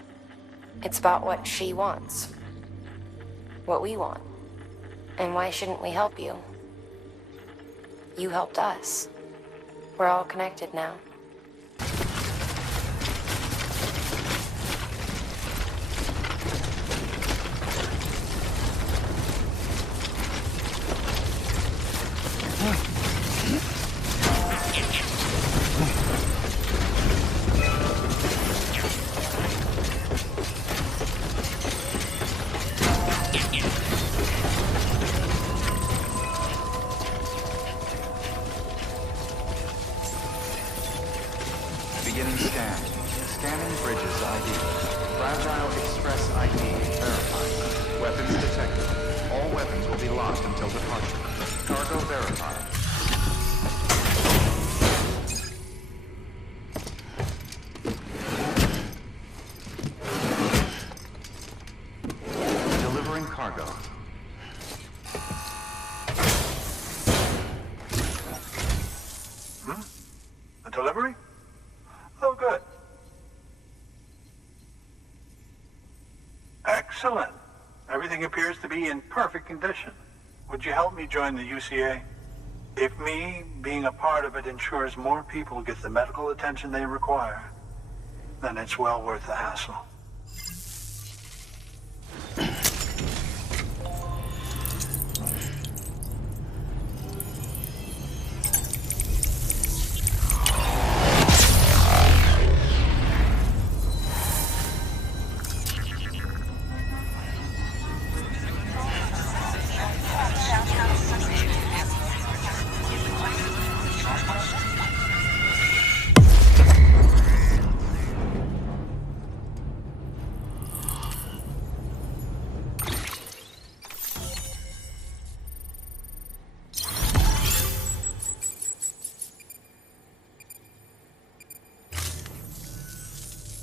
It's about what she wants. What we want. And why shouldn't we help you? You helped us. We're all connected now. Beginning scan. Scanning Bridges ID. Fragile Express ID verified. Weapons detected. All weapons will be lost until departure. Cargo verified. Delivering cargo. delivery? Oh, good. Excellent. Everything appears to be in perfect condition. Would you help me join the UCA? If me being a part of it ensures more people get the medical attention they require, then it's well worth the hassle.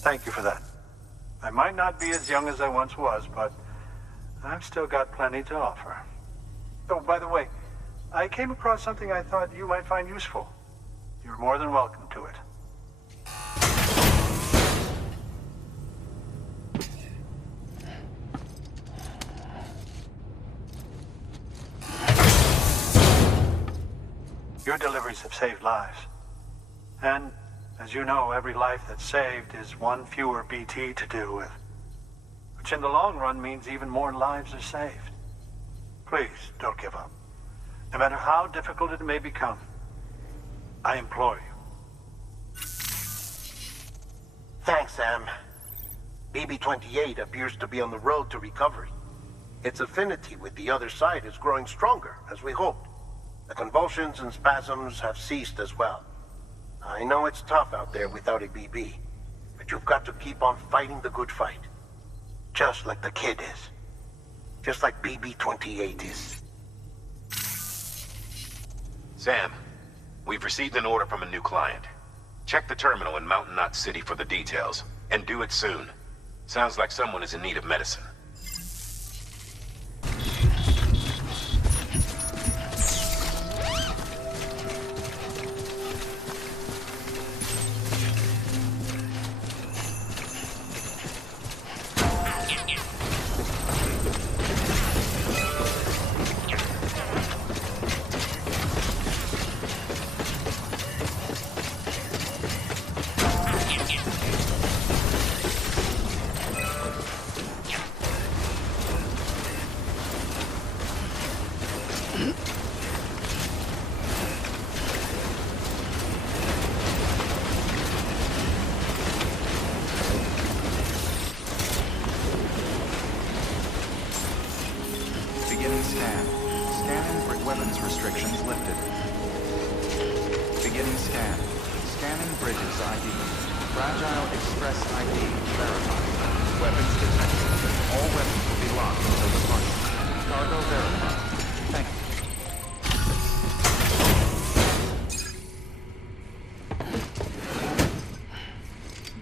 Thank you for that. I might not be as young as I once was, but I've still got plenty to offer. Oh, by the way, I came across something I thought you might find useful. You're more than welcome to it. Your deliveries have saved lives. And, as you know, every life that's saved is one fewer BT to deal with. Which in the long run means even more lives are saved. Please, don't give up. No matter how difficult it may become, I implore you. Thanks, Sam. BB-28 appears to be on the road to recovery. Its affinity with the other side is growing stronger, as we hoped. The convulsions and spasms have ceased as well. I know it's tough out there without a BB, but you've got to keep on fighting the good fight. Just like the kid is. Just like BB-28 is. Sam, we've received an order from a new client. Check the terminal in Mountain Knot City for the details, and do it soon. Sounds like someone is in need of medicine.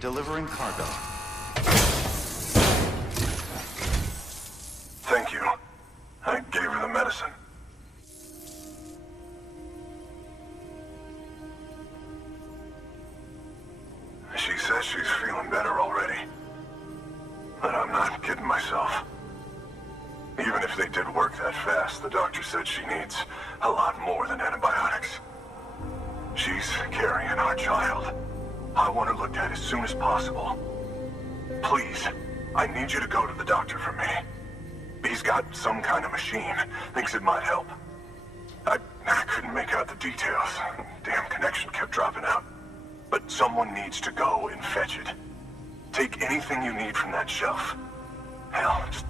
Delivering cargo. Thank you. I gave her the medicine. She says she's feeling better already. But I'm not kidding myself. Even if they did work that fast, the doctor said she needs a lot more than antibiotics. She's carrying our child. I want her looked at as soon as possible. Please, I need you to go to the doctor for me. He's got some kind of machine. Thinks it might help. I couldn't make out the details. Damn connection kept dropping out. But someone needs to go and fetch it. Take anything you need from that shelf. Hell, just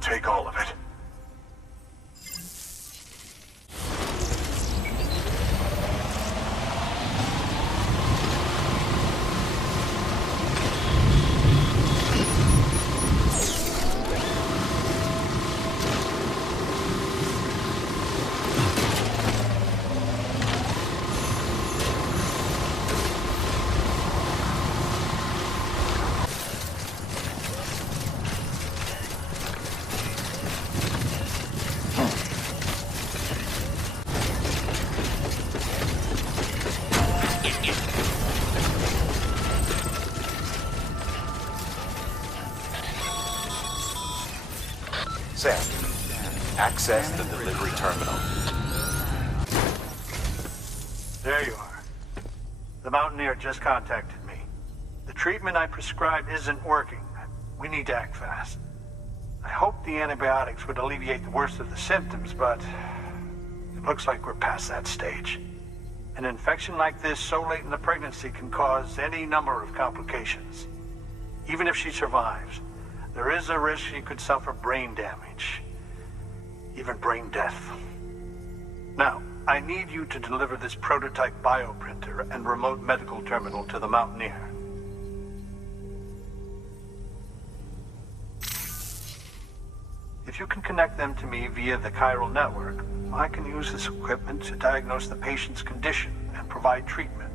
take all of it. Sam, access the delivery terminal. There you are. The Mountaineer just contacted me. The treatment I prescribed isn't working. We need to act fast. I hoped the antibiotics would alleviate the worst of the symptoms, but it looks like we're past that stage. An infection like this so late in the pregnancy can cause any number of complications. Even if she survives, there is a risk she could suffer brain damage, even brain death. Now, I need you to deliver this prototype bioprinter and remote medical terminal to the Mountaineer. If you can connect them to me via the chiral network, I can use this equipment to diagnose the patient's condition and provide treatment.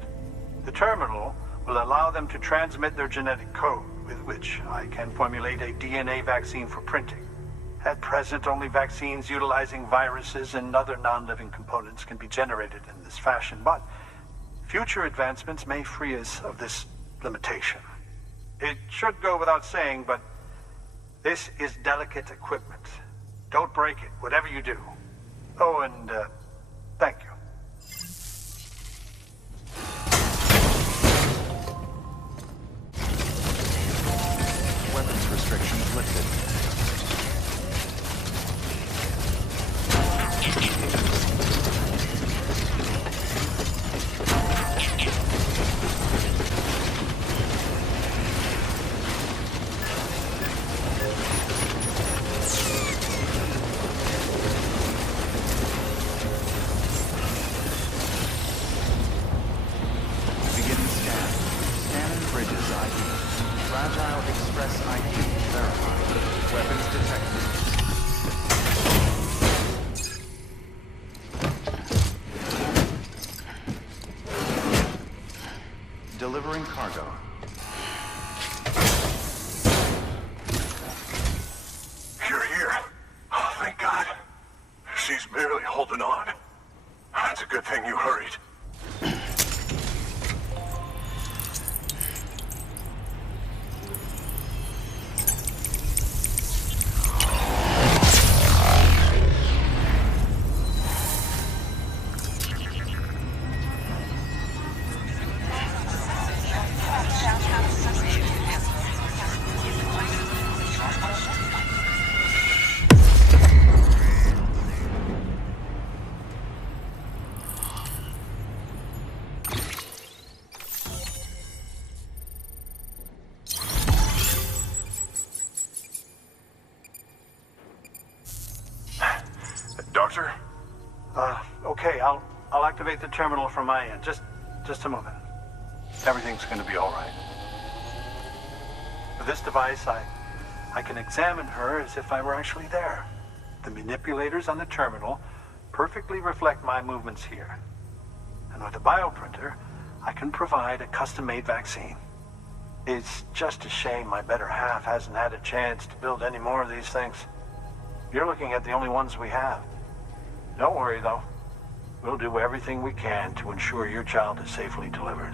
The terminal will allow them to transmit their genetic code, with which I can formulate a DNA vaccine for printing. At present, only vaccines utilizing viruses and other non-living components can be generated in this fashion, but future advancements may free us of this limitation. It should go without saying, but this is delicate equipment. Don't break it, whatever you do. Oh, and thank you. Weapons restrictions lifted. Delivering cargo. You're here. Oh, thank God. She's barely holding on. It's a good thing you hurried. Doctor? Okay, I'll activate the terminal from my end. Just a moment. Everything's gonna be all right. With this device, I can examine her as if I were actually there. The manipulators on the terminal perfectly reflect my movements here. And with the bioprinter, I can provide a custom-made vaccine. It's just a shame my better half hasn't had a chance to build any more of these things. You're looking at the only ones we have. Don't worry, though. We'll do everything we can to ensure your child is safely delivered.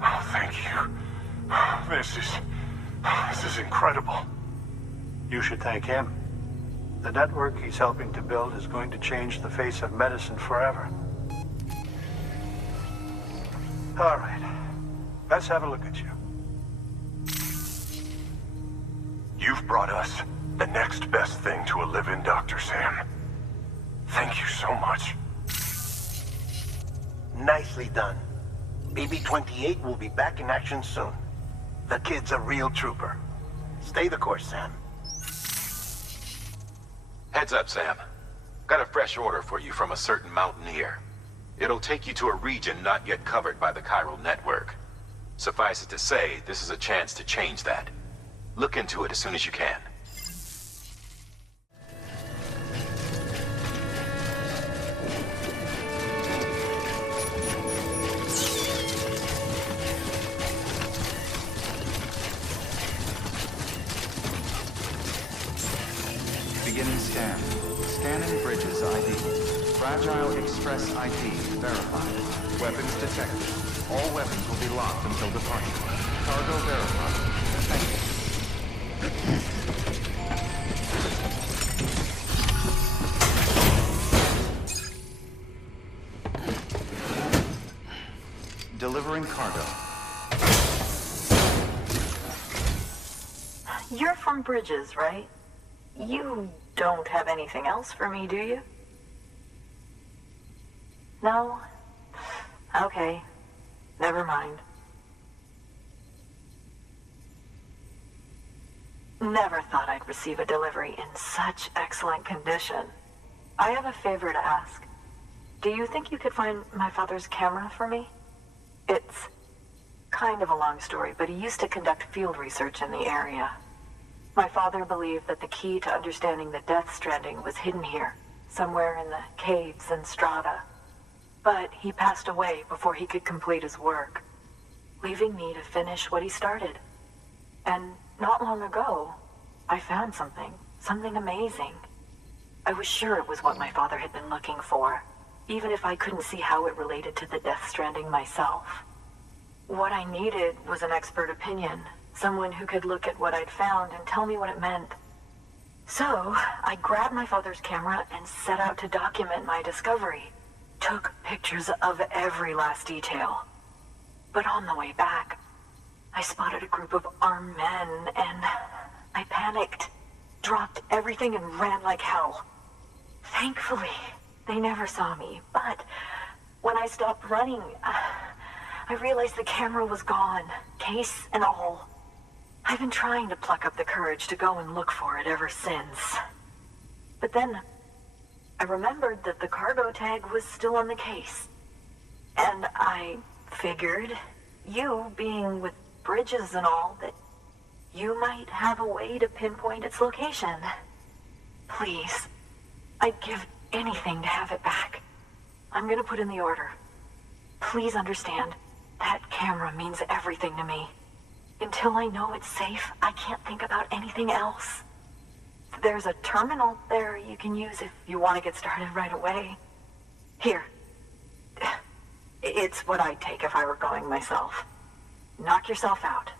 Oh, thank you. This is incredible. You should thank him. The network he's helping to build is going to change the face of medicine forever. All right. Let's have a look at you. You've brought us the next best thing to a live-in Dr. Sam. Thank you so much. Nicely done. BB-28 will be back in action soon. The kid's a real trooper. Stay the course, Sam. Heads up, Sam. Got a fresh order for you from a certain Mountaineer. It'll take you to a region not yet covered by the chiral network. Suffice it to say, this is a chance to change that. Look into it as soon as you can. Beginning scan. Scanning bridges ID. Fragile Express ID verified. Weapons detected. All weapons will be locked until departure. Cargo verified. Thank you. You're from Bridges, right? You don't have anything else for me, do you? No? Okay. Never mind. Never thought I'd receive a delivery in such excellent condition. I have a favor to ask. Do you think you could find my father's camera for me? It's kind of a long story, but he used to conduct field research in the area. My father believed that the key to understanding the Death Stranding was hidden here, somewhere in the caves and strata. But he passed away before he could complete his work, leaving me to finish what he started. And not long ago, I found something amazing. I was sure it was what my father had been looking for, even if I couldn't see how it related to the Death Stranding myself. What I needed was an expert opinion, someone who could look at what I'd found and tell me what it meant. So, I grabbed my father's camera and set out to document my discovery. Took pictures of every last detail. But on the way back, I spotted a group of armed men and I panicked, dropped everything and ran like hell. Thankfully, they never saw me, but when I stopped running, I realized the camera was gone, case and all. I've been trying to pluck up the courage to go and look for it ever since. But then, I remembered that the cargo tag was still on the case. And I figured, you being with Bridges and all, that you might have a way to pinpoint its location. Please, I'd give anything to have it back. I'm gonna put in the order. Please understand, that camera means everything to me. Until I know it's safe, I can't think about anything else. There's a terminal there you can use if you want to get started right away. Here. It's what I'd take if I were going myself. Knock yourself out.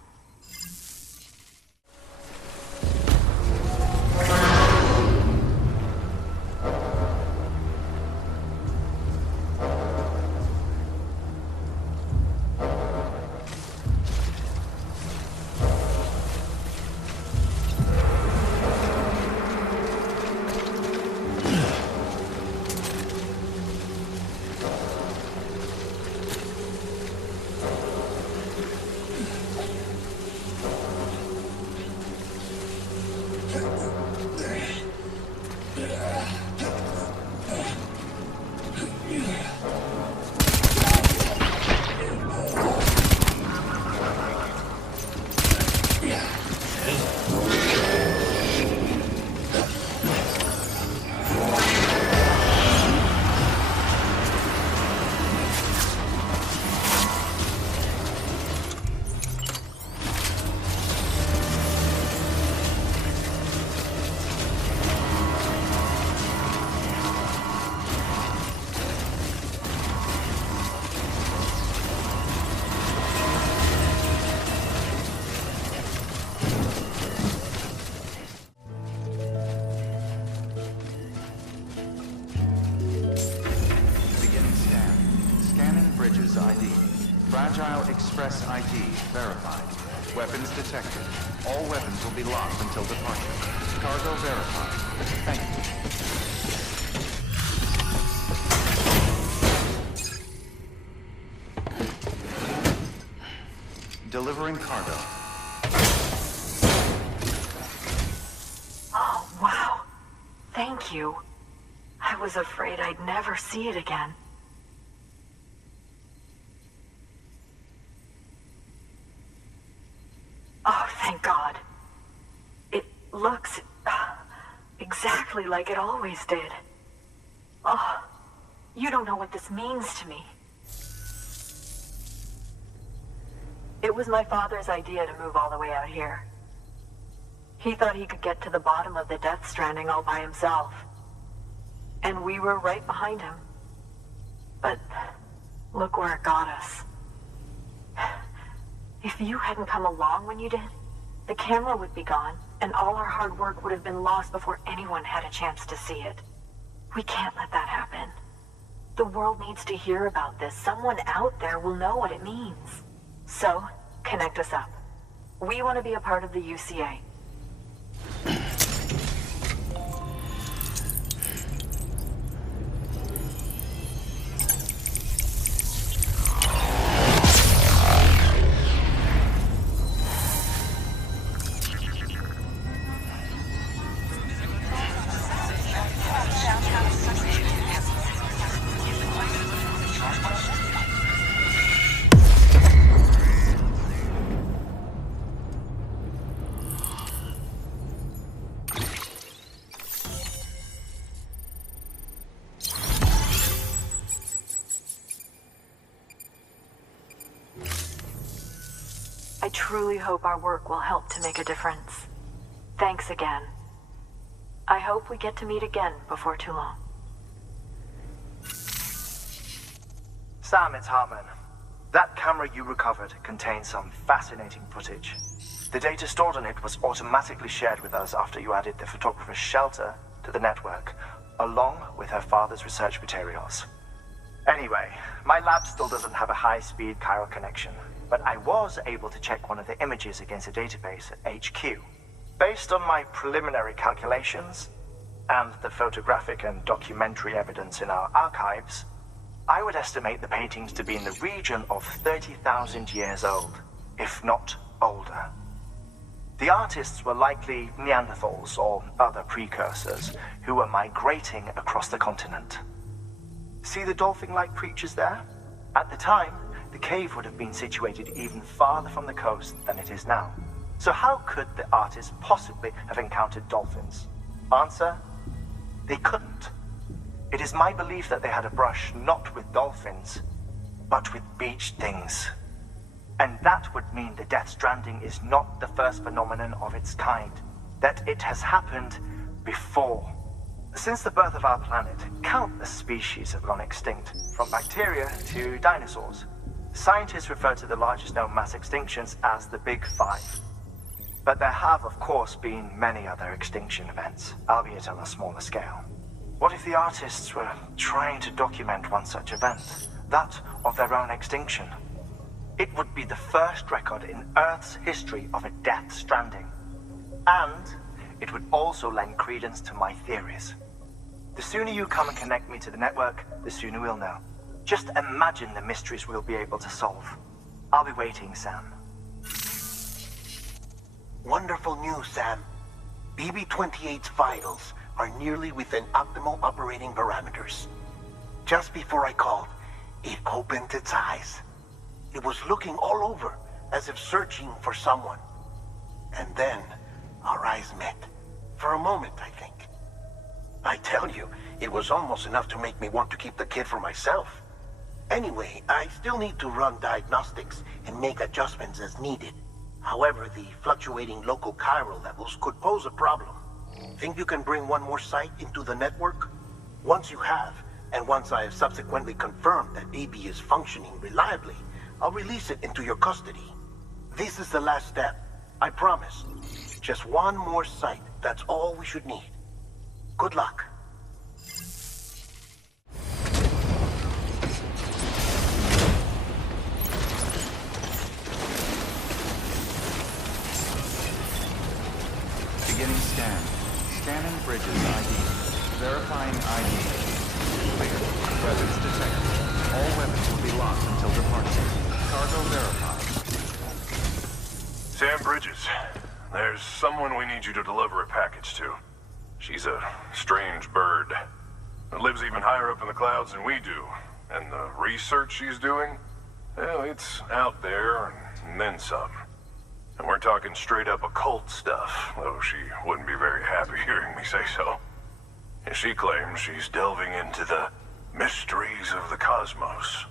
Fragile Express ID verified. Weapons detected. All weapons will be locked until departure. Cargo verified. Thank you. Delivering cargo. Oh, wow. Thank you. I was afraid I'd never see it again. Oh, thank God. It looks exactly like it always did. Oh, you don't know what this means to me. It was my father's idea to move all the way out here. He thought he could get to the bottom of the Death Stranding all by himself. And we were right behind him. But look where it got us. If you hadn't come along when you did, the camera would be gone, and all our hard work would have been lost before anyone had a chance to see it. We can't let that happen. The world needs to hear about this. Someone out there will know what it means. So, connect us up. We want to be a part of the UCA. I truly hope our work will help to make a difference. Thanks again. I hope we get to meet again before too long. Sam, it's Hartman. That camera you recovered contains some fascinating footage. The data stored on it was automatically shared with us after you added the photographer's shelter to the network, along with her father's research materials. Anyway, my lab still doesn't have a high-speed chiral connection, but I was able to check one of the images against a database at HQ. Based on my preliminary calculations, and the photographic and documentary evidence in our archives, I would estimate the paintings to be in the region of 30,000 years old, if not older. The artists were likely Neanderthals or other precursors who were migrating across the continent. See the dolphin-like creatures there? At the time, the cave would have been situated even farther from the coast than it is now. So how could the artists possibly have encountered dolphins? Answer: they couldn't. It is my belief that they had a brush not with dolphins, but with beach things. And that would mean the Death Stranding is not the first phenomenon of its kind, that it has happened before. Since the birth of our planet, countless species have gone extinct, from bacteria to dinosaurs. Scientists refer to the largest known mass extinctions as the Big Five. But there have, of course, been many other extinction events, albeit on a smaller scale. What if the artists were trying to document one such event, that of their own extinction? It would be the first record in Earth's history of a Death Stranding. And it would also lend credence to my theories. The sooner you come and connect me to the network, the sooner we'll know. Just imagine the mysteries we'll be able to solve. I'll be waiting, Sam. Wonderful news, Sam. BB-28's vitals are nearly within optimal operating parameters. Just before I called, it opened its eyes. It was looking all over, as if searching for someone. And then, our eyes met. For a moment, I think. I tell you, it was almost enough to make me want to keep the kid for myself. Anyway, I still need to run diagnostics and make adjustments as needed. However, the fluctuating local chiral levels could pose a problem. Think you can bring one more site into the network? Once you have, and once I have subsequently confirmed that BB is functioning reliably, I'll release it into your custody. This is the last step, I promise. Just one more site, that's all we should need. Good luck. Beginning scan. Scanning bridges ID. Verifying ID. Clear. Weapons detected. All weapons will be locked until departure. Cargo verified. Sam Bridges, there's someone we need you to deliver a package to. She's a strange bird. That lives even higher up in the clouds than we do. And the research she's doing, well, it's out there and then some. And we're talking straight up occult stuff, though she wouldn't be very happy hearing me say so. And she claims she's delving into the mysteries of the cosmos.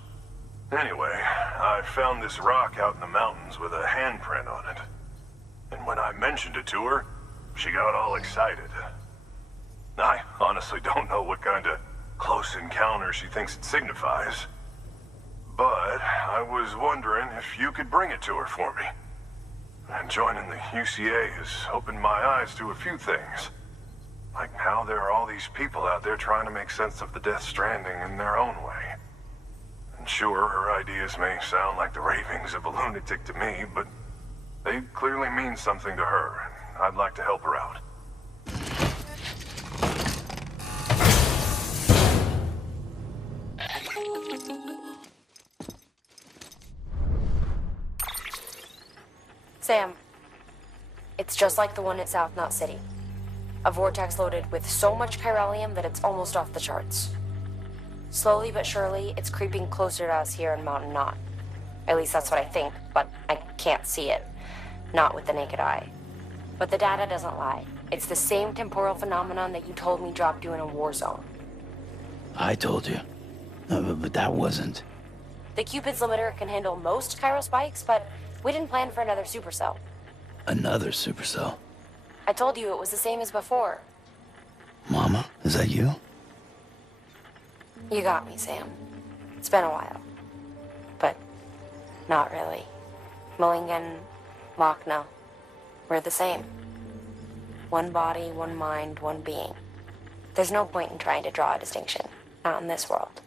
Anyway, I found this rock out in the mountains with a handprint on it. And when I mentioned it to her, she got all excited. I honestly don't know what kind of close encounter she thinks it signifies. But I was wondering if you could bring it to her for me. And joining the UCA has opened my eyes to a few things. Like how there are all these people out there trying to make sense of the Death Stranding in their own way. And sure, her ideas may sound like the ravings of a lunatic to me, but they clearly mean something to her, and I'd like to help her out. Sam, it's just like the one at South Knot City. A vortex loaded with so much chiralium that it's almost off the charts. Slowly but surely, it's creeping closer to us here in Mountain Knot. At least that's what I think, but I can't see it. Not with the naked eye. But the data doesn't lie. It's the same temporal phenomenon that you told me dropped you in a war zone. I told you. But that wasn't. The Cupid's limiter can handle most chiral spikes, but we didn't plan for another supercell. Another supercell. I told you it was the same as before. Mama, is that you? You got me, Sam. It's been a while. But not really. Mulligan, Lochna, we're the same. One body, one mind, one being. There's no point in trying to draw a distinction. Not in this world.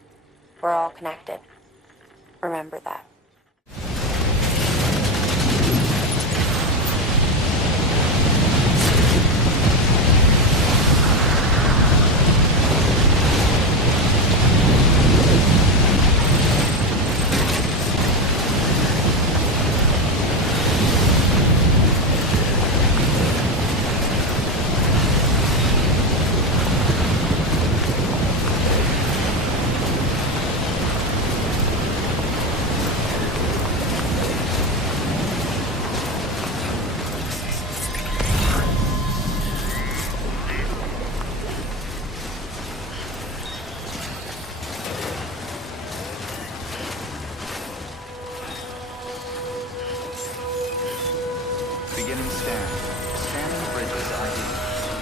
We're all connected. Remember that. Beginning scan. Scanning bridges ID.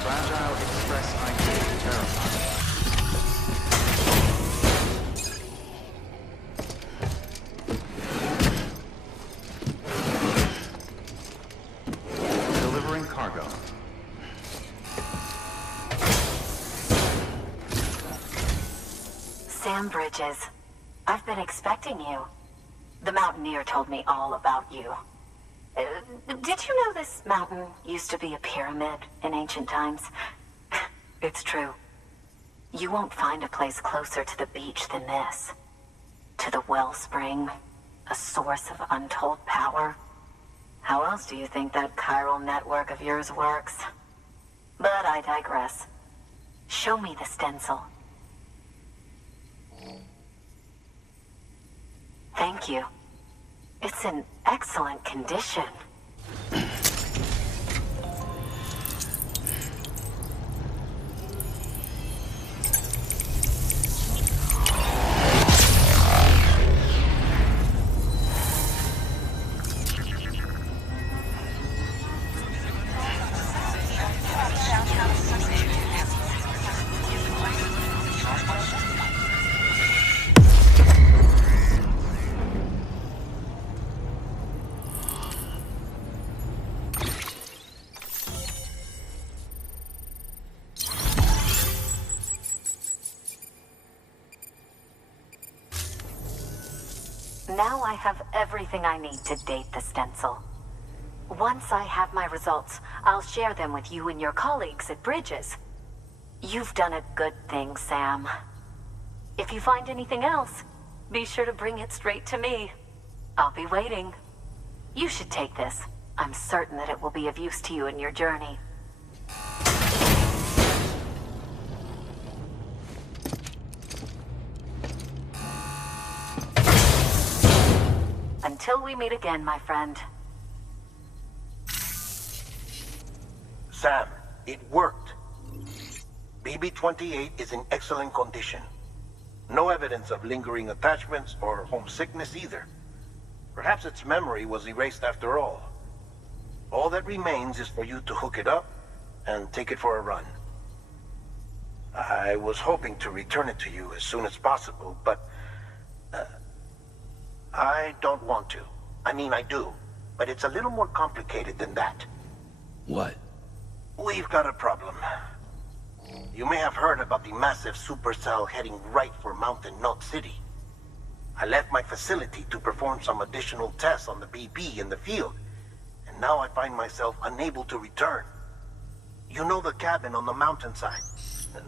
Fragile Express ID verified. Delivering cargo. Sam Bridges, I've been expecting you. The Mountaineer told me all about you. Did you know this mountain used to be a pyramid in ancient times? It's true. You won't find a place closer to the beach than this. To the wellspring, a source of untold power. How else do you think that chiral network of yours works? But I digress. Show me the stencil. Thank you. It's in excellent condition. Now I have everything I need to date the stencil. Once I have my results, I'll share them with you and your colleagues at Bridges. You've done a good thing, Sam. If you find anything else, be sure to bring it straight to me. I'll be waiting. You should take this. I'm certain that it will be of use to you in your journey. Until we meet again, my friend. Sam, it worked. BB-28 is in excellent condition. No evidence of lingering attachments or homesickness either. Perhaps its memory was erased after all. All that remains is for you to hook it up and take it for a run. I was hoping to return it to you as soon as possible, but I don't want to. I mean, I do, but it's a little more complicated than that. What? We've got a problem. You may have heard about the massive supercell heading right for Mountain Knot City. I left my facility to perform some additional tests on the BB in the field, and now I find myself unable to return. You know the cabin on the mountainside,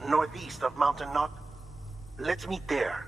northeast of Mountain Knot? Let's meet there.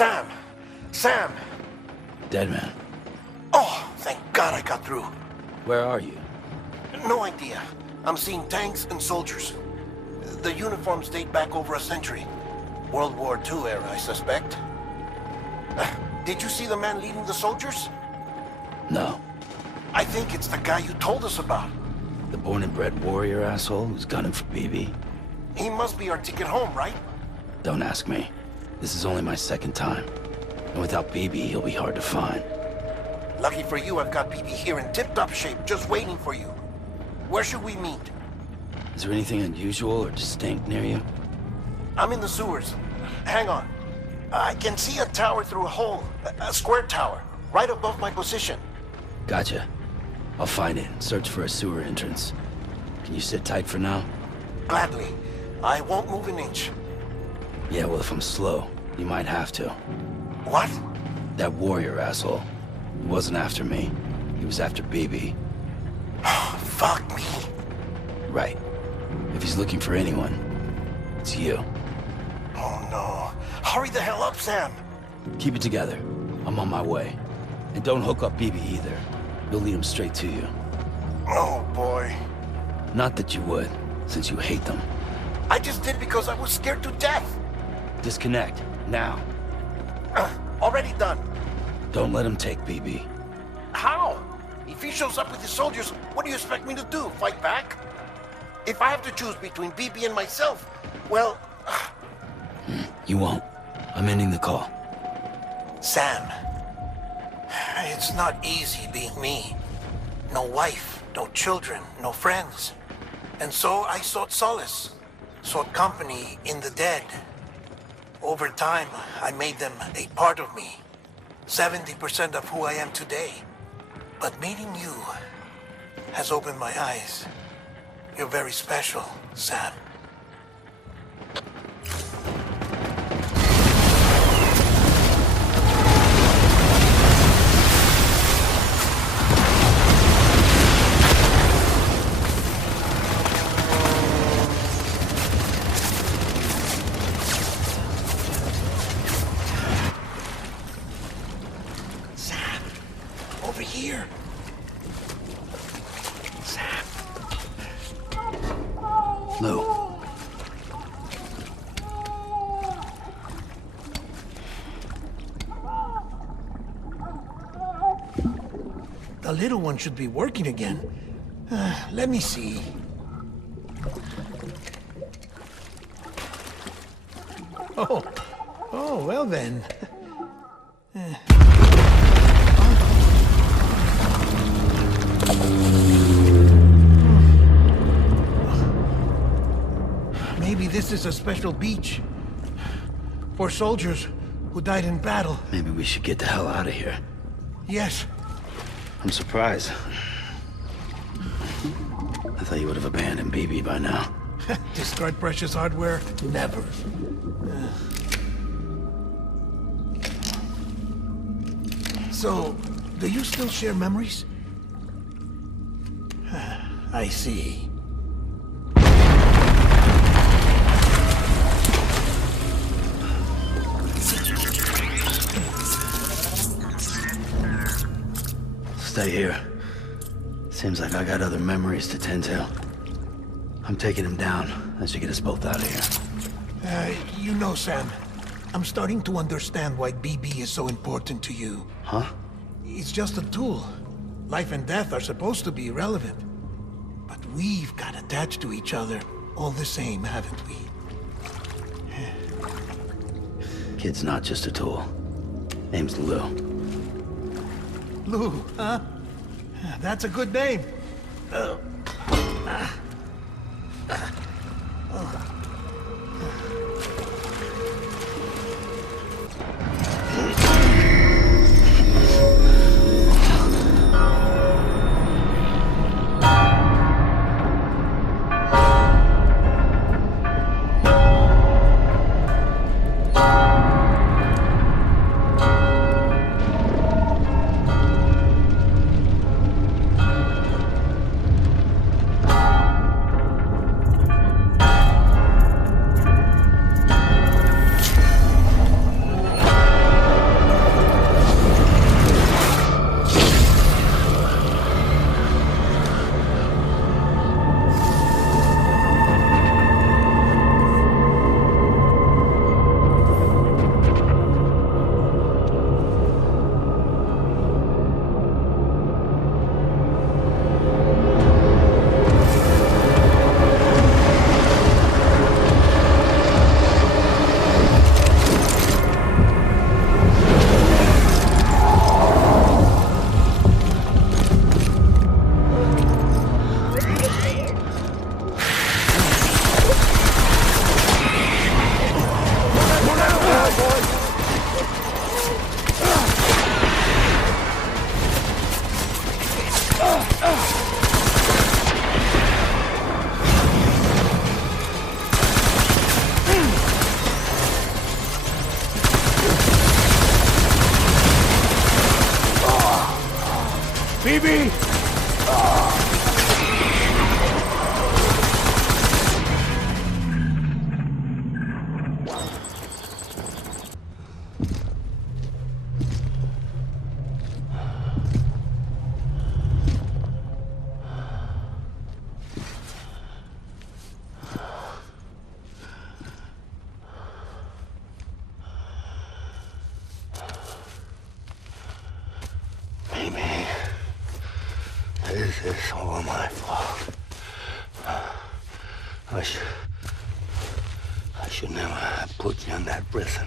Sam! Sam! Dead man. Oh, thank God I got through. Where are you? No idea. I'm seeing tanks and soldiers. The uniforms date back over a century. World War II era, I suspect. Did you see the man leading the soldiers? No. I think it's the guy you told us about. The born and bred warrior asshole who's gunning for BB? He must be our ticket home, right? Don't ask me. This is only my second time. And without BB, he'll be hard to find. Lucky for you, I've got BB here in tip-top shape, just waiting for you. Where should we meet? Is there anything unusual or distinct near you? I'm in the sewers. Hang on. I can see a tower through a hole. A square tower, right above my position. Gotcha. I'll find it and search for a sewer entrance. Can you sit tight for now? Gladly. I won't move an inch. Yeah, well, if I'm slow, you might have to. What? That warrior asshole. He wasn't after me. He was after BB. Fuck me. Right. If he's looking for anyone, it's you. Oh no. Hurry the hell up, Sam. Keep it together. I'm on my way. And don't hook up BB either. You'll lead him straight to you. Oh boy. Not that you would, since you hate them. I just did because I was scared to death. Disconnect, now. Already done. Don't let him take BB. How? If he shows up with his soldiers, what do you expect me to do? Fight back? If I have to choose between BB and myself, well... You won't. I'm ending the call. Sam, it's not easy being me. No wife, no children, no friends. And so I sought solace, sought company in the dead. Over time, I made them a part of me. 70% of who I am today. But meeting you has opened my eyes. You're very special, Sam. The little one should be working again. Let me see. Oh, well then. Maybe this is a special beach. For soldiers who died in battle. Maybe we should get the hell out of here. Yes. I'm surprised. I thought you would have abandoned BB by now. Discard precious hardware? Never. So, do you still share memories? I see. Stay here. Seems like I got other memories to tend to. I'm taking him down. That should get us both out of here. You know, Sam, I'm starting to understand why BB is so important to you. Huh? It's just a tool. Life and death are supposed to be irrelevant. But we've got attached to each other all the same, haven't we? Kid's not just a tool. Name's Lou. Lou, huh? That's a good name. BB! This is all my fault. I should never have put you in that prison.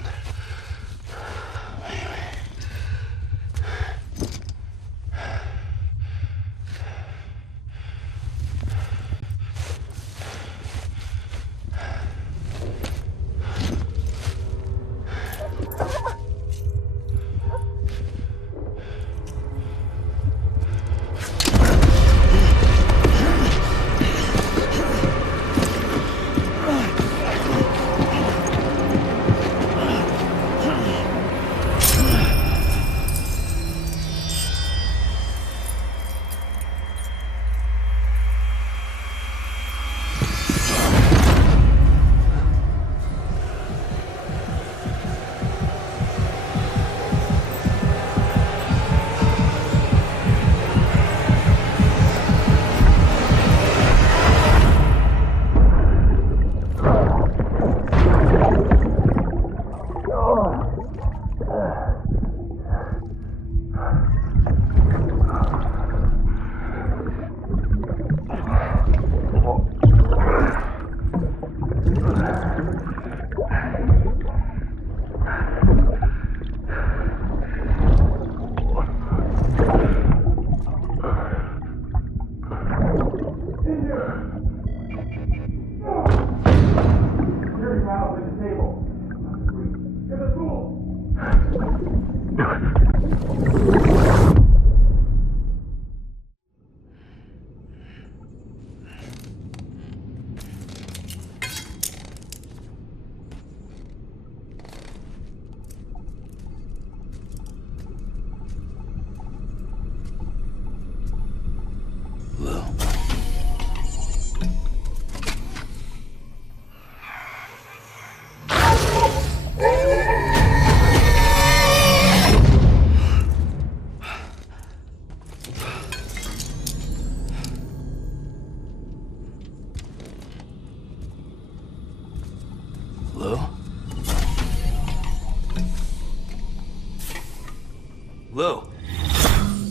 Lou.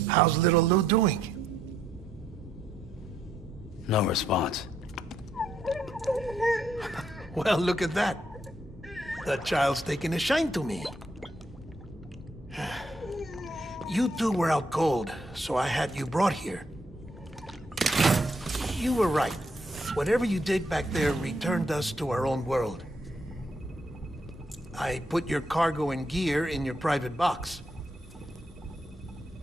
How's little Lou doing? No response. Well, look at that. The child's taking a shine to me. You two were out cold, so I had you brought here. You were right. Whatever you did back there returned us to our own world. I put your cargo and gear in your private box.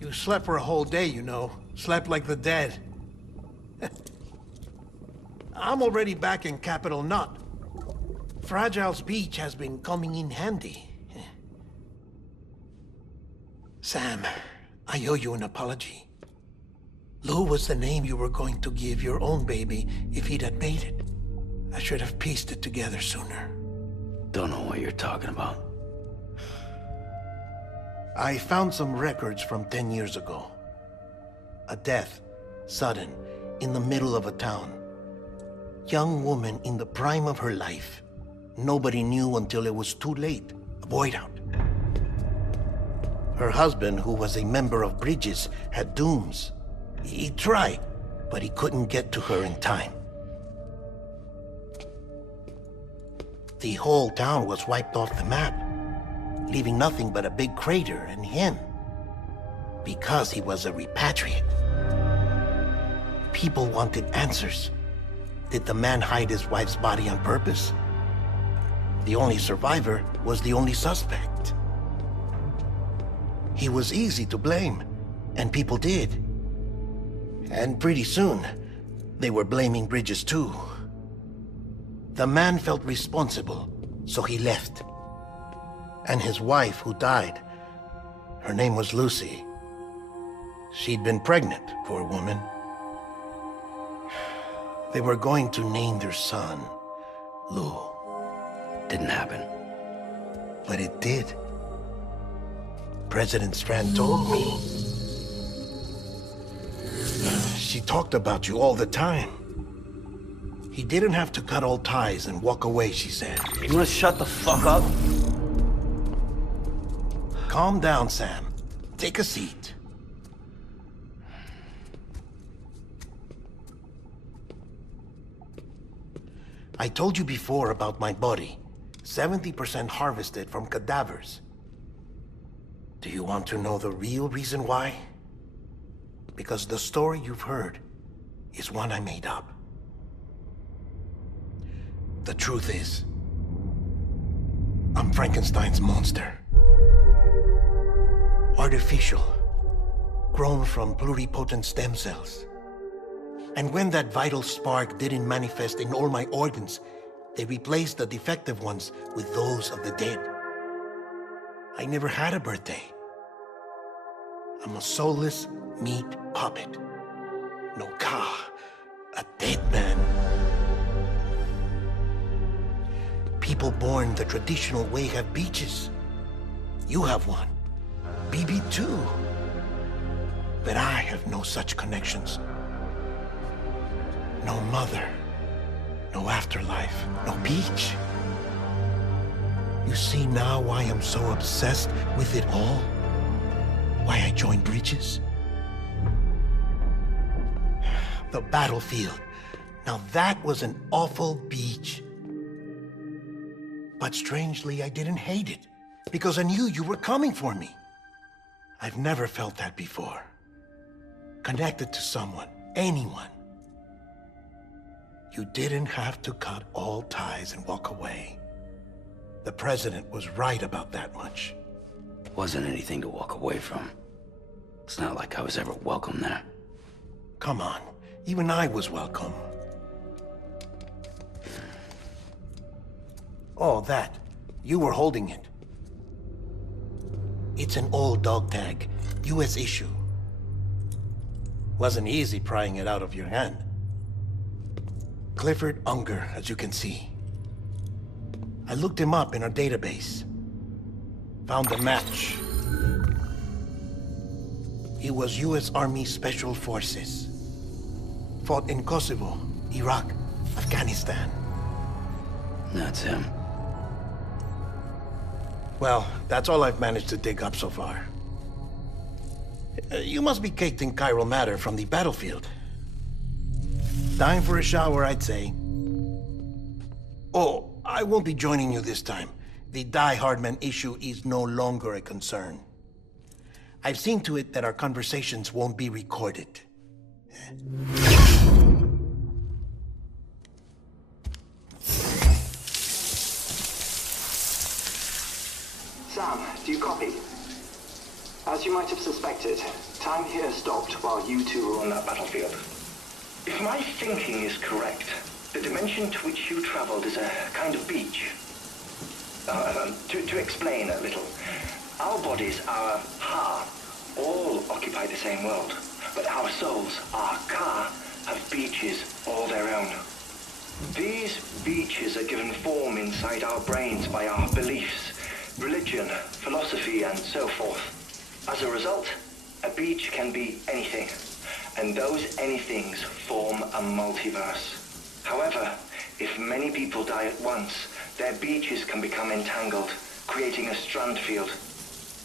You slept for a whole day, you know. Slept like the dead. I'm already back in Capital Knot. Fragile's beach has been coming in handy. Sam, I owe you an apology. Lou was the name you were going to give your own baby if he'd had made it. I should have pieced it together sooner. Don't know what you're talking about. I found some records from 10 years ago. A death, sudden, in the middle of a town. Young woman in the prime of her life. Nobody knew until it was too late. A voidout. Her husband, who was a member of Bridges, had dooms. He tried, but he couldn't get to her in time. The whole town was wiped off the map, leaving nothing but a big crater and him. Because he was a repatriate. People wanted answers. Did the man hide his wife's body on purpose? The only survivor was the only suspect. He was easy to blame, and people did. And pretty soon, they were blaming Bridges too. The man felt responsible, so he left. And his wife, who died, her name was Lucy. She'd been pregnant, poor woman. They were going to name their son Lou. Didn't happen. But it did. President Strand told me. She talked about you all the time. He didn't have to cut all ties and walk away, she said. You wanna shut the fuck up? Calm down, Sam. Take a seat. I told you before about my body. 70% harvested from cadavers. Do you want to know the real reason why? Because the story you've heard is one I made up. The truth is, I'm Frankenstein's monster. Artificial, grown from pluripotent stem cells. And when that vital spark didn't manifest in all my organs, they replaced the defective ones with those of the dead. I never had a birthday. I'm a soulless meat puppet. No ka, a dead man. People born the traditional way have beaches. You have one. BB too. But I have no such connections. No mother. No afterlife. No beach. You see now why I'm so obsessed with it all? Why I joined Bridges? The battlefield. Now that was an awful beach. But strangely, I didn't hate it, because I knew you were coming for me. I've never felt that before. Connected to someone, anyone. You didn't have to cut all ties and walk away. The president was right about that much. Wasn't anything to walk away from. It's not like I was ever welcome there. Come on, even I was welcome. Oh, that. You were holding it. It's an old dog tag, US issue. Wasn't easy prying it out of your hand. Clifford Unger, as you can see. I looked him up in our database. Found a match. He was US Army Special Forces. Fought in Kosovo, Iraq, Afghanistan. That's him. Well, that's all I've managed to dig up so far. You must be caked in chiral matter from the battlefield. Time for a shower, I'd say. Oh, I won't be joining you this time. The Die Hardman issue is no longer a concern. I've seen to it that our conversations won't be recorded. Sam, do you copy? As you might have suspected, time here stopped while you two were on that battlefield. If my thinking is correct, the dimension to which you traveled is a kind of beach. To explain a little, our bodies, our ha, all occupy the same world, but our souls, our ka, have beaches all their own. These beaches are given form inside our brains by our beliefs, religion, philosophy, and so forth. As a result, a beach can be anything, and those anythings form a multiverse. However, if many people die at once, their beaches can become entangled, creating a strand field.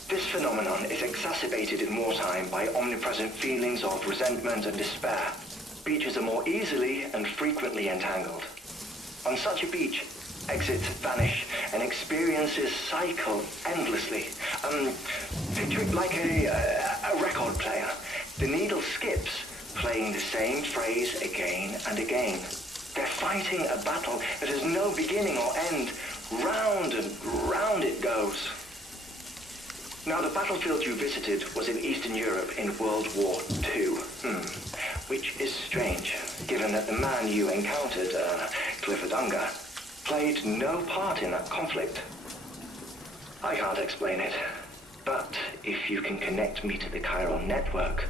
This phenomenon is exacerbated in wartime by omnipresent feelings of resentment and despair. Beaches are more easily and frequently entangled. On such a beach, exits vanish and experiences cycle endlessly. Picture it like a record player. The needle skips, playing the same phrase again and again. They're fighting a battle that has no beginning or end. Round and round it goes. Now, the battlefield you visited was in Eastern Europe in World War II. Which is strange, given that the man you encountered, Clifford Unger, played no part in that conflict. I can't explain it, but if you can connect me to the chiral network,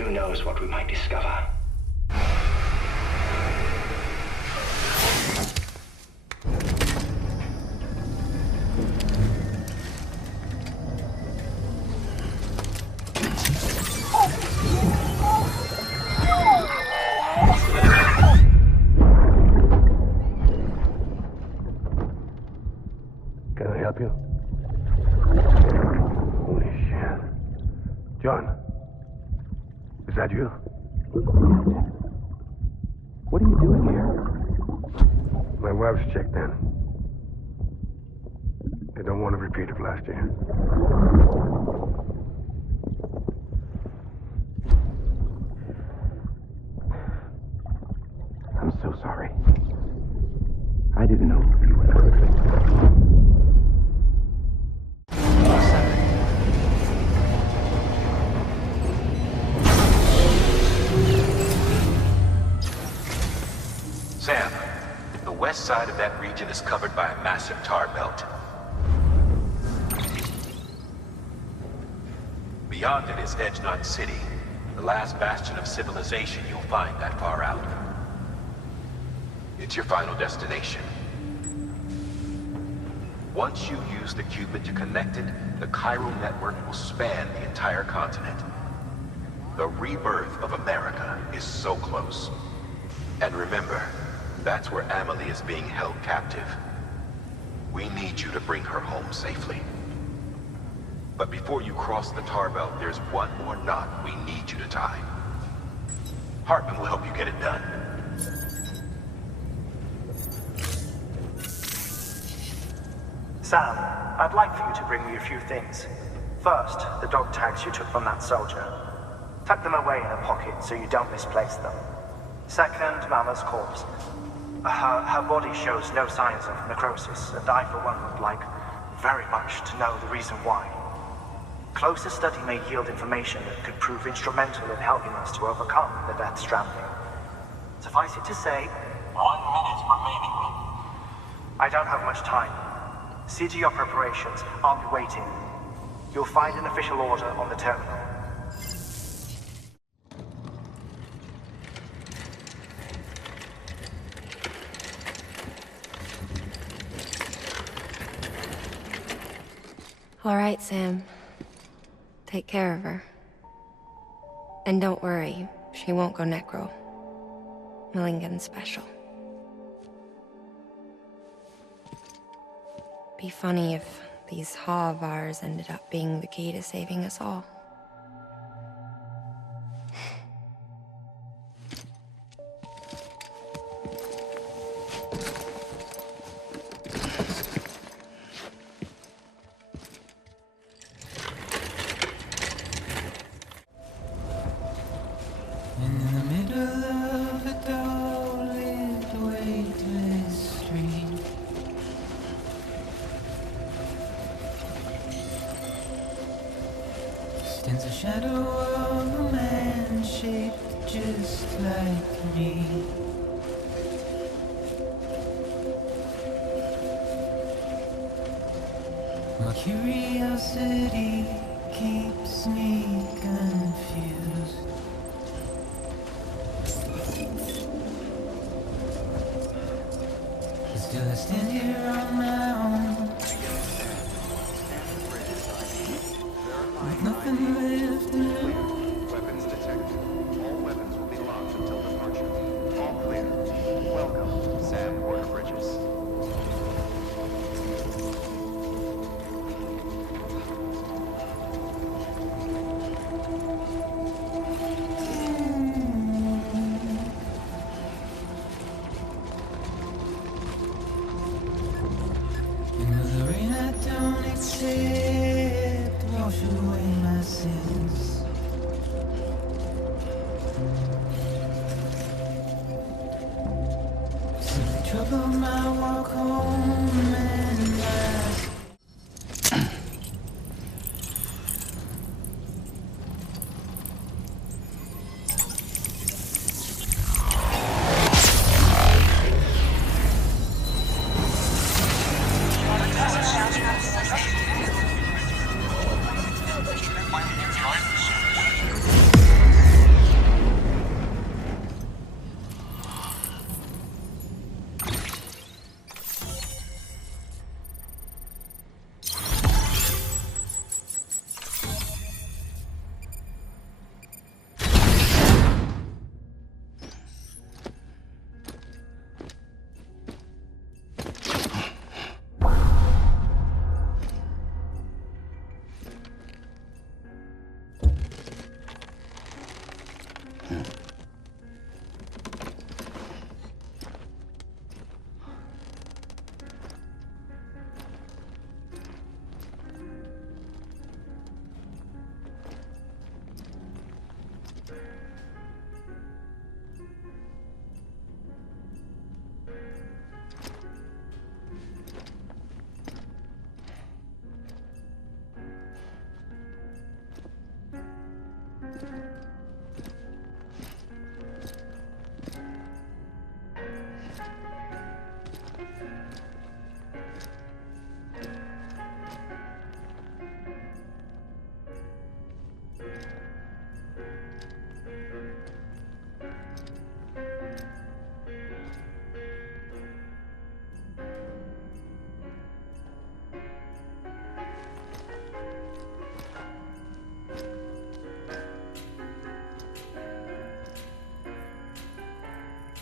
Who knows what we might discover? Can I help you? Holy shit. John. Is that you? What are you doing here? My wife's checked in. They don't want to repeat of last year. I'm so sorry. I didn't know you were perfect. Sam, the west side of that region is covered by a massive tar belt. Beyond it is Edgenot City, the last bastion of civilization you'll find that far out. It's your final destination. Once you use the Cupid to connect it, the chiral network will span the entire continent. The rebirth of America is so close. And remember, that's where Amelie is being held captive. We need you to bring her home safely. But before you cross the tar belt, there's one more knot we need you to tie. Hartman will help you get it done. Sam, I'd like for you to bring me a few things. First, the dog tags you took from that soldier. Tuck them away in a pocket so you don't misplace them. Second, Mama's corpse. Her body shows no signs of necrosis, and I, for one, would like very much to know the reason why. Closer study may yield information that could prove instrumental in helping us to overcome the death stranding. Suffice it to say, 1 minute remaining. I don't have much time. See to your preparations. I'll be waiting. You'll find an official order on the terminal. All right, Sam. Take care of her. And don't worry, she won't go necro. Millington's special. Be funny if these Ha of ours ended up being the key to saving us all. Stands a shadow of a man shaped just like me. My curiosity keeps me confused. But still I stand here on my own. With nothing left to lose. Weapons detected. All weapons will be locked until departure. All clear. Welcome, Sam Porter Bridges. Another rain I don't accept. Wash away my sins. Simply trouble my walk home and my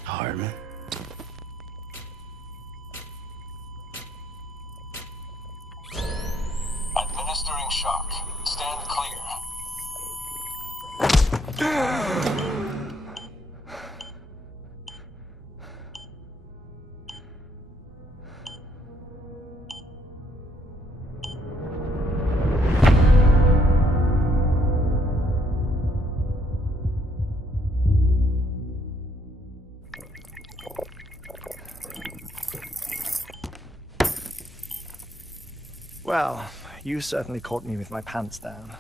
Hardman. Administering shock. Stand clear. Well, you certainly caught me with my pants down.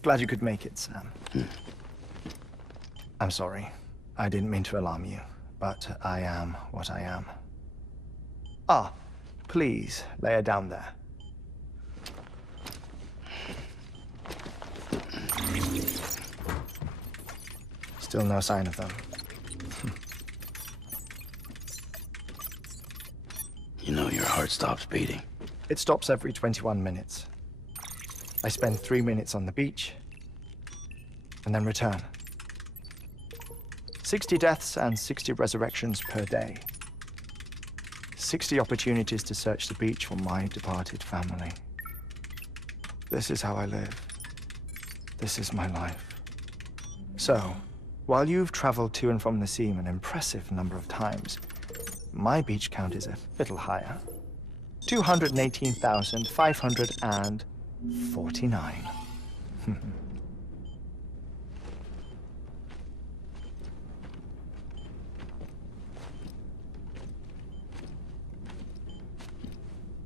Glad you could make it, Sam. I'm sorry. I didn't mean to alarm you, but I am what I am. Ah, please, lay her down there. Still no sign of them. You know your heart stops beating. It stops every 21 minutes. I spend 3 minutes on the beach, and then return. 60 deaths and 60 resurrections per day. 60 opportunities to search the beach for my departed family. This is how I live. This is my life. So, while you've traveled to and from the sea an impressive number of times, my beach count is a little higher. 218,549.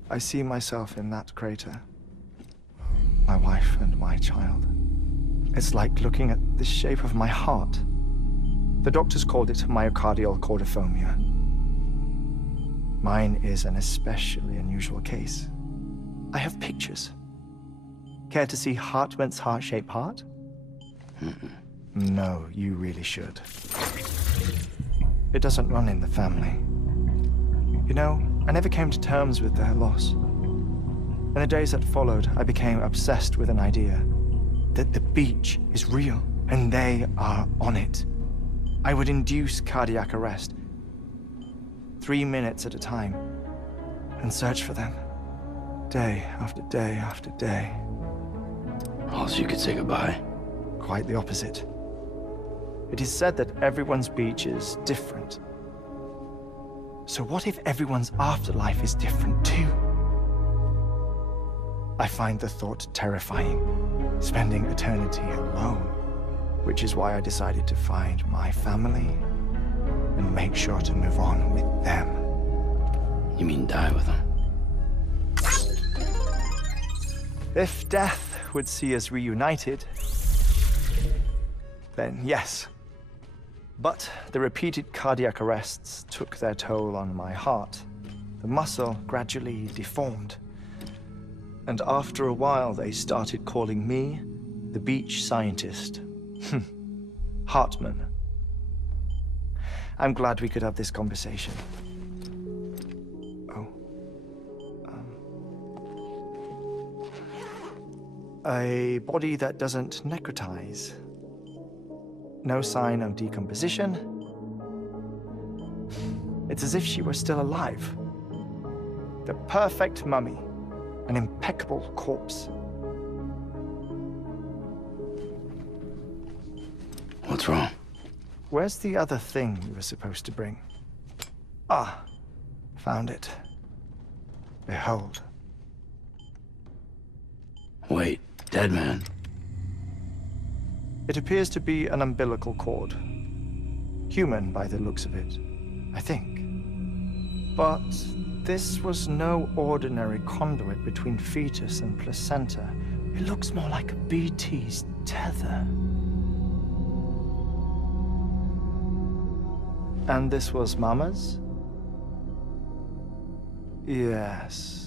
I see myself in that crater. My wife and my child. It's like looking at the shape of my heart. The doctors called it myocardial cordiformia. Mine is an especially unusual case. I have pictures. Care to see Hartman's heart-shaped heart? No, you really should. It doesn't run in the family. You know, I never came to terms with their loss. In the days that followed, I became obsessed with an idea that the beach is real, and they are on it. I would induce cardiac arrest, 3 minutes at a time, and search for them, day after day after day. All so you could say goodbye? Quite the opposite. It is said that everyone's beach is different. So what if everyone's afterlife is different too? I find the thought terrifying, spending eternity alone, which is why I decided to find my family and make sure to move on with them. You mean die with them? If death would see us reunited, then yes. But the repeated cardiac arrests took their toll on my heart. The muscle gradually deformed. And after a while, they started calling me the beach scientist. Hartman. I'm glad we could have this conversation. Oh. A body that doesn't necrotize. No sign of decomposition. It's as if she were still alive. The perfect mummy. An impeccable corpse. What's wrong? Where's the other thing you were supposed to bring? Ah, found it. Behold. Wait, dead man? It appears to be an umbilical cord. Human by the looks of it, I think. But this was no ordinary conduit between fetus and placenta. It looks more like a BT's tether. And this was Mama's? Yes.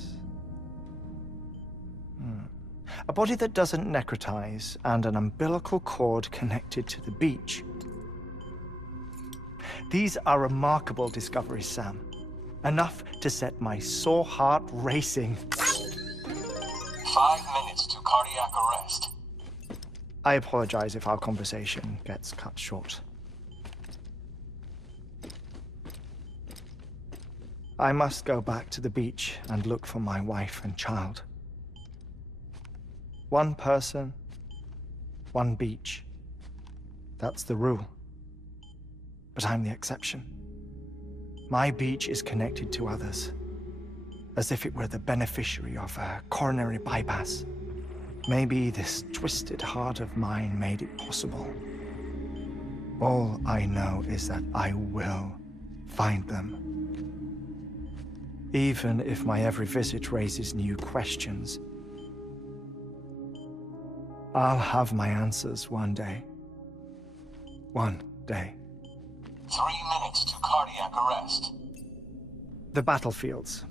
A body that doesn't necrotize, and an umbilical cord connected to the beach. These are remarkable discoveries, Sam. Enough to set my sore heart racing. 5 minutes to cardiac arrest. I apologize if our conversation gets cut short. I must go back to the beach and look for my wife and child. One person, one beach. That's the rule. But I'm the exception. My beach is connected to others, as if it were the beneficiary of a coronary bypass. Maybe this twisted heart of mine made it possible. All I know is that I will find them. Even if my every visit raises new questions, I'll have my answers one day. One day. 3 minutes to cardiac arrest. The battlefields.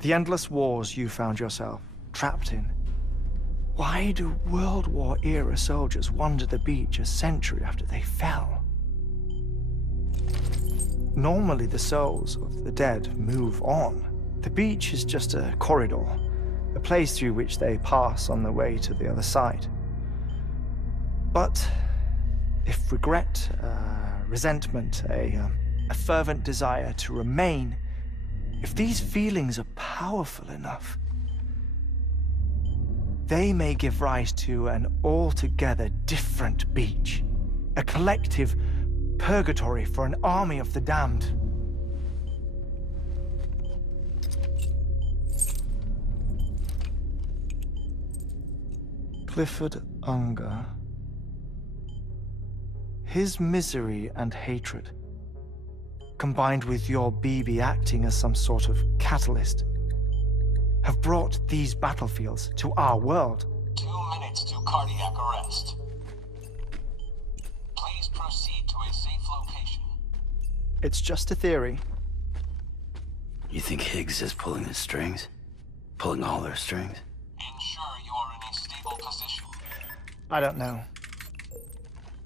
The endless wars you found yourself trapped in. Why do World War-era soldiers wander the beach a century after they fell? Normally, the souls of the dead move on. The beach is just a corridor, a place through which they pass on the way to the other side. But if regret, resentment, a fervent desire to remain, if these feelings are powerful enough, they may give rise to an altogether different beach, a collective purgatory for an army of the damned. Clifford Unger. His misery and hatred, combined with your BB acting as some sort of catalyst, have brought these battlefields to our world. 2 minutes to cardiac arrest. Please proceed to a safe location. It's just a theory. You think Higgs is pulling the strings? Pulling all their strings? Ensure you are in a stable position. I don't know.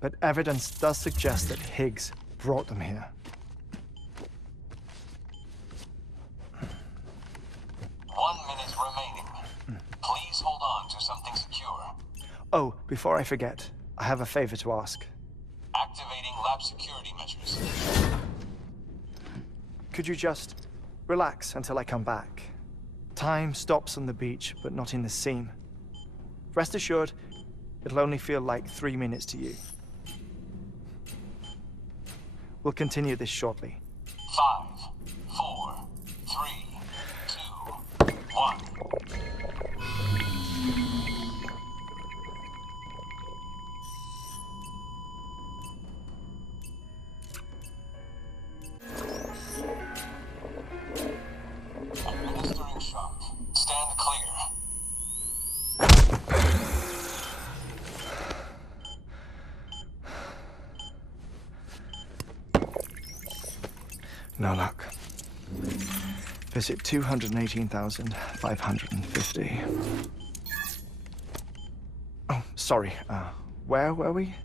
But evidence does suggest that Higgs brought them here. 1 minute remaining. Please hold on to something secure. Oh, before I forget, I have a favor to ask. Activating lab security measures. Could you just relax until I come back? Time stops on the beach, but not in the scene. Rest assured, it'll only feel like 3 minutes to you. We'll continue this shortly. 5, 4, 3, 2, 1. Administering shock. Stand clear. No luck. Visit 218,550. Oh, sorry. Where were we?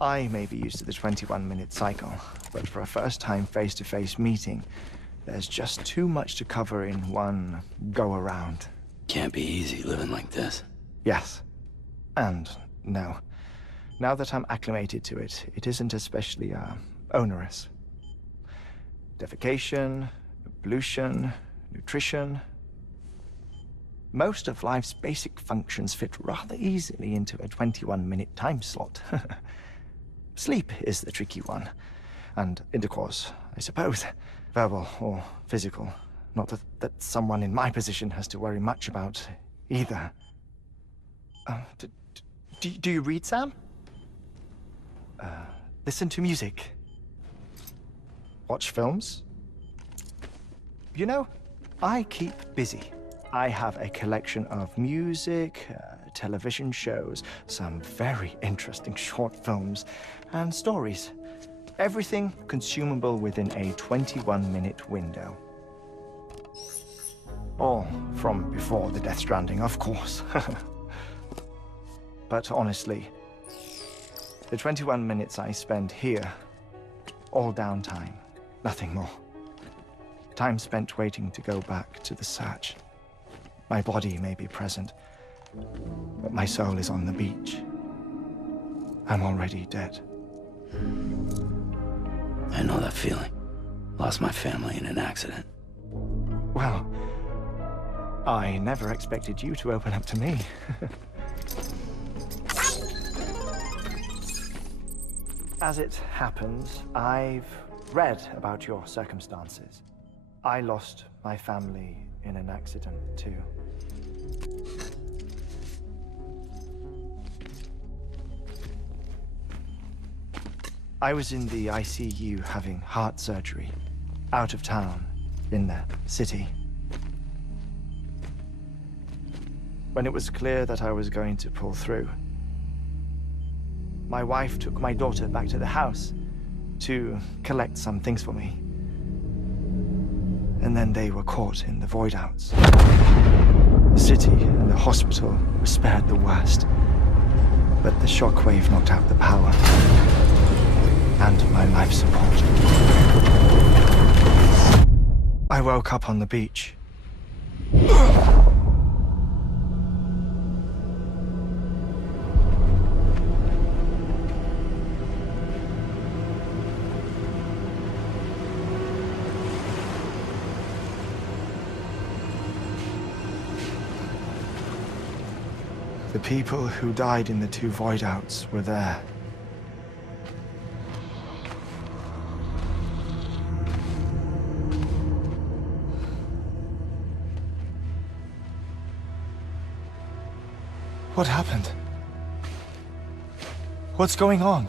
I may be used to the 21-minute cycle, but for a first-time face-to-face meeting, there's just too much to cover in one go-around. Can't be easy living like this. Yes. And no. Now that I'm acclimated to it, it isn't especially, onerous. Defecation, pollution, nutrition. Most of life's basic functions fit rather easily into a 21-minute time slot. Sleep is the tricky one. And intercourse, I suppose. Verbal or physical. Not that someone in my position has to worry much about either. Do you read, Sam? Listen to music. Watch films? You know, I keep busy. I have a collection of music, television shows, some very interesting short films, and stories. Everything consumable within a 21-minute window. All from before the Death Stranding, of course. But honestly, the 21 minutes I spend here, all downtime, nothing more. Time spent waiting to go back to the search. My body may be present, but my soul is on the beach. I'm already dead. I know that feeling. Lost my family in an accident. Well, I never expected you to open up to me. As it happens, I've read about your circumstances. I lost my family in an accident, too. I was in the ICU having heart surgery, out of town, in the city. When it was clear that I was going to pull through, my wife took my daughter back to the house to collect some things for me. And then they were caught in the voidouts. The city and the hospital were spared the worst, but the shockwave knocked out the power and my life support. I woke up on the beach. The people who died in the 2 voidouts were there. What happened? What's going on?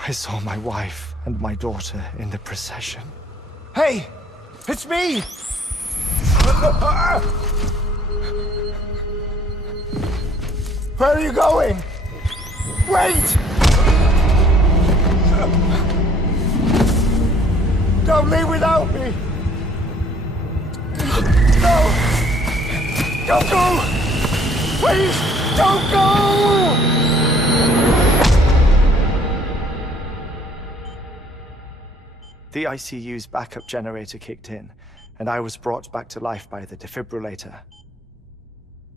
I saw my wife and my daughter in the procession. Hey! It's me! Where are you going? Wait! Don't leave without me! No! Don't go! Please, don't go! The ICU's backup generator kicked in, and I was brought back to life by the defibrillator.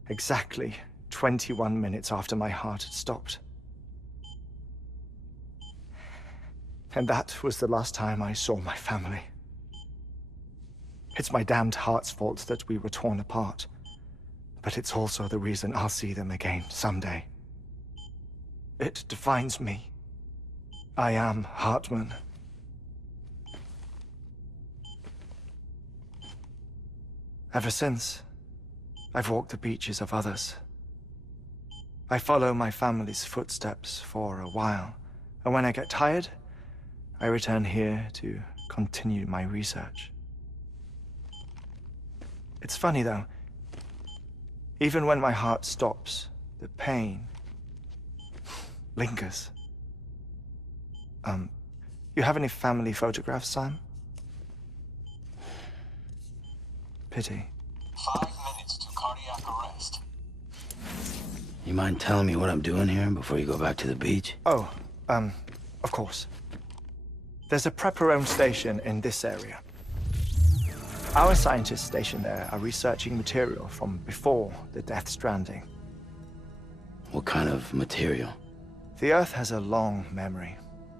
Exactly 21 minutes after my heart had stopped. And that was the last time I saw my family. It's my damned heart's fault that we were torn apart, but it's also the reason I'll see them again someday. It defines me. I am Hartman. Ever since, I've walked the beaches of others. I follow my family's footsteps for a while, and when I get tired, I return here to continue my research. It's funny though, even when my heart stops, the pain lingers. You have any family photographs, Sam? Pity. 5 minutes to cardiac arrest. You mind telling me what I'm doing here before you go back to the beach? Oh, of course. There's a Prepperone station in this area. Our scientists stationed there are researching material from before the Death Stranding. What kind of material? The Earth has a long memory.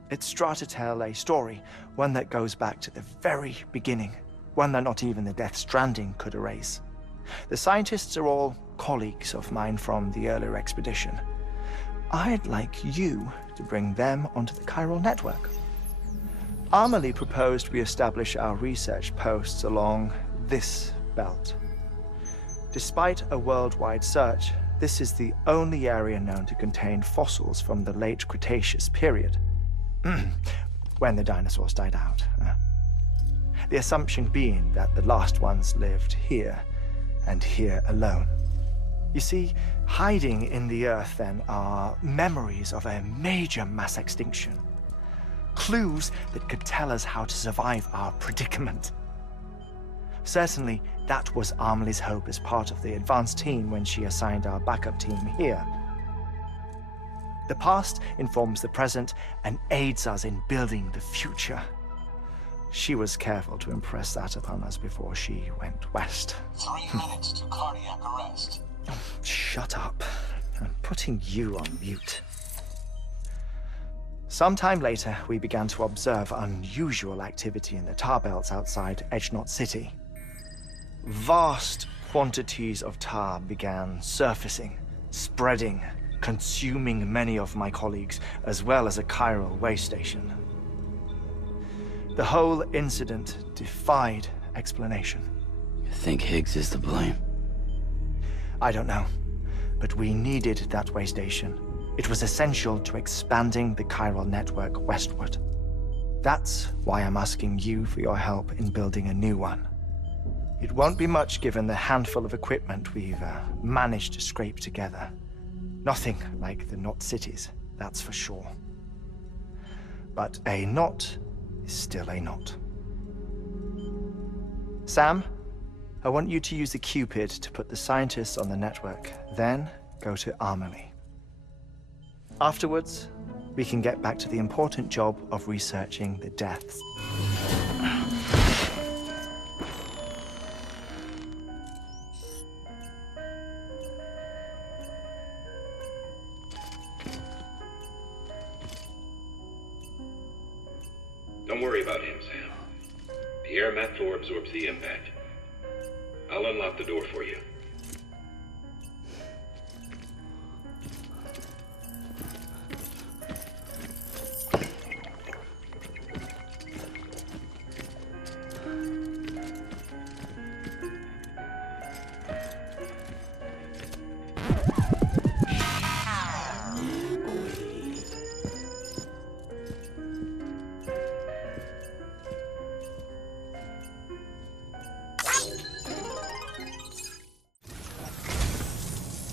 It's trying to tell a story, one that goes back to the very beginning. One that not even the Death Stranding could erase. The scientists are all colleagues of mine from the earlier expedition. I'd like you to bring them onto the chiral network. Amelie proposed we establish our research posts along this belt. Despite a worldwide search, this is the only area known to contain fossils from the late Cretaceous period, when the dinosaurs died out. The assumption being that the last ones lived here, and here alone. You see, hiding in the Earth, then, are memories of a major mass extinction. Clues that could tell us how to survive our predicament. Certainly, that was Amelie's hope as part of the advanced team when she assigned our backup team here. The past informs the present and aids us in building the future. She was careful to impress that upon us before she went west. 3 minutes to cardiac arrest. Shut up. I'm putting you on mute. Sometime later, we began to observe unusual activity in the tar belts outside Edgenot City. Vast quantities of tar began surfacing, spreading, consuming many of my colleagues, as well as a chiral way station. The whole incident defied explanation. You think Higgs is to blame? I don't know, but we needed that way station. It was essential to expanding the chiral network westward. That's why I'm asking you for your help in building a new one. It won't be much given the handful of equipment we've managed to scrape together. Nothing like the knot cities, that's for sure. But a knot is still a knot. Sam, I want you to use the Cupid to put the scientists on the network, then go to Amelie. Afterwards, we can get back to the important job of researching the deaths. Don't worry about him, Sam. The air mat floor absorbs the impact. I'll unlock the door for you.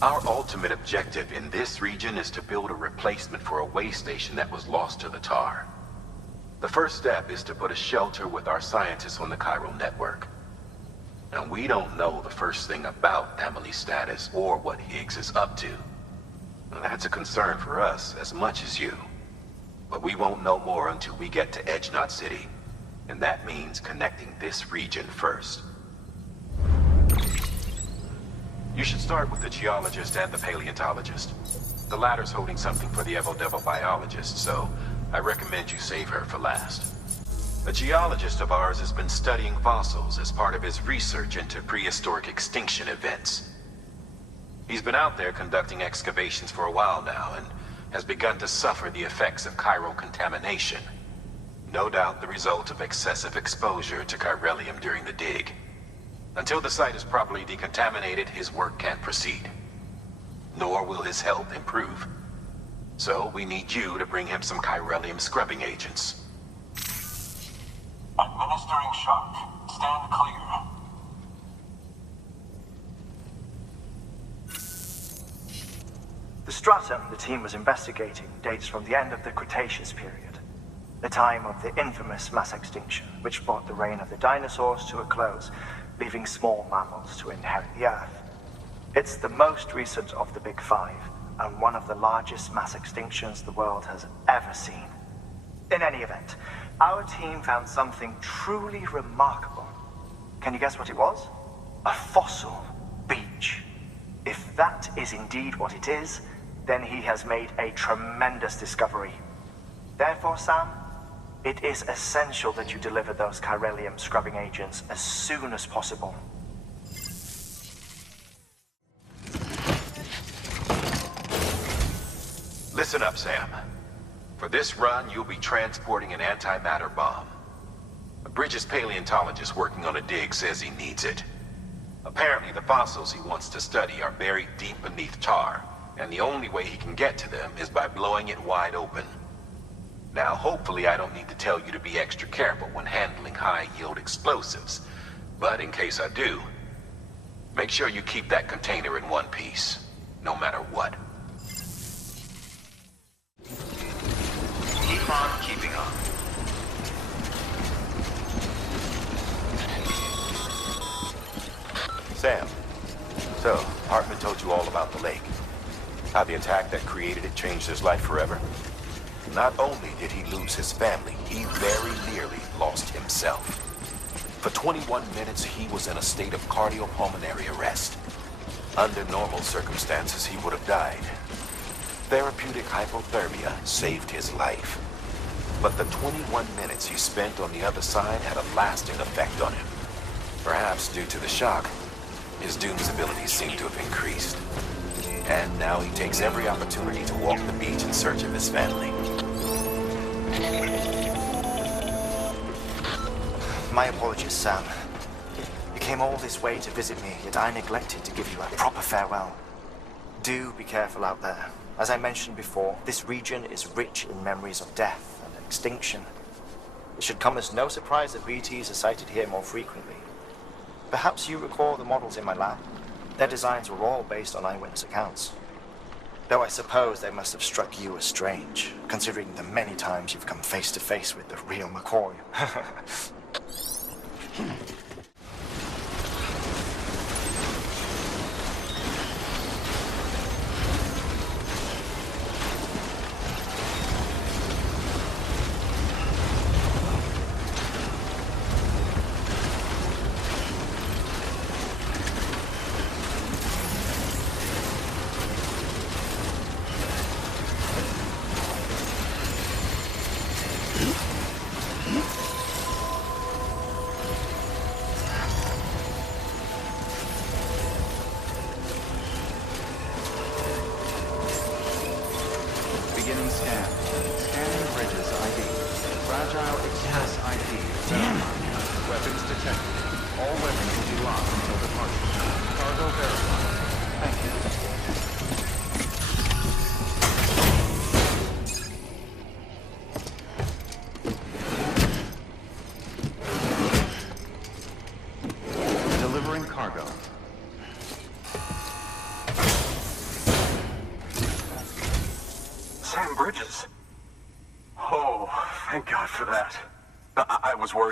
Our ultimate objective in this region is to build a replacement for a way station that was lost to the tar. The first step is to put a shelter with our scientists on the chiral network. Now, we don't know the first thing about Amelie's status or what Higgs is up to. Now, that's a concern for us as much as you. But we won't know more until we get to Edgenot City. And that means connecting this region first. You should start with the geologist and the paleontologist. The latter's holding something for the Evo-Devo biologist, so I recommend you save her for last. A geologist of ours has been studying fossils as part of his research into prehistoric extinction events. He's been out there conducting excavations for a while now and has begun to suffer the effects of chiral contamination. No doubt the result of excessive exposure to chiralium during the dig. Until the site is properly decontaminated, his work can't proceed. Nor will his health improve. So we need you to bring him some chiralium scrubbing agents. Administering shock. Stand clear. The stratum the team was investigating dates from the end of the Cretaceous period, the time of the infamous mass extinction, which brought the reign of the dinosaurs to a close, leaving small mammals to inherit the Earth. It's the most recent of the Big Five, and one of the largest mass extinctions the world has ever seen. In any event, our team found something truly remarkable. Can you guess what it was? A fossil beach. If that is indeed what it is, then he has made a tremendous discovery. Therefore, Sam, it is essential that you deliver those chiralium scrubbing agents as soon as possible. Listen up, Sam. For this run, you'll be transporting an antimatter bomb. A Bridges paleontologist working on a dig says he needs it. Apparently, the fossils he wants to study are buried deep beneath tar, and the only way he can get to them is by blowing it wide open. Now, hopefully I don't need to tell you to be extra careful when handling high-yield explosives, but in case I do, make sure you keep that container in one piece, no matter what. Keep on keeping on. Sam, so Hartman told you all about the lake. How the attack that created it changed his life forever. Not only did he lose his family, he very nearly lost himself. For 21 minutes, he was in a state of cardiopulmonary arrest. Under normal circumstances, he would have died. Therapeutic hypothermia saved his life. But the 21 minutes he spent on the other side had a lasting effect on him. Perhaps due to the shock, his Doom's abilities seem to have increased. And now he takes every opportunity to walk the beach in search of his family. My apologies, Sam. You came all this way to visit me, yet I neglected to give you a proper farewell. Do be careful out there. As I mentioned before, this region is rich in memories of death and extinction. It should come as no surprise that BTs are sighted here more frequently. Perhaps you recall the models in my lab? Their designs were all based on eyewitness accounts. Though I suppose they must have struck you as strange, considering the many times you've come face to face with the real McCoy.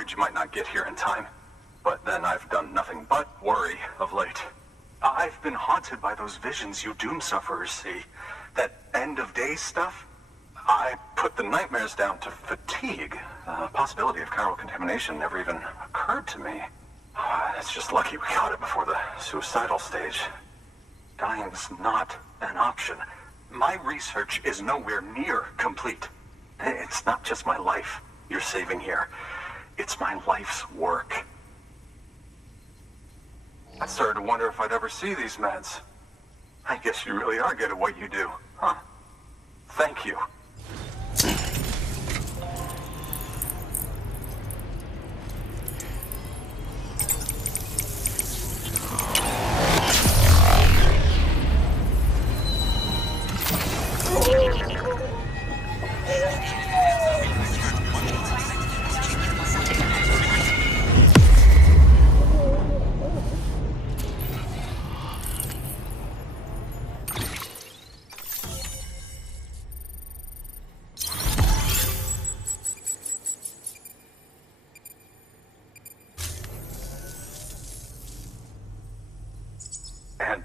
You might not get here in time, but then I've done nothing but worry of late. I've been haunted by those visions you Doom sufferers see. That end-of-days stuff. I put the nightmares down to fatigue. The possibility of chiral contamination never even occurred to me. It's just lucky we caught it before the suicidal stage. Dying's not an option. My research is nowhere near complete. It's not just my life you're saving here. It's my life's work. I started to wonder if I'd ever see these meds. I guess you really are good at what you do, huh? Thank you.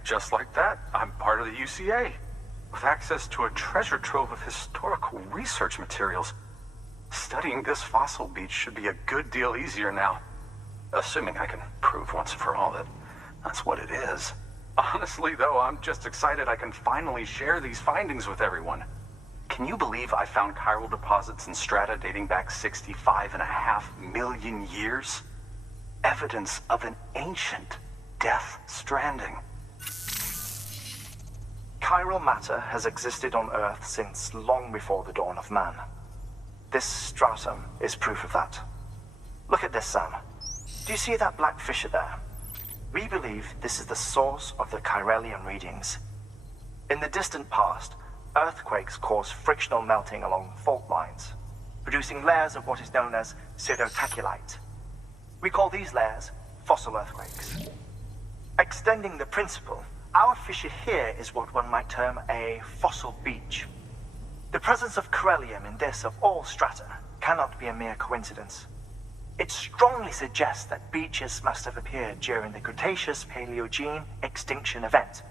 Just like that, I'm part of the UCA, with access to a treasure trove of historical research materials. Studying this fossil beach should be a good deal easier now, assuming I can prove once and for all that that's what it is. Honestly, though, I'm just excited I can finally share these findings with everyone. Can you believe I found chiral deposits in strata dating back 65.5 million years? Evidence of an ancient death stranding. Chiral matter has existed on Earth since long before the dawn of man. This stratum is proof of that. Look at this, Sam. Do you see that black fissure there? We believe this is the source of the Chiralian readings. In the distant past, earthquakes caused frictional melting along fault lines, producing layers of what is known as pseudotachylite. We call these layers fossil earthquakes. Extending the principle, our fissure here is what one might term a fossil beach. The presence of corellium in this of all strata cannot be a mere coincidence. It strongly suggests that beaches must have appeared during the Cretaceous-Paleogene extinction event.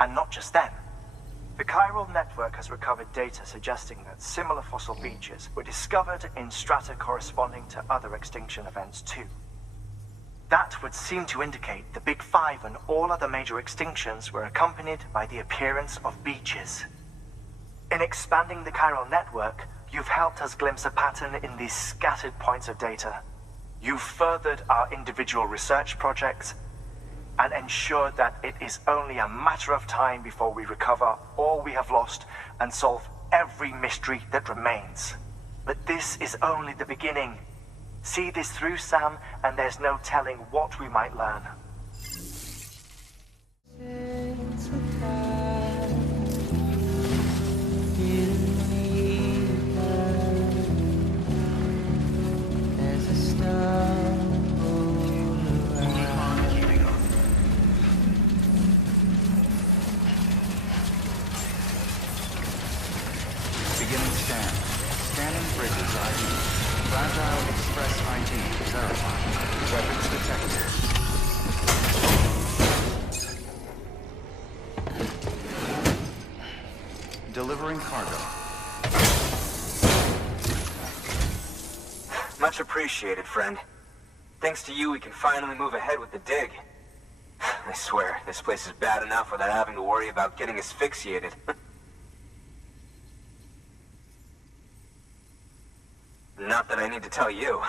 And not just then. The chiral network has recovered data suggesting that similar fossil beaches were discovered in strata corresponding to other extinction events too. That would seem to indicate the Big Five and all other major extinctions were accompanied by the appearance of beaches. In expanding the chiral network, you've helped us glimpse a pattern in these scattered points of data. You've furthered our individual research projects and ensured that it is only a matter of time before we recover all we have lost and solve every mystery that remains. But this is only the beginning. See this through, Sam, and there's no telling what we might learn. Beginning scan. Scanning bridges ID. Fragile Express ID verified. Weapons detected. Delivering cargo. Much appreciated, friend. Thanks to you, we can finally move ahead with the dig. I swear, this place is bad enough without having to worry about getting asphyxiated. Not that I need to tell you.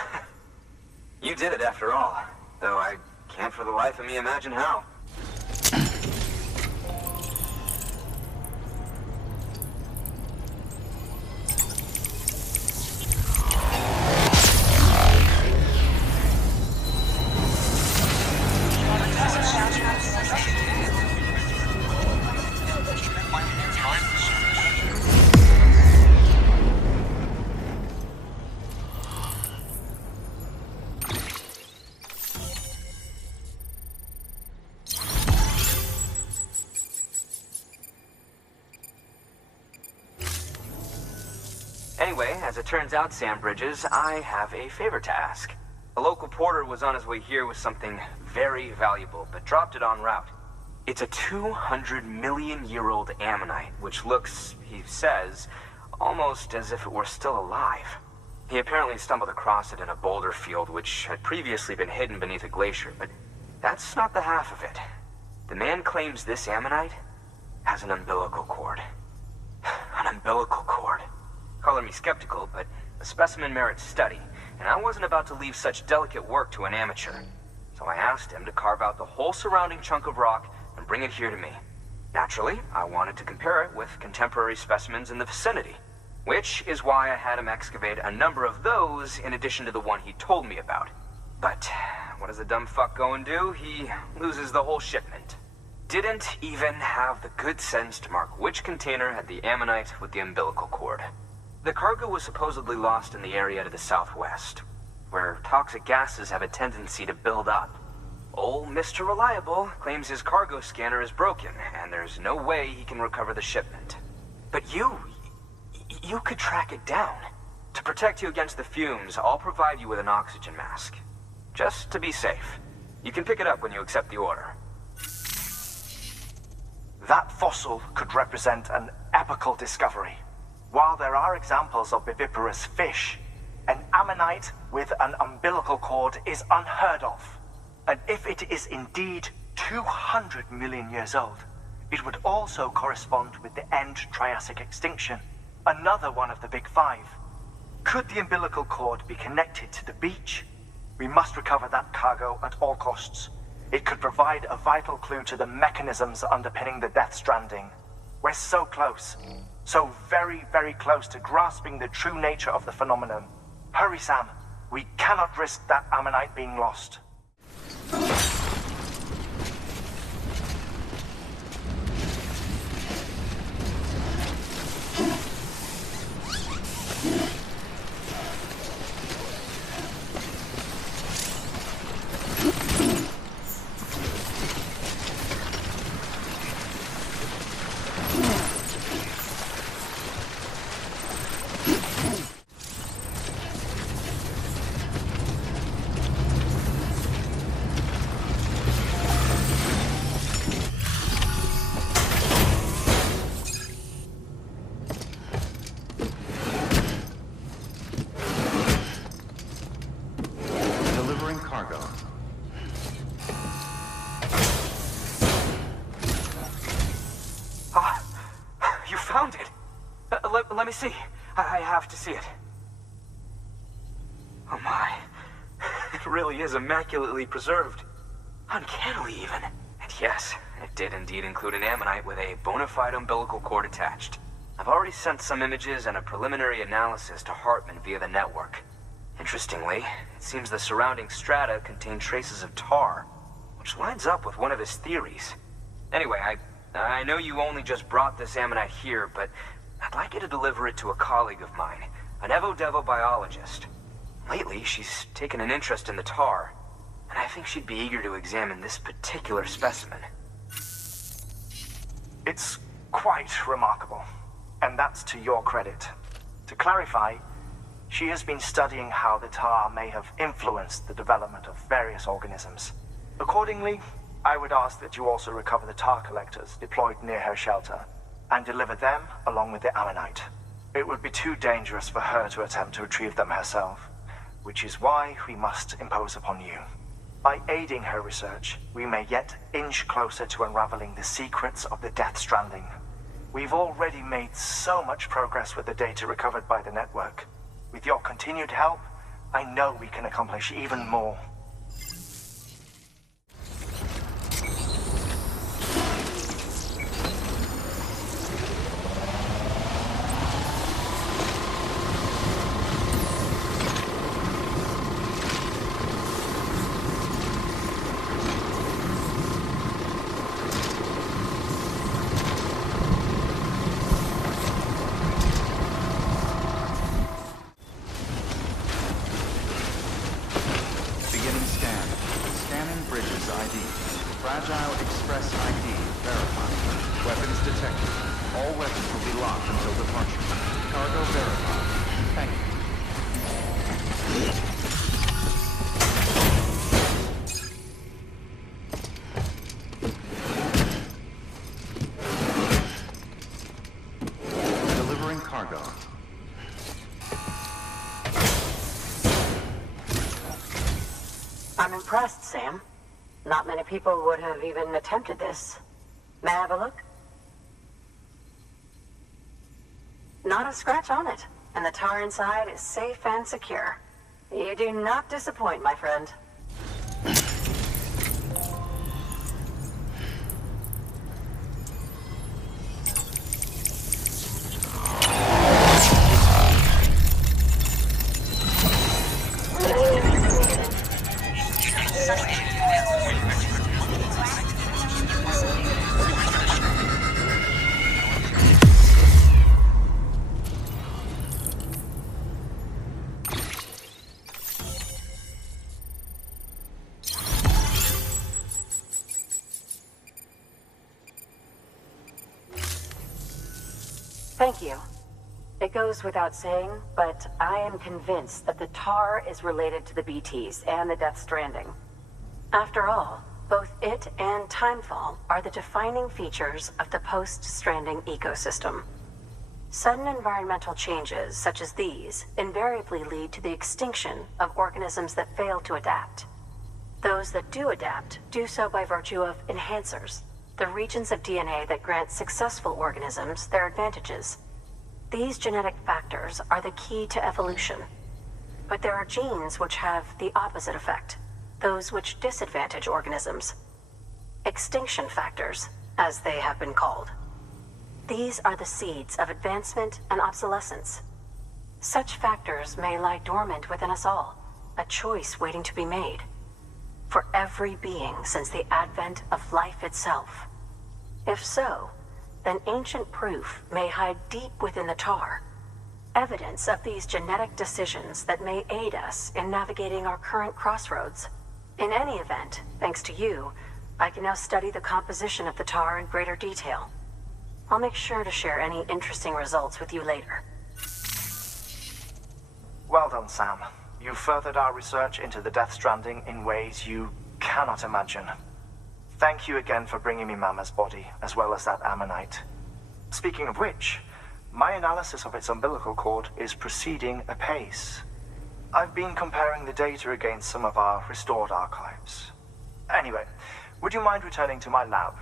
You did it after all, though I can't for the life of me imagine how. Anyway, as it turns out, Sam Bridges, I have a favor to ask. A local porter was on his way here with something very valuable, but dropped it en route. It's a 200-million-year-old ammonite, which looks, he says, almost as if it were still alive. He apparently stumbled across it in a boulder field which had previously been hidden beneath a glacier, but that's not the half of it. The man claims this ammonite has an umbilical cord. An umbilical cord. Color me skeptical, but the specimen merits study, and I wasn't about to leave such delicate work to an amateur. So I asked him to carve out the whole surrounding chunk of rock and bring it here to me. Naturally, I wanted to compare it with contemporary specimens in the vicinity, which is why I had him excavate a number of those in addition to the one he told me about. But what does a dumb fuck go and do? He loses the whole shipment. Didn't even have the good sense to mark which container had the ammonite with the umbilical cord. The cargo was supposedly lost in the area to the southwest, where toxic gases have a tendency to build up. Old Mr. Reliable claims his cargo scanner is broken, and there's no way he can recover the shipment. But you could track it down. To protect you against the fumes, I'll provide you with an oxygen mask. Just to be safe. You can pick it up when you accept the order. That fossil could represent an epochal discovery. While there are examples of viviparous fish, an ammonite with an umbilical cord is unheard of. And if it is indeed 200 million years old, it would also correspond with the end Triassic extinction, another one of the Big Five. Could the umbilical cord be connected to the beach? We must recover that cargo at all costs. It could provide a vital clue to the mechanisms underpinning the Death Stranding. We're so close. So very, very close to grasping the true nature of the phenomenon. Hurry, Sam. We cannot risk that ammonite being lost. Let me see. I have to see it. Oh my. It really is immaculately preserved. Uncannily even. And yes, it did indeed include an ammonite with a bona fide umbilical cord attached. I've already sent some images and a preliminary analysis to Hartman via the network. Interestingly, it seems the surrounding strata contain traces of tar, which lines up with one of his theories. Anyway, I know you only just brought this ammonite here, but I'd like you to deliver it to a colleague of mine, an Evo-Devo biologist. Lately, she's taken an interest in the tar, and I think she'd be eager to examine this particular specimen. It's quite remarkable, and that's to your credit. To clarify, she has been studying how the tar may have influenced the development of various organisms. Accordingly, I would ask that you also recover the tar collectors deployed near her shelter, and deliver them along with the ammonite. It would be too dangerous for her to attempt to retrieve them herself, which is why we must impose upon you. By aiding her research, we may yet inch closer to unraveling the secrets of the Death Stranding. We've already made so much progress with the data recovered by the network. With your continued help, I know we can accomplish even more. I'm impressed, Sam. Not many people would have even attempted this. May I have a look? Not a scratch on it, and the tar inside is safe and secure. You do not disappoint, my friend. Thank you. It goes without saying, but I am convinced that the tar is related to the BTs and the Death Stranding. After all, both it and Timefall are the defining features of the post-Stranding ecosystem. Sudden environmental changes such as these invariably lead to the extinction of organisms that fail to adapt. Those that do adapt do so by virtue of enhancers, the regions of DNA that grant successful organisms their advantages. These genetic factors are the key to evolution. But there are genes which have the opposite effect, those which disadvantage organisms. Extinction factors, as they have been called. These are the seeds of advancement and obsolescence. Such factors may lie dormant within us all, a choice waiting to be made. For every being since the advent of life itself. If so, then ancient proof may hide deep within the tar. Evidence of these genetic decisions that may aid us in navigating our current crossroads. In any event, thanks to you, I can now study the composition of the tar in greater detail. I'll make sure to share any interesting results with you later. Well done, Sam. You furthered our research into the Death Stranding in ways you cannot imagine. Thank you again for bringing me Mama's body, as well as that ammonite. Speaking of which, my analysis of its umbilical cord is proceeding apace. I've been comparing the data against some of our restored archives. Anyway, would you mind returning to my lab?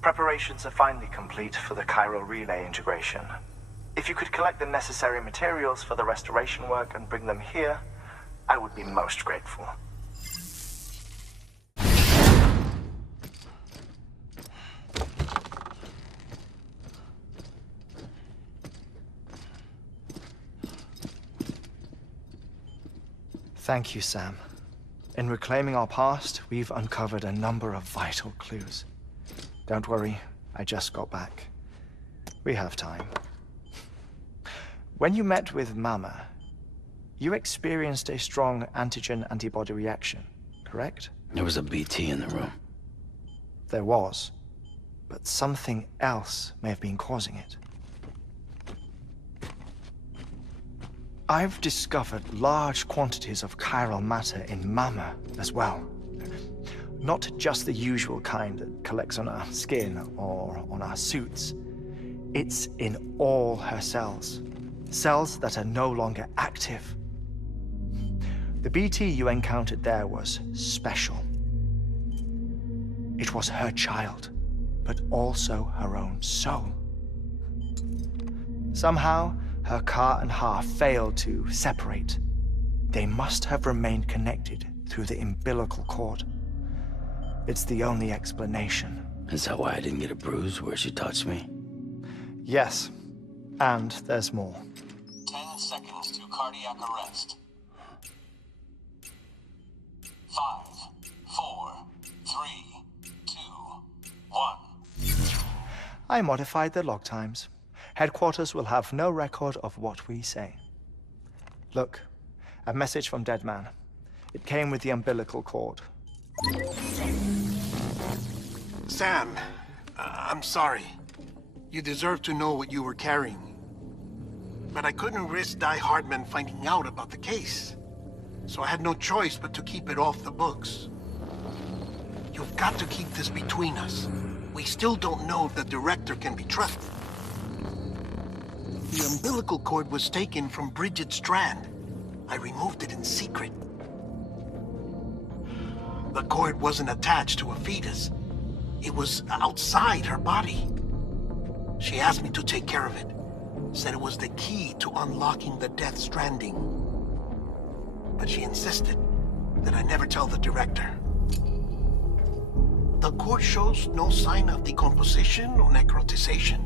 Preparations are finally complete for the chiral relay integration. If you could collect the necessary materials for the restoration work and bring them here, I would be most grateful. Thank you, Sam. In reclaiming our past, we've uncovered a number of vital clues. Don't worry, I just got back. We have time. When you met with Mama, you experienced a strong antigen-antibody reaction, correct? There was a BT in the room. There was, but something else may have been causing it. I've discovered large quantities of chiral matter in Mama as well. Not just the usual kind that collects on our skin or on our suits. It's in all her cells. Cells that are no longer active. The BT you encountered there was special. It was her child, but also her own soul. Somehow, her car and half failed to separate. They must have remained connected through the umbilical cord. It's the only explanation. Is that why I didn't get a bruise where she touched me? Yes, and there's more. 10 seconds to cardiac arrest. 5, 4, 3, 2, 1. I modified the log times. Headquarters will have no record of what we say. Look, a message from Deadman. It came with the umbilical cord. Sam, I'm sorry. You deserve to know what you were carrying. But I couldn't risk Die Hardman finding out about the case. So I had no choice but to keep it off the books. You've got to keep this between us. We still don't know if the director can be trusted. The umbilical cord was taken from Bridget Strand. I removed it in secret. The cord wasn't attached to a fetus. It was outside her body. She asked me to take care of it. Said it was the key to unlocking the Death Stranding. But she insisted that I never tell the director. The cord shows no sign of decomposition or necrotization.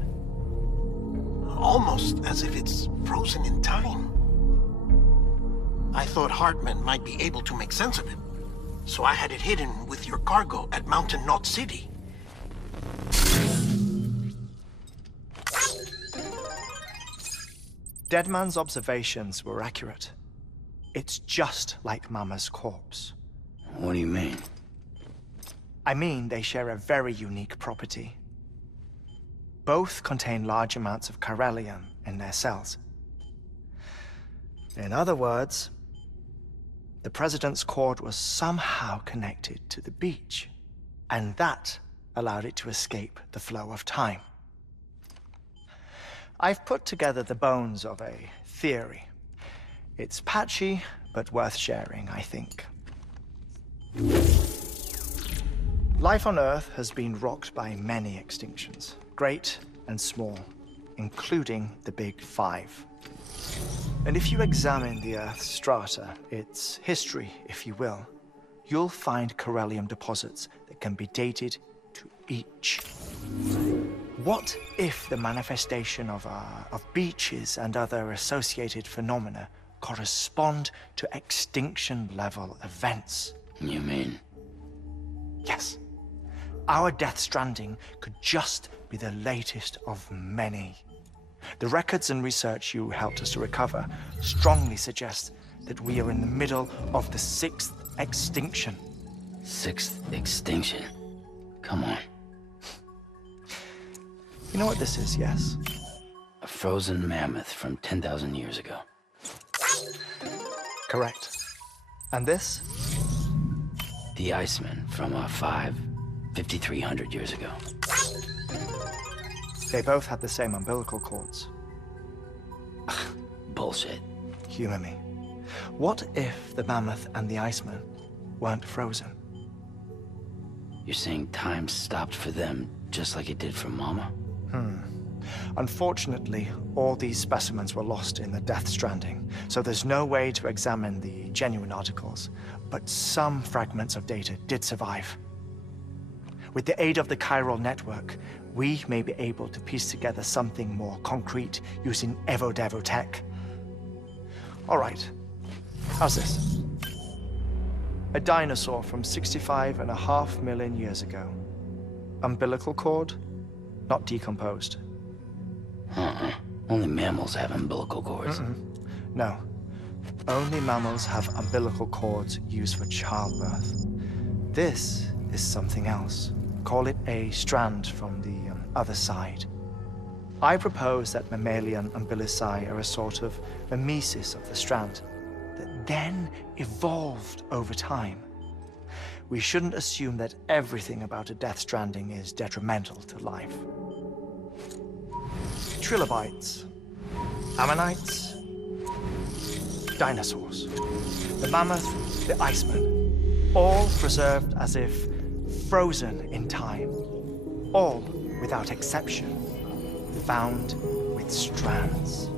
Almost as if it's frozen in time. I thought Hartman might be able to make sense of it, so I had it hidden with your cargo at Mountain Knot City. Deadman's observations were accurate. It's just like Mama's corpse. What do you mean? I mean they share a very unique property. Both contain large amounts of chiralium in their cells. In other words, the President's cord was somehow connected to the beach, and that allowed it to escape the flow of time. I've put together the bones of a theory. It's patchy, but worth sharing, I think. Life on Earth has been rocked by many extinctions, great and small, including the Big Five. And if you examine the Earth's strata, its history, if you will, you'll find chiralium deposits that can be dated to each. What if the manifestation of beaches and other associated phenomena correspond to extinction-level events? You mean? Yes. Our Death Stranding could just be the latest of many. The records and research you helped us to recover strongly suggest that we are in the middle of the 6th extinction. 6th extinction? Come on. You know what this is, yes? A frozen mammoth from 10,000 years ago. Correct. And this? The Iceman from 5,300 years ago. They both had the same umbilical cords. Bullshit. Humor me. What if the mammoth and the Iceman weren't frozen? You're saying time stopped for them just like it did for Mama? Unfortunately, all these specimens were lost in the Death Stranding, so there's no way to examine the genuine articles, but some fragments of data did survive. With the aid of the chiral network, we may be able to piece together something more concrete using Evo-Devo tech. All right, how's this? A dinosaur from 65.5 million years ago. Umbilical cord, not decomposed. Only mammals have umbilical cords. No. Only mammals have umbilical cords used for childbirth. This is something else. Call it a strand from the other side. I propose that mammalian umbilici are a sort of mimesis of the strand that then evolved over time. We shouldn't assume that everything about a Death Stranding is detrimental to life. Trilobites, ammonites, dinosaurs, the mammoth, the Iceman, all preserved as if frozen in time, all without exception, found with strands,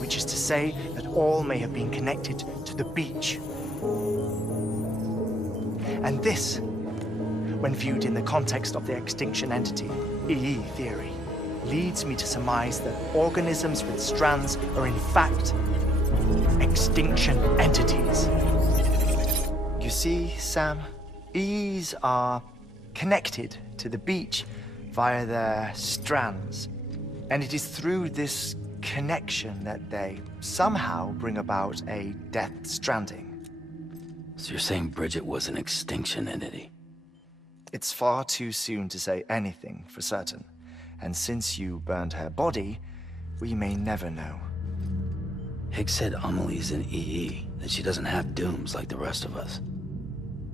which is to say that all may have been connected to the beach. And this, when viewed in the context of the extinction entity, EE theory, leads me to surmise that organisms with strands are in fact extinction entities. You see, Sam, EEs are connected to the beach via their strands, and it is through this connection that they somehow bring about a Death Stranding. So you're saying Bridget was an extinction entity? It's far too soon to say anything for certain. And since you burned her body, we may never know. Higgs said Amelie's an EE, that she doesn't have dooms like the rest of us.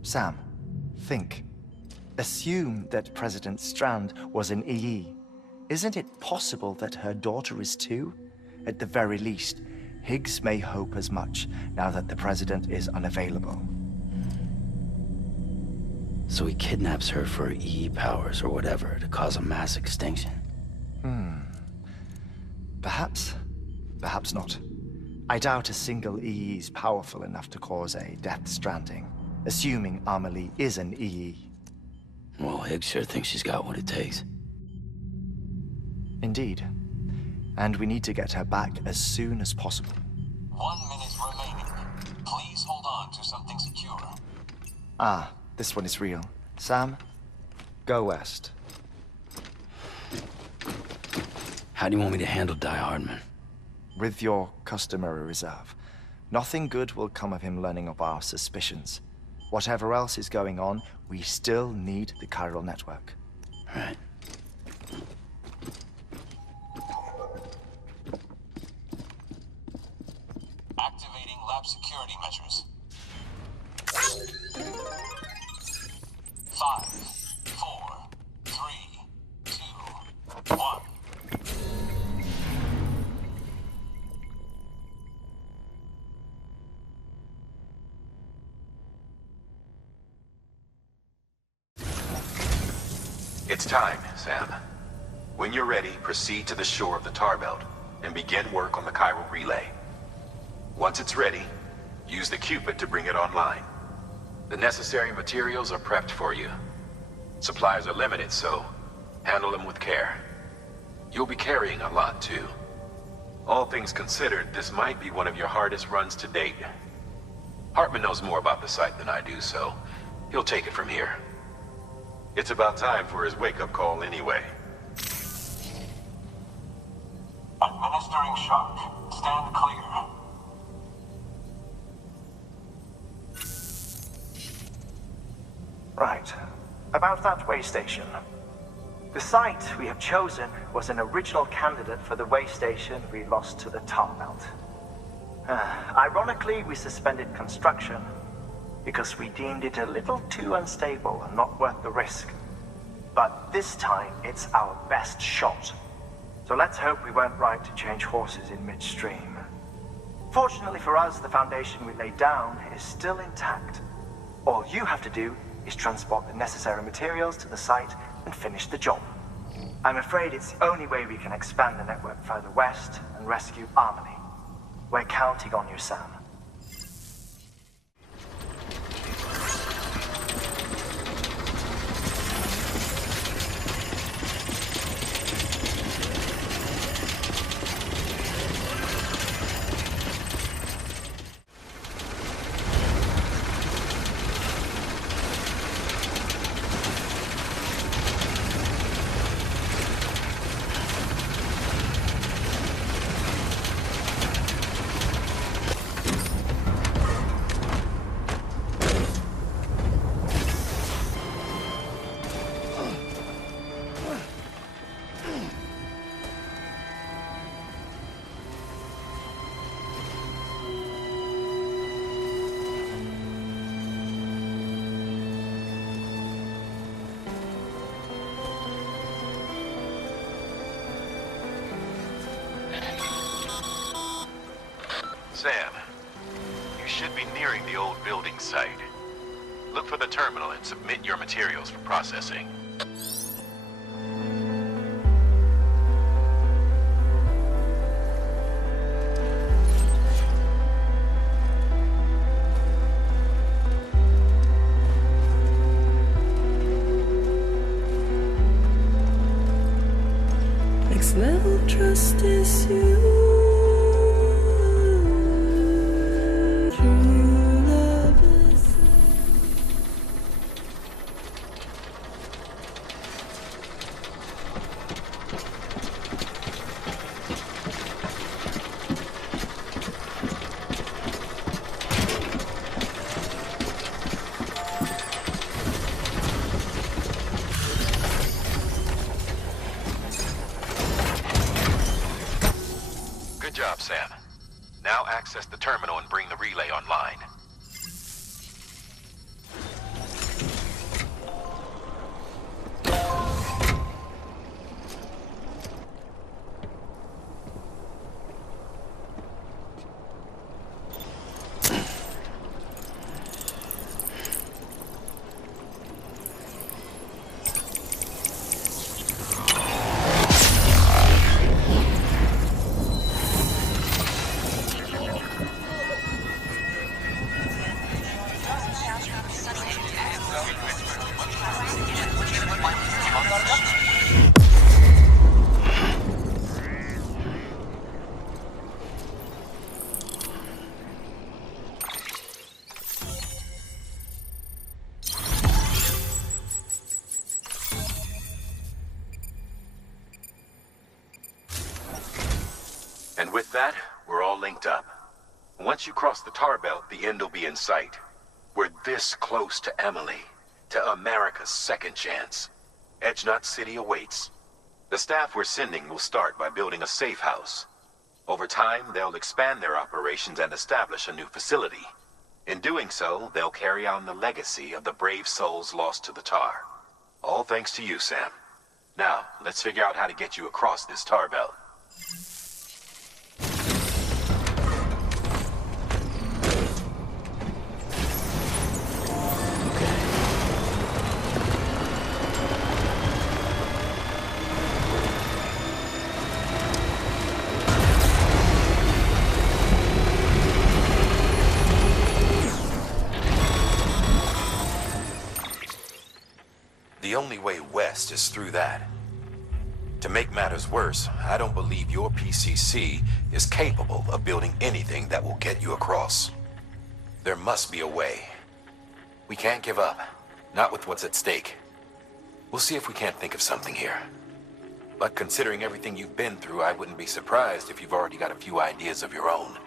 Sam, think. Assume that President Strand was an EE. Isn't it possible that her daughter is too? At the very least, Higgs may hope as much now that the President is unavailable. So he kidnaps her for EE powers or whatever to cause a mass extinction. Perhaps. Perhaps not. I doubt a single EE is powerful enough to cause a Death Stranding, assuming Amelie is an EE. Well, Higgs sure thinks she's got what it takes. Indeed. And we need to get her back as soon as possible. 1 minute remaining. Please hold on to something secure. Ah, this one is real. Sam, go west. How do you want me to handle Die Hardman? With your customary reserve. Nothing good will come of him learning of our suspicions. Whatever else is going on, we still need the chiral network. Right. Activating lab security measures. 5, 4, 3, 2, 1. It's time, Sam. When you're ready, proceed to the shore of the tar belt and begin work on the chiral relay. Once it's ready, use the Cupid to bring it online. The necessary materials are prepped for you. Supplies are limited, so handle them with care. You'll be carrying a lot, too. All things considered, this might be one of your hardest runs to date. Hartman knows more about the site than I do, so he'll take it from here. It's about time for his wake-up call anyway. Administering shock. Stand clear. Right. About that way station. The site we have chosen was an original candidate for the way station we lost to the tar belt. Ironically, we suspended construction because we deemed it a little too unstable and not worth the risk. But this time, it's our best shot. So let's hope we weren't right to change horses in midstream. Fortunately for us, the foundation we laid down is still intact. All you have to do is transport the necessary materials to the site and finish the job. I'm afraid it's the only way we can expand the network further west and rescue Harmony. We're counting on you, Sam. Sam, you should be nearing the old building site. Look for the terminal and submit your materials for processing. Next level trust is you. Good job, Sam. Now access the terminal and bring the relay online. And with that, we're all linked up. Once you cross the tar belt, the end will be in sight. We're this close to Emily, to America's second chance. Edgenut City awaits. The staff we're sending will start by building a safe house. Over time, they'll expand their operations and establish a new facility. In doing so, they'll carry on the legacy of the brave souls lost to the tar. All thanks to you, Sam. Now, let's figure out how to get you across this tar belt. The only way west is through that. To make matters worse, I don't believe your PCC is capable of building anything that will get you across. There must be a way. We can't give up. Not with what's at stake. We'll see if we can't think of something here. But considering everything you've been through, I wouldn't be surprised if you've already got a few ideas of your own.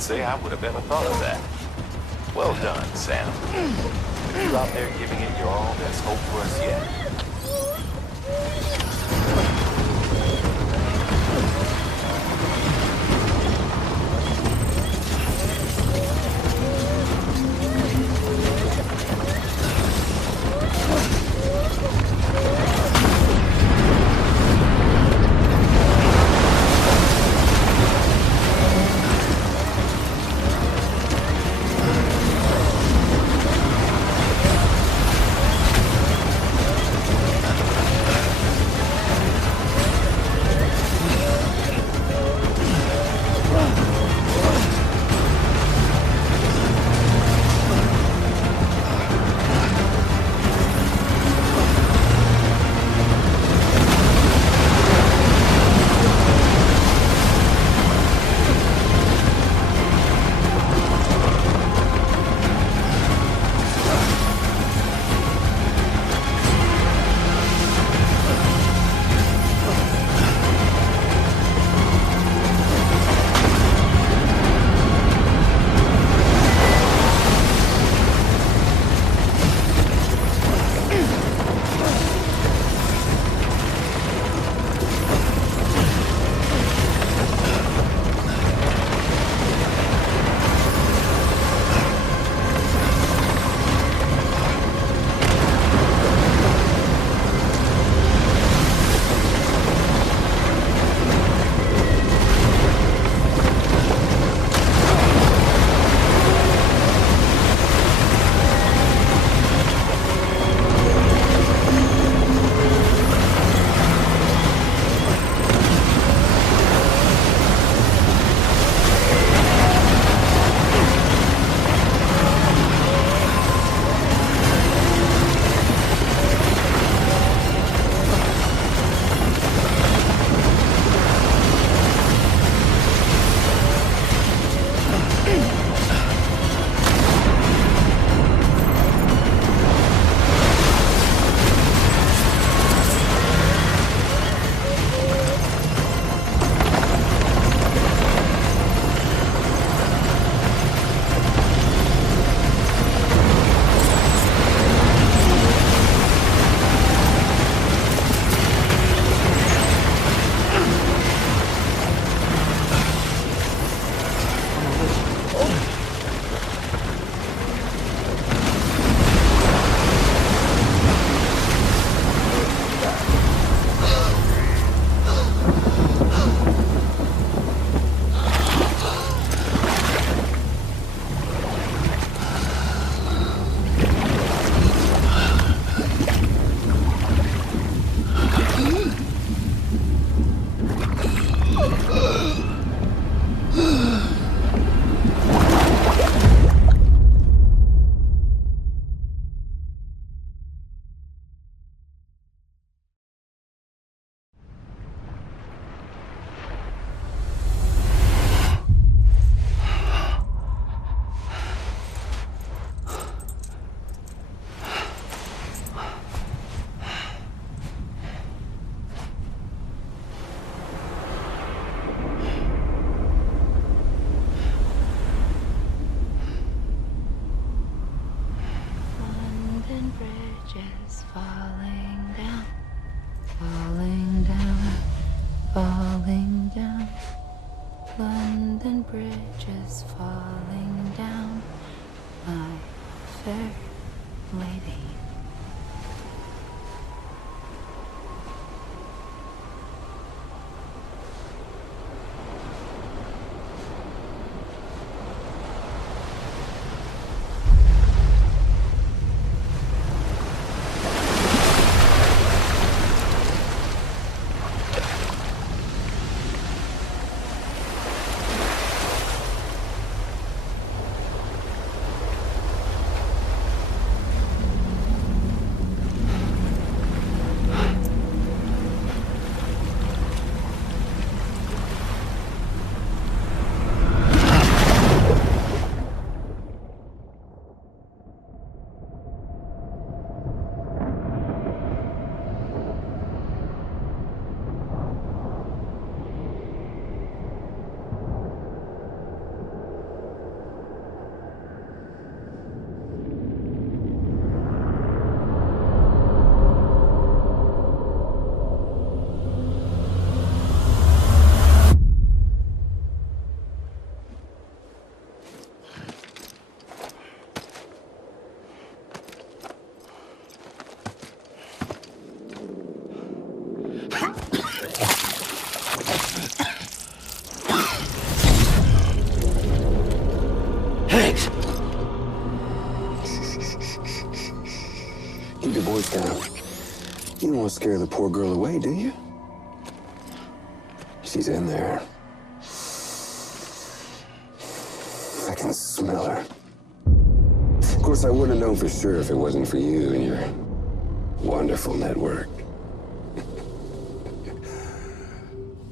Say I would have ever thought of that. Well done, Sam. You out there giving it your all, there's hope for us yet. want to scare the poor girl away, do you? She's in there. I can smell her. Of course, I wouldn't have known for sure if it wasn't for you and your wonderful network.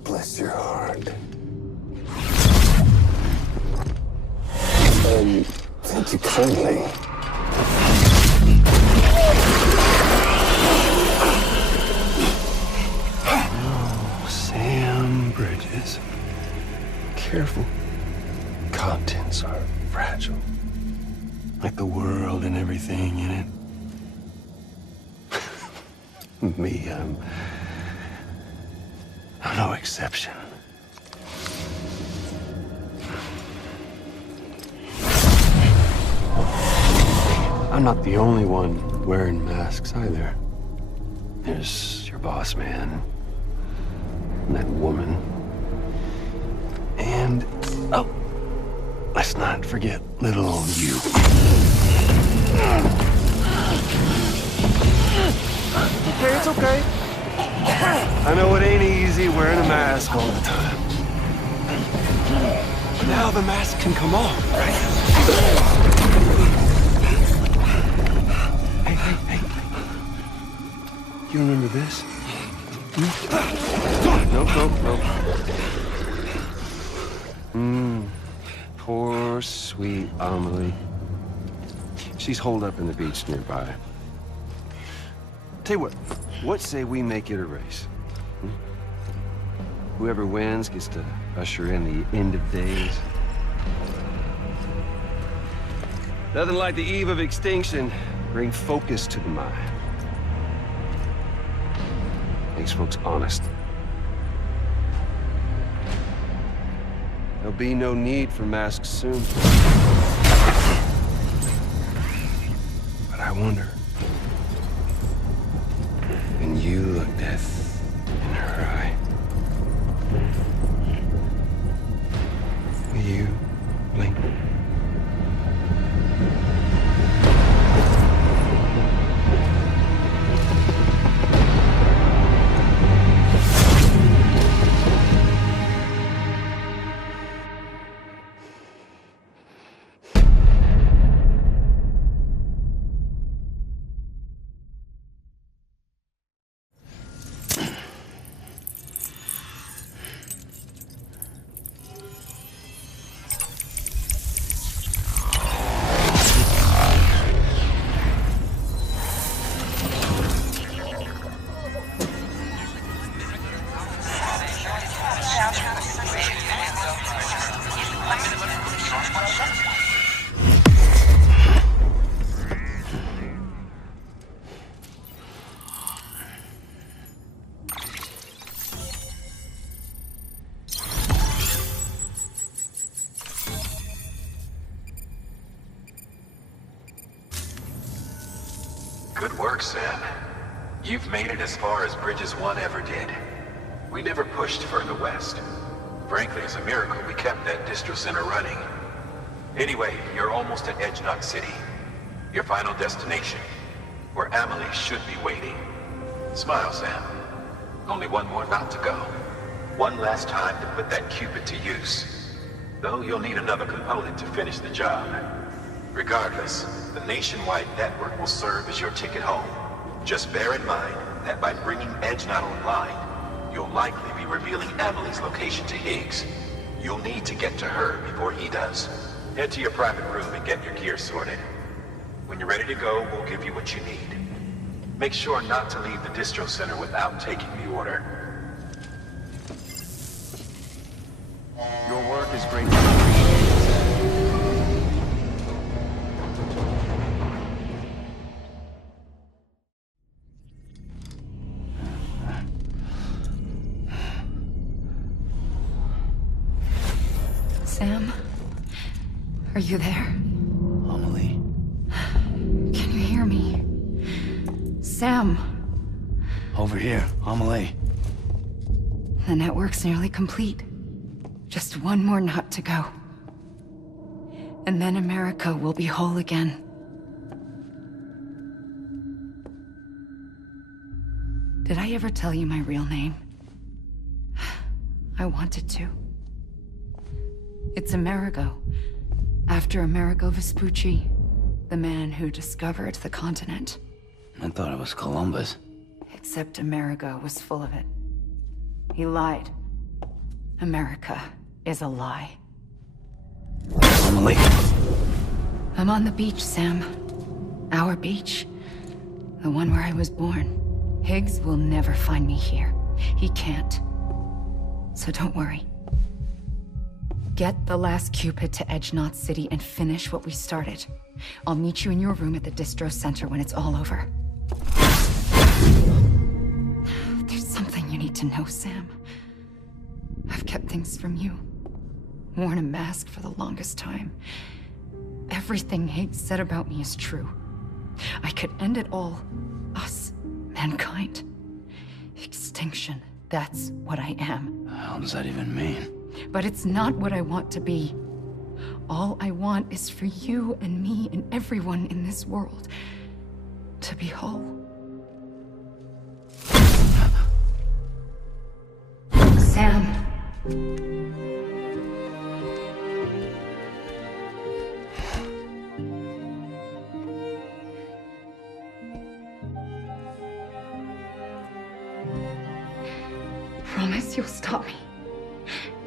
Bless your heart. And thank you kindly. Oh, Sam Bridges. Careful. Contents are fragile. Like the world and everything in it. Me, I'm no exception. I'm not the only one wearing masks either. There's your boss man, and that woman, and, oh, let's not forget little old you. Okay, it's okay. I know it ain't easy wearing a mask all the time. But now the mask can come off, right? Hey. You remember this? Nope. Poor, sweet Amelie. She's holed up in the beach nearby. Tell you what say we make it a race? Whoever wins gets to usher in the end of days. Nothing like the eve of extinction. Bring focus to the mind. Makes folks honest. There'll be no need for masks soon. But I wonder, when you look death in her eye, will you blink? Good work, Sam. You've made it as far as Bridges 1 ever did. We never pushed further west. Frankly, it's a miracle we kept that distro center running. Anyway, you're almost at Edge Knot City. Your final destination, where Amelie should be waiting. Smile, Sam. Only one more knot to go. One last time to put that Cupid to use. Though you'll need another component to finish the job. Regardless, the nationwide network will serve as your ticket home. Just bear in mind that by bringing Edge Knot online, you'll likely be revealing Amelie's location to Higgs. You'll need to get to her before he does. Head to your private room and get your gear sorted. When you're ready to go, we'll give you what you need. Make sure not to leave the distro center without taking the order. Your work is great. Sam? Are you there? Amelie? Can you hear me? Sam! Over here, Amelie. The network's nearly complete. Just one more knot to go. And then America will be whole again. Did I ever tell you my real name? I wanted to. It's Amerigo. After Amerigo Vespucci, the man who discovered the continent. I thought it was Columbus. Except Amerigo was full of it. He lied. America is a lie. Emily. I'm on the beach, Sam. Our beach. The one where I was born. Higgs will never find me here. He can't. So don't worry. Get the last Cupid to Edge Knot City and finish what we started. I'll meet you in your room at the distro center when it's all over. There's something you need to know, Sam. I've kept things from you. Worn a mask for the longest time. Everything Higgs said about me is true. I could end it all. Us. Mankind. Extinction. That's what I am. How does that even mean? But it's not what I want to be. All I want is for you and me and everyone in this world to be whole. Sam. Promise you'll stop me.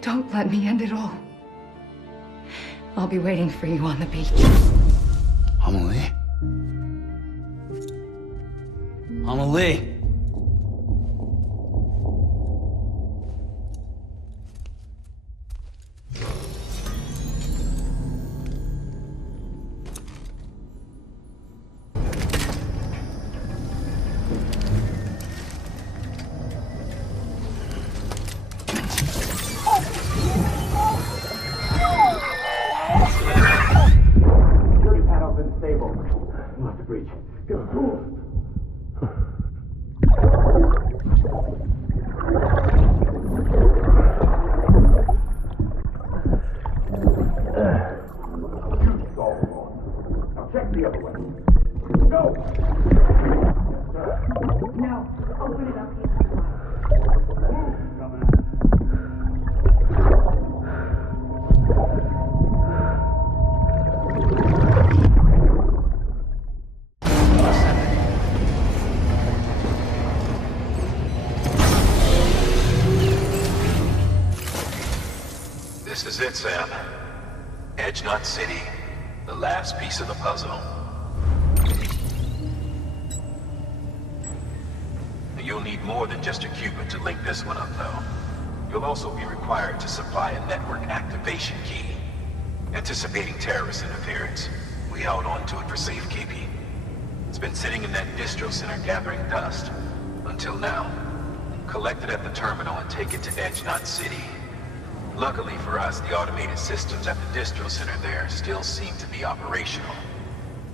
Don't let me end it all. I'll be waiting for you on the beach. Amelie? Amelie! This is it, Sam. Edge Knot City, the last piece of the puzzle. You'll need more than just a Cupid to link this one up, though. You'll also be required to supply a network activation key. Anticipating terrorist interference, we held on to it for safekeeping. It's been sitting in that distro center gathering dust. Until now. Collect it at the terminal and take it to Edge Knot City. Luckily for us, the automated systems at the distro center there still seem to be operational.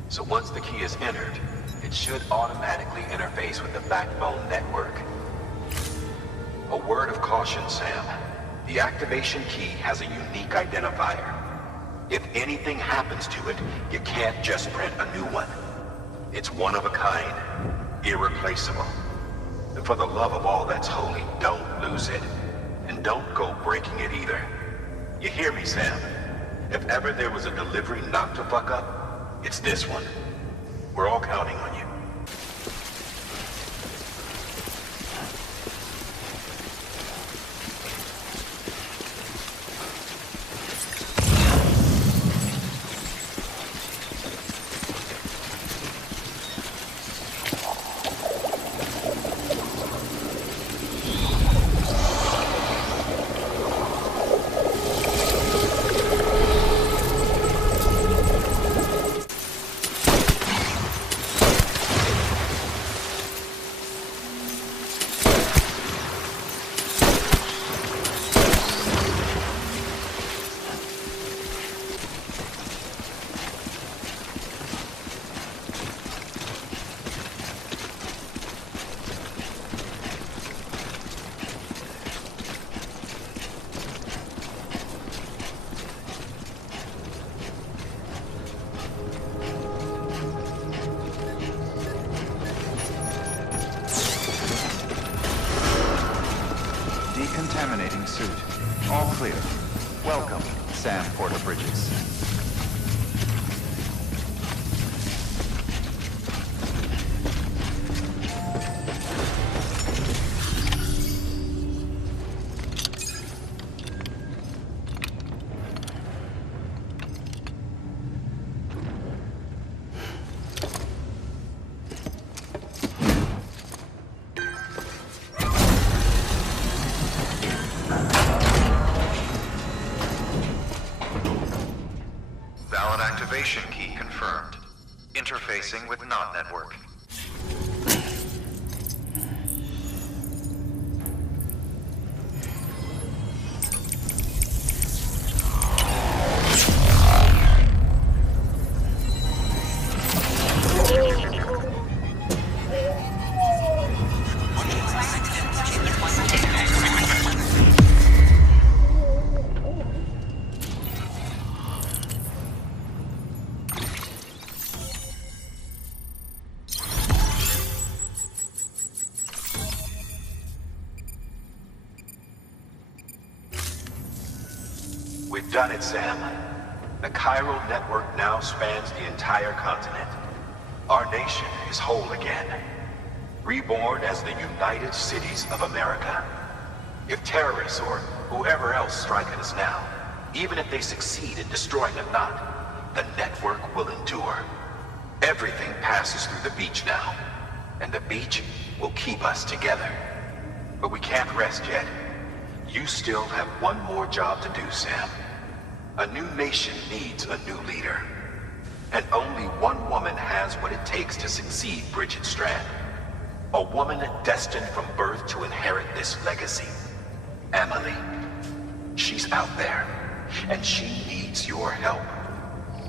So once the key is entered, it should automatically interface with the backbone network. A word of caution, Sam. The activation key has a unique identifier. If anything happens to it, you can't just print a new one. It's one of a kind, irreplaceable. And for the love of all that's holy, don't lose it. And don't go breaking it either. You hear me, Sam? If ever there was a delivery not to fuck up, it's this one. We're all counting on you. originating suit. All clear. Welcome, Sam Porter Bridges. Valid activation key confirmed. Interfacing with NOT network. We've done it, Sam. The chiral network now spans the entire continent. Our nation is whole again. Reborn as the United Cities of America. If terrorists or whoever else strike at us now, even if they succeed in destroying the knot, the network will endure. Everything passes through the beach now, and the beach will keep us together. But we can't rest yet. You still have one more job to do, Sam. A new nation needs a new leader. And only one woman has what it takes to succeed Bridget Strand. A woman destined from birth to inherit this legacy. Emily. She's out there, and she needs your help.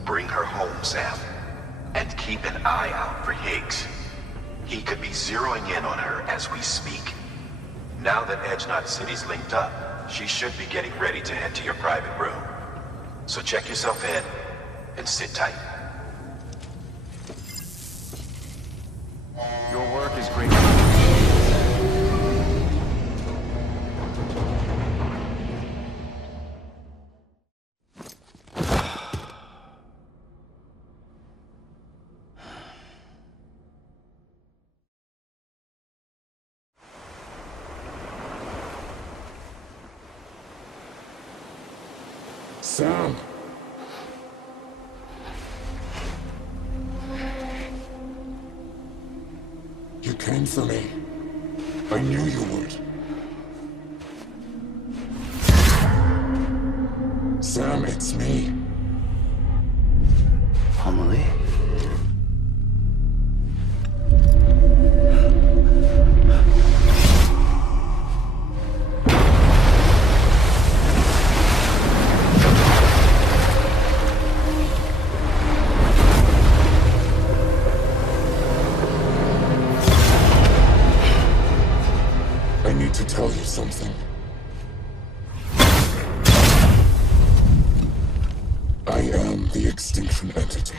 Bring her home, Sam. And keep an eye out for Higgs. He could be zeroing in on her as we speak. Now that Edge Knot City's linked up, she should be getting ready to head to your private room. So check yourself in, and sit tight. Your work is great. Sam. You came for me. I knew you would. Sam, it's me. Amelie? Tell you something. I am the extinction entity.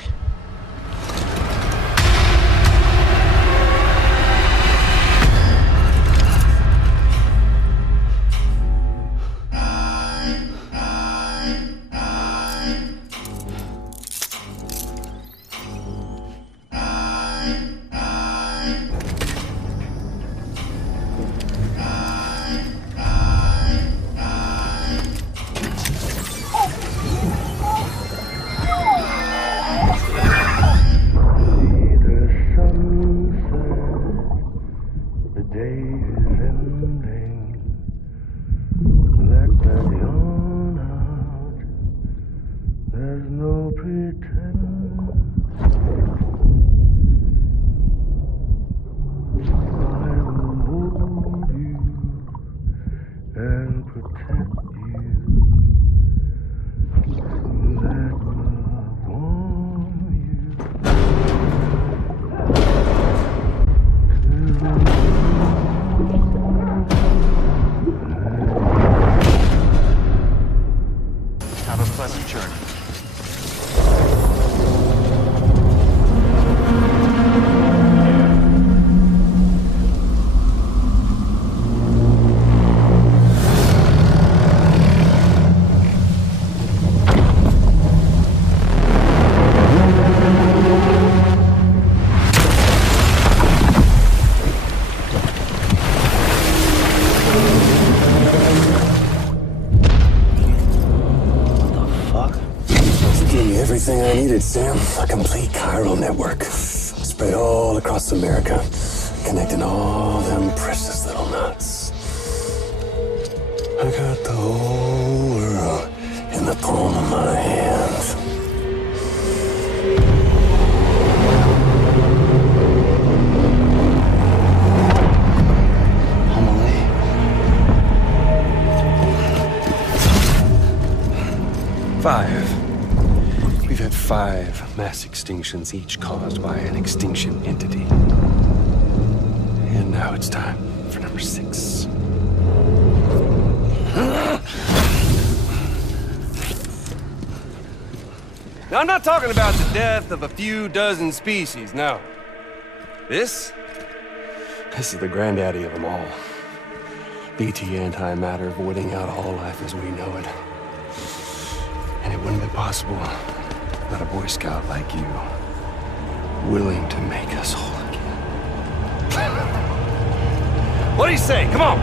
everything I needed, Sam. A complete chiral network. Spread all across America. Connecting all them precious little knots. I got the whole world in the palm of my hand. Homily. 5. We've had 5 mass extinctions, each caused by an extinction entity. And now it's time for number 6. Now, I'm not talking about the death of a few dozen species, no. This is the granddaddy of them all. BT antimatter voiding out all life as we know it. And it wouldn't be possible without a Boy Scout like you, willing to make us whole again. What do you say? Come on!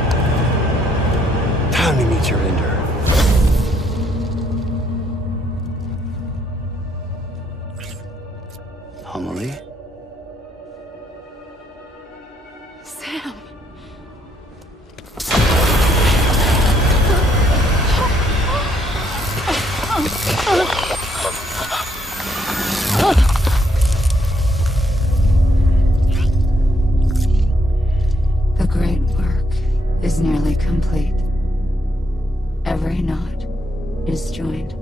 Time to meet your ender. Homily? Sam. The great work is nearly complete. Every knot is joined.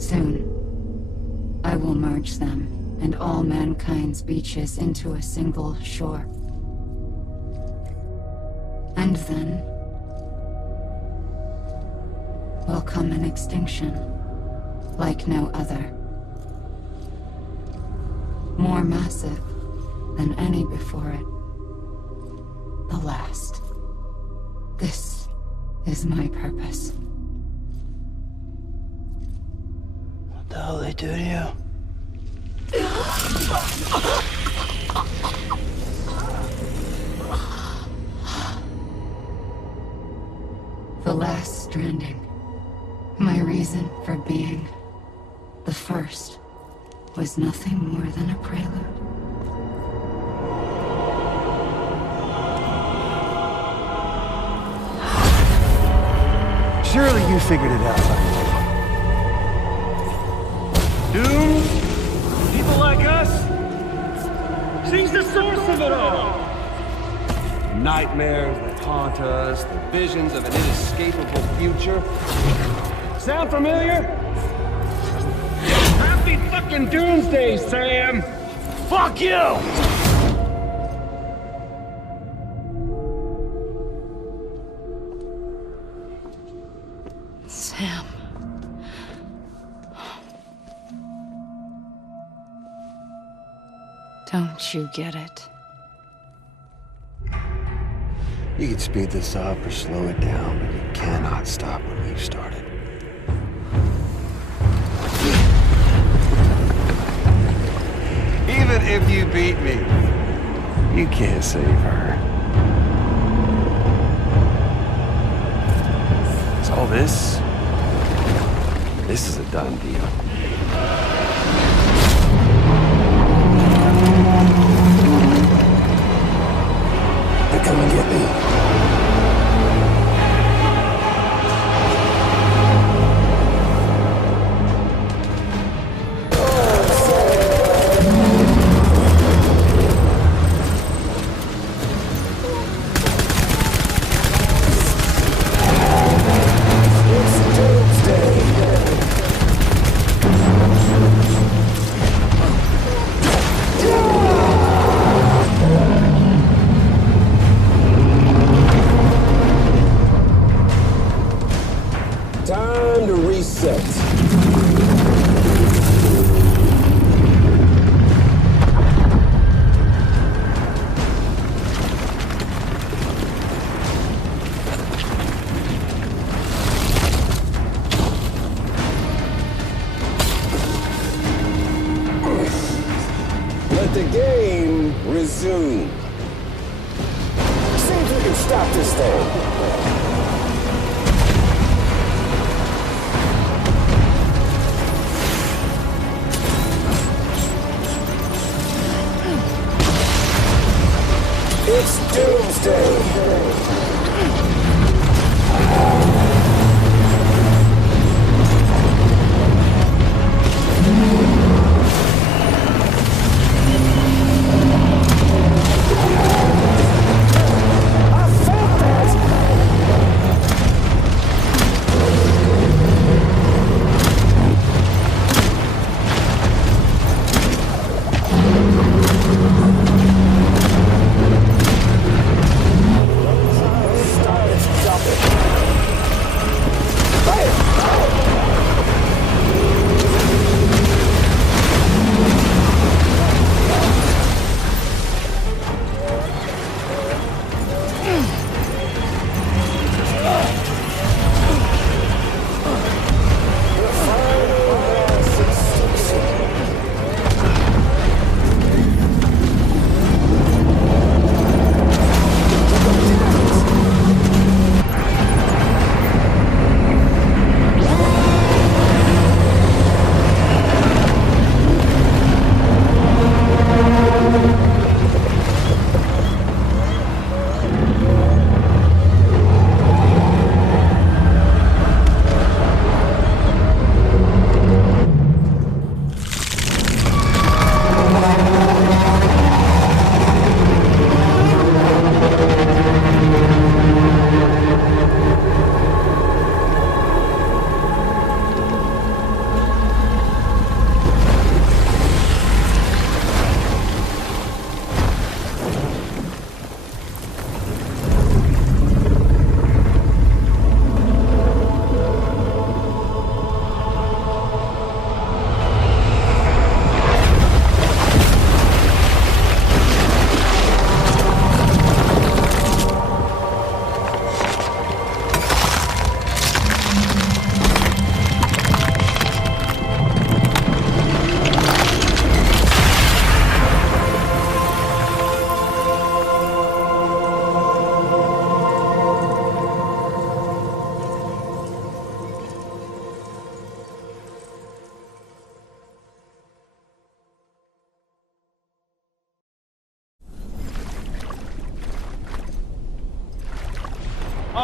Soon, I will merge them and all mankind's beaches into a single shore. And then will come an extinction like no other. More massive than any before it. The last. This is my purpose. What the hell they do to you? The last stranding. My reason for being. The first was nothing more than a prelude. Surely you figured it out by now. Doomed? People like us? She's the source of it all! Nightmares that haunt us, the visions of an inescapable future. Sound familiar? Happy fucking doomsday, Sam! Fuck you! Sam. Don't you get it? You can speed this up or slow it down, but you cannot stop what we've started. Even if you beat me, you can't save her. So all this is a done deal. They're coming to get me. Time to reset. Let the game resume. See if you can stop this thing.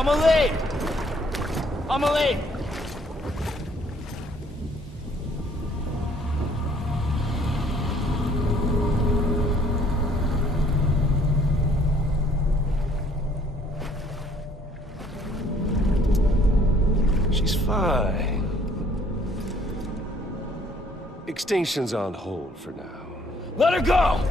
Amelie! Amelie! She's fine. Extinction's on hold for now. Let her go!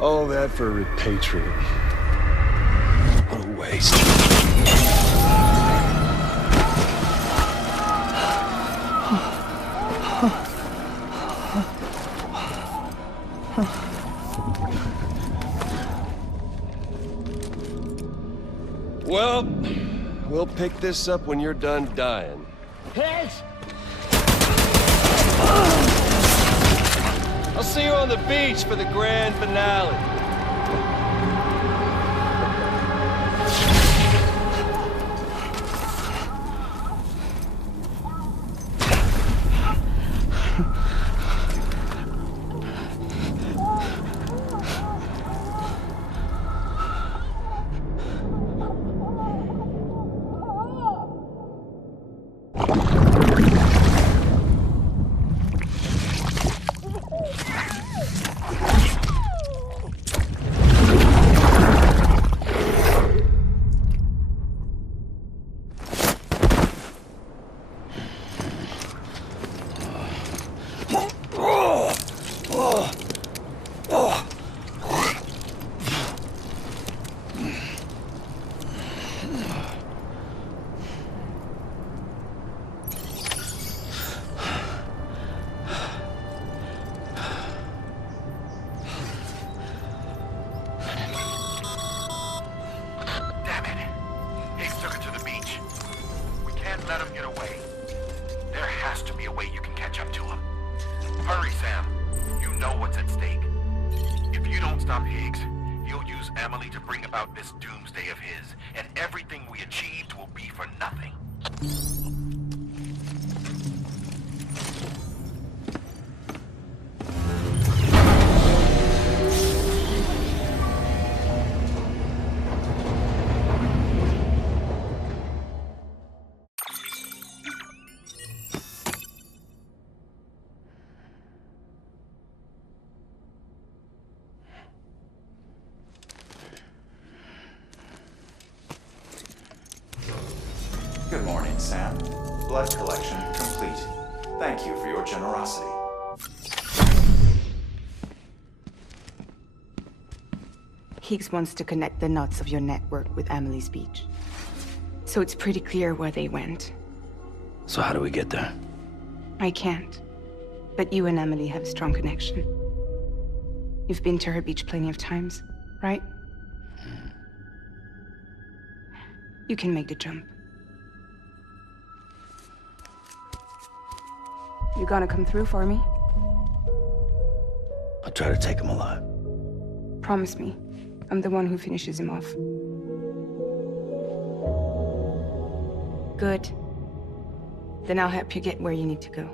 All that for repatriate. What a waste. Well, we'll pick this up when you're done dying. Higgs! I'll see you on the beach for the grand finale. Good morning, Sam. Blood collection complete. Thank you for your generosity. Higgs wants to connect the knots of your network with Amelie's beach. So it's pretty clear where they went. So how do we get there? I can't. But you and Emily have a strong connection. You've been to her beach plenty of times, right? You can make the jump. You gonna come through for me? I'll try to take him alive. Promise me. I'm the one who finishes him off. Good. Then I'll help you get where you need to go.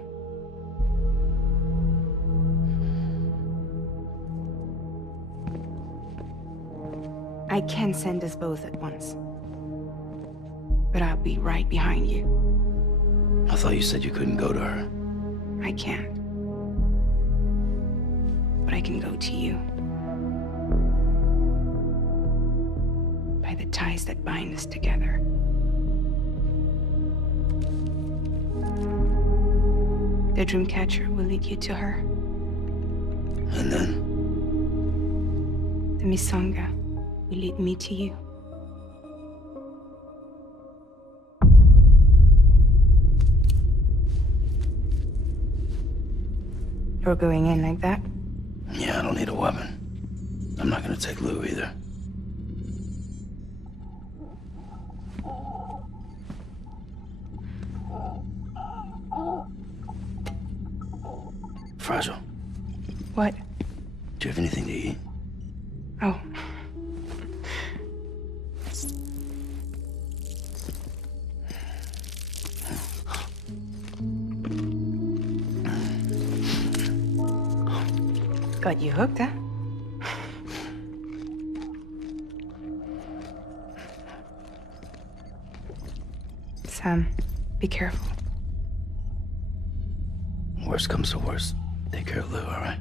I can send us both at once. But I'll be right behind you. I thought you said you couldn't go to her. I can't. But I can go to you. By the ties that bind us together. The Dreamcatcher will lead you to her. And then? The Misanga will lead me to you. You're going in like that? Yeah, I don't need a weapon. I'm not gonna take Lou either. Fragile. What? Do you have anything to eat? Oh. got you hooked, huh? Sam, be careful. Worst comes to worst. Take care of Lou, all right?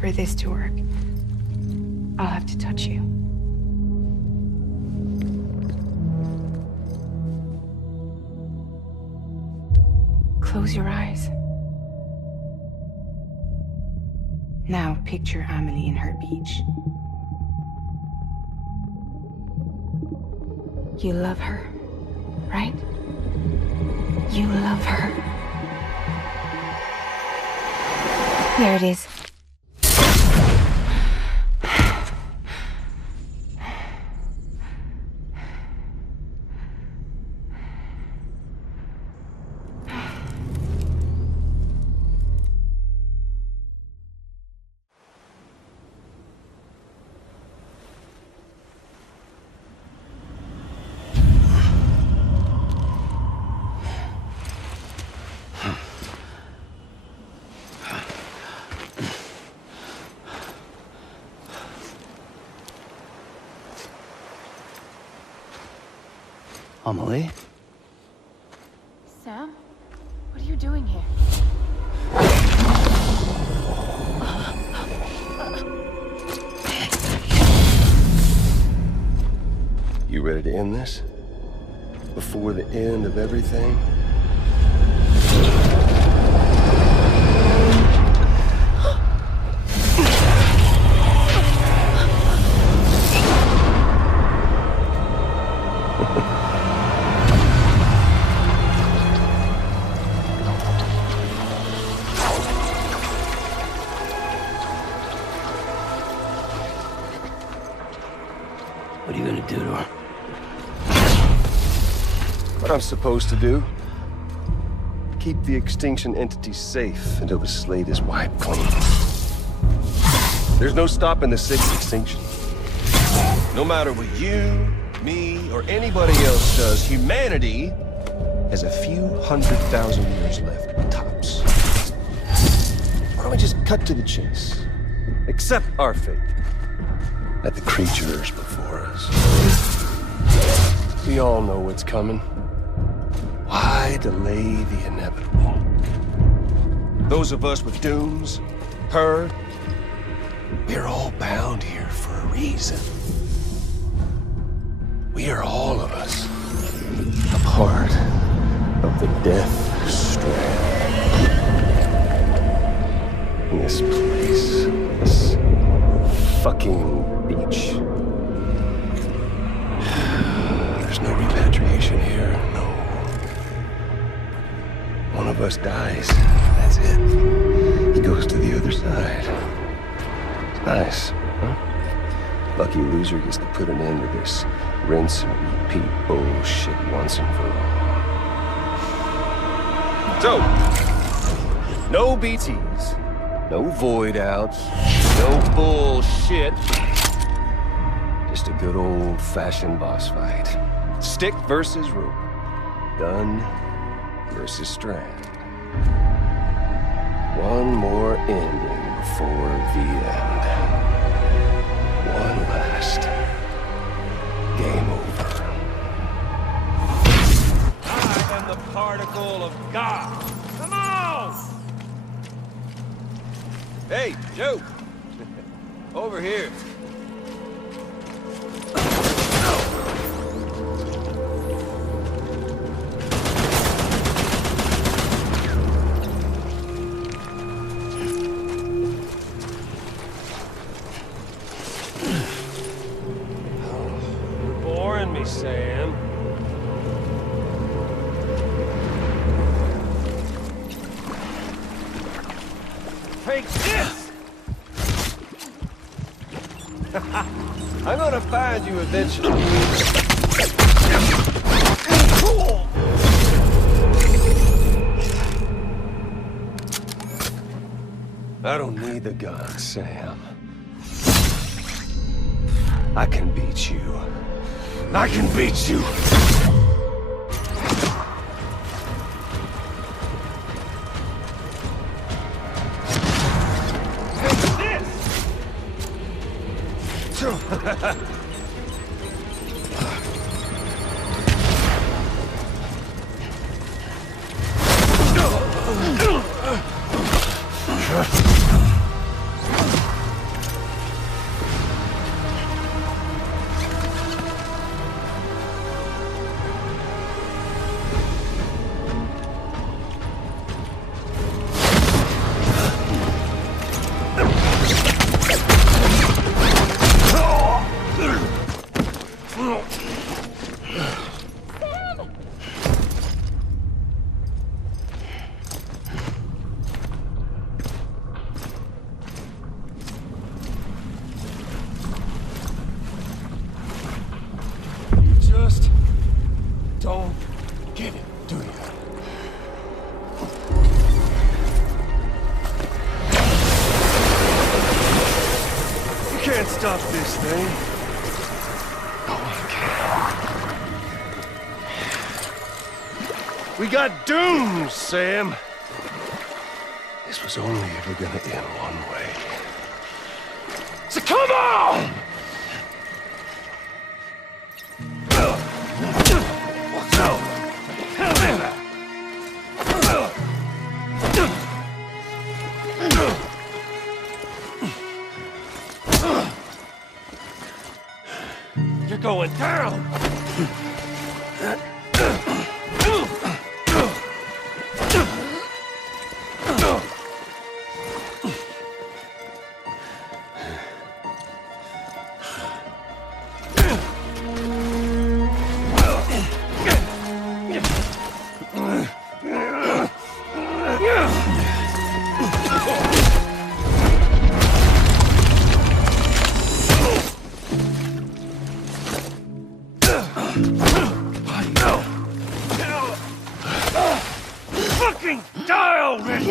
For this to work, I'll have to touch you. Close your eyes. Now picture Amelie in her beach. You love her, right? You love her. There it is. Amelie? Sam? What are you doing here? You ready to end this? Before the end of everything? What are you gonna do to her? What I'm supposed to do? Keep the extinction entity safe until the slate is wiped clean. There's no stopping the sacred extinction. No matter what you, me, or anybody else does, humanity has a few 100,000 years left, tops. Why don't we just cut to the chase? Accept our fate. Let the creatures before us. We all know what's coming. Why delay the inevitable? Those of us with dooms, her, we're all bound here for a reason. We are all of us a part of the Death Strand. In this place, this fucking beach. There's no repatriation here, no. One of us dies, that's it. He goes to the other side. It's nice, huh? Lucky loser gets to put an end to this rinse and repeat bullshit once and for all. So, no BTs, no voidouts, no bullshit. Just a good old-fashioned boss fight. Stick versus rope. Gun versus strand. One more ending before the end. One last game over. I am the particle of God. Come on! Hey, Joe! Over here. You're boring me, Sam. Take this! I'm gonna find you eventually. don't need the gun, Sam. I can beat you. I can beat you! Don't get it, do you? You can't stop this thing. No one can. We got doomed, Sam. This was only ever gonna end one way. So come on! You're going down! Fucking die already!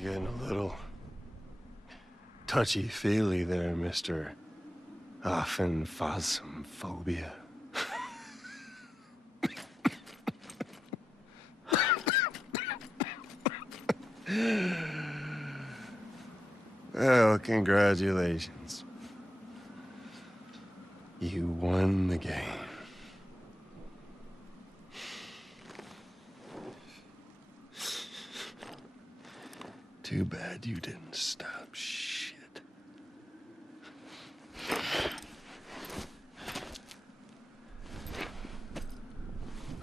You're getting a little touchy-feely there, Mr. Phasmophobia. Well, congratulations. You won the game. Too bad you didn't stop shit.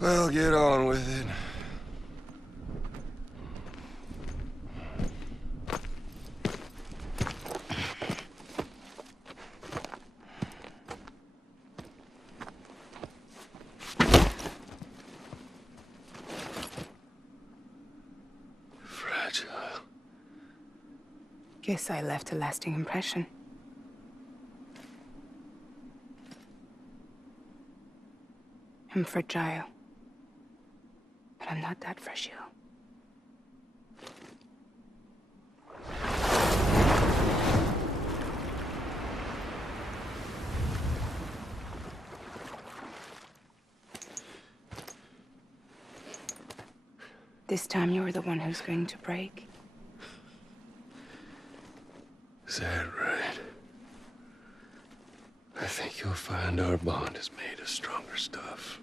Well, get on with it. Guess I left a lasting impression. I'm fragile. But I'm not that fragile. This time you're the one who's going to break. Is that right? I think you'll find our bond is made of stronger stuff.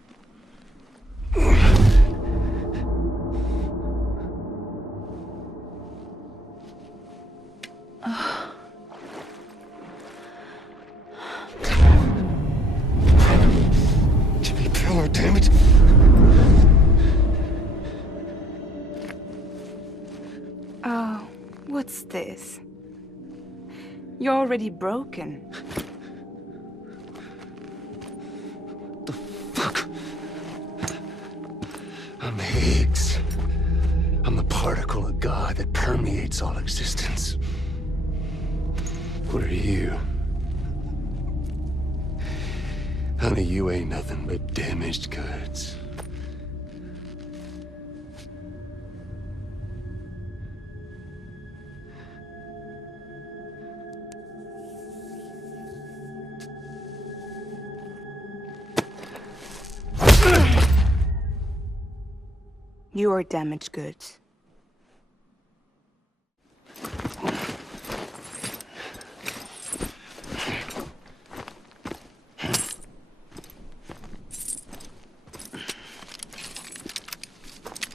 Jimmy Pillar, damn it! Oh, what's this? You're already broken. I'm Higgs. I'm the particle of God that permeates all existence. What are you? Honey, you ain't nothing but damaged goods. You are damaged goods.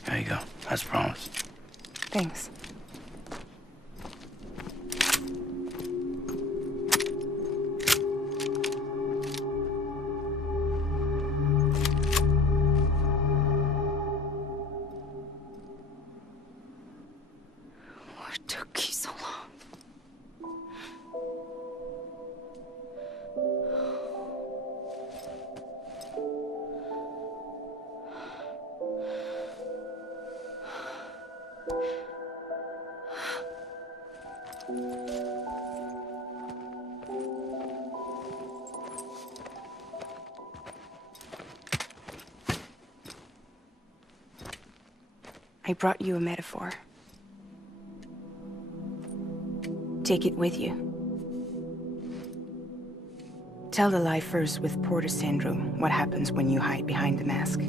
There you go, as promised. Thanks. What took you so long? I brought you a metaphor. Take it with you. Tell the lifers with Porter syndrome what happens when you hide behind the mask.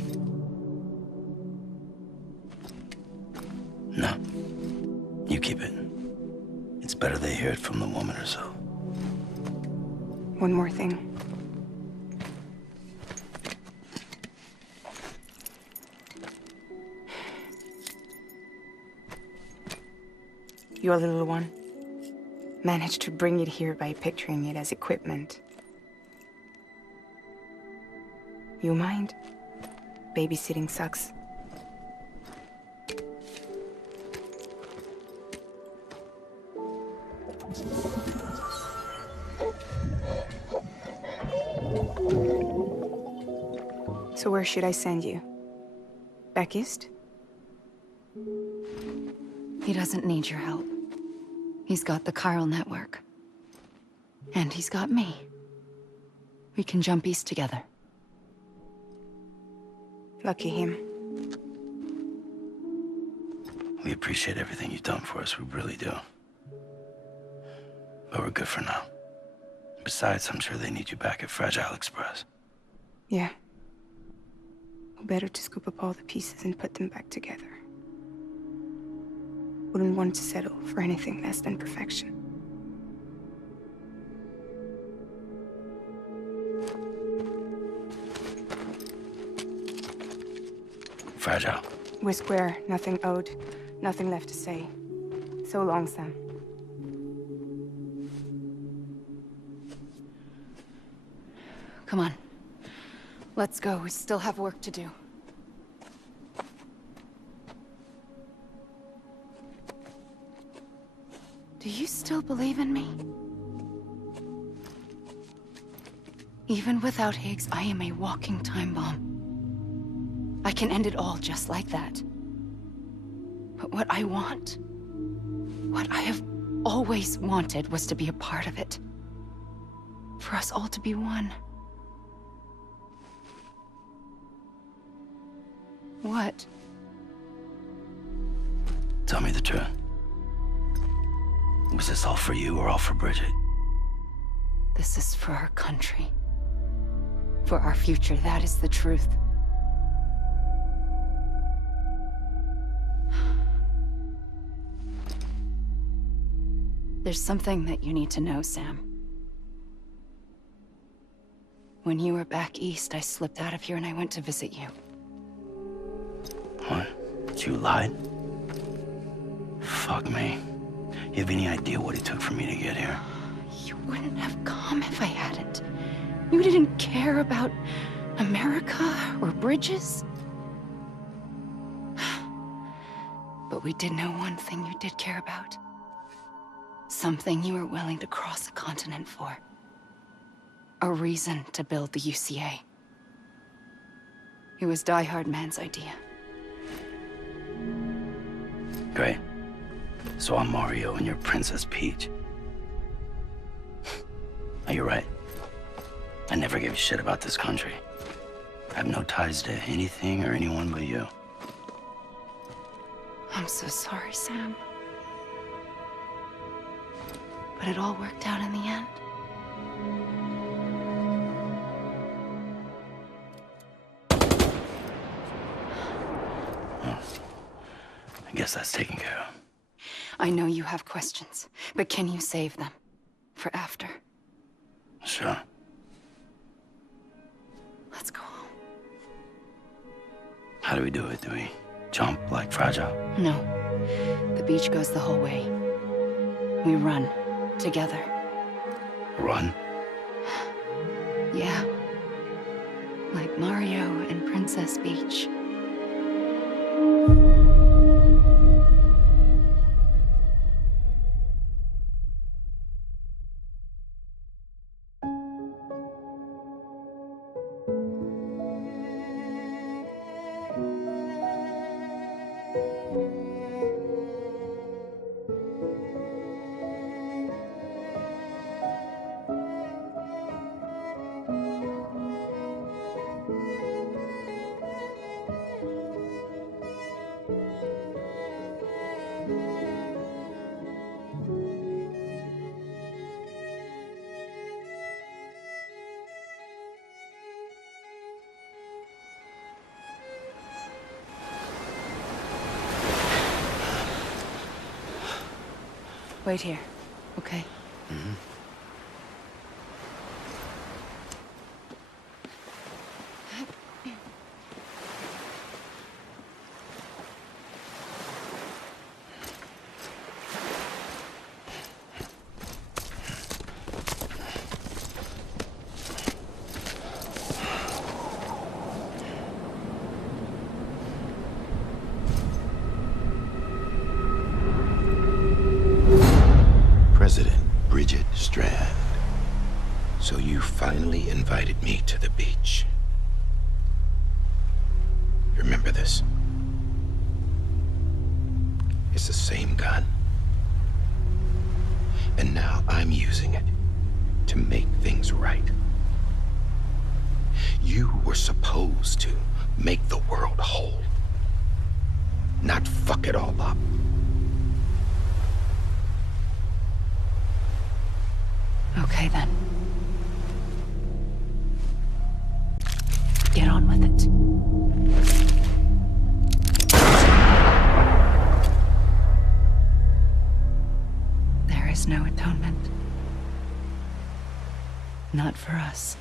No. You keep it. It's better they hear it from the woman herself. One more thing. Your little one managed to bring it here by picturing it as equipment. You mind? Babysitting sucks. So where should I send you? Back east? He doesn't need your help. He's got the chiral network. And he's got me. We can jump east together. Lucky him. We appreciate everything you've done for us, we really do. But we're good for now. Besides, I'm sure they need you back at Fragile Express. Yeah. Better to scoop up all the pieces and put them back together. Wouldn't want to settle for anything less than perfection. Fragile. We're square, nothing owed, nothing left to say. So long, Sam. Come on. Let's go. We still have work to do. Do you still believe in me? Even without Higgs, I am a walking time bomb. I can end it all just like that. But what I want, what I have always wanted, was to be a part of it. For us all to be one. What? Tell me the truth. Was this all for you or all for Bridget? This is for our country. For our future, that is the truth. There's something that you need to know, Sam. When you were back east, I slipped out of here and I went to visit you. What? You lied? Fuck me. You have any idea what it took for me to get here? You wouldn't have come if I hadn't. You didn't care about America or bridges. But we did know one thing you did care about. Something you were willing to cross a continent for. A reason to build the UCA. It was Die Hard Man's idea. Great. So I'm Mario and you're Princess Peach. Now you're right. I never gave a shit about this country. I have no ties to anything or anyone but you. I'm so sorry, Sam. But it all worked out in the end. Well, I guess that's taken care of. I know you have questions, but can you save them? For after? Sure. Let's go home. How do we do it? Do we jump like Fragile? No. The beach goes the whole way. We run. Together. Run? Yeah. Like Mario and Princess Peach. Wait here, okay? Mm-hmm. Strand. So you finally invited me to the beach. Remember this? It's the same gun. And now I'm using it to make things right. You were supposed to make the world whole, not fuck it all up. Okay, then. Get on with it. There is no atonement. Not for us.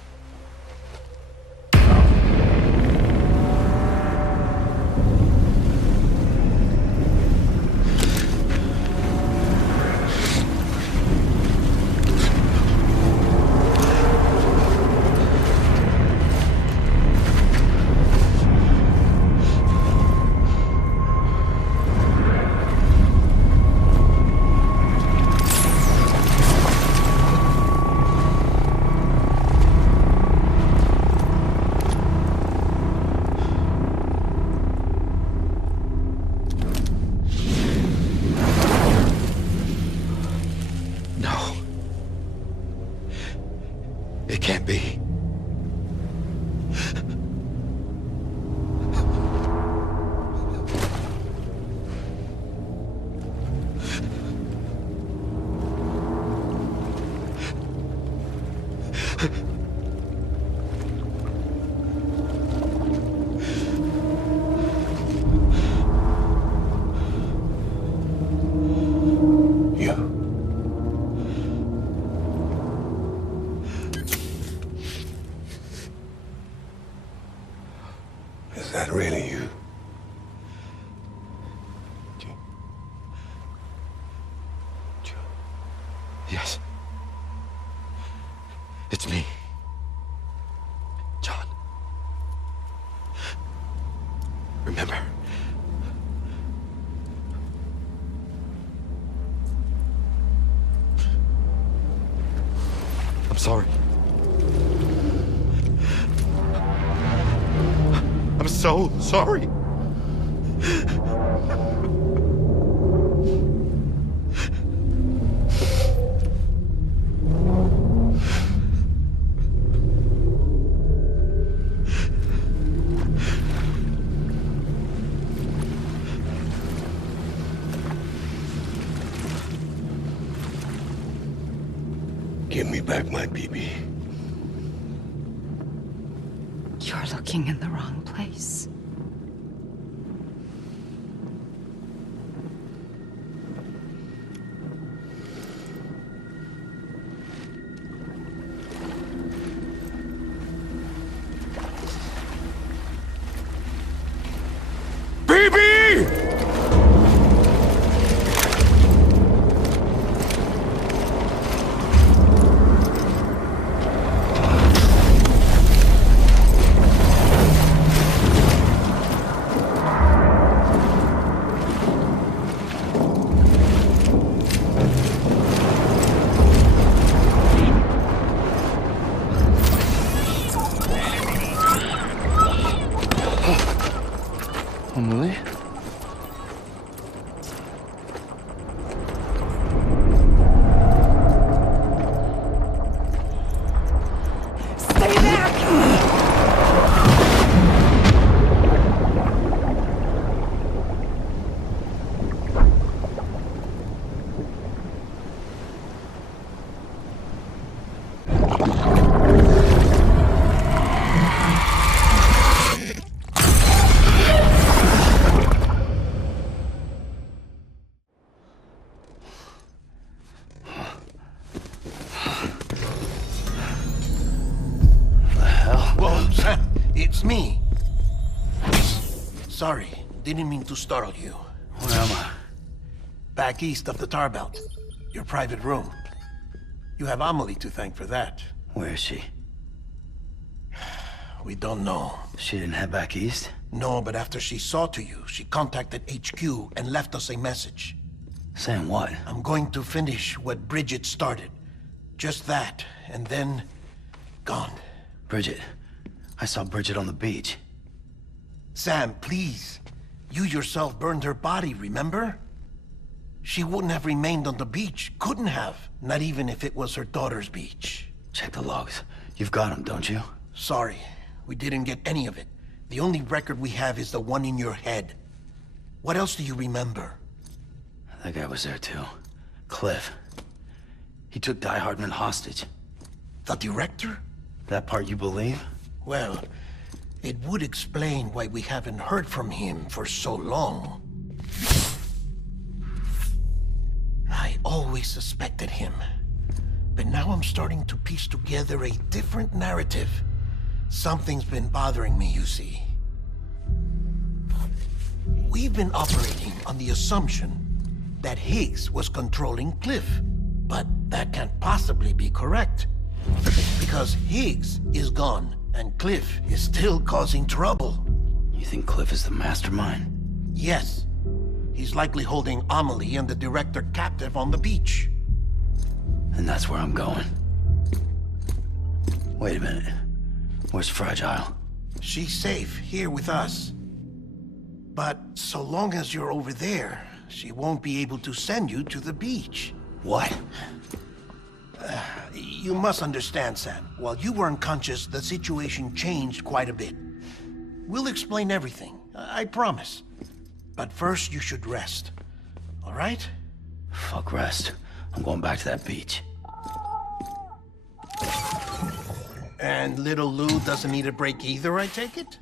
It's me. John. Remember? I'm sorry. I'm so sorry. Give me back my BB. You're looking in the wrong place. Emily? Stay back! Whoa, Sam, it's me. Sorry, didn't mean to startle you. Where am I? Back east of the tar belt. Your private room. You have Amelie to thank for that. Where is she? We don't know. She didn't head back east? No, but after she saw to you, she contacted HQ and left us a message. Saying what? I'm going to finish what Bridget started. Just that, and then... gone. Bridget. I saw Bridget on the beach. Sam, please. You yourself burned her body, remember? She wouldn't have remained on the beach. Couldn't have. Not even if it was her daughter's beach. Check the logs. You've got them, don't you? Sorry. We didn't get any of it. The only record we have is the one in your head. What else do you remember? That guy was there too. Cliff. He took Die Hardman hostage. The director? That part you believe? Well, it would explain why we haven't heard from him for so long. I always suspected him. But now I'm starting to piece together a different narrative. Something's been bothering me, you see. We've been operating on the assumption that Higgs was controlling Cliff. But that can't possibly be correct. Because Higgs is gone, and Cliff is still causing trouble. You think Cliff is the mastermind? Yes. He's likely holding Amelie and the director captive on the beach. And that's where I'm going. Wait a minute. Where's Fragile? She's safe here with us. But so long as you're over there, she won't be able to send you to the beach. What? You must understand, Sam. While you were unconscious, the situation changed quite a bit. We'll explain everything, I promise. But first, you should rest. All right? Fuck rest. I'm going back to that beach. And little Lou doesn't need a break either, I take it?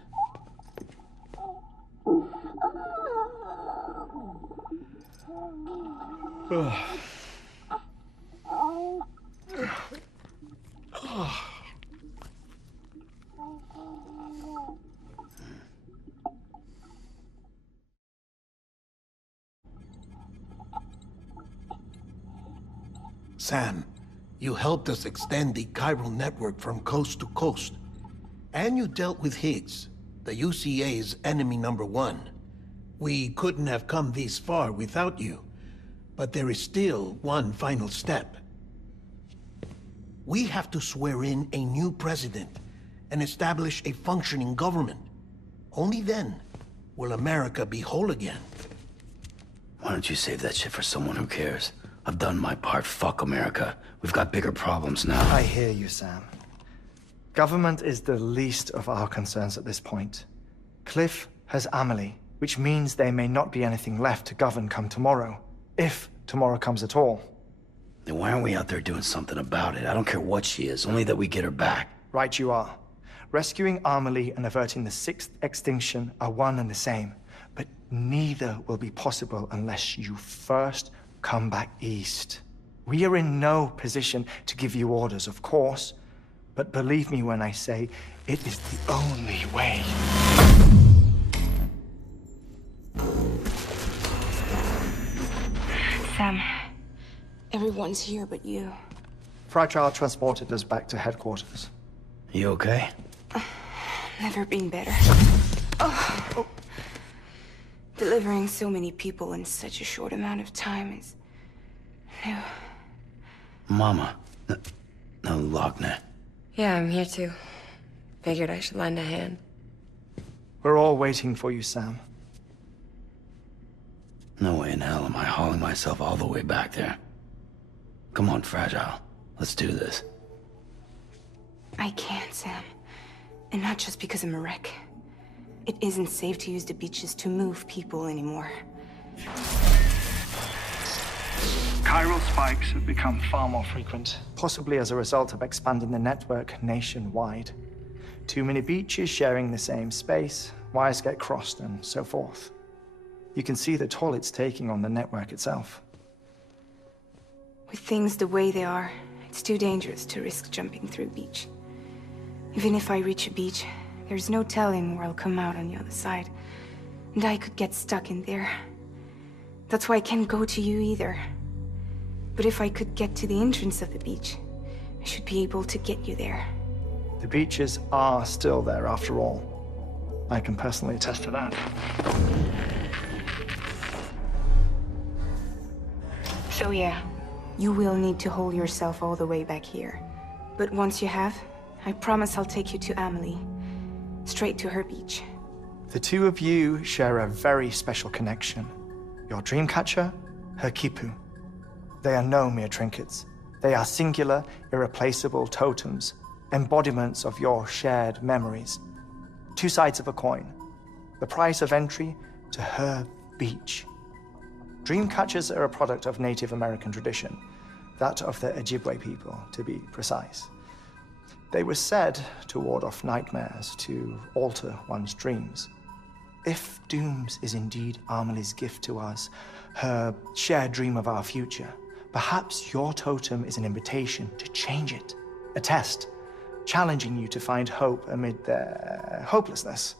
Sam, You helped us extend the chiral network from coast to coast. And you dealt with Higgs, the UCA's enemy #1. We couldn't have come this far without you. But there is still one final step. We have to swear in a new president and establish a functioning government. Only then will America be whole again. Why don't you save that shit for someone who cares? I've done my part. Fuck America. We've got bigger problems now. I hear you, Sam. Government is the least of our concerns at this point. Cliff has Amelie, which means there may not be anything left to govern come tomorrow. If tomorrow comes at all. Then why aren't we out there doing something about it? I don't care what she is, only that we get her back. Right you are. Rescuing Amelie and averting the 6th extinction are one and the same. But neither will be possible unless you first come back east. We are in no position to give you orders, of course. But believe me when I say, it is the only way. Sam, everyone's here but you. Fragile transported us back to headquarters. You okay? Never been better. Oh. Delivering so many people in such a short amount of time is new. Mama. No, Lochner. Yeah, I'm here too. Figured I should lend a hand. We're all waiting for you, Sam. No way in hell am I hauling myself all the way back there. Come on, Fragile. Let's do this. I can't, Sam. And not just because I'm a wreck. It isn't safe to use the beaches to move people anymore. Chiral spikes have become far more frequent, possibly as a result of expanding the network nationwide. Too many beaches sharing the same space, wires get crossed, and so forth. You can see the toll it's taking on the network itself. With things the way they are, it's too dangerous to risk jumping through a beach. Even if I reach a beach, there's no telling where I'll come out on the other side. And I could get stuck in there. That's why I can't go to you either. But if I could get to the entrance of the beach, I should be able to get you there. The beaches are still there after all. I can personally attest to that. So yeah, you will need to hold yourself all the way back here. But once you have, I promise I'll take you to Amelie. Straight to her beach. The two of you share a very special connection. Your dreamcatcher, her Kipu. They are no mere trinkets. They are singular, irreplaceable totems, embodiments of your shared memories. Two sides of a coin. The price of entry to her beach. Dreamcatchers are a product of Native American tradition, that of the Ojibwe people, to be precise. They were said to ward off nightmares, to alter one's dreams. If Dooms is indeed Amelie's gift to us, her shared dream of our future, perhaps your totem is an invitation to change it. A test, challenging you to find hope amid their hopelessness.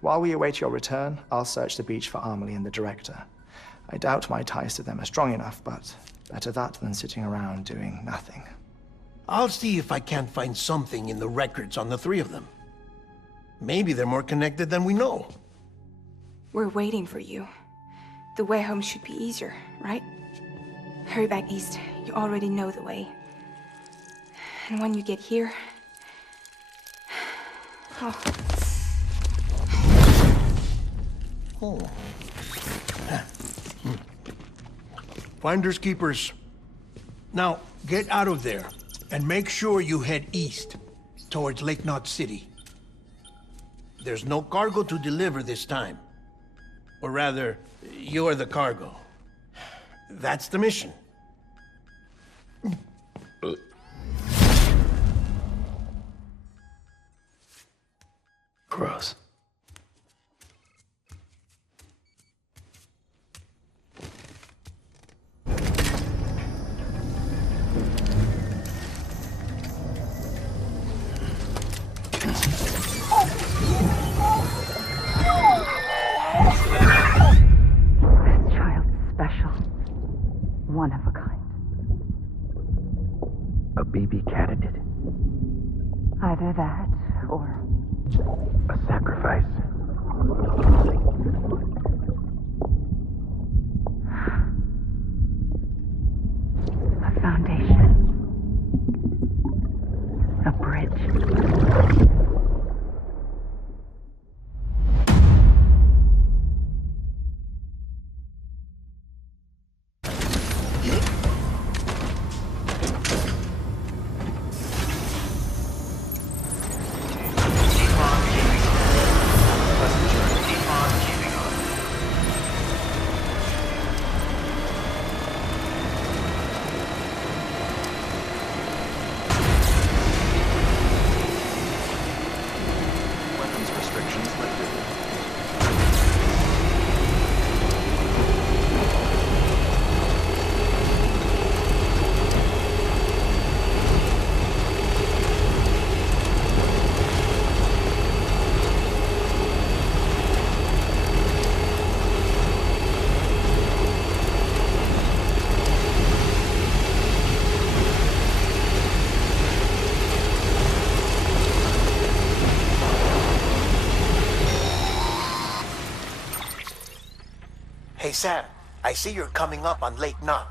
While we await your return, I'll search the beach for Amelie and the director. I doubt my ties to them are strong enough, but better that than sitting around doing nothing. I'll see if I can't find something in the records on the three of them. Maybe they're more connected than we know. We're waiting for you. The way home should be easier, right? Hurry back east. You already know the way. And when you get here... Oh. Finders keepers. Now, get out of there, and make sure you head east, towards Lake Knot City. There's no cargo to deliver this time. Or rather, you're the cargo. That's the mission. Gross. One of A BB candidate? Either that, or... A sacrifice? A foundation. A bridge. Hey, Sam, I see you're coming up on Lake Knot.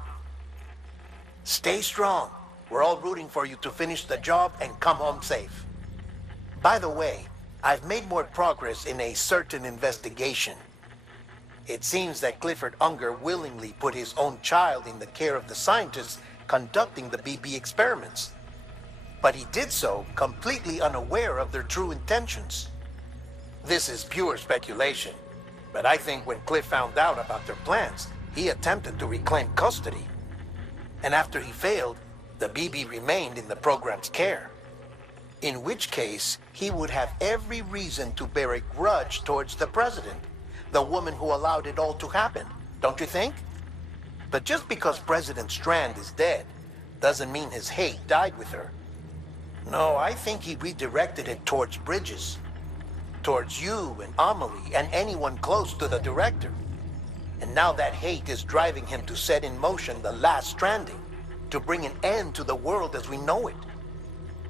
Stay strong. We're all rooting for you to finish the job and come home safe. By the way, I've made more progress in a certain investigation. It seems that Clifford Unger willingly put his own child in the care of the scientists conducting the BB experiments. But he did so completely unaware of their true intentions. This is pure speculation. But I think when Cliff found out about their plans, he attempted to reclaim custody. And after he failed, the BB remained in the program's care. In which case, he would have every reason to bear a grudge towards the president, the woman who allowed it all to happen, don't you think? But just because President Strand is dead, doesn't mean his hate died with her. No, I think he redirected it towards Bridges. Towards you and Amelie and anyone close to the director. And now that hate is driving him to set in motion the last Stranding, to bring an end to the world as we know it.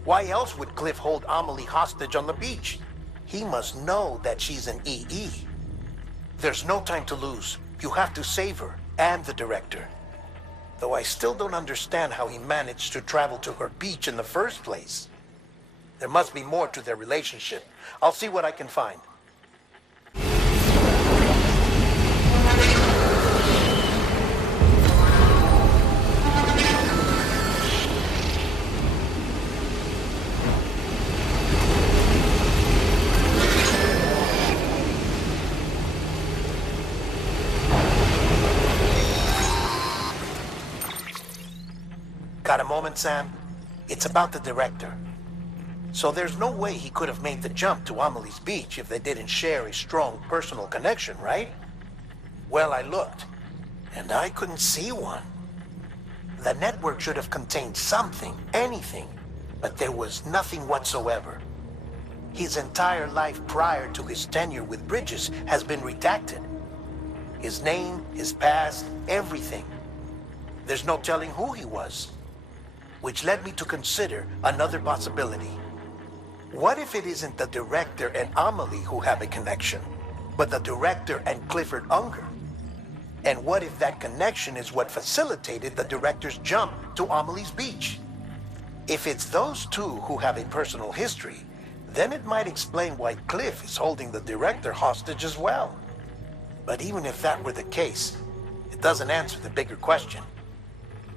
Why else would Cliff hold Amelie hostage on the beach? He must know that she's an EE. There's no time to lose. You have to save her and the director. Though I still don't understand how he managed to travel to her beach in the first place. There must be more to their relationship. I'll see what I can find. Got a moment, Sam? It's about the director. So there's no way he could have made the jump to Amelie's beach if they didn't share a strong personal connection, right? Well, I looked, and I couldn't see one. The network should have contained something, anything, but there was nothing whatsoever. His entire life prior to his tenure with Bridges has been redacted. His name, his past, everything. There's no telling who he was. Which led me to consider another possibility. What if it isn't the director and Amelie who have a connection, but the director and Clifford Unger? And what if that connection is what facilitated the director's jump to Amelie's beach? If it's those two who have a personal history, then it might explain why Cliff is holding the director hostage as well. But even if that were the case, it doesn't answer the bigger question.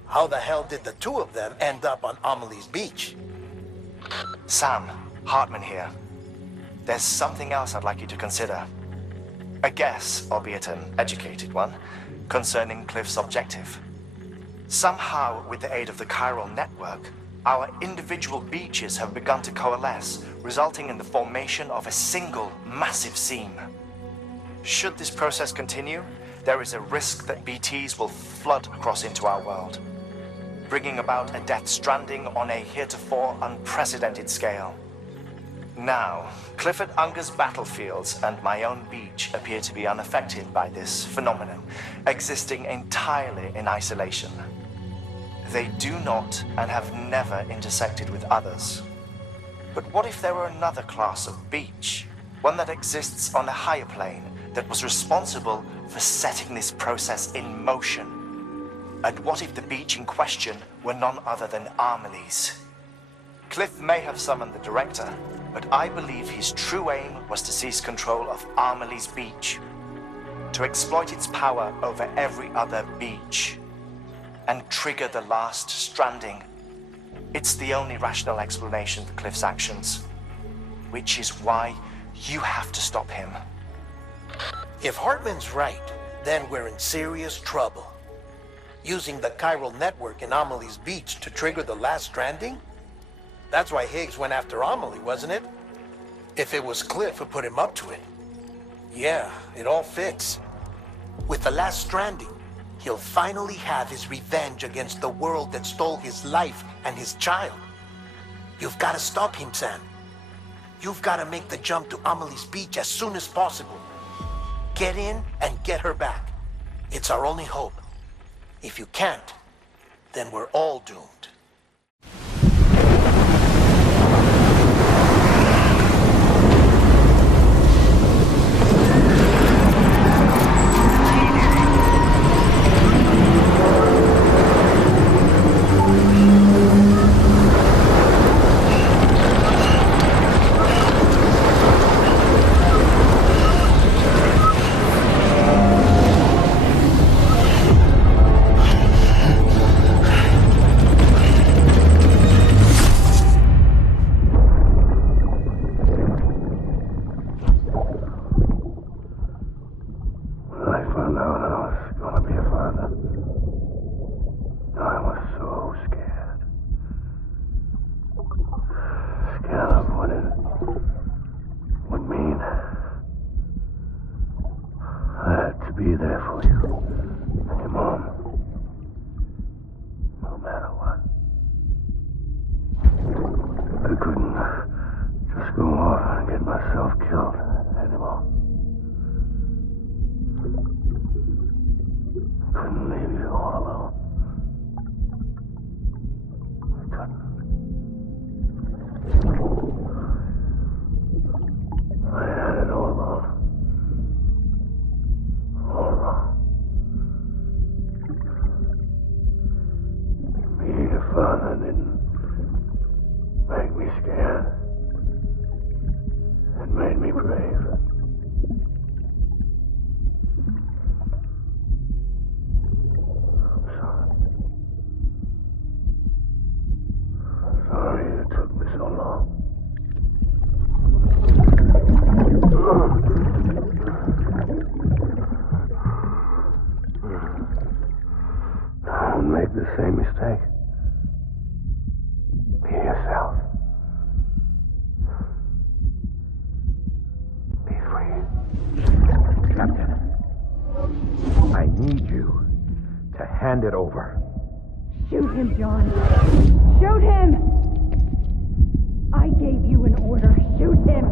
How the hell did the two of them end up on Amelie's beach? Sam, Hartman here. There's something else I'd like you to consider. A guess, albeit an educated one, concerning Cliff's objective. Somehow, with the aid of the chiral network, our individual beaches have begun to coalesce, resulting in the formation of a single massive seam. Should this process continue, there is a risk that BTs will flood across into our world, bringing about a death stranding on a heretofore unprecedented scale. Now, Clifford Unger's battlefields and my own beach appear to be unaffected by this phenomenon, existing entirely in isolation. They do not and have never intersected with others. But what if there were another class of beach? One that exists on a higher plane that was responsible for setting this process in motion? And what if the beach in question were none other than Amelie's? Cliff may have summoned the director, but I believe his true aim was to seize control of Amelie's beach, to exploit its power over every other beach, and trigger the last stranding. It's the only rational explanation for Cliff's actions, which is why you have to stop him. If Hartman's right, then we're in serious trouble. Using the chiral network in Amelie's beach to trigger the last stranding? That's why Higgs went after Amelie, wasn't it? If it was Cliff who put him up to it. Yeah, it all fits. With the last stranding, he'll finally have his revenge against the world that stole his life and his child. You've got to stop him, Sam. You've got to make the jump to Amelie's beach as soon as possible. Get in and get her back. It's our only hope. If you can't, then we're all doomed. Be there for you. And your mom. No matter what. I couldn't just go off and get myself killed anymore. Couldn't leave you all alone. I couldn't. I had it all wrong. All wrong. Being a father didn't make me scared. It made me brave. I'm sorry. I'm sorry it took me so long. Don't make the same mistake. Be yourself. Be free. Captain, I need you to hand it over. Shoot him, John. Shoot him! I gave you an order. Shoot him!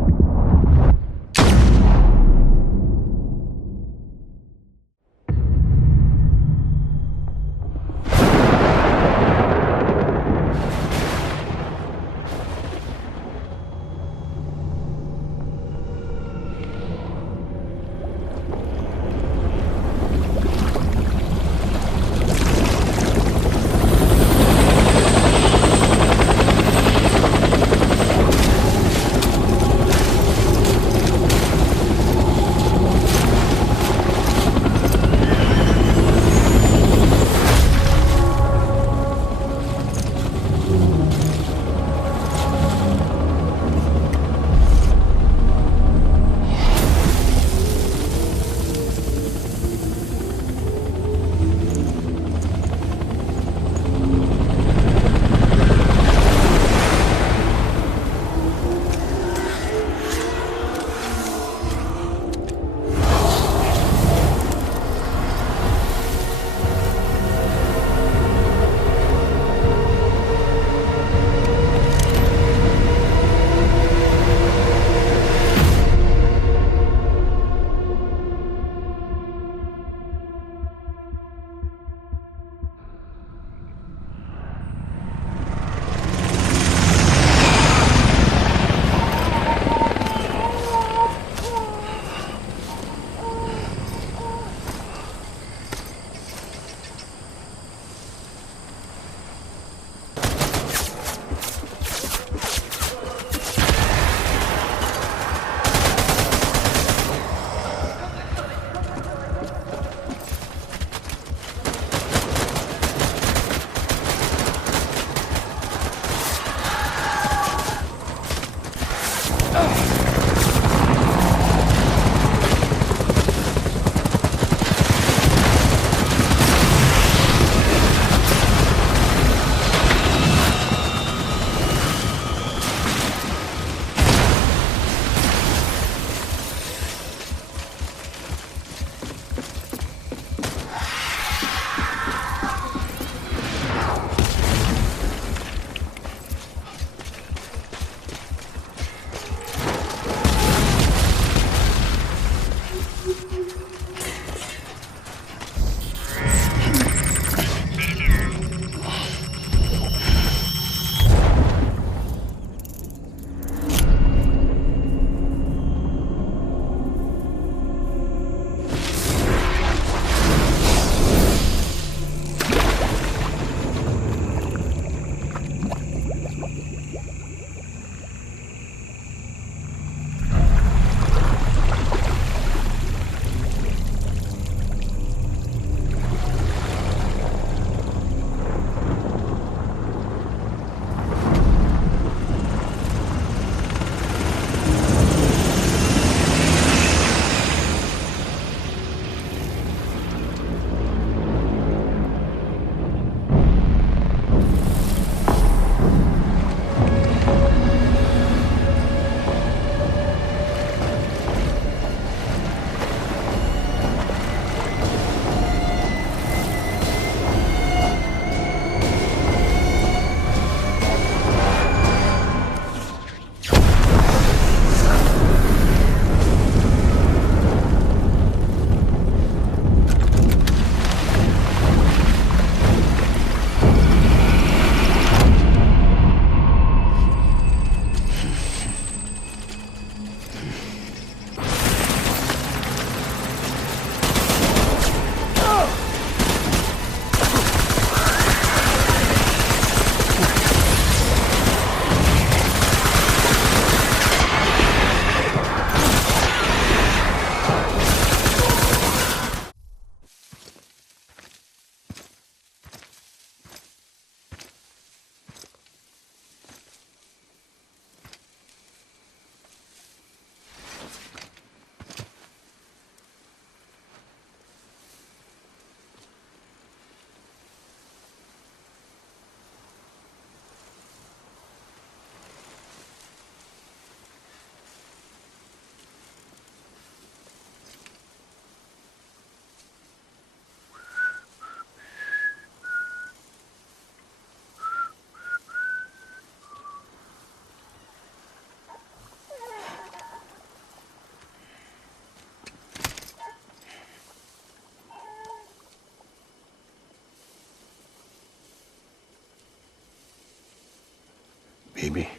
Baby,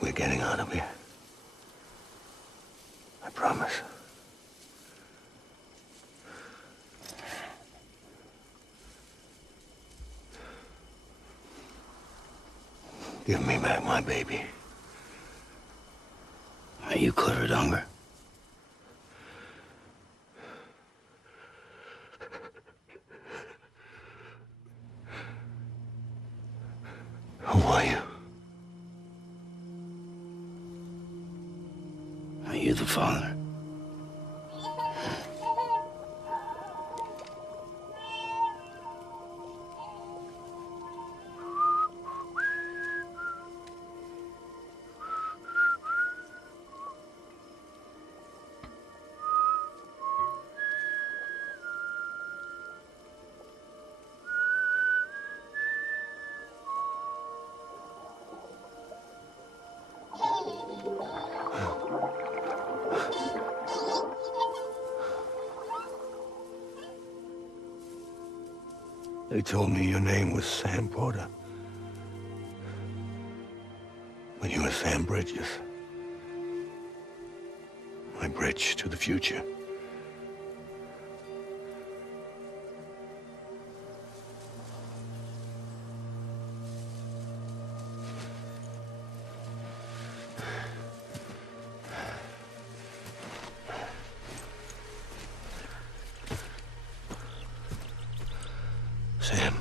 we're getting out of here. I promise. Give me back my baby. Are you Clifford Unger? Who are you? Are you the father? They told me your name was Sam Porter. But you were Sam Bridges. My bridge to the future. Sam,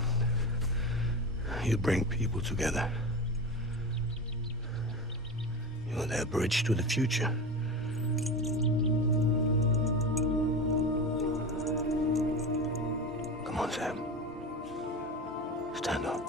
you bring people together. You're their bridge to the future. Come on, Sam. Stand up.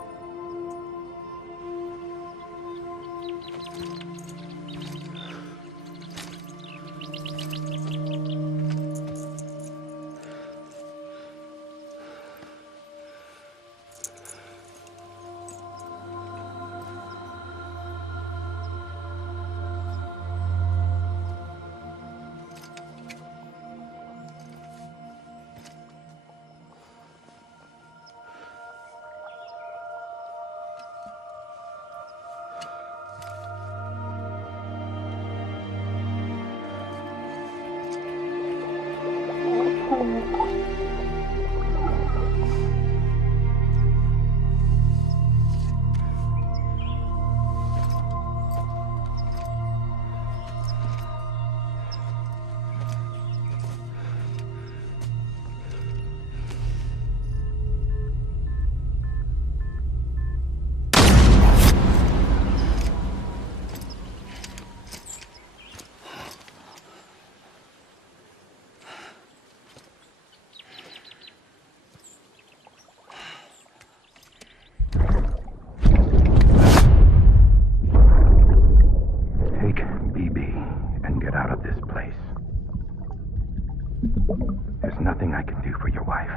There's nothing I can do for your wife.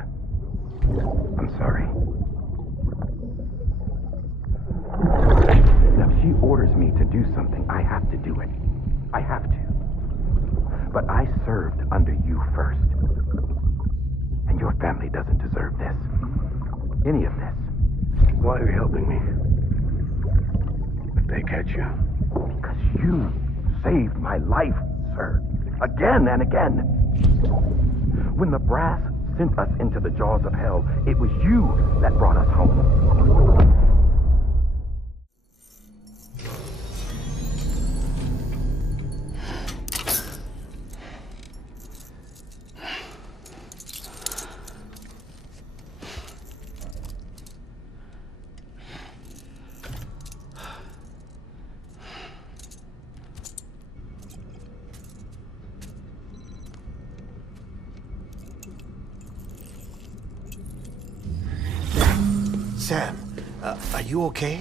I'm sorry. Now, if she orders me to do something, I have to do it. I have to. But I served under you first. And your family doesn't deserve this. Any of this. Why are you helping me? If they catch you. Because you saved my life, sir. Again and again. When the brass sent us into the jaws of hell, it was you that brought us home. Sam, are you okay?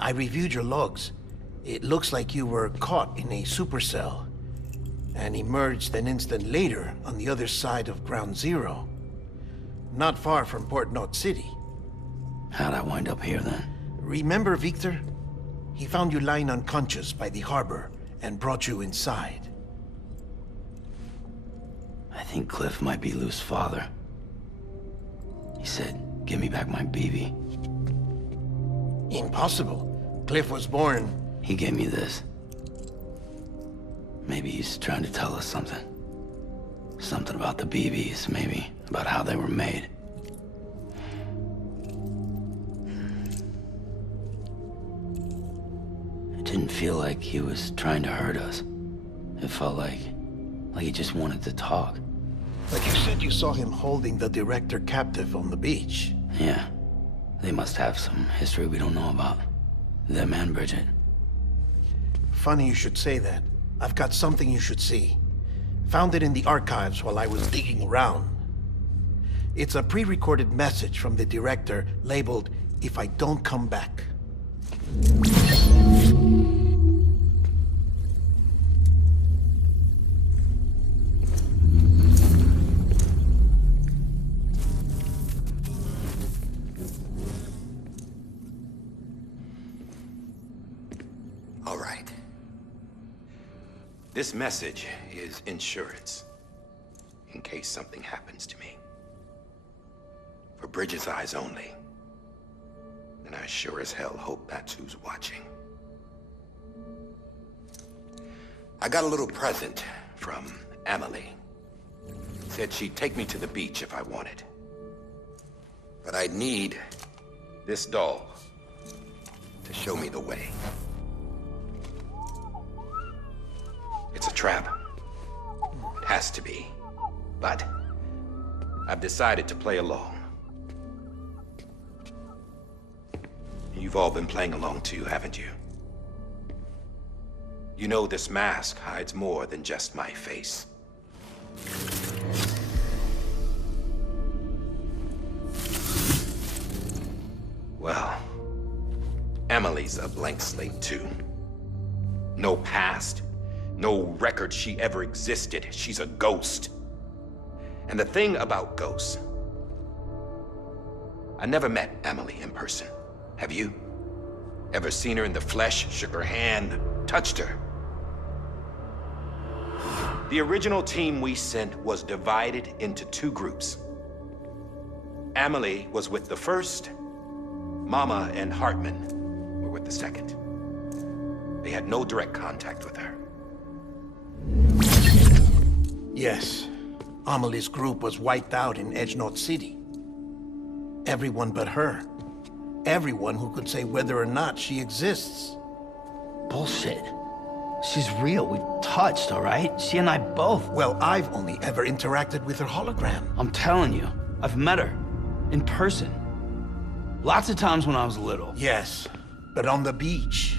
I reviewed your logs. It looks like you were caught in a supercell and emerged an instant later on the other side of Ground Zero. Not far from Port Knot City. How'd I wind up here then? Remember Victor? He found you lying unconscious by the harbor and brought you inside. I think Cliff might be Lou's father. He said, "Give me back my baby." Impossible. Cliff was born... He gave me this. Maybe he's trying to tell us something. Something about the BBs, maybe. About how they were made. It didn't feel like he was trying to hurt us. It felt like he just wanted to talk. But you said you saw him holding the director captive on the beach. Yeah. They must have some history we don't know about. Them and Bridget. Funny you should say that. I've got something you should see. Found it in the archives while I was digging around. It's a pre-recorded message from the director labeled, "If I don't come back." All right. This message is insurance, in case something happens to me. For Bridget's eyes only. And I sure as hell hope that's who's watching. I got a little present from Emily. Said she'd take me to the beach if I wanted. But I'd need this doll to show me the way. It's a trap. It has to be. But I've decided to play along. You've all been playing along too, haven't you? You know this mask hides more than just my face. Well, Emily's a blank slate too. No past. No record she ever existed. She's a ghost. And the thing about ghosts, I never met Emily in person. Have you? Ever seen her in the flesh, shook her hand, touched her? The original team we sent was divided into two groups. Emily was with the first. Mama and Hartman were with the second. They had no direct contact with her. Yes. Amelie's group was wiped out in Edge North City. Everyone but her. Everyone who could say whether or not she exists. Bullshit. She's real. We've touched, all right? She and I both. Well, I've only ever interacted with her hologram. I'm telling you, I've met her. In person. Lots of times when I was little. Yes, but on the beach.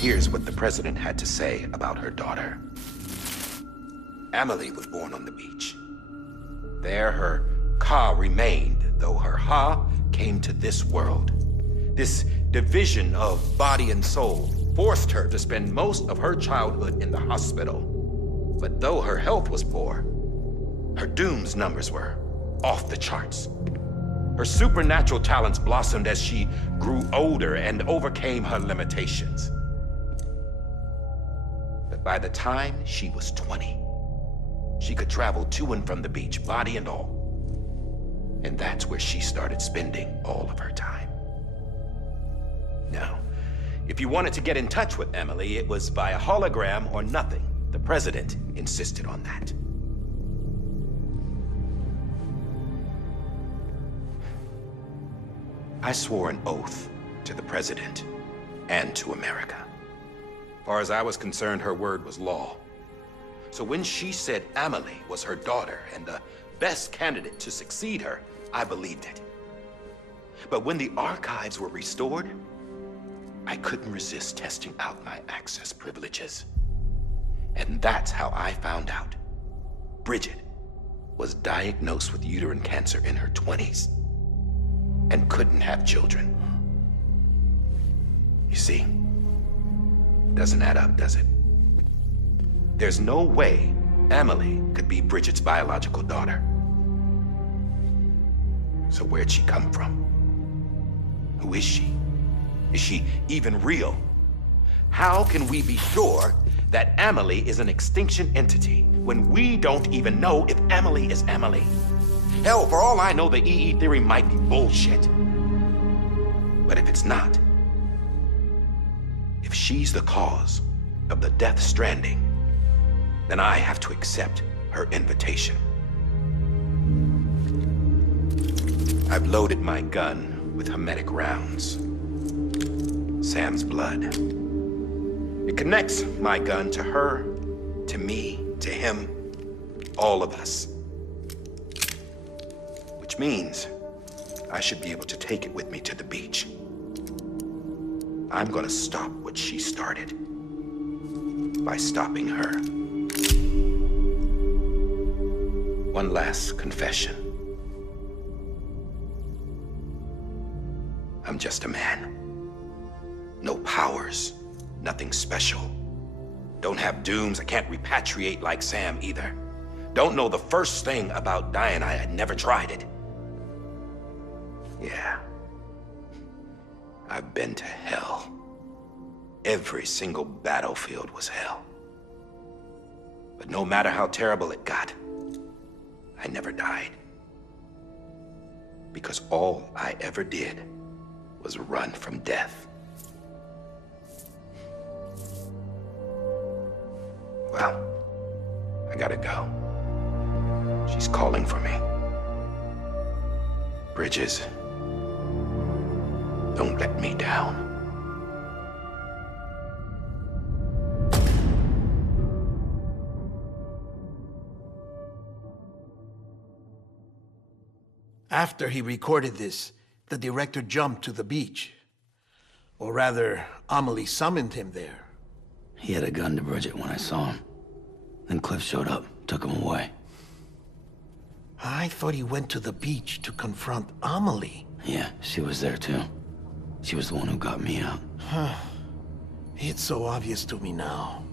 Here's what the president had to say about her daughter. Emily was born on the beach. There her Ka remained, though her Ha came to this world. This division of body and soul forced her to spend most of her childhood in the hospital. But though her health was poor, her Doom's numbers were off the charts. Her supernatural talents blossomed as she grew older and overcame her limitations. But by the time she was 20, she could travel to and from the beach, body and all. And that's where she started spending all of her time. Now, if you wanted to get in touch with Emily, it was via hologram or nothing. The president insisted on that. I swore an oath to the president and to America. As far as I was concerned, her word was law. So when she said Emily was her daughter and the best candidate to succeed her, I believed it. But when the archives were restored, I couldn't resist testing out my access privileges. And that's how I found out Bridget was diagnosed with uterine cancer in her 20s and couldn't have children. You see, doesn't add up, does it? There's no way Emily could be Bridget's biological daughter. So where'd she come from? Who is she? Is she even real? How can we be sure that Emily is an extinction entity when we don't even know if Emily is Emily? Hell, for all I know, the EE theory might be bullshit. But if it's not, she's the cause of the death stranding, then I have to accept her invitation. I've loaded my gun with hermetic rounds. Sam's blood. It connects my gun to her, to me, to him, all of us. Which means I should be able to take it with me to the beach. I'm gonna stop what she started by stopping her. One last confession. I'm just a man. No powers, nothing special. Don't have dooms, I can't repatriate like Sam either. Don't know the first thing about dying, I had never tried it. Yeah. I've been to hell. Every single battlefield was hell. But no matter how terrible it got, I never died. Because all I ever did was run from death. Well, I gotta go. She's calling for me. Bridges, don't let me down. After he recorded this, the director jumped to the beach. Or rather, Amelie summoned him there. He had a gun to Bridget when I saw him. Then Cliff showed up, took him away. I thought he went to the beach to confront Amelie. Yeah, she was there too. She was the one who got me out. It's so obvious to me now.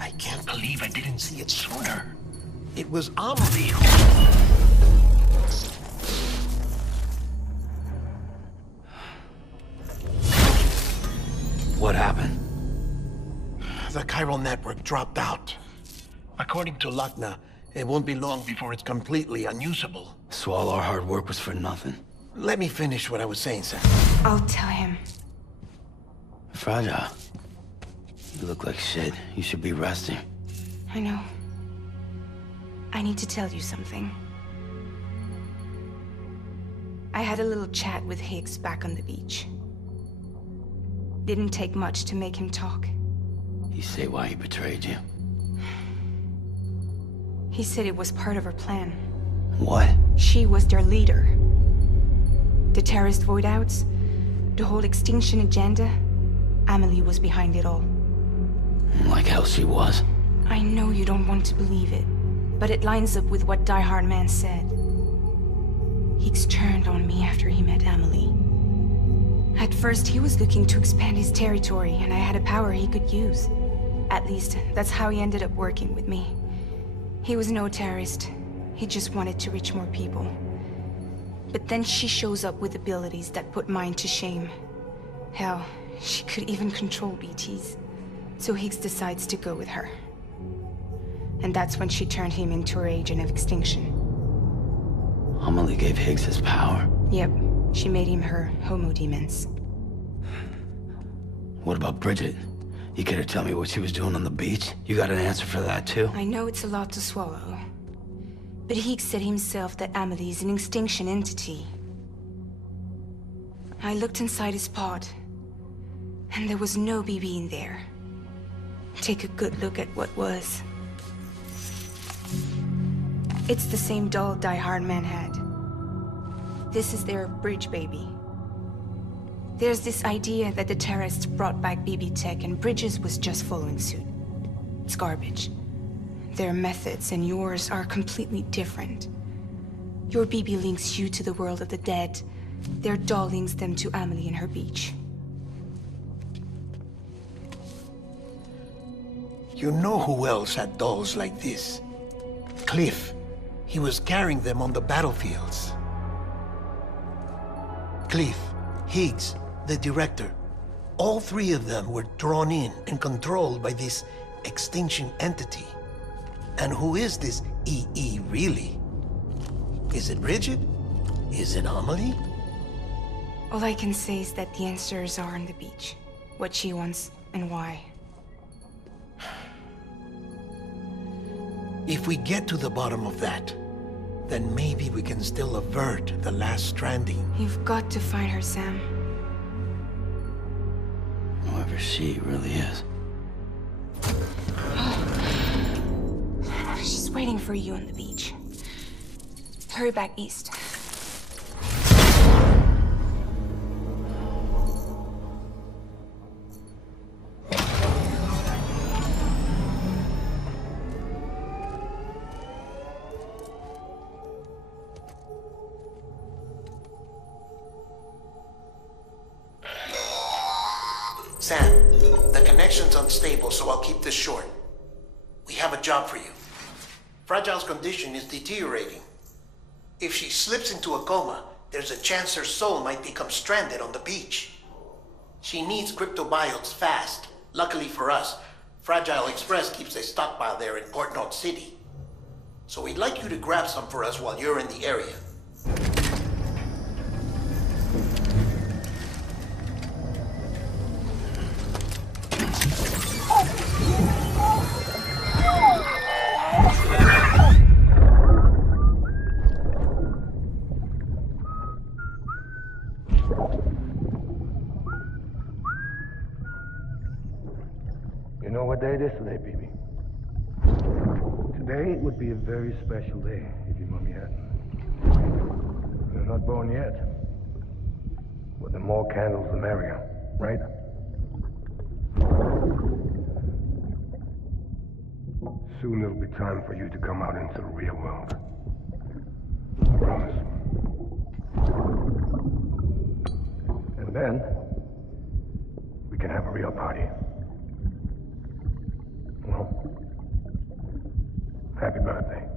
I can't believe I didn't see it sooner. It was Amelie who... What happened? The chiral network dropped out. According to Luckna, it won't be long before it's completely unusable. So all our hard work was for nothing. Let me finish what I was saying, Sam. I'll tell him. Fragile. You look like shit. You should be resting. I know. I need to tell you something. I had a little chat with Higgs back on the beach. Didn't take much to make him talk. You say why he betrayed you? He said it was part of her plan. What? She was their leader. The terrorist voidouts, the whole extinction agenda, Amelie was behind it all. Like hell she was. I know you don't want to believe it, but it lines up with what Die Hard Man said. Higgs turned on me after he met Amelie. At first, he was looking to expand his territory, and I had a power he could use. At least, that's how he ended up working with me. He was no terrorist. He just wanted to reach more people. But then she shows up with abilities that put mine to shame. Hell, she could even control BTs. So Higgs decides to go with her. And that's when she turned him into her agent of extinction. Amelie gave Higgs his power? Yep. She made him her homo demons. What about Bridget? You care to tell me what she was doing on the beach? You got an answer for that too? I know it's a lot to swallow. But Higgs said himself that Amelie is an extinction entity. I looked inside his pod, and there was no BB in there. Take a good look at what was. It's the same doll Die Hard Man had. This is their bridge baby. There's this idea that the terrorists brought back BB tech and Bridges was just following suit. It's garbage. Their methods and yours are completely different. Your BB links you to the world of the dead. Their doll links them to Amelie and her beach. You know who else had dolls like this? Cliff. He was carrying them on the battlefields. Cliff, Higgs, the director, all three of them were drawn in and controlled by this extinction entity. And who is this EE really? Is it Bridget? Is it Amelie? All I can say is that the answers are on the beach. What she wants, And why? If we get to the bottom of that, then maybe we can still avert the last stranding. You've got to find her, Sam. Whoever she really is. She's waiting for you on the beach. Hurry back east. Sam, the connection's unstable, so I'll keep this short. We have a job for you. Fragile's condition is deteriorating. If she slips into a coma, there's a chance her soul might become stranded on the beach. She needs cryptobiotes fast. Luckily for us, Fragile Express keeps a stockpile there in Port North City. So we'd like you to grab some for us while you're in the area. You know what day it is today, baby? Today would be a very special day if your mommy hadn't. You're not born yet. But the more candles, the merrier, right? Soon it'll be time for you to come out into the real world. I promise. And then, we can have a real party. Well, happy birthday.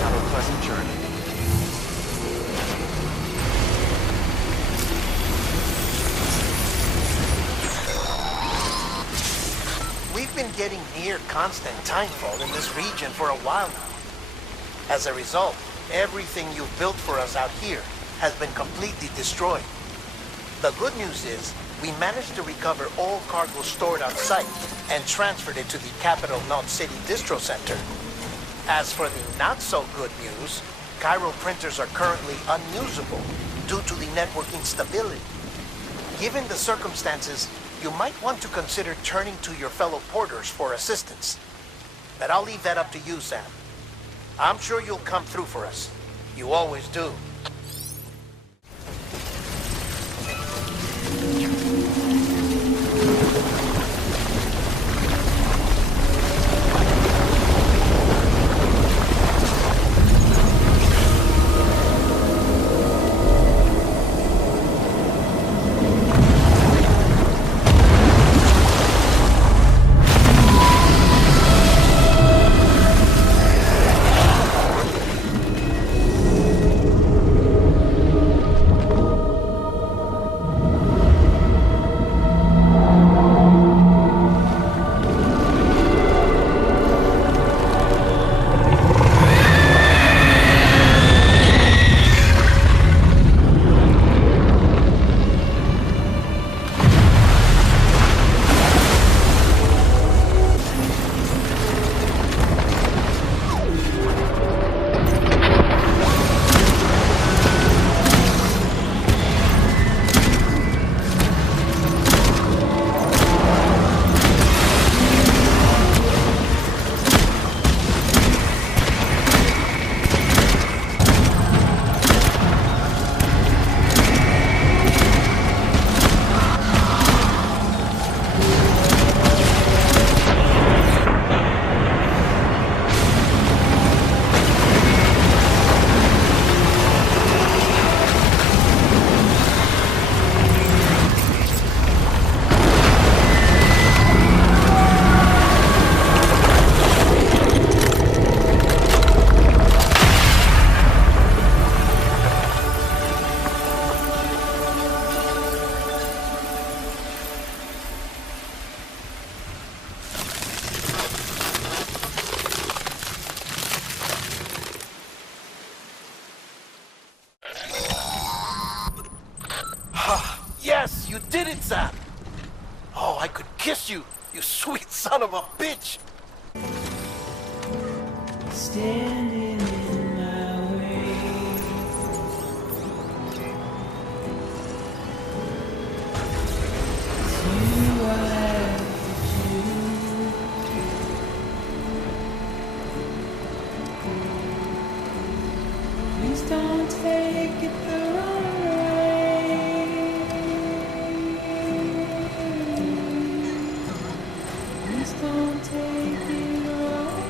Have a pleasant journey. We've been getting near constant timefall in this region for a while now. As a result, everything you've built for us out here has been completely destroyed. The good news is, we managed to recover all cargo stored on site and transferred it to the Capital North City Distro Center. As for the not-so-good news, chiral printers are currently unusable due to the network instability. Given the circumstances, you might want to consider turning to your fellow porters for assistance. But I'll leave that up to you, Sam. I'm sure you'll come through for us. You always do. You did it, Sam! Oh, I could kiss you, you sweet son of a bitch! Standing in my way. You are please don't take it the wrong way. Please don't take it wrong.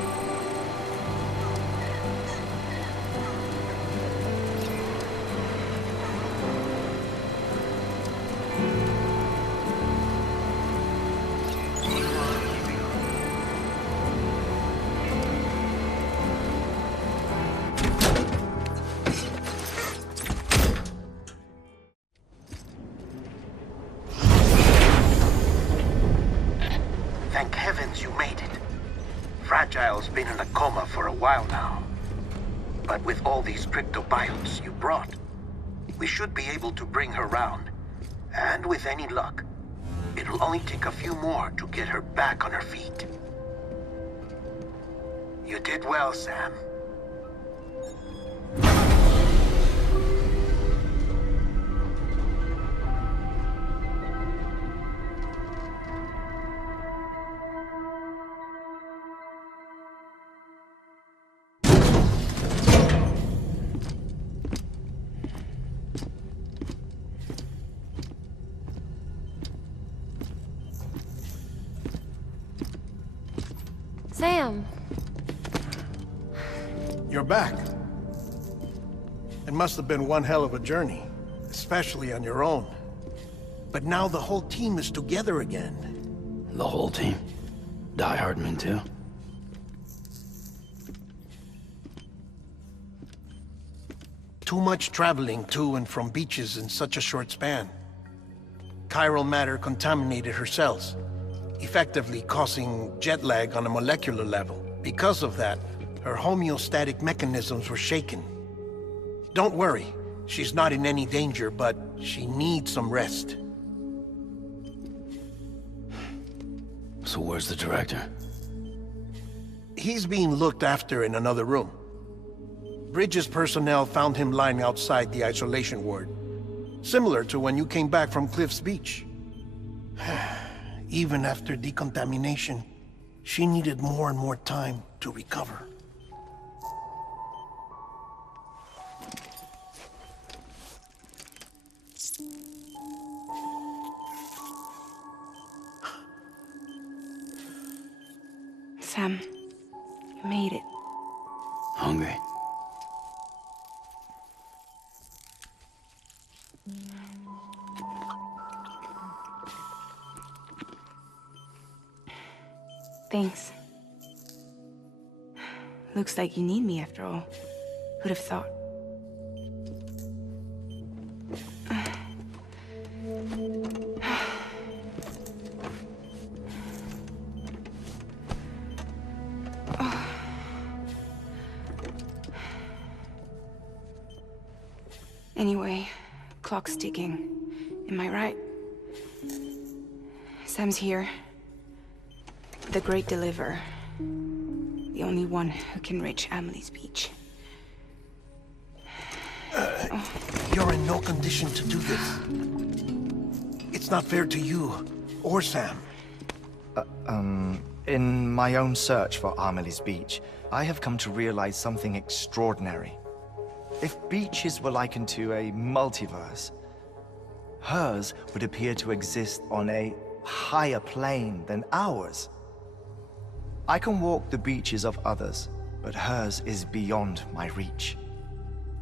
Thank heavens you made it. Fragile's been in a coma for a while now. But with all these cryptobiotes you brought, we should be able to bring her round. And with any luck, it'll only take a few more to get her back on her feet. You did well, Sam. Sam! You're back. It must have been one hell of a journey, especially on your own. But now the whole team is together again. The whole team? Die Hardman too? Too much traveling to and from beaches in such a short span. Chiral matter contaminated her cells, effectively causing jet lag on a molecular level. Because of that, her homeostatic mechanisms were shaken. Don't worry, she's not in any danger, but she needs some rest. So where's the director? He's being looked after in another room. Bridges personnel found him lying outside the isolation ward, similar to when you came back from Cliff's Beach. Even after decontamination, she needed more and more time to recover. Sam, you made it. Hungry? Thanks. Looks like you need me after all. Who'd have thought? Anyway, clock's ticking. Am I right? Sam's here. The Great Deliverer. The only one who can reach Amelie's Beach. You're in no condition to do this. It's not fair to you, or Sam. In my own search for Amelie's Beach, I have come to realize something extraordinary. If beaches were likened to a multiverse, hers would appear to exist on a higher plane than ours. I can walk the beaches of others, but hers is beyond my reach.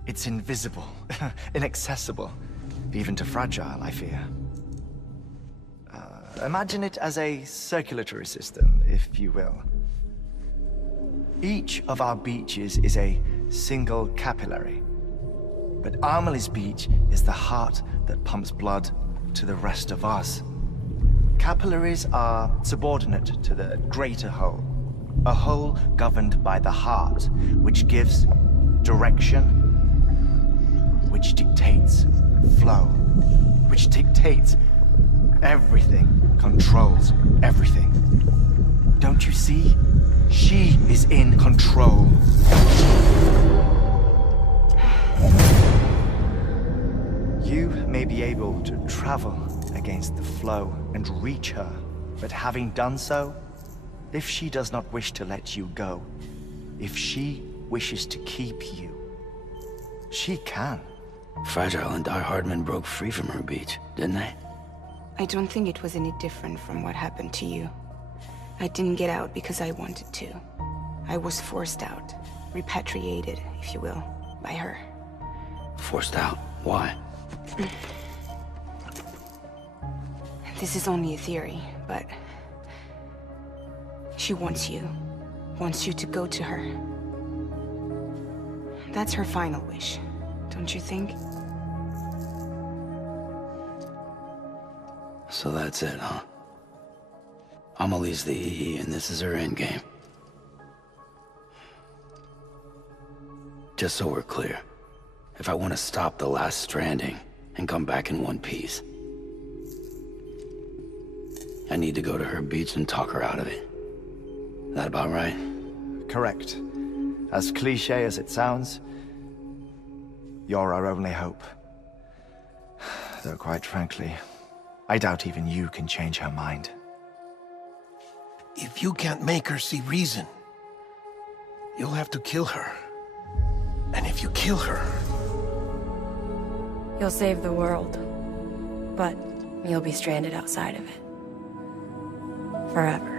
It's invisible, inaccessible, even to Fragile, I fear. Imagine it as a circulatory system, if you will. Each of our beaches is a single capillary, but Amelie's Beach is the heart that pumps blood to the rest of us. Capillaries are subordinate to the greater whole, a whole governed by the heart, which gives direction, which dictates flow, which dictates everything, controls everything. Don't you see? She is in control. You may be able to travel against the flow and reach her, but having done so, if she does not wish to let you go, if she wishes to keep you, she can. Fragile and Die Hardman broke free from her beach, didn't they? I don't think it was any different from what happened to you. I didn't get out because I wanted to. I was forced out. Repatriated, if you will, by her. Forced out? Why? This is only a theory, but... she wants you. Wants you to go to her. That's her final wish, don't you think? So that's it, huh? Amelie's the EE, and this is her endgame. Just so we're clear, if I want to stop the last Stranding and come back in one piece, I need to go to her beach and talk her out of it. That about right? Correct. As cliché as it sounds, you're our only hope. Though quite frankly, I doubt even you can change her mind. If you can't make her see reason, you'll have to kill her. And if you kill her... You'll save the world, but you'll be stranded outside of it. Forever.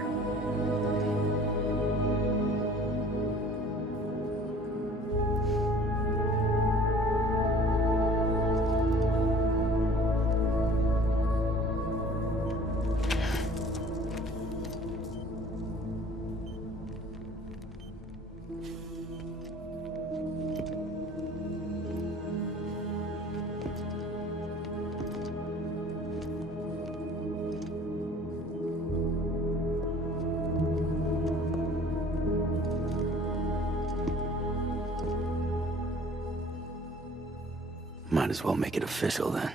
Might as well make it official then.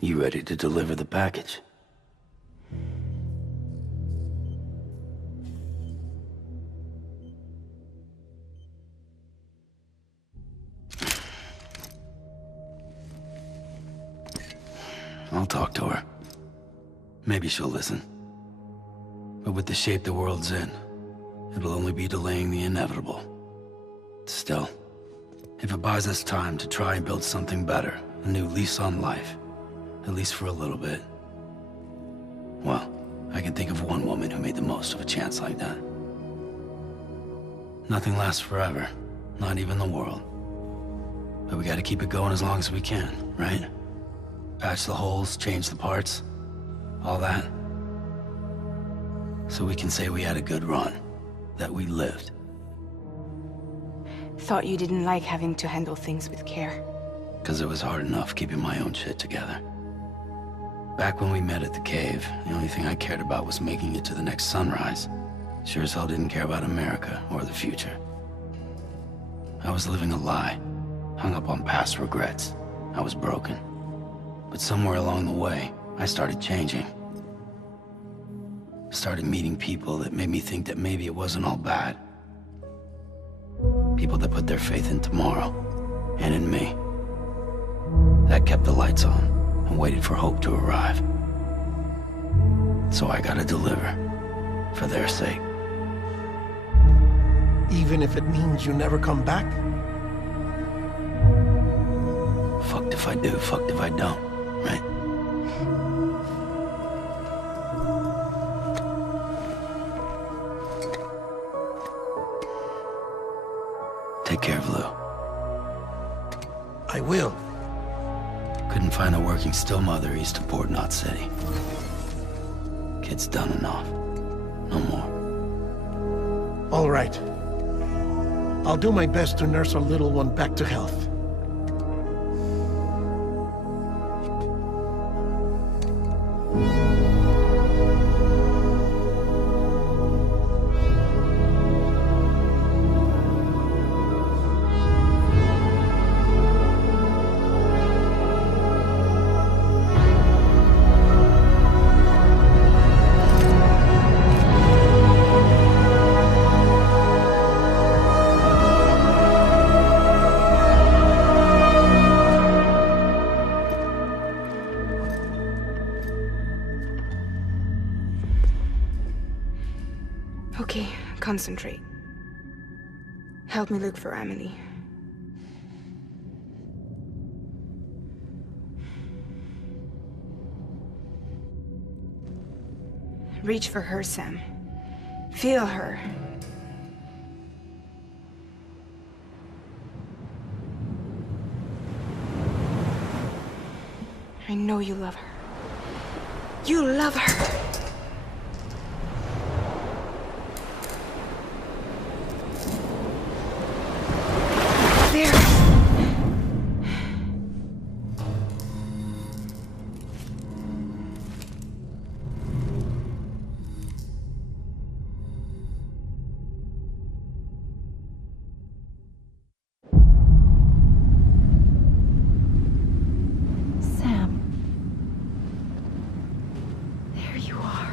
You ready to deliver the package? I'll talk to her. Maybe she'll listen. But with the shape the world's in, it'll only be delaying the inevitable. Still, if it buys us time to try and build something better, a new lease on life, at least for a little bit, well, I can think of one woman who made the most of a chance like that. Nothing lasts forever, not even the world. But we gotta keep it going as long as we can, right? Patch the holes, change the parts, all that. So we can say we had a good run, that we lived. Thought you didn't like having to handle things with care. 'Cause it was hard enough keeping my own shit together. Back when we met at the cave, the only thing I cared about was making it to the next sunrise. Sure as hell didn't care about America or the future. I was living a lie, hung up on past regrets. I was broken. But somewhere along the way, I started changing. Started meeting people that made me think that maybe it wasn't all bad. People that put their faith in tomorrow, and in me. That kept the lights on, and waited for hope to arrive. So I gotta deliver, for their sake. Even if it means you never come back? Fucked if I do, fucked if I don't, right? Take care of Lou. I will. Couldn't find a working still mother east of Port Knot City. Kid's done enough. No more. All right. I'll do my best to nurse our little one back to health. Concentrate. Help me look for Emily. Reach for her, Sam. Feel her. I know you love her. You love her! There! Sam. There you are.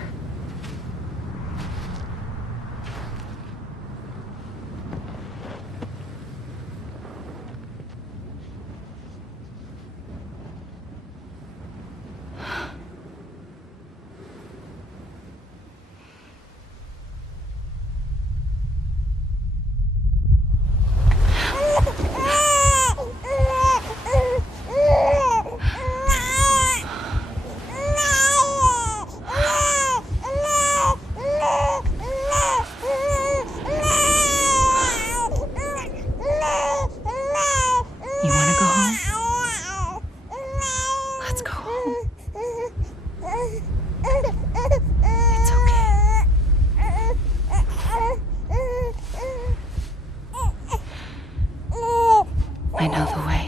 You want to go home? Let's go home. It's okay. I know the way.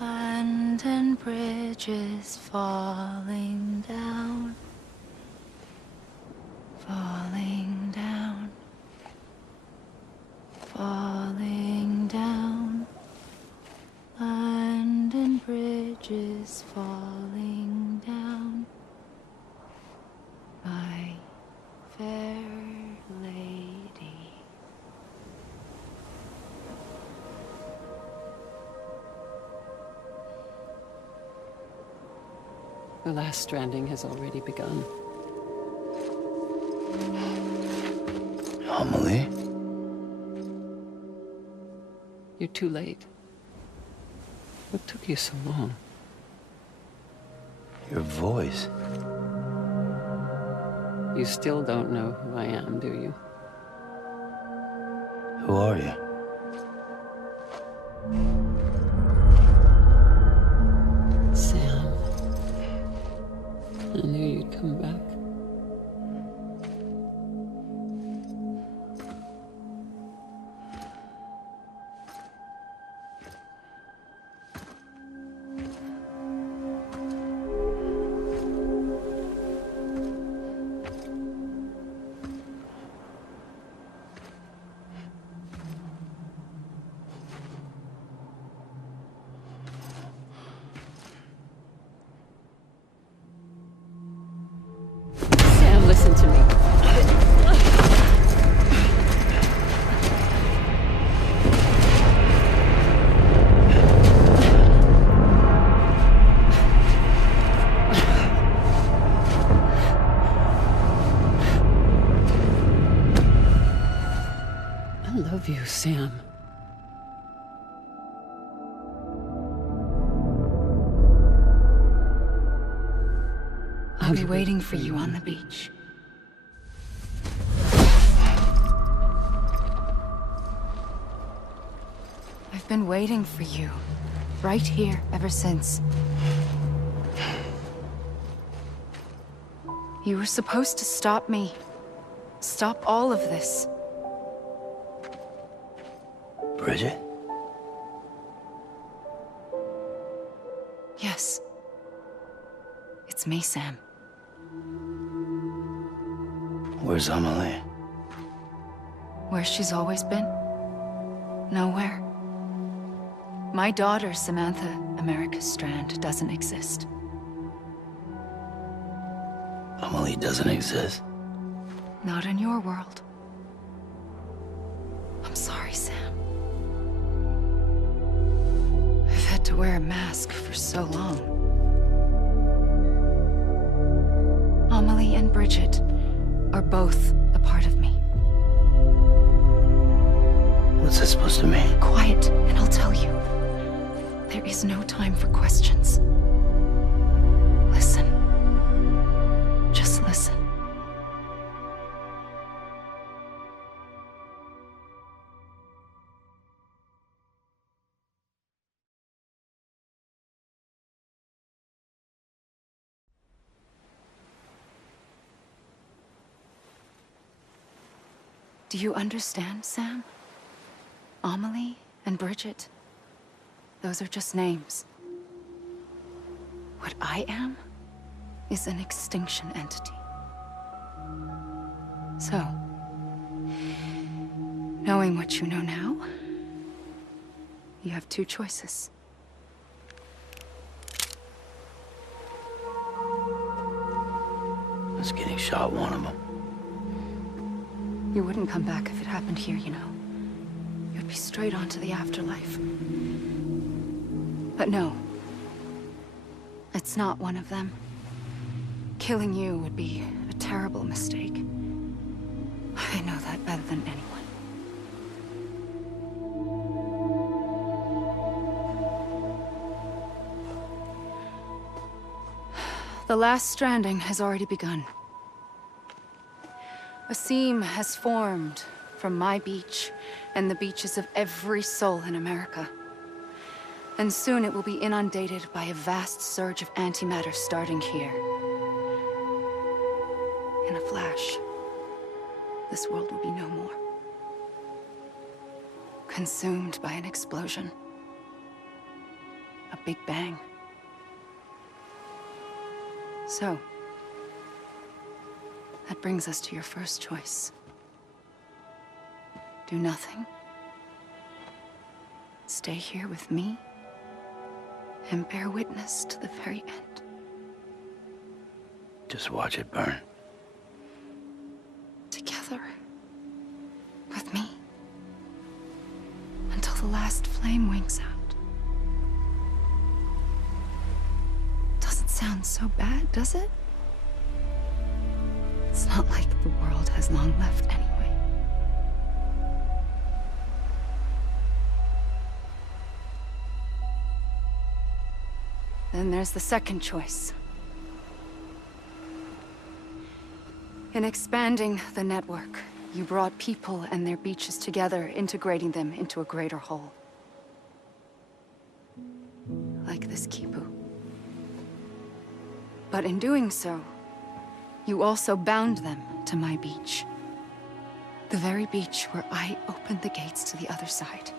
London Bridge is falling down, falling down, falling down. London Bridge is falling down, my fair lady. The last stranding has already begun. Amelie? You're too late. What took you so long? Your voice. You still don't know who I am, do you? Who are you? Sam. I knew you'd come back. Sam. I'll be waiting for you on the beach. I've been waiting for you, right here, ever since. You were supposed to stop me. Stop all of this. Bridget? Yes. It's me, Sam. Where's Amelie? Where she's always been. Nowhere. My daughter, Samantha America Strand, doesn't exist. Amelie doesn't exist? Not in your world. I'm sorry, Sam. I've had to wear a mask for so long. Amelie and Bridget are both a part of me. What's that supposed to mean? Quiet, and I'll tell you. There is no time for questions. Listen. Just listen. Do you understand, Sam? Amelie and Bridget, those are just names. What I am is an extinction entity. So, knowing what you know now, you have two choices. Is getting shot one of them? You wouldn't come back if it happened here, you know. You'd be straight on to the afterlife. But no. It's not one of them. Killing you would be a terrible mistake. I know that better than anyone. The last stranding has already begun. A seam has formed from my beach and the beaches of every soul in America. And soon it will be inundated by a vast surge of antimatter starting here. In a flash, this world will be no more. Consumed by an explosion. A big bang. So, that brings us to your first choice. Do nothing. Stay here with me and bear witness to the very end. Just watch it burn. Together. With me. Until the last flame winks out. Doesn't sound so bad, does it? It's not like the world has long left anyway. Then there's the second choice. In expanding the network, you brought people and their beaches together, integrating them into a greater whole. Like this Kipu. But in doing so, you also bound them to my beach. The very beach where I opened the gates to the other side.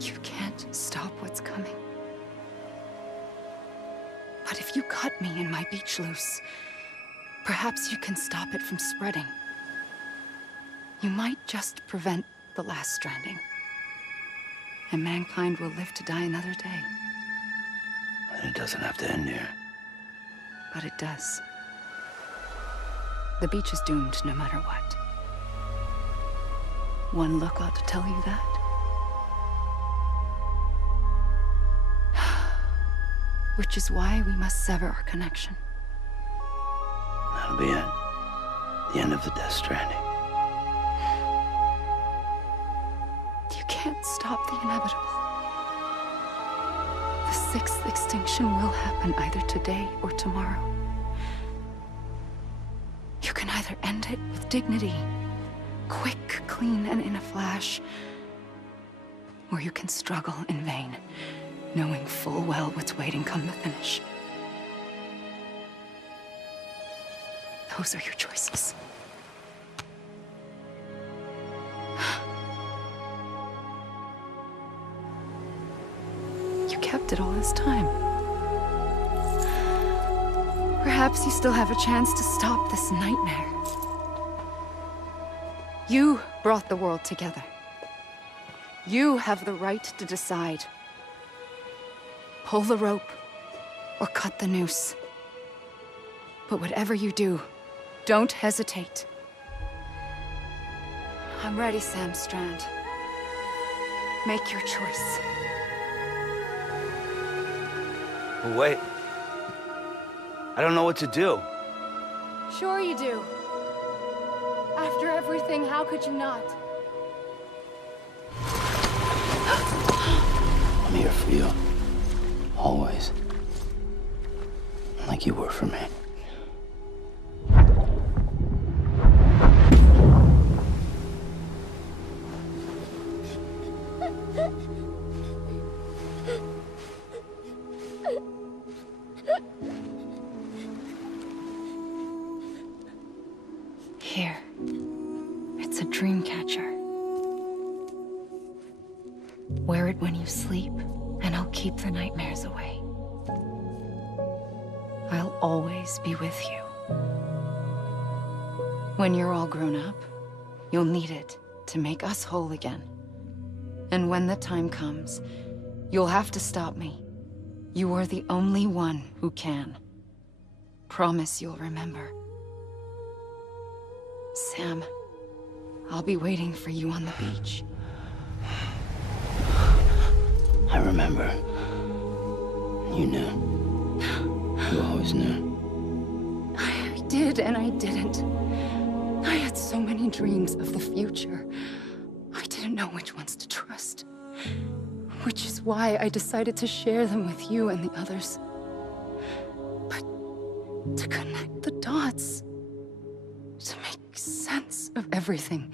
You can't stop what's coming. But if you cut me and my beach loose, perhaps you can stop it from spreading. You might just prevent the last stranding. And mankind will live to die another day. And it doesn't have to end here. But it does. The beach is doomed no matter what. One look ought to tell you that. Which is why we must sever our connection. That'll be it. The end of the Death Stranding. stop the inevitable. The sixth extinction will happen either today or tomorrow. You can either end it with dignity, quick, clean, and in a flash, or you can struggle in vain, knowing full well what's waiting come the finish. Those are your choices. You kept it all this time. Perhaps you still have a chance to stop this nightmare. You brought the world together. You have the right to decide. Pull the rope or cut the noose. But whatever you do, don't hesitate. I'm ready, Sam Strand. Make your choice. Wait. I don't know what to do. Sure you do. After everything, how could you not? I'm here for you. Always. Like you were for me. Here. It's a dream catcher. Wear it when you sleep, and I'll keep the nightmares away. I'll always be with you. When you're all grown up, you'll need it to make us whole again. And when the time comes, you'll have to stop me. You are the only one who can. Promise you'll remember. Sam, I'll be waiting for you on the beach. I remember. You knew. You always knew. I did and I didn't. I had so many dreams of the future. I didn't know which ones to trust. Which is why I decided to share them with you and the others. But to connect the dots, to make sense of everything,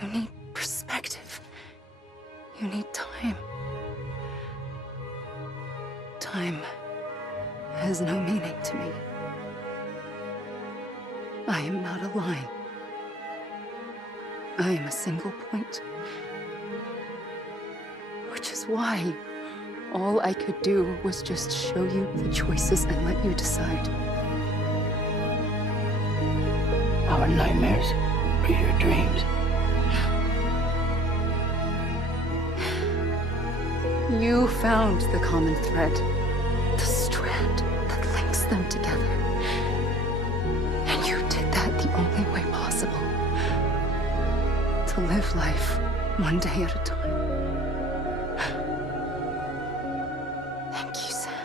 you need perspective. You need time. Time has no meaning to me. I am not a line. I am a single point. Which is why all I could do was just show you the choices and let you decide. Our nightmares are your dreams. You found the common thread, the strand that links them together. And you did that the only way possible. To live life one day at a time. Thank you, Sam.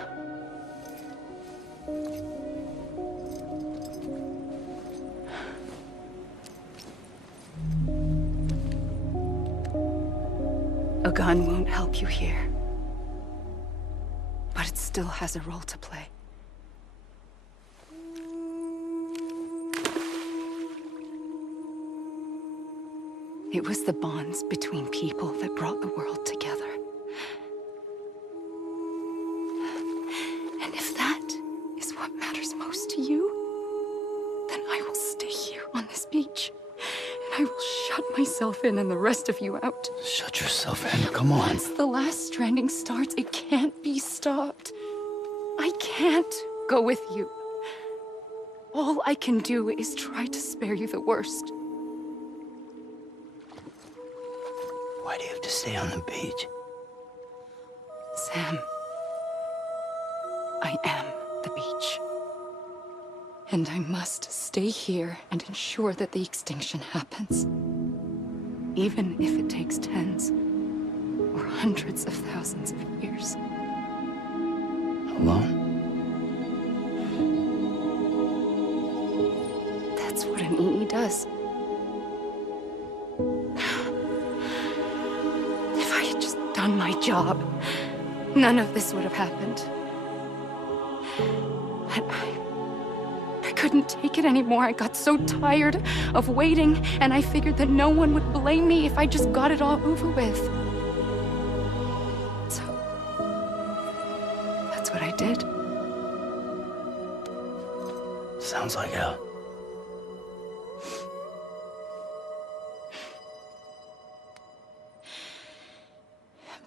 A gun won't help you here. But it still has a role to play. It was the bonds between people that brought the world together. And if that is what matters most to you, then I will stay here on this beach. And I will shut myself in and the rest of you out. Shut yourself in, come on. Once the last stranding starts, it can't be stopped. I can't go with you. All I can do is try to spare you the worst. Why do you have to stay on the beach? Sam, I am the beach. And I must stay here and ensure that the extinction happens. Even if it takes tens or hundreds of thousands of years. Alone? That's what an EE does. If my job, none of this would have happened. But I couldn't take it anymore. I got so tired of waiting, and I figured that no one would blame me if I just got it all over with. So, that's what I did. Sounds like hell.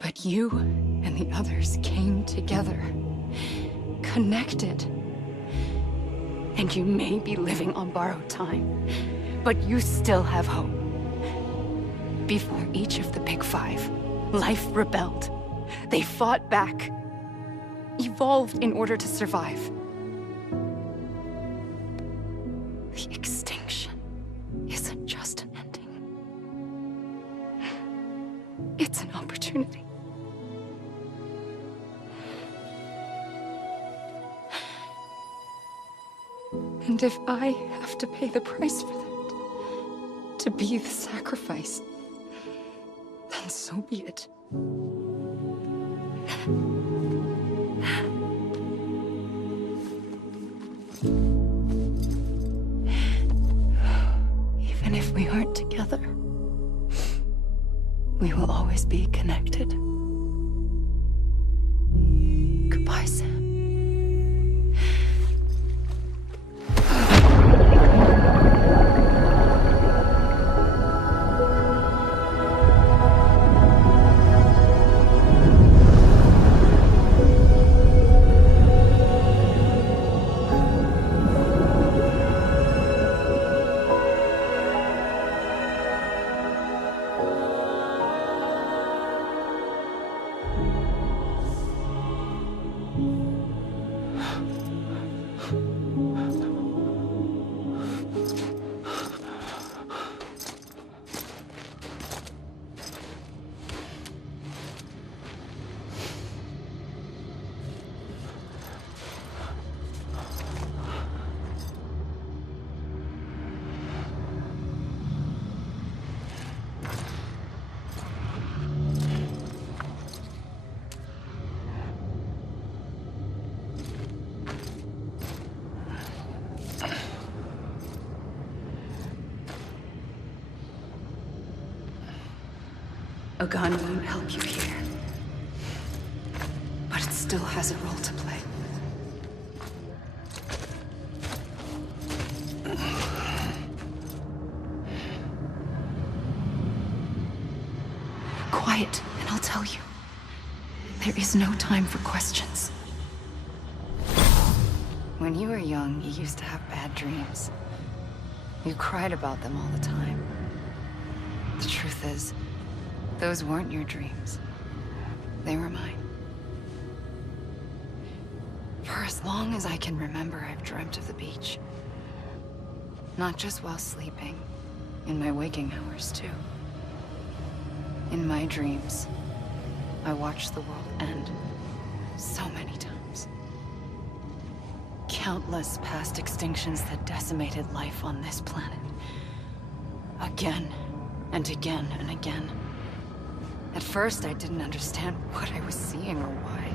But you and the others came together, connected. And you may be living on borrowed time, but you still have hope. Before each of the Big Five, life rebelled. They fought back, evolved in order to survive. The extinction isn't just an ending. It's an opportunity. And if I have to pay the price for that, to be the sacrifice, then so be it. Even if we aren't together, we will always be connected. Goodbye, Sam. A gun won't help you here, but it still has a role to play. Quiet, and I'll tell you. There is no time for questions. When you were young, you used to have bad dreams. You cried about them all the time. The truth is, those weren't your dreams. They were mine. For as long as I can remember, I've dreamt of the beach. Not just while sleeping, in my waking hours too. In my dreams, I watched the world end so many times. Countless past extinctions that decimated life on this planet. Again and again and again. At first, I didn't understand what I was seeing or why.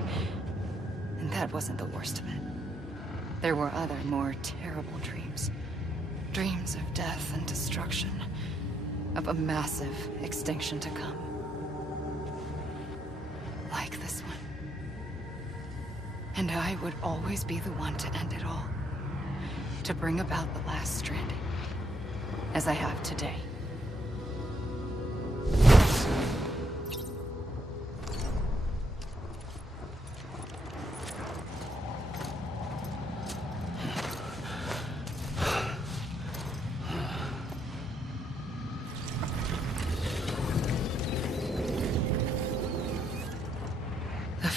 And that wasn't the worst of it. There were other, more terrible dreams. Dreams of death and destruction. Of a massive extinction to come. Like this one. And I would always be the one to end it all. To bring about the last stranding. As I have today.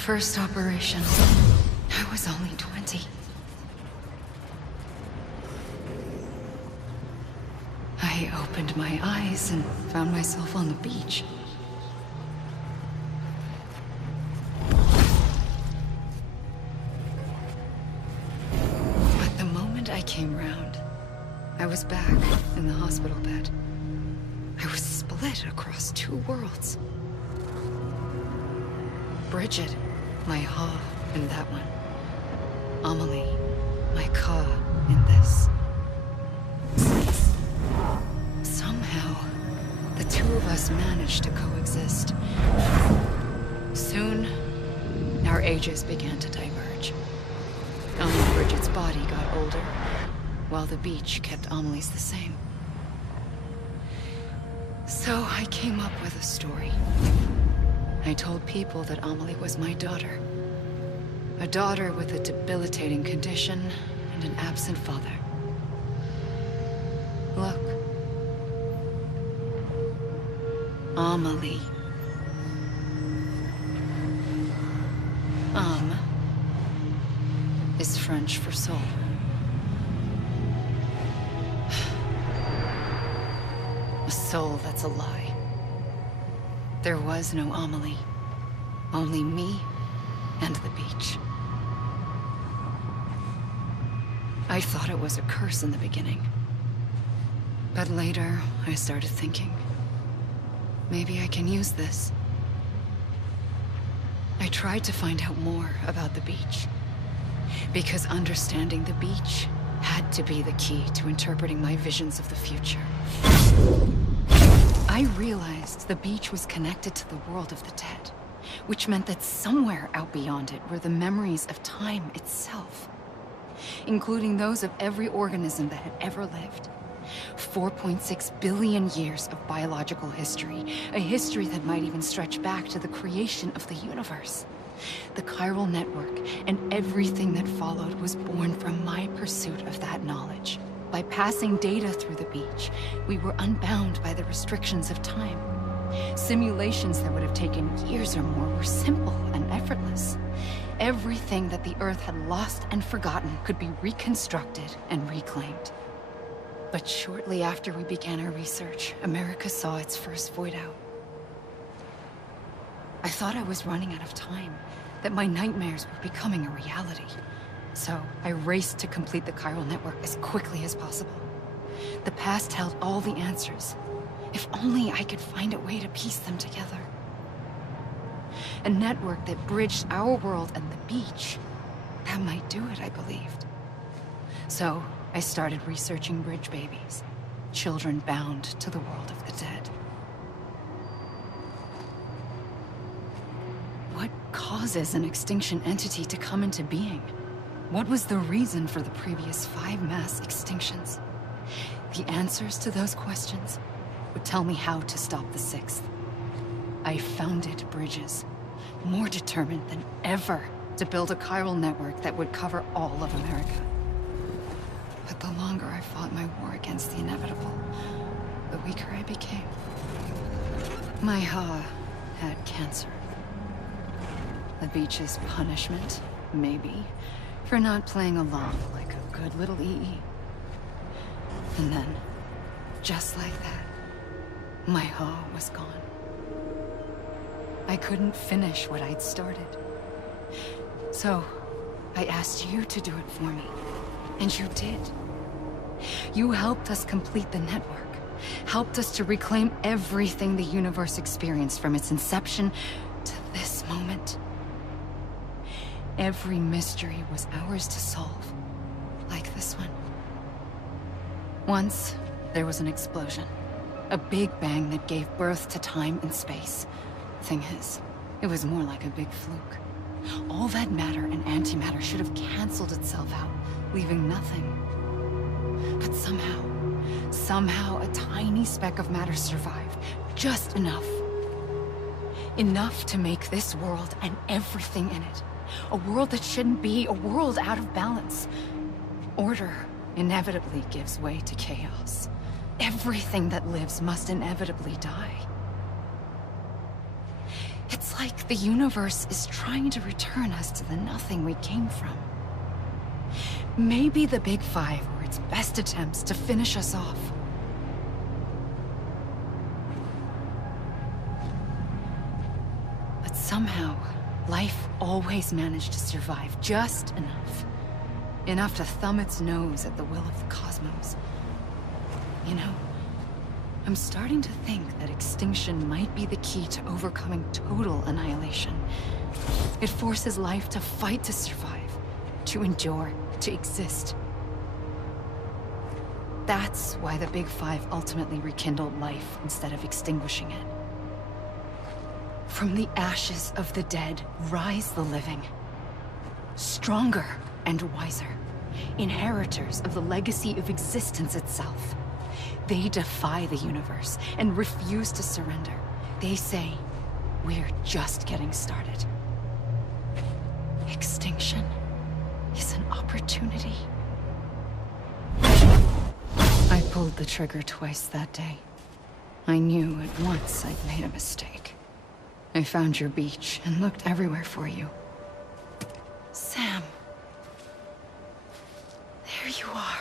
First operation, I was only 20. I opened my eyes and found myself on the beach. But the moment I came round, I was back in the hospital bed. I was split across two worlds. Bridget, my Ha in that one. Amelie, my Ka in this. Somehow, the two of us managed to coexist. Soon, our ages began to diverge. Only Bridget's body got older, while the beach kept Amelie's the same. So I came up with a story. I told people that Amelie was my daughter. A daughter with a debilitating condition and an absent father. Look. Amelie. Is French for soul. A soul that's a lie. There was no Amelie. Only me and the beach. I thought it was a curse in the beginning. But later, I started thinking, maybe I can use this. I tried to find out more about the beach. Because understanding the beach had to be the key to interpreting my visions of the future. I realized the beach was connected to the world of the dead, which meant that somewhere out beyond it were the memories of time itself, including those of every organism that had ever lived. 4.6 billion years of biological history, a history that might even stretch back to the creation of the universe. The chiral network and everything that followed was born from my pursuit of that knowledge. By passing data through the beach, we were unbound by the restrictions of time. Simulations that would have taken years or more were simple and effortless. Everything that the Earth had lost and forgotten could be reconstructed and reclaimed. But shortly after we began our research, America saw its first voidout. I thought I was running out of time, that my nightmares were becoming a reality. So I raced to complete the chiral network as quickly as possible. The past held all the answers. If only I could find a way to piece them together. A network that bridged our world and the beach. That might do it, I believed. So I started researching bridge babies, children bound to the world of the dead. What causes an extinction entity to come into being? What was the reason for the previous 5 mass extinctions? The answers to those questions would tell me how to stop the 6th. I founded bridges, more determined than ever to build a chiral network that would cover all of America. But the longer I fought my war against the inevitable, the weaker I became. My Ha had cancer. The beach's punishment, maybe, for not playing along like a good little EE. And then, just like that, my Ha was gone. I couldn't finish what I'd started. So, I asked you to do it for me, and you did. You helped us complete the network, helped us to reclaim everything the universe experienced from its inception to this moment. Every mystery was ours to solve, like this one. Once, there was an explosion. A big bang that gave birth to time and space. Thing is, it was more like a big fluke. All that matter and antimatter should have canceled itself out, leaving nothing. But somehow a tiny speck of matter survived. Just enough. Enough to make this world and everything in it. A world that shouldn't be, a world out of balance. Order inevitably gives way to chaos. Everything that lives must inevitably die. It's like the universe is trying to return us to the nothing we came from. Maybe the Big Five were its best attempts to finish us off. But somehow, life always managed to survive just enough. Enough to thumb its nose at the will of the cosmos. You know, I'm starting to think that extinction might be the key to overcoming total annihilation. It forces life to fight to survive, to endure, to exist. That's why the Big Five ultimately rekindled life instead of extinguishing it. From the ashes of the dead rise the living. Stronger and wiser. Inheritors of the legacy of existence itself. They defy the universe and refuse to surrender. They say, we're just getting started. Extinction is an opportunity. I pulled the trigger twice that day. I knew at once I'd made a mistake. I found your beach and looked everywhere for you. Sam. There you are.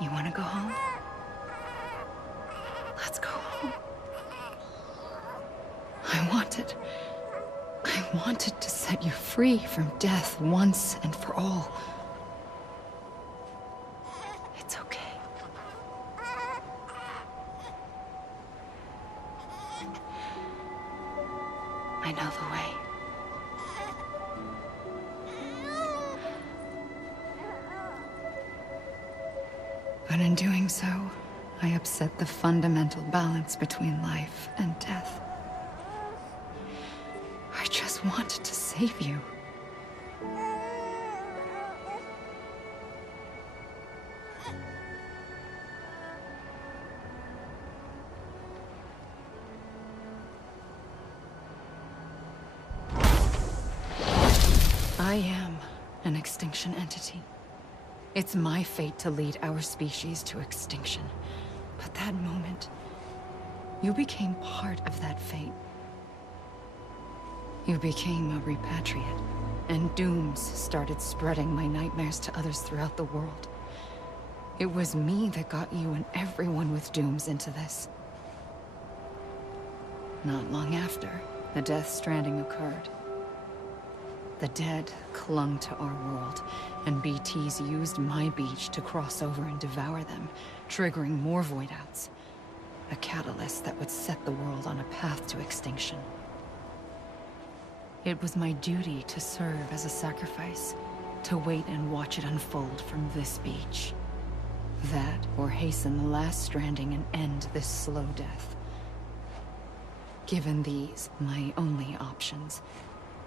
You want to go home? Let's go home. I wanted to set you free from death once and for all. It's okay. I know the way. But in doing so, I upset the fundamental balance between life and death. I just wanted to save you. I am an extinction entity. It's my fate to lead our species to extinction. But that moment, you became part of that fate. You became a repatriate, and dooms started spreading my nightmares to others throughout the world. It was me that got you and everyone with dooms into this. Not long after, the Death Stranding occurred. The dead clung to our world, and BTs used my beach to cross over and devour them, triggering more voidouts. A catalyst that would set the world on a path to extinction. It was my duty to serve as a sacrifice, to wait and watch it unfold from this beach. That, or hasten the last stranding and end this slow death. Given these, my only options,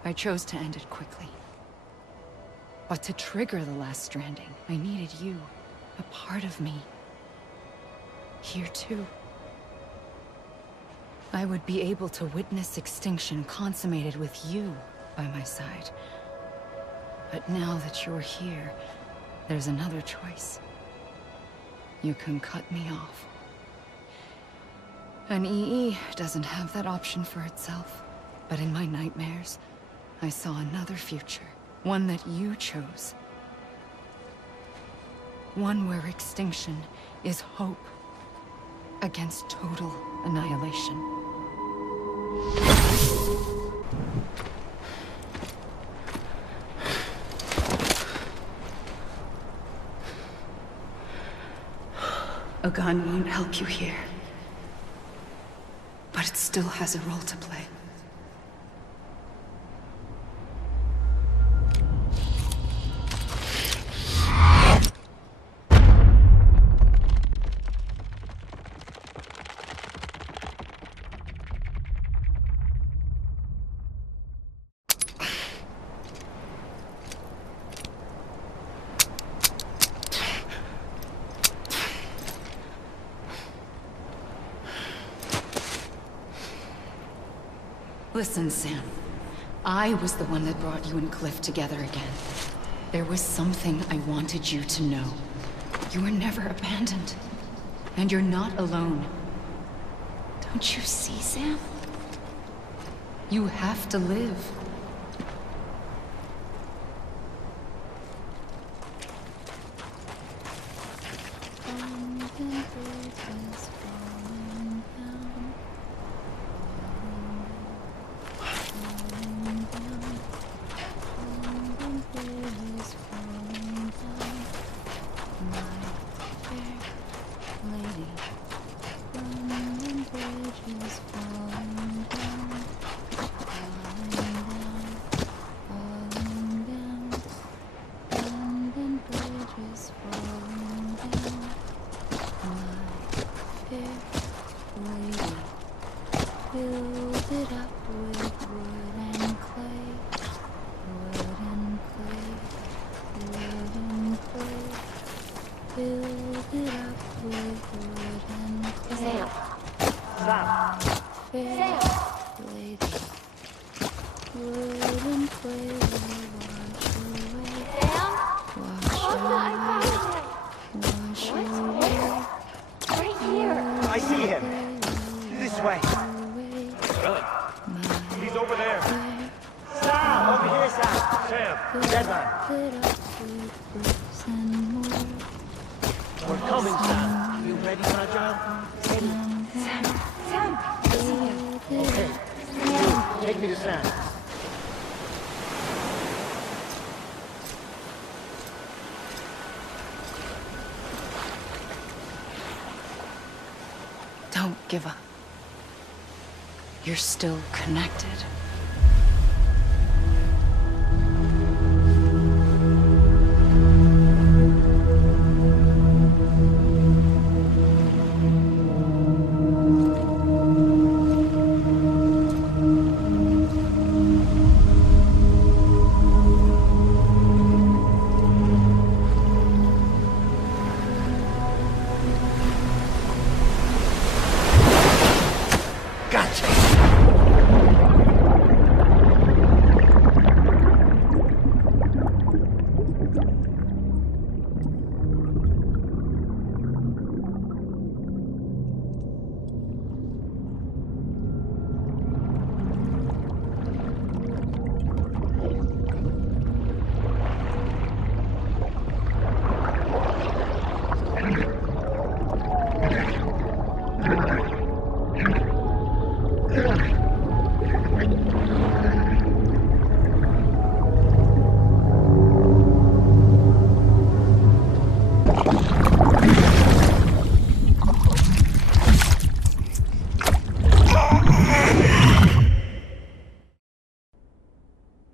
I chose to end it quickly. But to trigger the last stranding, I needed you, a part of me. Here too. I would be able to witness extinction consummated with you by my side. But now that you're here, there's another choice. You can cut me off. An EE doesn't have that option for itself, but in my nightmares, I saw another future, one that you chose. One where extinction is hope against total annihilation. A gun won't help you here, but it still has a role to play. Listen, Sam. I was the one that brought you and Cliff together again. There was something I wanted you to know. You were never abandoned. And you're not alone. Don't you see, Sam? You have to live. I see him. This way. He's over there. Sam! Over here, Sam! Sam! Dead man! We're coming, Sam. You ready, Fragile? Ready. Sam! Sam! I see him. Okay. You, take me to Sam. Don't give up. You're still connected.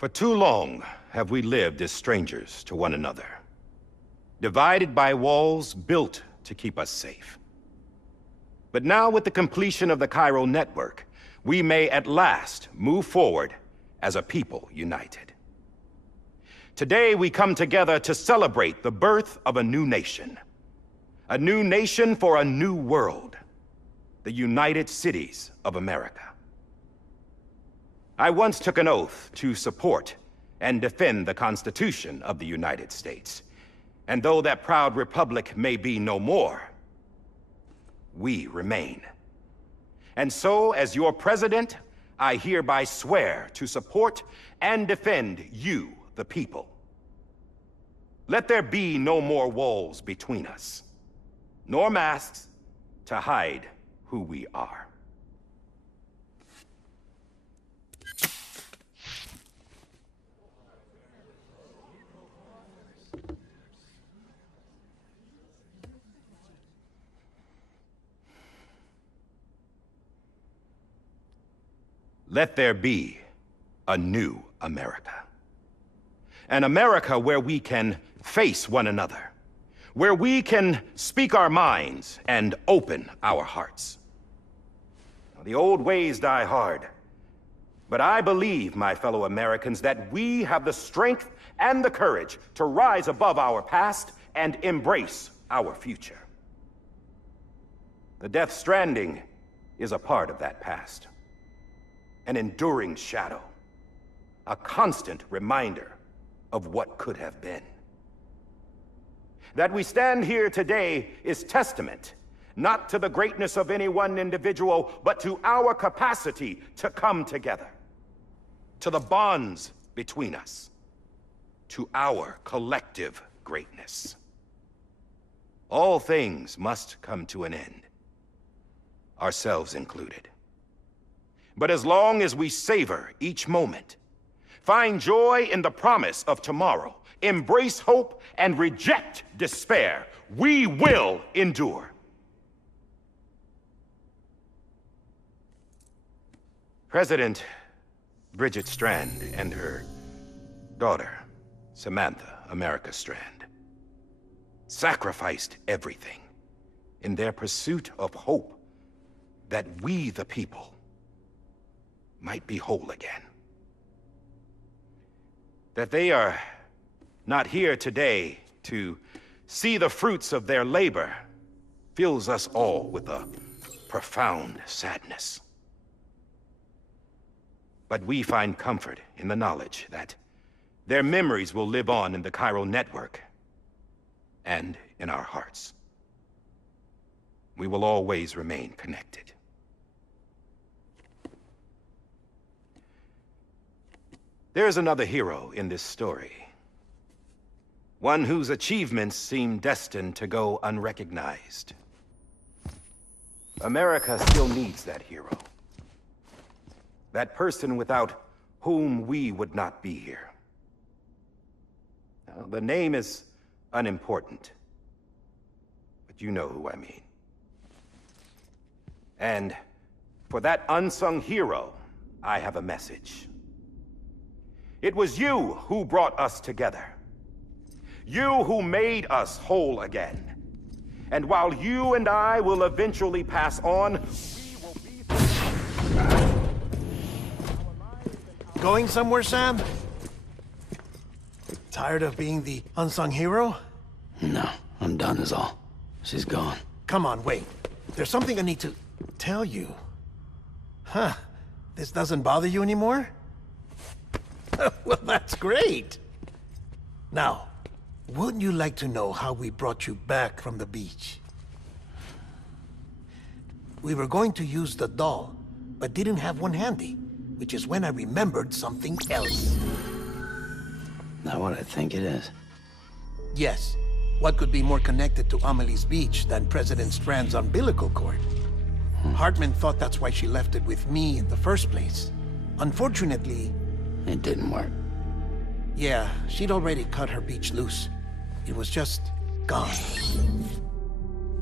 For too long have we lived as strangers to one another, divided by walls built to keep us safe. But now, with the completion of the chiral network, we may at last move forward as a people united. Today we come together to celebrate the birth of a new nation for a new world, the United Cities of America. I once took an oath to support and defend the Constitution of the United States. And though that proud republic may be no more, we remain. And so, as your president, I hereby swear to support and defend you, the people. Let there be no more walls between us, nor masks to hide who we are. Let there be a new America. An America where we can face one another, where we can speak our minds and open our hearts. Now, the old ways die hard, but I believe, my fellow Americans, that we have the strength and the courage to rise above our past and embrace our future. The Death Stranding is a part of that past. An enduring shadow, a constant reminder of what could have been. That we stand here today is testament, not to the greatness of any one individual, but to our capacity to come together, to the bonds between us, to our collective greatness. All things must come to an end, ourselves included. But as long as we savor each moment, find joy in the promise of tomorrow, embrace hope, and reject despair, we will endure. President Bridget Strand and her daughter, Samantha America Strand, sacrificed everything in their pursuit of hope that we, the people, might be whole again. That they are not here today to see the fruits of their labor fills us all with a profound sadness. But we find comfort in the knowledge that their memories will live on in the chiral network and in our hearts. We will always remain connected. There's another hero in this story. One whose achievements seem destined to go unrecognized. America still needs that hero. That person without whom we would not be here. Now, the name is unimportant, but you know who I mean. And for that unsung hero, I have a message. It was you who brought us together. You who made us whole again. And while you and I will eventually pass on, we will be... Going somewhere, Sam? Tired of being the unsung hero? No, I'm done is all. She's gone. Come on, wait. There's something I need to tell you. Huh. This doesn't bother you anymore? Well, that's great. Now, wouldn't you like to know how we brought you back from the beach? We were going to use the doll, but didn't have one handy, which is when I remembered something else. Not what I think it is. Yes. What could be more connected to Amelie's beach than President Strand's umbilical cord? Hartman thought that's why she left it with me in the first place. Unfortunately... It didn't work. Yeah, she'd already cut her beach loose. It was just gone.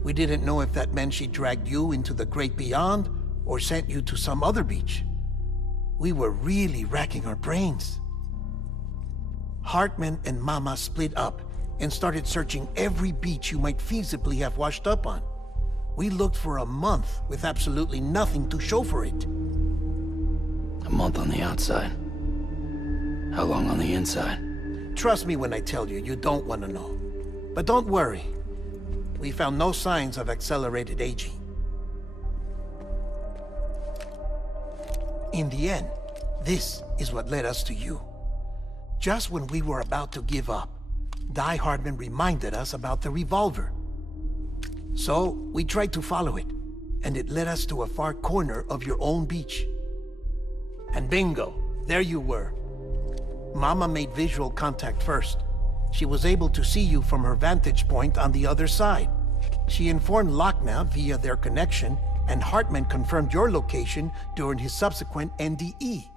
We didn't know if that meant she dragged you into the great beyond, or sent you to some other beach. We were really racking our brains. Hartman and Mama split up and started searching every beach you might feasibly have washed up on. We looked for a month with absolutely nothing to show for it. A month on the outside. How long on the inside? Trust me when I tell you, you don't want to know. But don't worry. We found no signs of accelerated aging. In the end, this is what led us to you. Just when we were about to give up, Die Hartman reminded us about the revolver. So, we tried to follow it, and it led us to a far corner of your own beach. And bingo, there you were. Mama made visual contact first. She was able to see you from her vantage point on the other side. She informed Lochna via their connection, and Hartman confirmed your location during his subsequent NDE.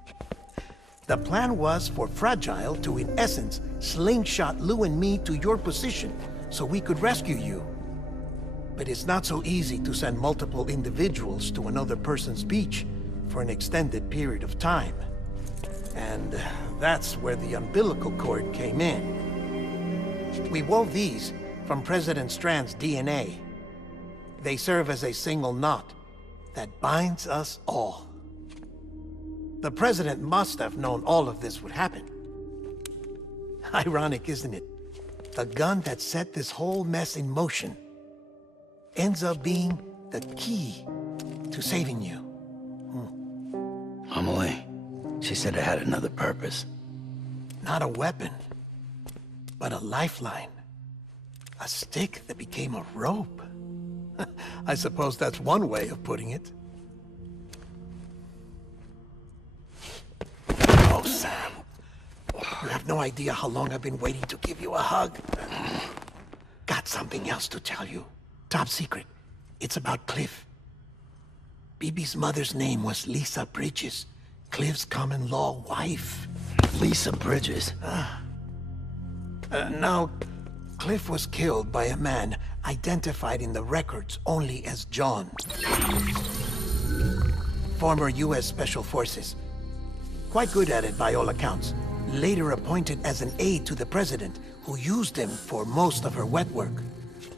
The plan was for Fragile to, in essence, slingshot Lou and me to your position so we could rescue you. But it's not so easy to send multiple individuals to another person's beach for an extended period of time. And that's where the umbilical cord came in. We wove these from President Strand's DNA. They serve as a single knot that binds us all. The President must have known all of this would happen. Ironic, isn't it? The gun that set this whole mess in motion ends up being the key to saving you. Amelie, she said it had another purpose. Not a weapon, but a lifeline. A stick that became a rope. I suppose that's one way of putting it. Oh, Sam. You have no idea how long I've been waiting to give you a hug. Got something else to tell you. Top secret. It's about Cliff. BB's mother's name was Lisa Bridges, Cliff's common-law wife. Lisa Bridges? Now, Cliff was killed by a man identified in the records only as John. Former U.S. Special Forces. Quite good at it by all accounts. Later appointed as an aide to the president, who used him for most of her wet work.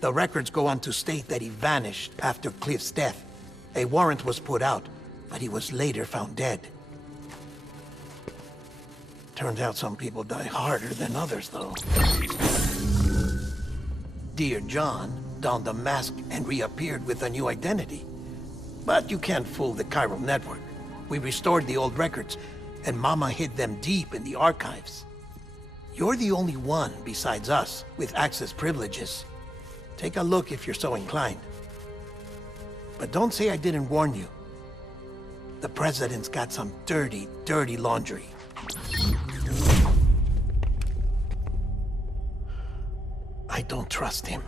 The records go on to state that he vanished after Cliff's death. A warrant was put out, but he was later found dead. Turns out some people die harder than others, though. Dear John donned a mask and reappeared with a new identity. But you can't fool the chiral network. We restored the old records, and Mama hid them deep in the archives. You're the only one besides us with access privileges. Take a look if you're so inclined. But don't say I didn't warn you. The president's got some dirty, dirty laundry. I don't trust him,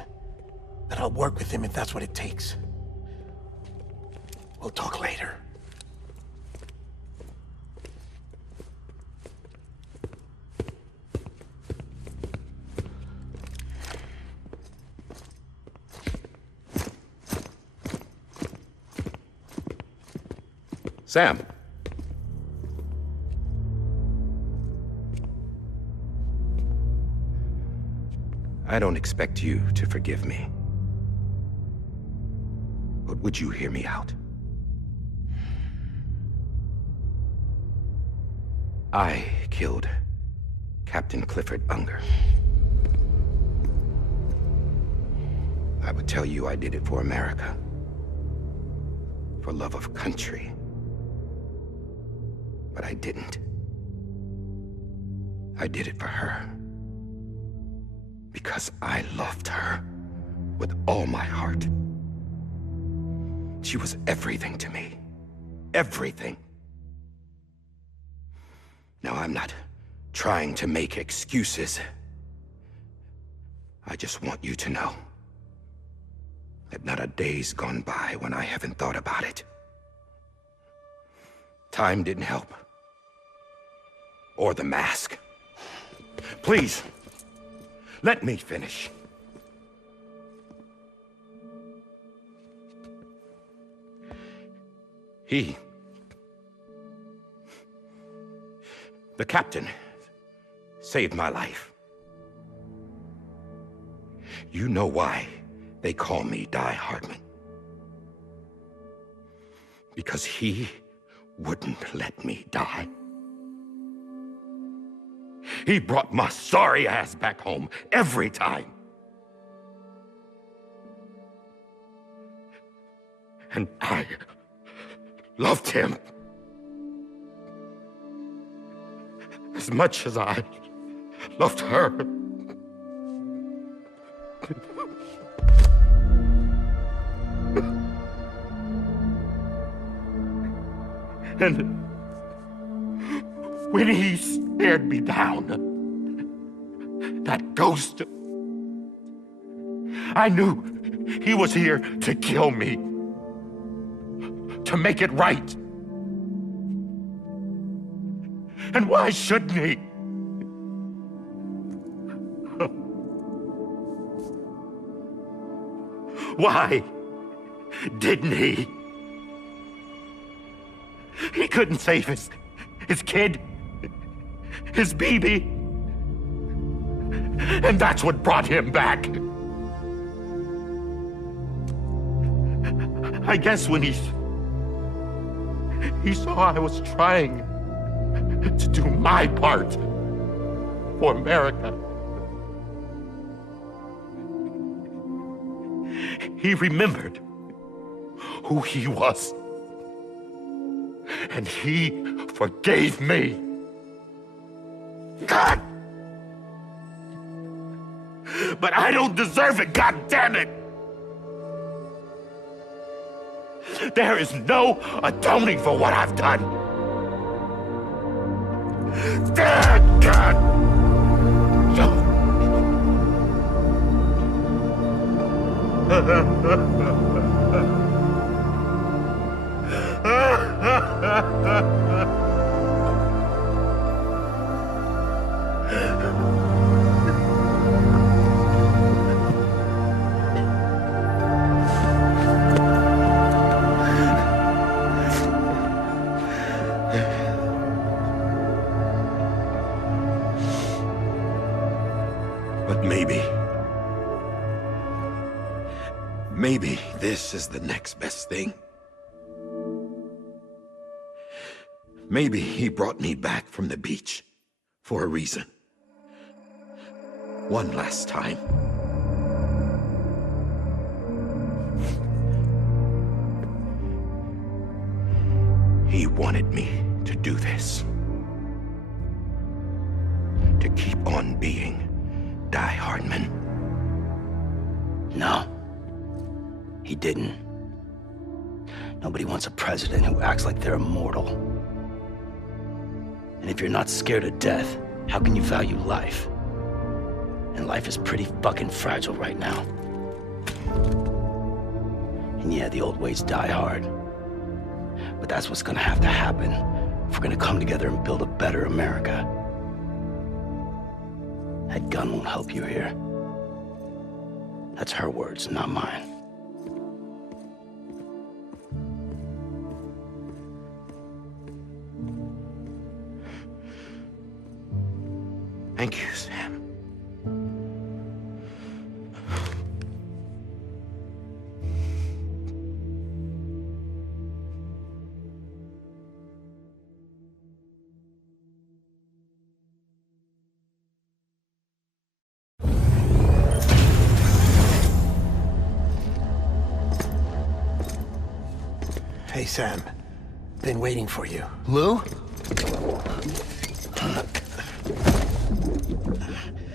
but I'll work with him if that's what it takes. We'll talk later. Sam. I don't expect you to forgive me. But would you hear me out? I killed Captain Clifford Unger. I would tell you I did it for America. For love of country. But I didn't. I did it for her. Because I loved her with all my heart. She was everything to me. Everything. Now, I'm not trying to make excuses. I just want you to know that not a day's gone by when I haven't thought about it. Time didn't help. Or the mask. Please, let me finish. The captain, saved my life. You know why they call me Die Hardman. Because he wouldn't let me die. He brought my sorry ass back home every time. And I loved him as much as I loved her. And when he stared me down, that ghost, I knew he was here to kill me, to make it right. And why shouldn't he? Why didn't he? He couldn't save his kid, his baby. And that's what brought him back. I guess when he saw I was trying to do my part for America, he remembered who he was. And he forgave me. God But I don't deserve it, goddammit! There is no atoning for what I've done. God! But maybe this is the next best thing. Maybe he brought me back from the beach for a reason. One last time. He wanted me to do this. To keep on being Die Hardman. No. He didn't. Nobody wants a president who acts like they're immortal. And if you're not scared of death, how can you value life? And life is pretty fucking fragile right now. And yeah, the old ways die hard. But that's what's gonna have to happen if we're gonna come together and build a better America. That gun won't help you here. That's her words, not mine. Thank you, Sam. Hey, Sam. Been waiting for you. Lou?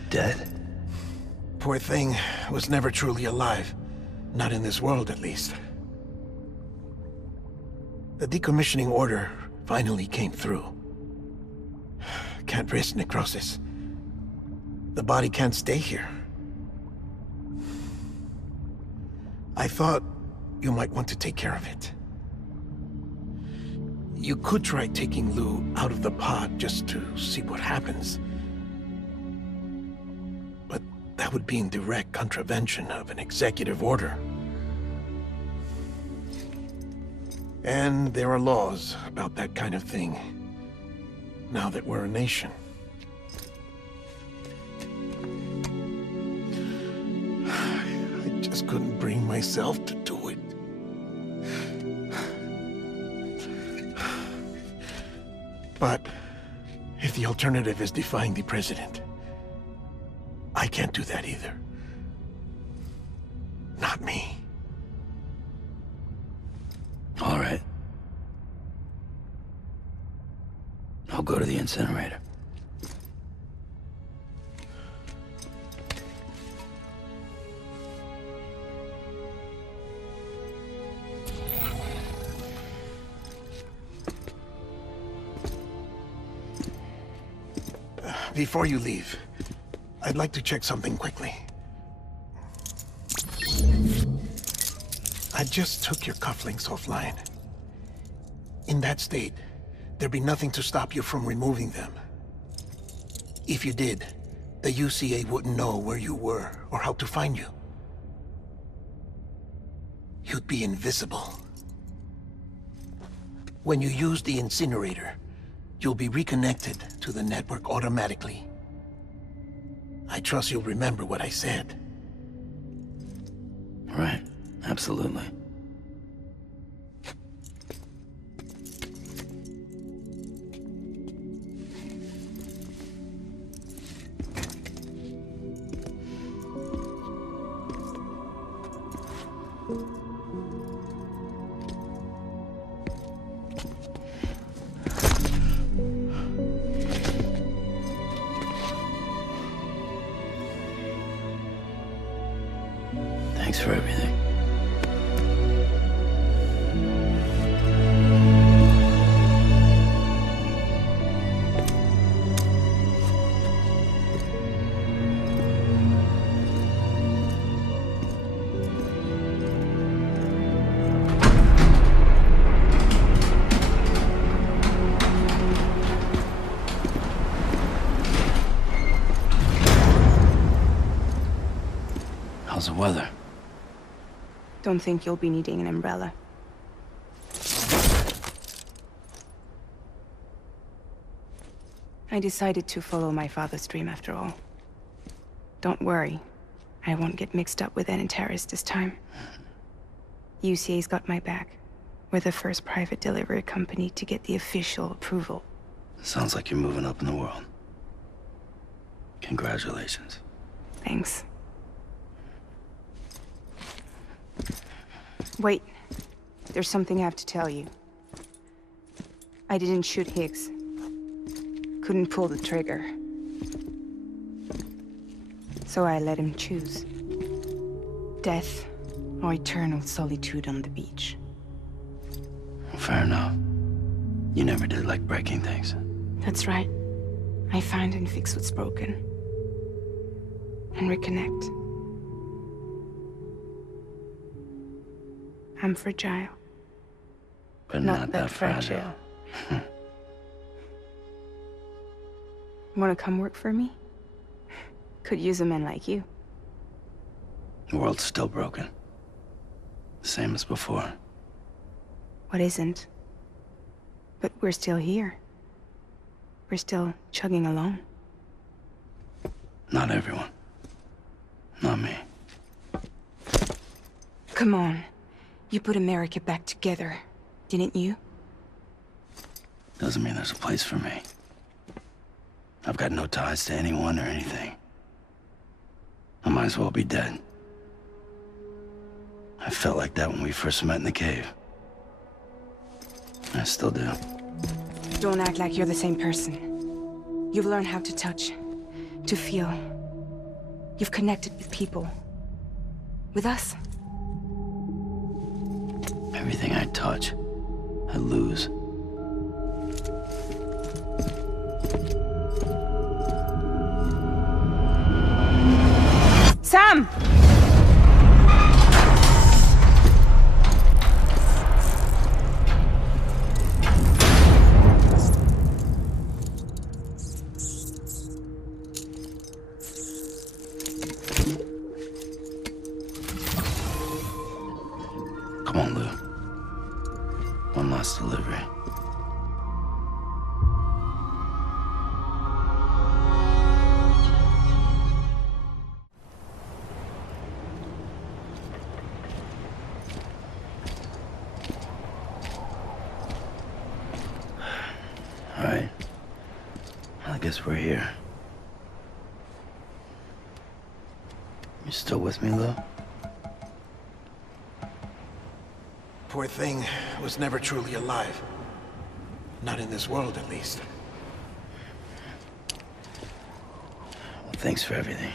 Dead? Poor thing was never truly alive. Not in this world, at least. The decommissioning order finally came through. Can't risk necrosis. The body can't stay here. I thought you might want to take care of it. You could try taking Lou out of the pod just to see what happens. But that would be in direct contravention of an executive order. And there are laws about that kind of thing, now that we're a nation. I just couldn't bring myself to do it. But if the alternative is defying the president, I can't do that either. Not me. All right. I'll go to the incinerator. Before you leave, I'd like to check something quickly. I just took your cufflinks offline. In that state, there'd be nothing to stop you from removing them. If you did, the UCA wouldn't know where you were or how to find you. You'd be invisible. When you use the incinerator, you'll be reconnected to the network automatically. I trust you'll remember what I said. Right, absolutely. Thanks for everything. How's the weather? Don't think you'll be needing an umbrella. I decided to follow my father's dream after all. Don't worry. I won't get mixed up with any terrorists this time. UCA's got my back. We're the first private delivery company to get the official approval. Sounds like you're moving up in the world. Congratulations. Thanks. Wait. There's something I have to tell you. I didn't shoot Higgs. Couldn't pull the trigger. So I let him choose. Death or eternal solitude on the beach. Fair enough. You never did like breaking things. That's right. I find and fix what's broken. And reconnect. I'm fragile. But not that fragile. Wanna come work for me? Could use a man like you. The world's still broken. Same as before. What isn't? But we're still here. We're still chugging along. Not everyone. Not me. Come on. You put America back together, didn't you? Doesn't mean there's a place for me. I've got no ties to anyone or anything. I might as well be dead. I felt like that when we first met in the cave. I still do. Don't act like you're the same person. You've learned how to touch, to feel. You've connected with people. With us. Everything I touch, I lose. Sam! Come on, Lou. One last delivery. All right. I guess we're here. You still with me, Lou? Poor thing was never truly alive. Not in this world, at least. Well, thanks for everything.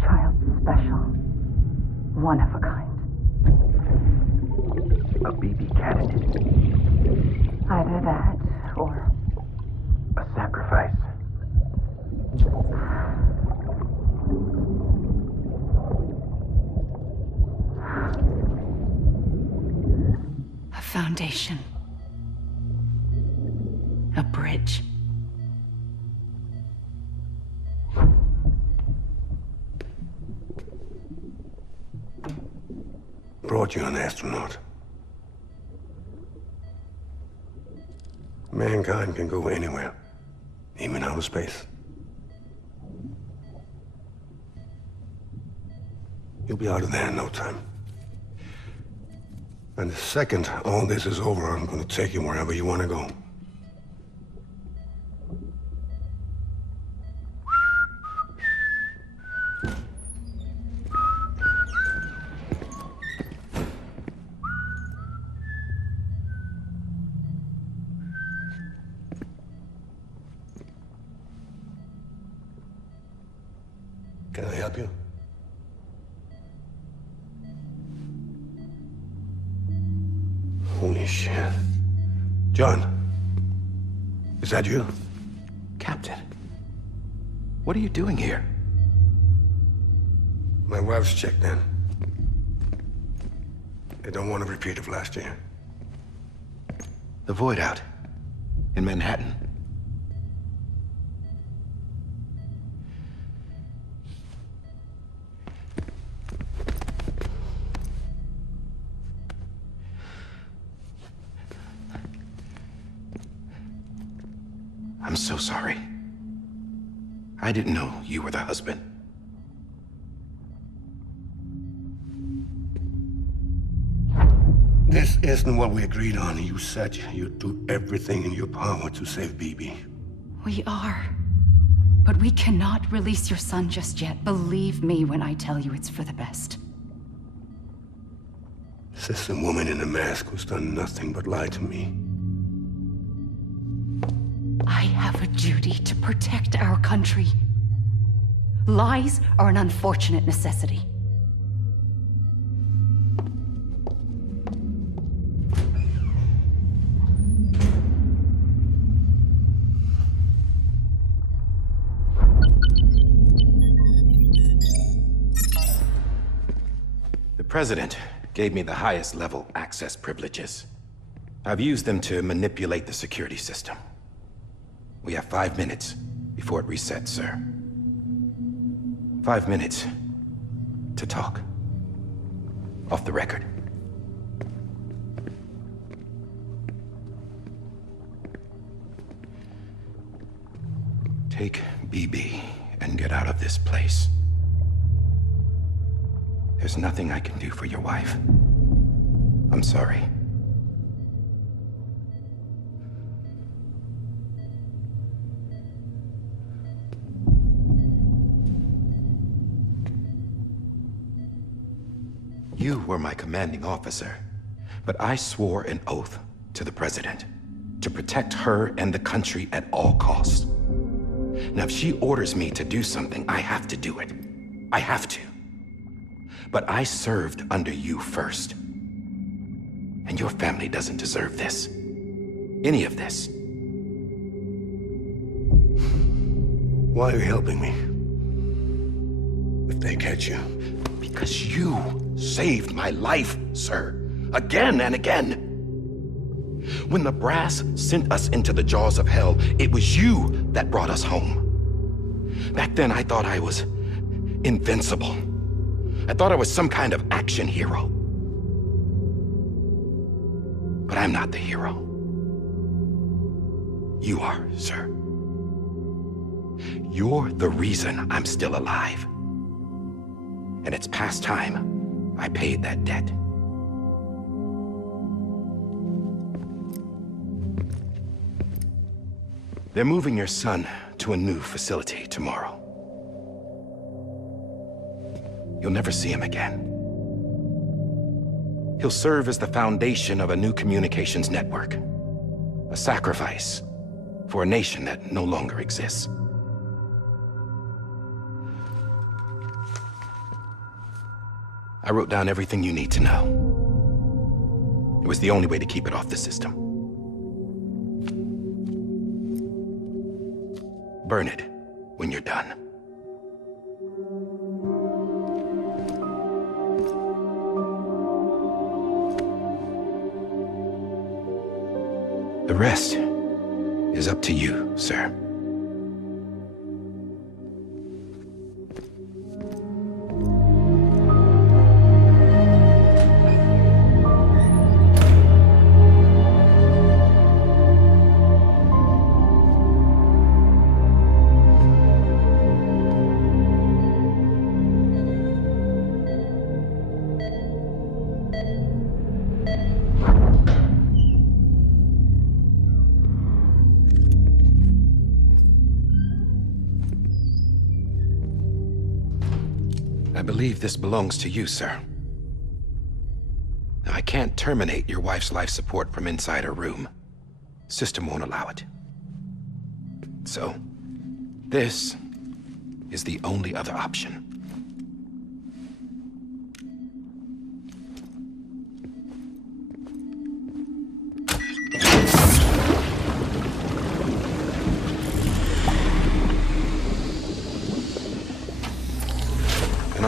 Child's special. One of a kind. A BB candidate. Either that, or a sacrifice. A foundation. A bridge. Brought you an astronaut. Mankind can go anywhere, even outer space. You'll be out of there in no time. And the second all this is over, I'm gonna take you wherever you wanna go. Can I help you? Holy shit. John, is that you? Captain, what are you doing here? My wife's checked in. They don't want a repeat of last year. The voidout in Manhattan. I'm so sorry. I didn't know you were the husband. This isn't what we agreed on. You said you'd do everything in your power to save BB. We are. But we cannot release your son just yet. Believe me when I tell you it's for the best. This is a woman in a mask who's done nothing but lie to me. I have a duty to protect our country. Lies are an unfortunate necessity. The President gave me the highest level access privileges. I've used them to manipulate the security system. We have 5 minutes before it resets, sir. 5 minutes to talk. Off the record. Take BB and get out of this place. There's nothing I can do for your wife. I'm sorry. You were my commanding officer, but I swore an oath to the President to protect her and the country at all costs. Now, if she orders me to do something, I have to do it. I have to. But I served under you first. And your family doesn't deserve this. Any of this. Why are you helping me? If they catch you. Because you saved my life, sir. Again and again. When the brass sent us into the jaws of hell, it was you that brought us home. Back then, I thought I was invincible. I thought I was some kind of action hero. But I'm not the hero. You are, sir. You're the reason I'm still alive. And it's past time I paid that debt. They're moving your son to a new facility tomorrow. You'll never see him again. He'll serve as the foundation of a new communications network. A sacrifice for a nation that no longer exists. I wrote down everything you need to know. It was the only way to keep it off the system. Burn it when you're done. The rest is up to you, sir. I believe this belongs to you, sir. Now, I can't terminate your wife's life support from inside her room. System won't allow it. So, this is the only other option.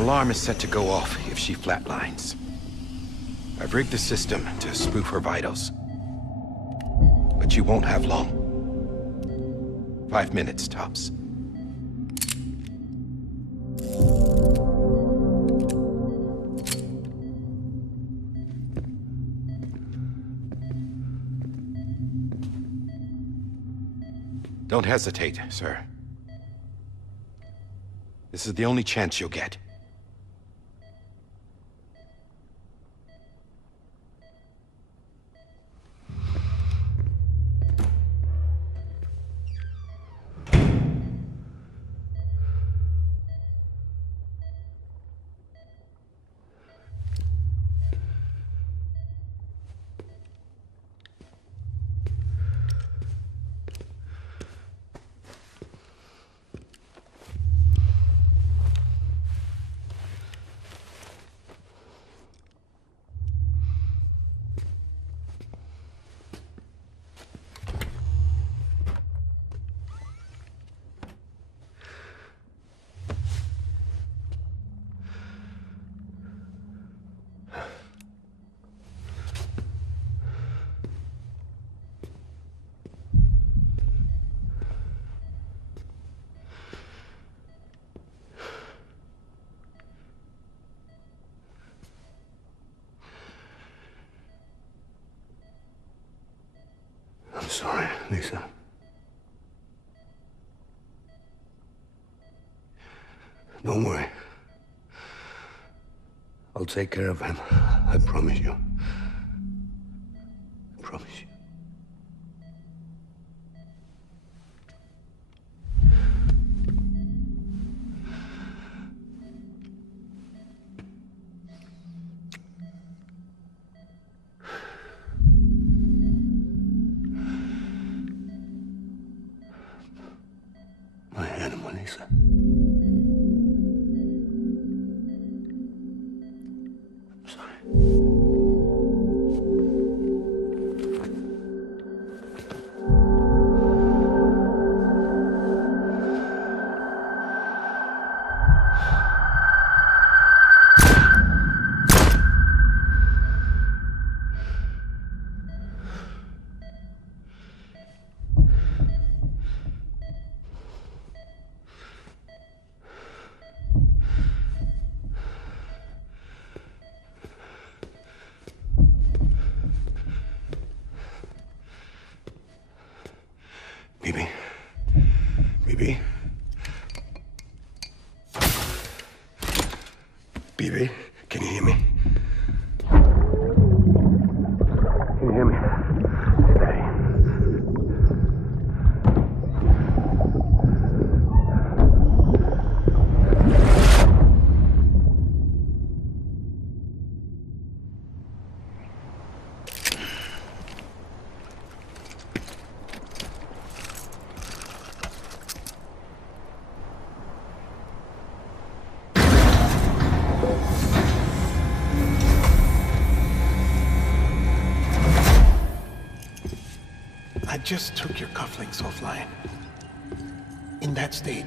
alarm is set to go off if she flatlines. I've rigged the system to spoof her vitals. But you won't have long. 5 minutes, tops. Don't hesitate, sir. This is the only chance you'll get. I'm sorry, Lisa. Don't worry. I'll take care of him. I promise you. I promise you. My animal, Lisa. I'm sorry. Bibi? Bibi? Bibi, can you hear me? Can you hear me? Steady. I just took your cufflinks offline. In that state,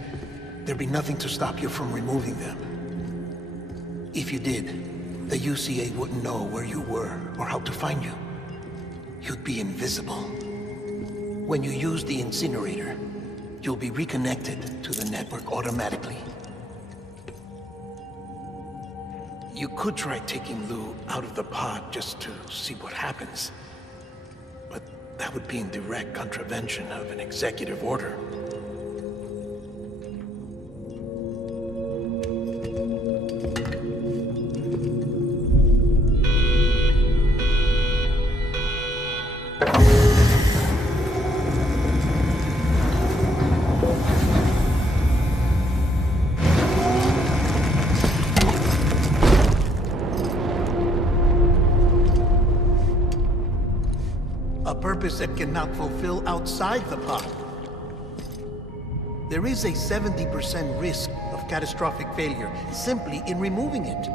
there'd be nothing to stop you from removing them. If you did, the UCA wouldn't know where you were or how to find you. You'd be invisible. When you use the incinerator, you'll be reconnected to the network automatically. You could try taking Lou out of the pod just to see what happens. But that would be in direct contravention of an executive order. That cannot fulfill outside the pod. There is a 70% risk of catastrophic failure simply in removing it.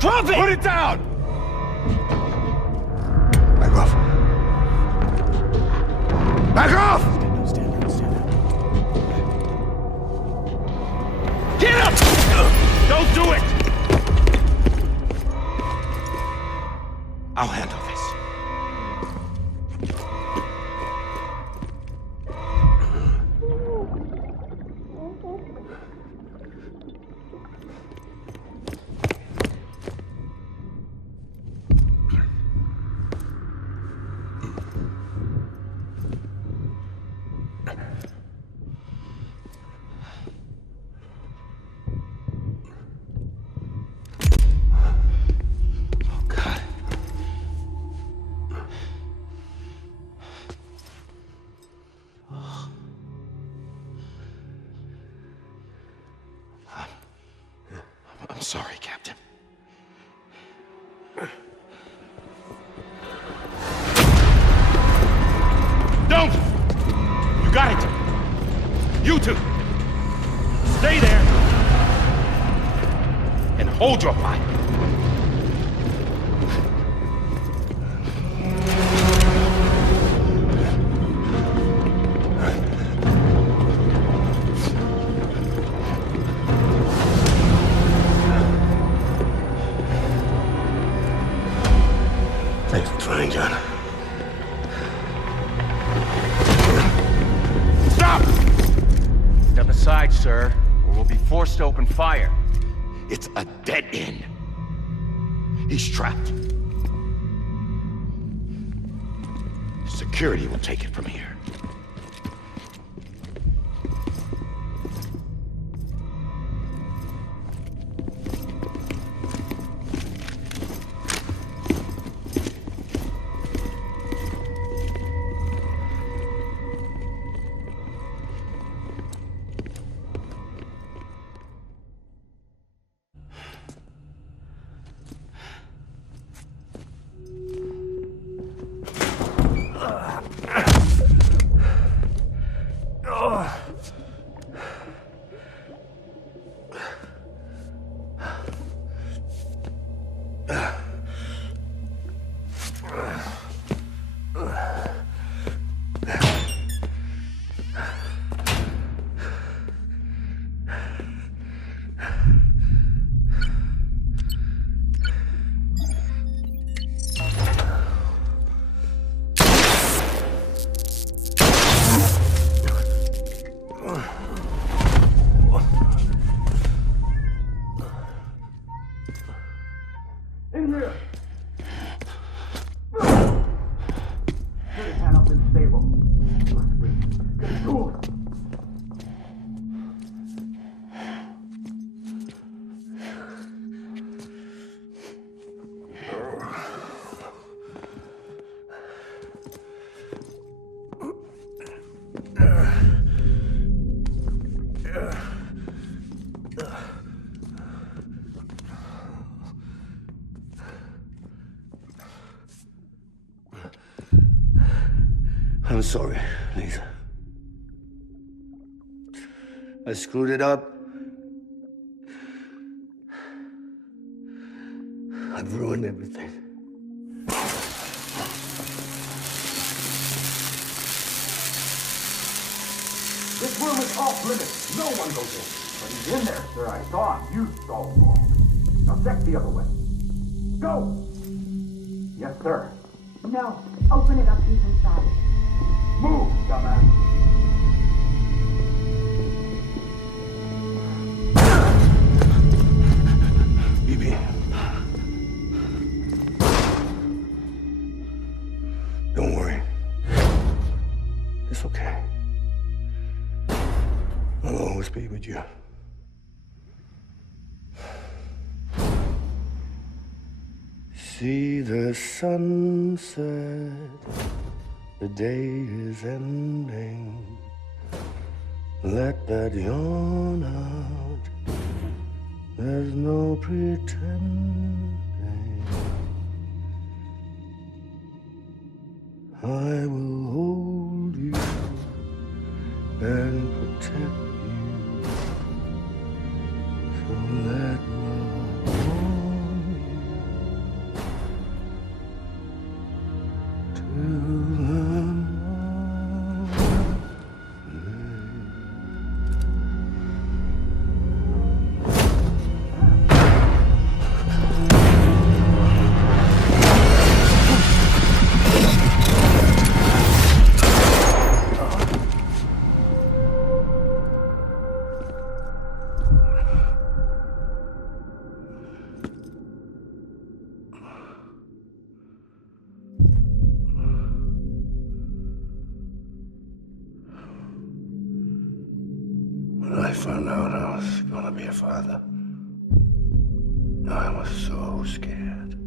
Drop it! Put it down! Back off. Back off! Get up! Don't do it! I'll handle this. I'm sorry, Captain. Don't! You got it! You two! Stay there! And hold your fire! Thanks for trying, John. Stop! Step aside, sir, or we'll be forced to open fire. It's a dead end. He's trapped. Security will take it from here. I'm sorry, Lisa. I screwed it up. I've ruined everything. This room is off limits. No one goes in. But he's in there, sir. I saw him. You saw him wrong. Now check the other way. Go! Yes, sir. No. Open it up. He's inside. Move, dumbass. BB. Don't worry. It's okay. I'll always be with you. See the sunset, the day is ending. Let that yawn out, there's no pretending. I will hold you and protect you, so let love warm you. found out I was gonna be a father, I was so scared.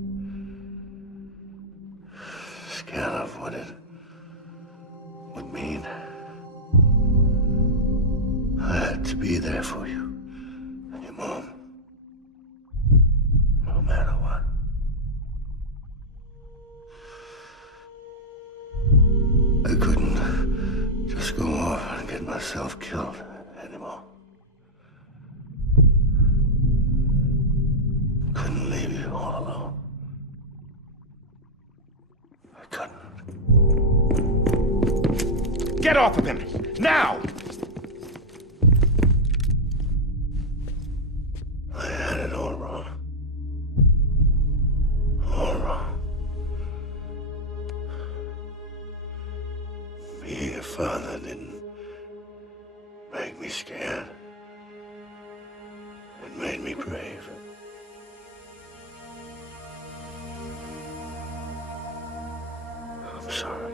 Scared of what it would mean. I had to be there for you and your mom, no matter what. I couldn't just go off and get myself killed anymore. Couldn't leave you all alone. I couldn't. Get off of him! Now! I had it all wrong. All wrong. Being a father didn't make me scared. It made me brave. I'm sorry.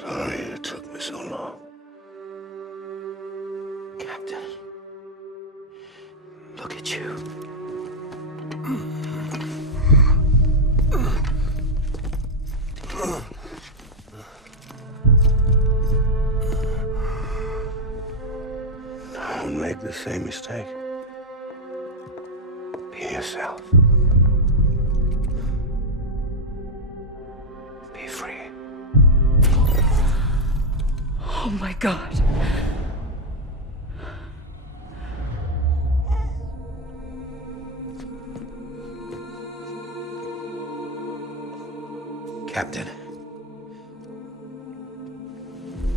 Sorry it took me so long. Captain, look at you. Don't make the same mistake. Be yourself. Be free. Oh my God. Captain,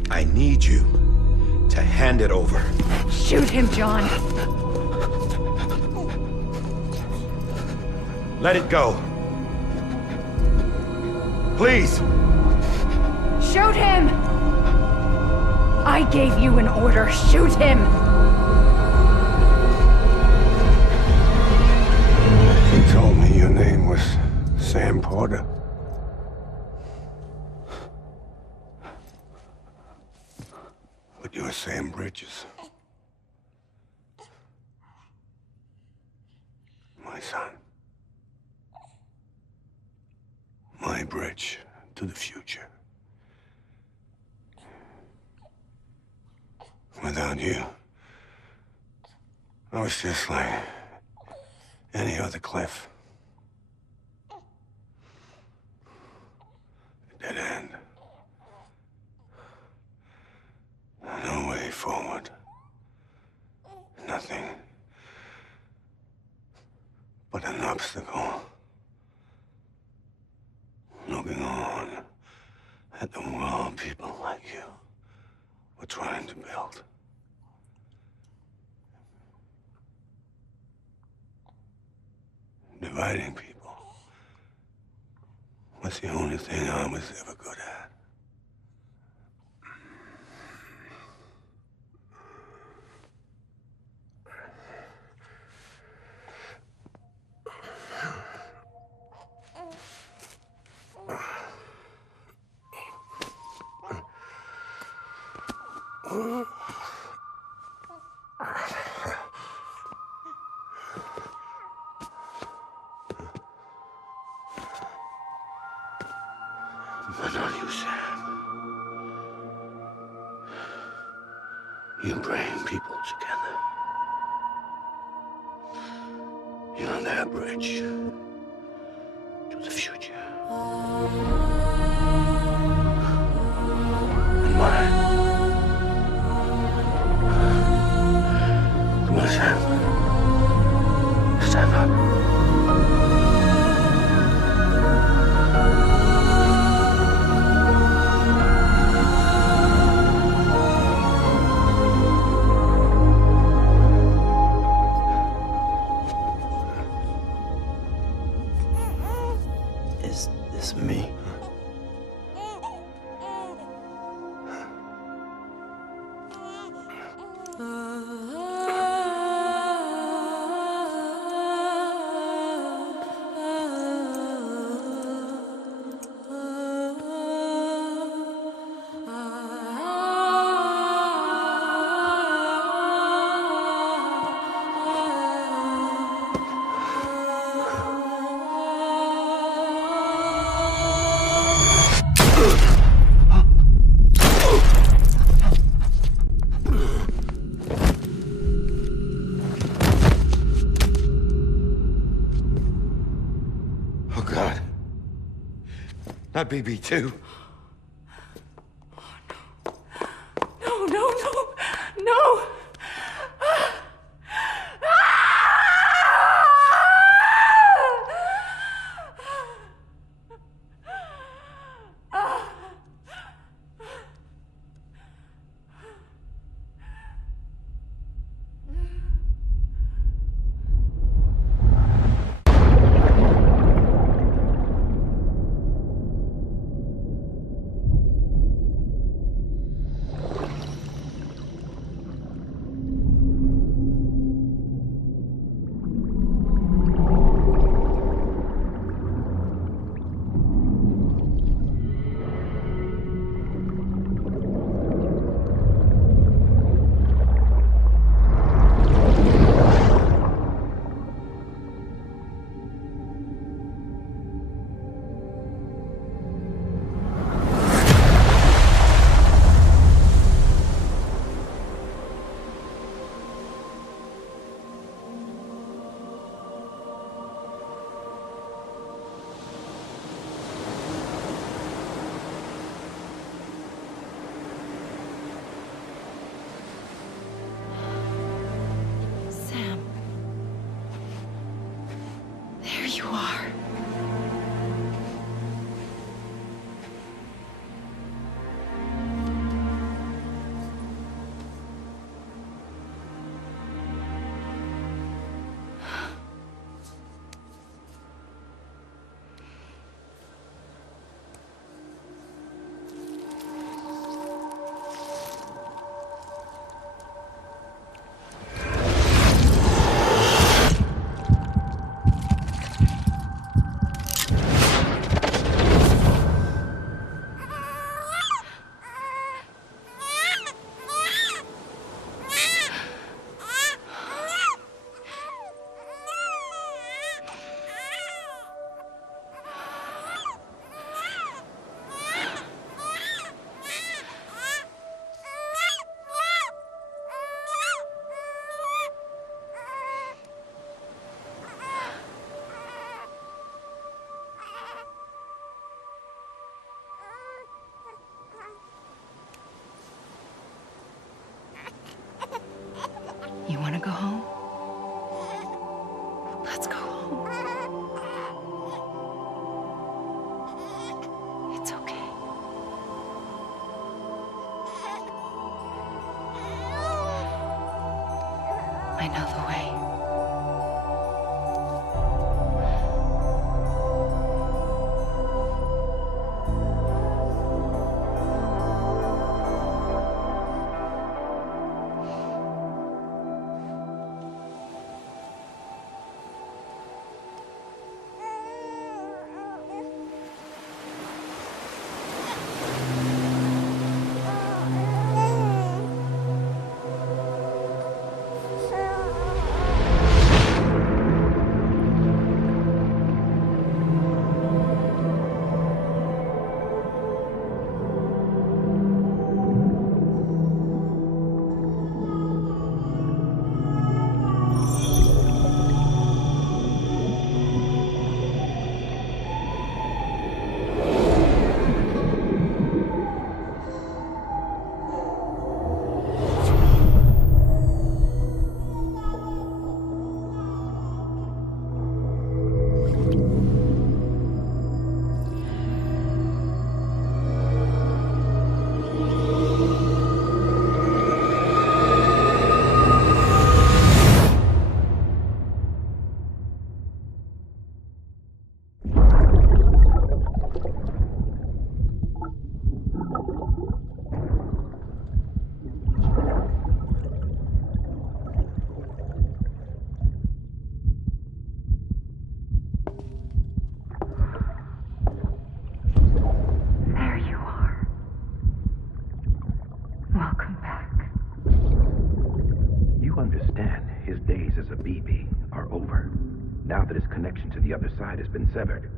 I need you to hand it over. Shoot him, John. Let it go. Please. Shoot him! I gave you an order. Shoot him! You told me your name was Sam Porter. But you're Sam Bridges. My son. My bridge to the future. Without you, I was just like any other Cliff. A dead end. No way forward. Nothing but an obstacle. Looking on at the world people like you were trying to build. Dividing people was the only thing I was ever good at. But not you, Sam. You bring people together. You're their bridge to the future. And mine. Come on, Sam. Stand up. Not BB too. No, no, no, no! You want to go home? Let's go home. It's okay. I know the way. Now that his connection to the other side has been severed.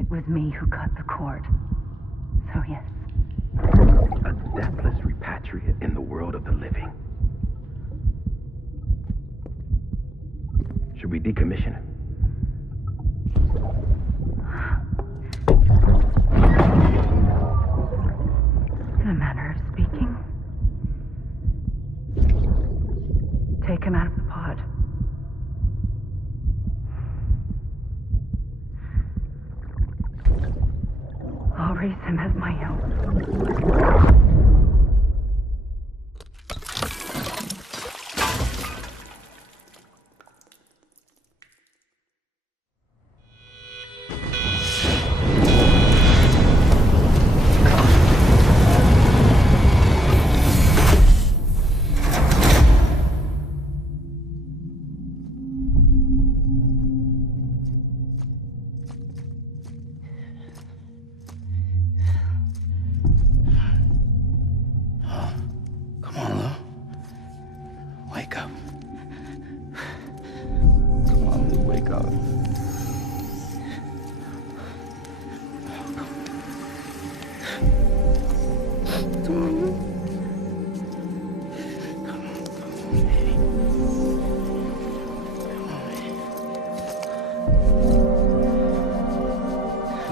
It was me who cut the cord. So yes. A deathless repatriate in the world of the living. Should we decommission him? I'll raise him as my own.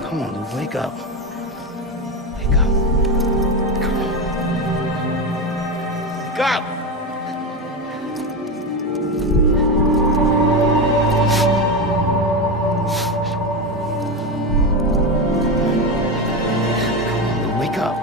Come on, Lou, wake up. Wake up. Come on. Wake up! Wake up.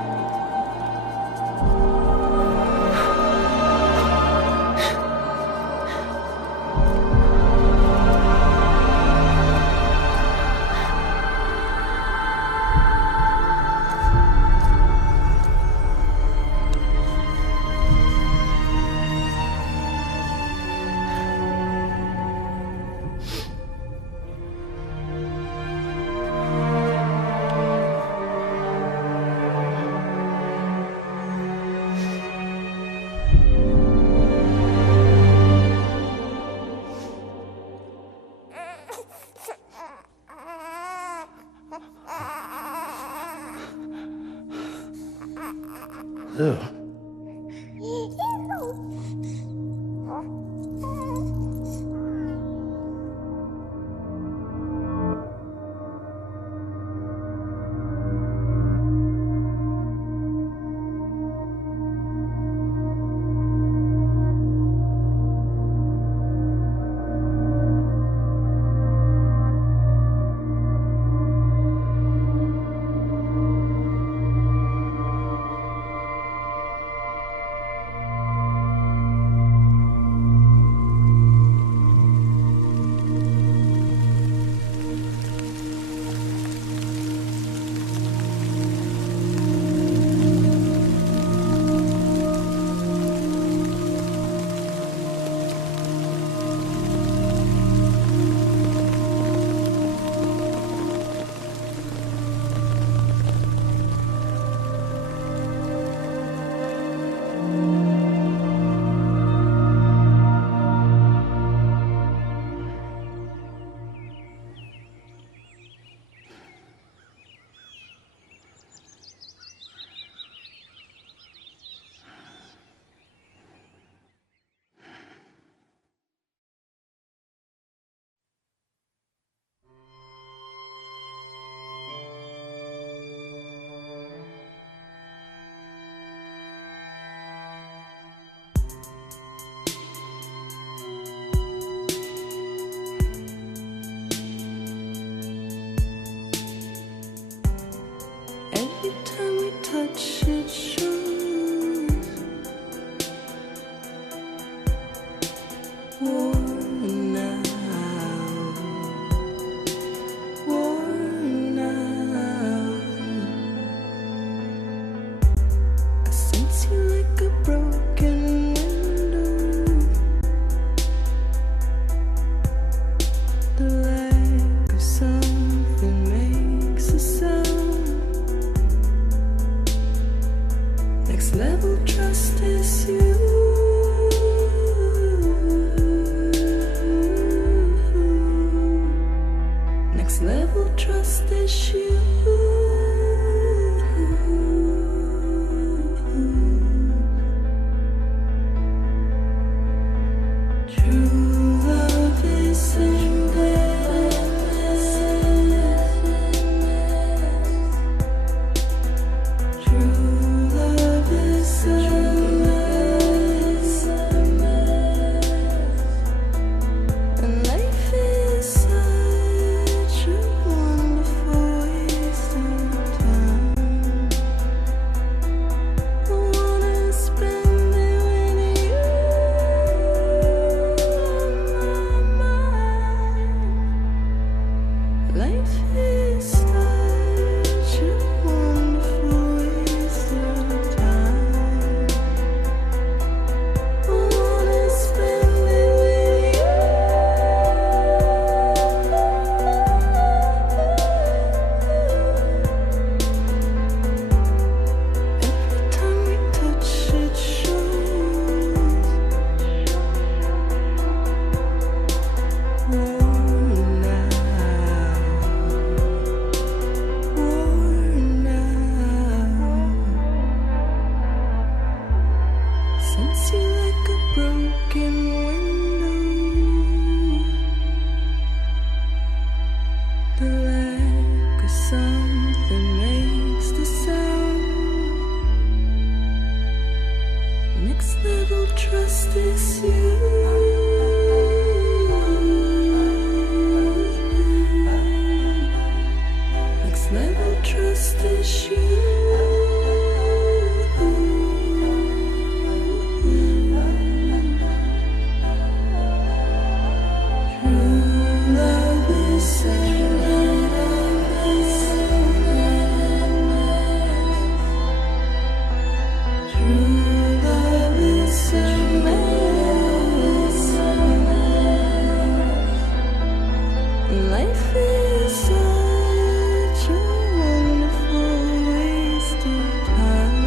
Lou. Every time we touch it shows war now, war now. I sense you like a broken window. The lack of something makes a sound. Next level trust is you. Next level trust is you. True love is endless. True love is endless. And life is such a wonderful way. trust is you. Next level trust is you. Life is such a wonderful wasted time.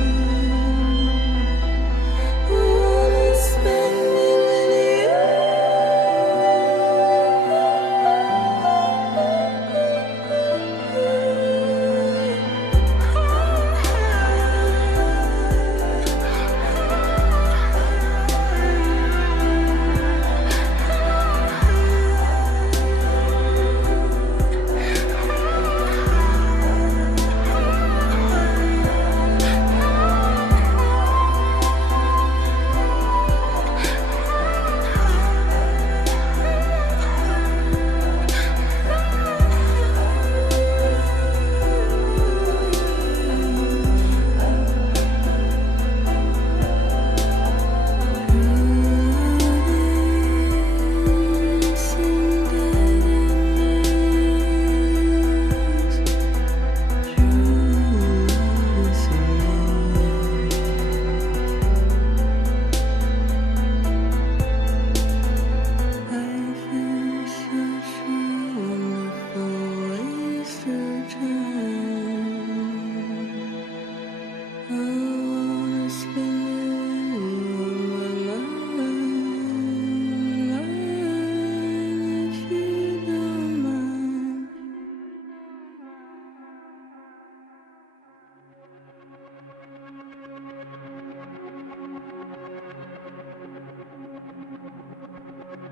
I wanna spend it with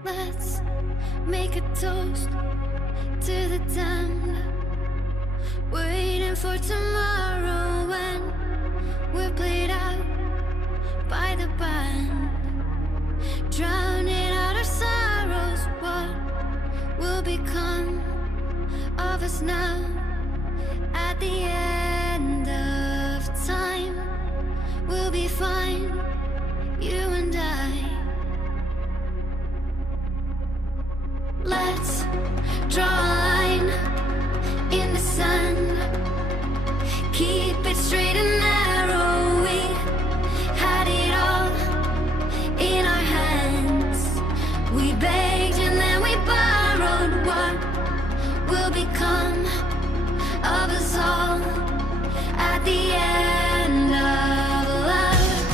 Let's make a toast to the damned, waiting for tomorrow when we're played out by the band, drowning out our sorrows. What will become of us now at the end of time? We'll be fine, you and I. Let's draw a line in the sand, keep it straight and narrow. We had it all in our hands. We begged and then we borrowed. What will become of us all at the end of love?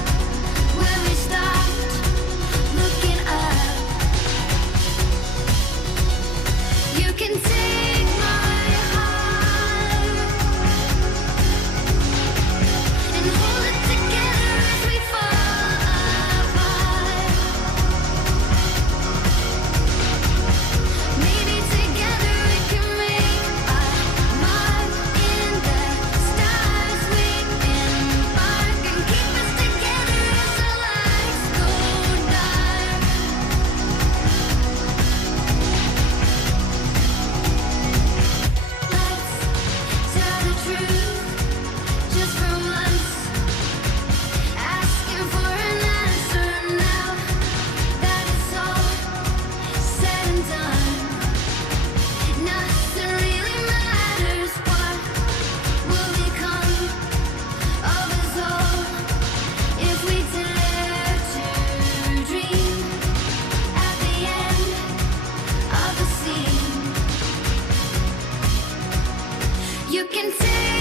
When we stopped looking up, you can take my heart and hold it together as we fall apart. Maybe together we can make a mark in the stars. We embark and keep us together as our lights go dark. Let's tell the truth just for once, asking for an answer now that it's all said and done. Nothing really matters. What will become of us all if we dare to dream at the end of the scene? You can take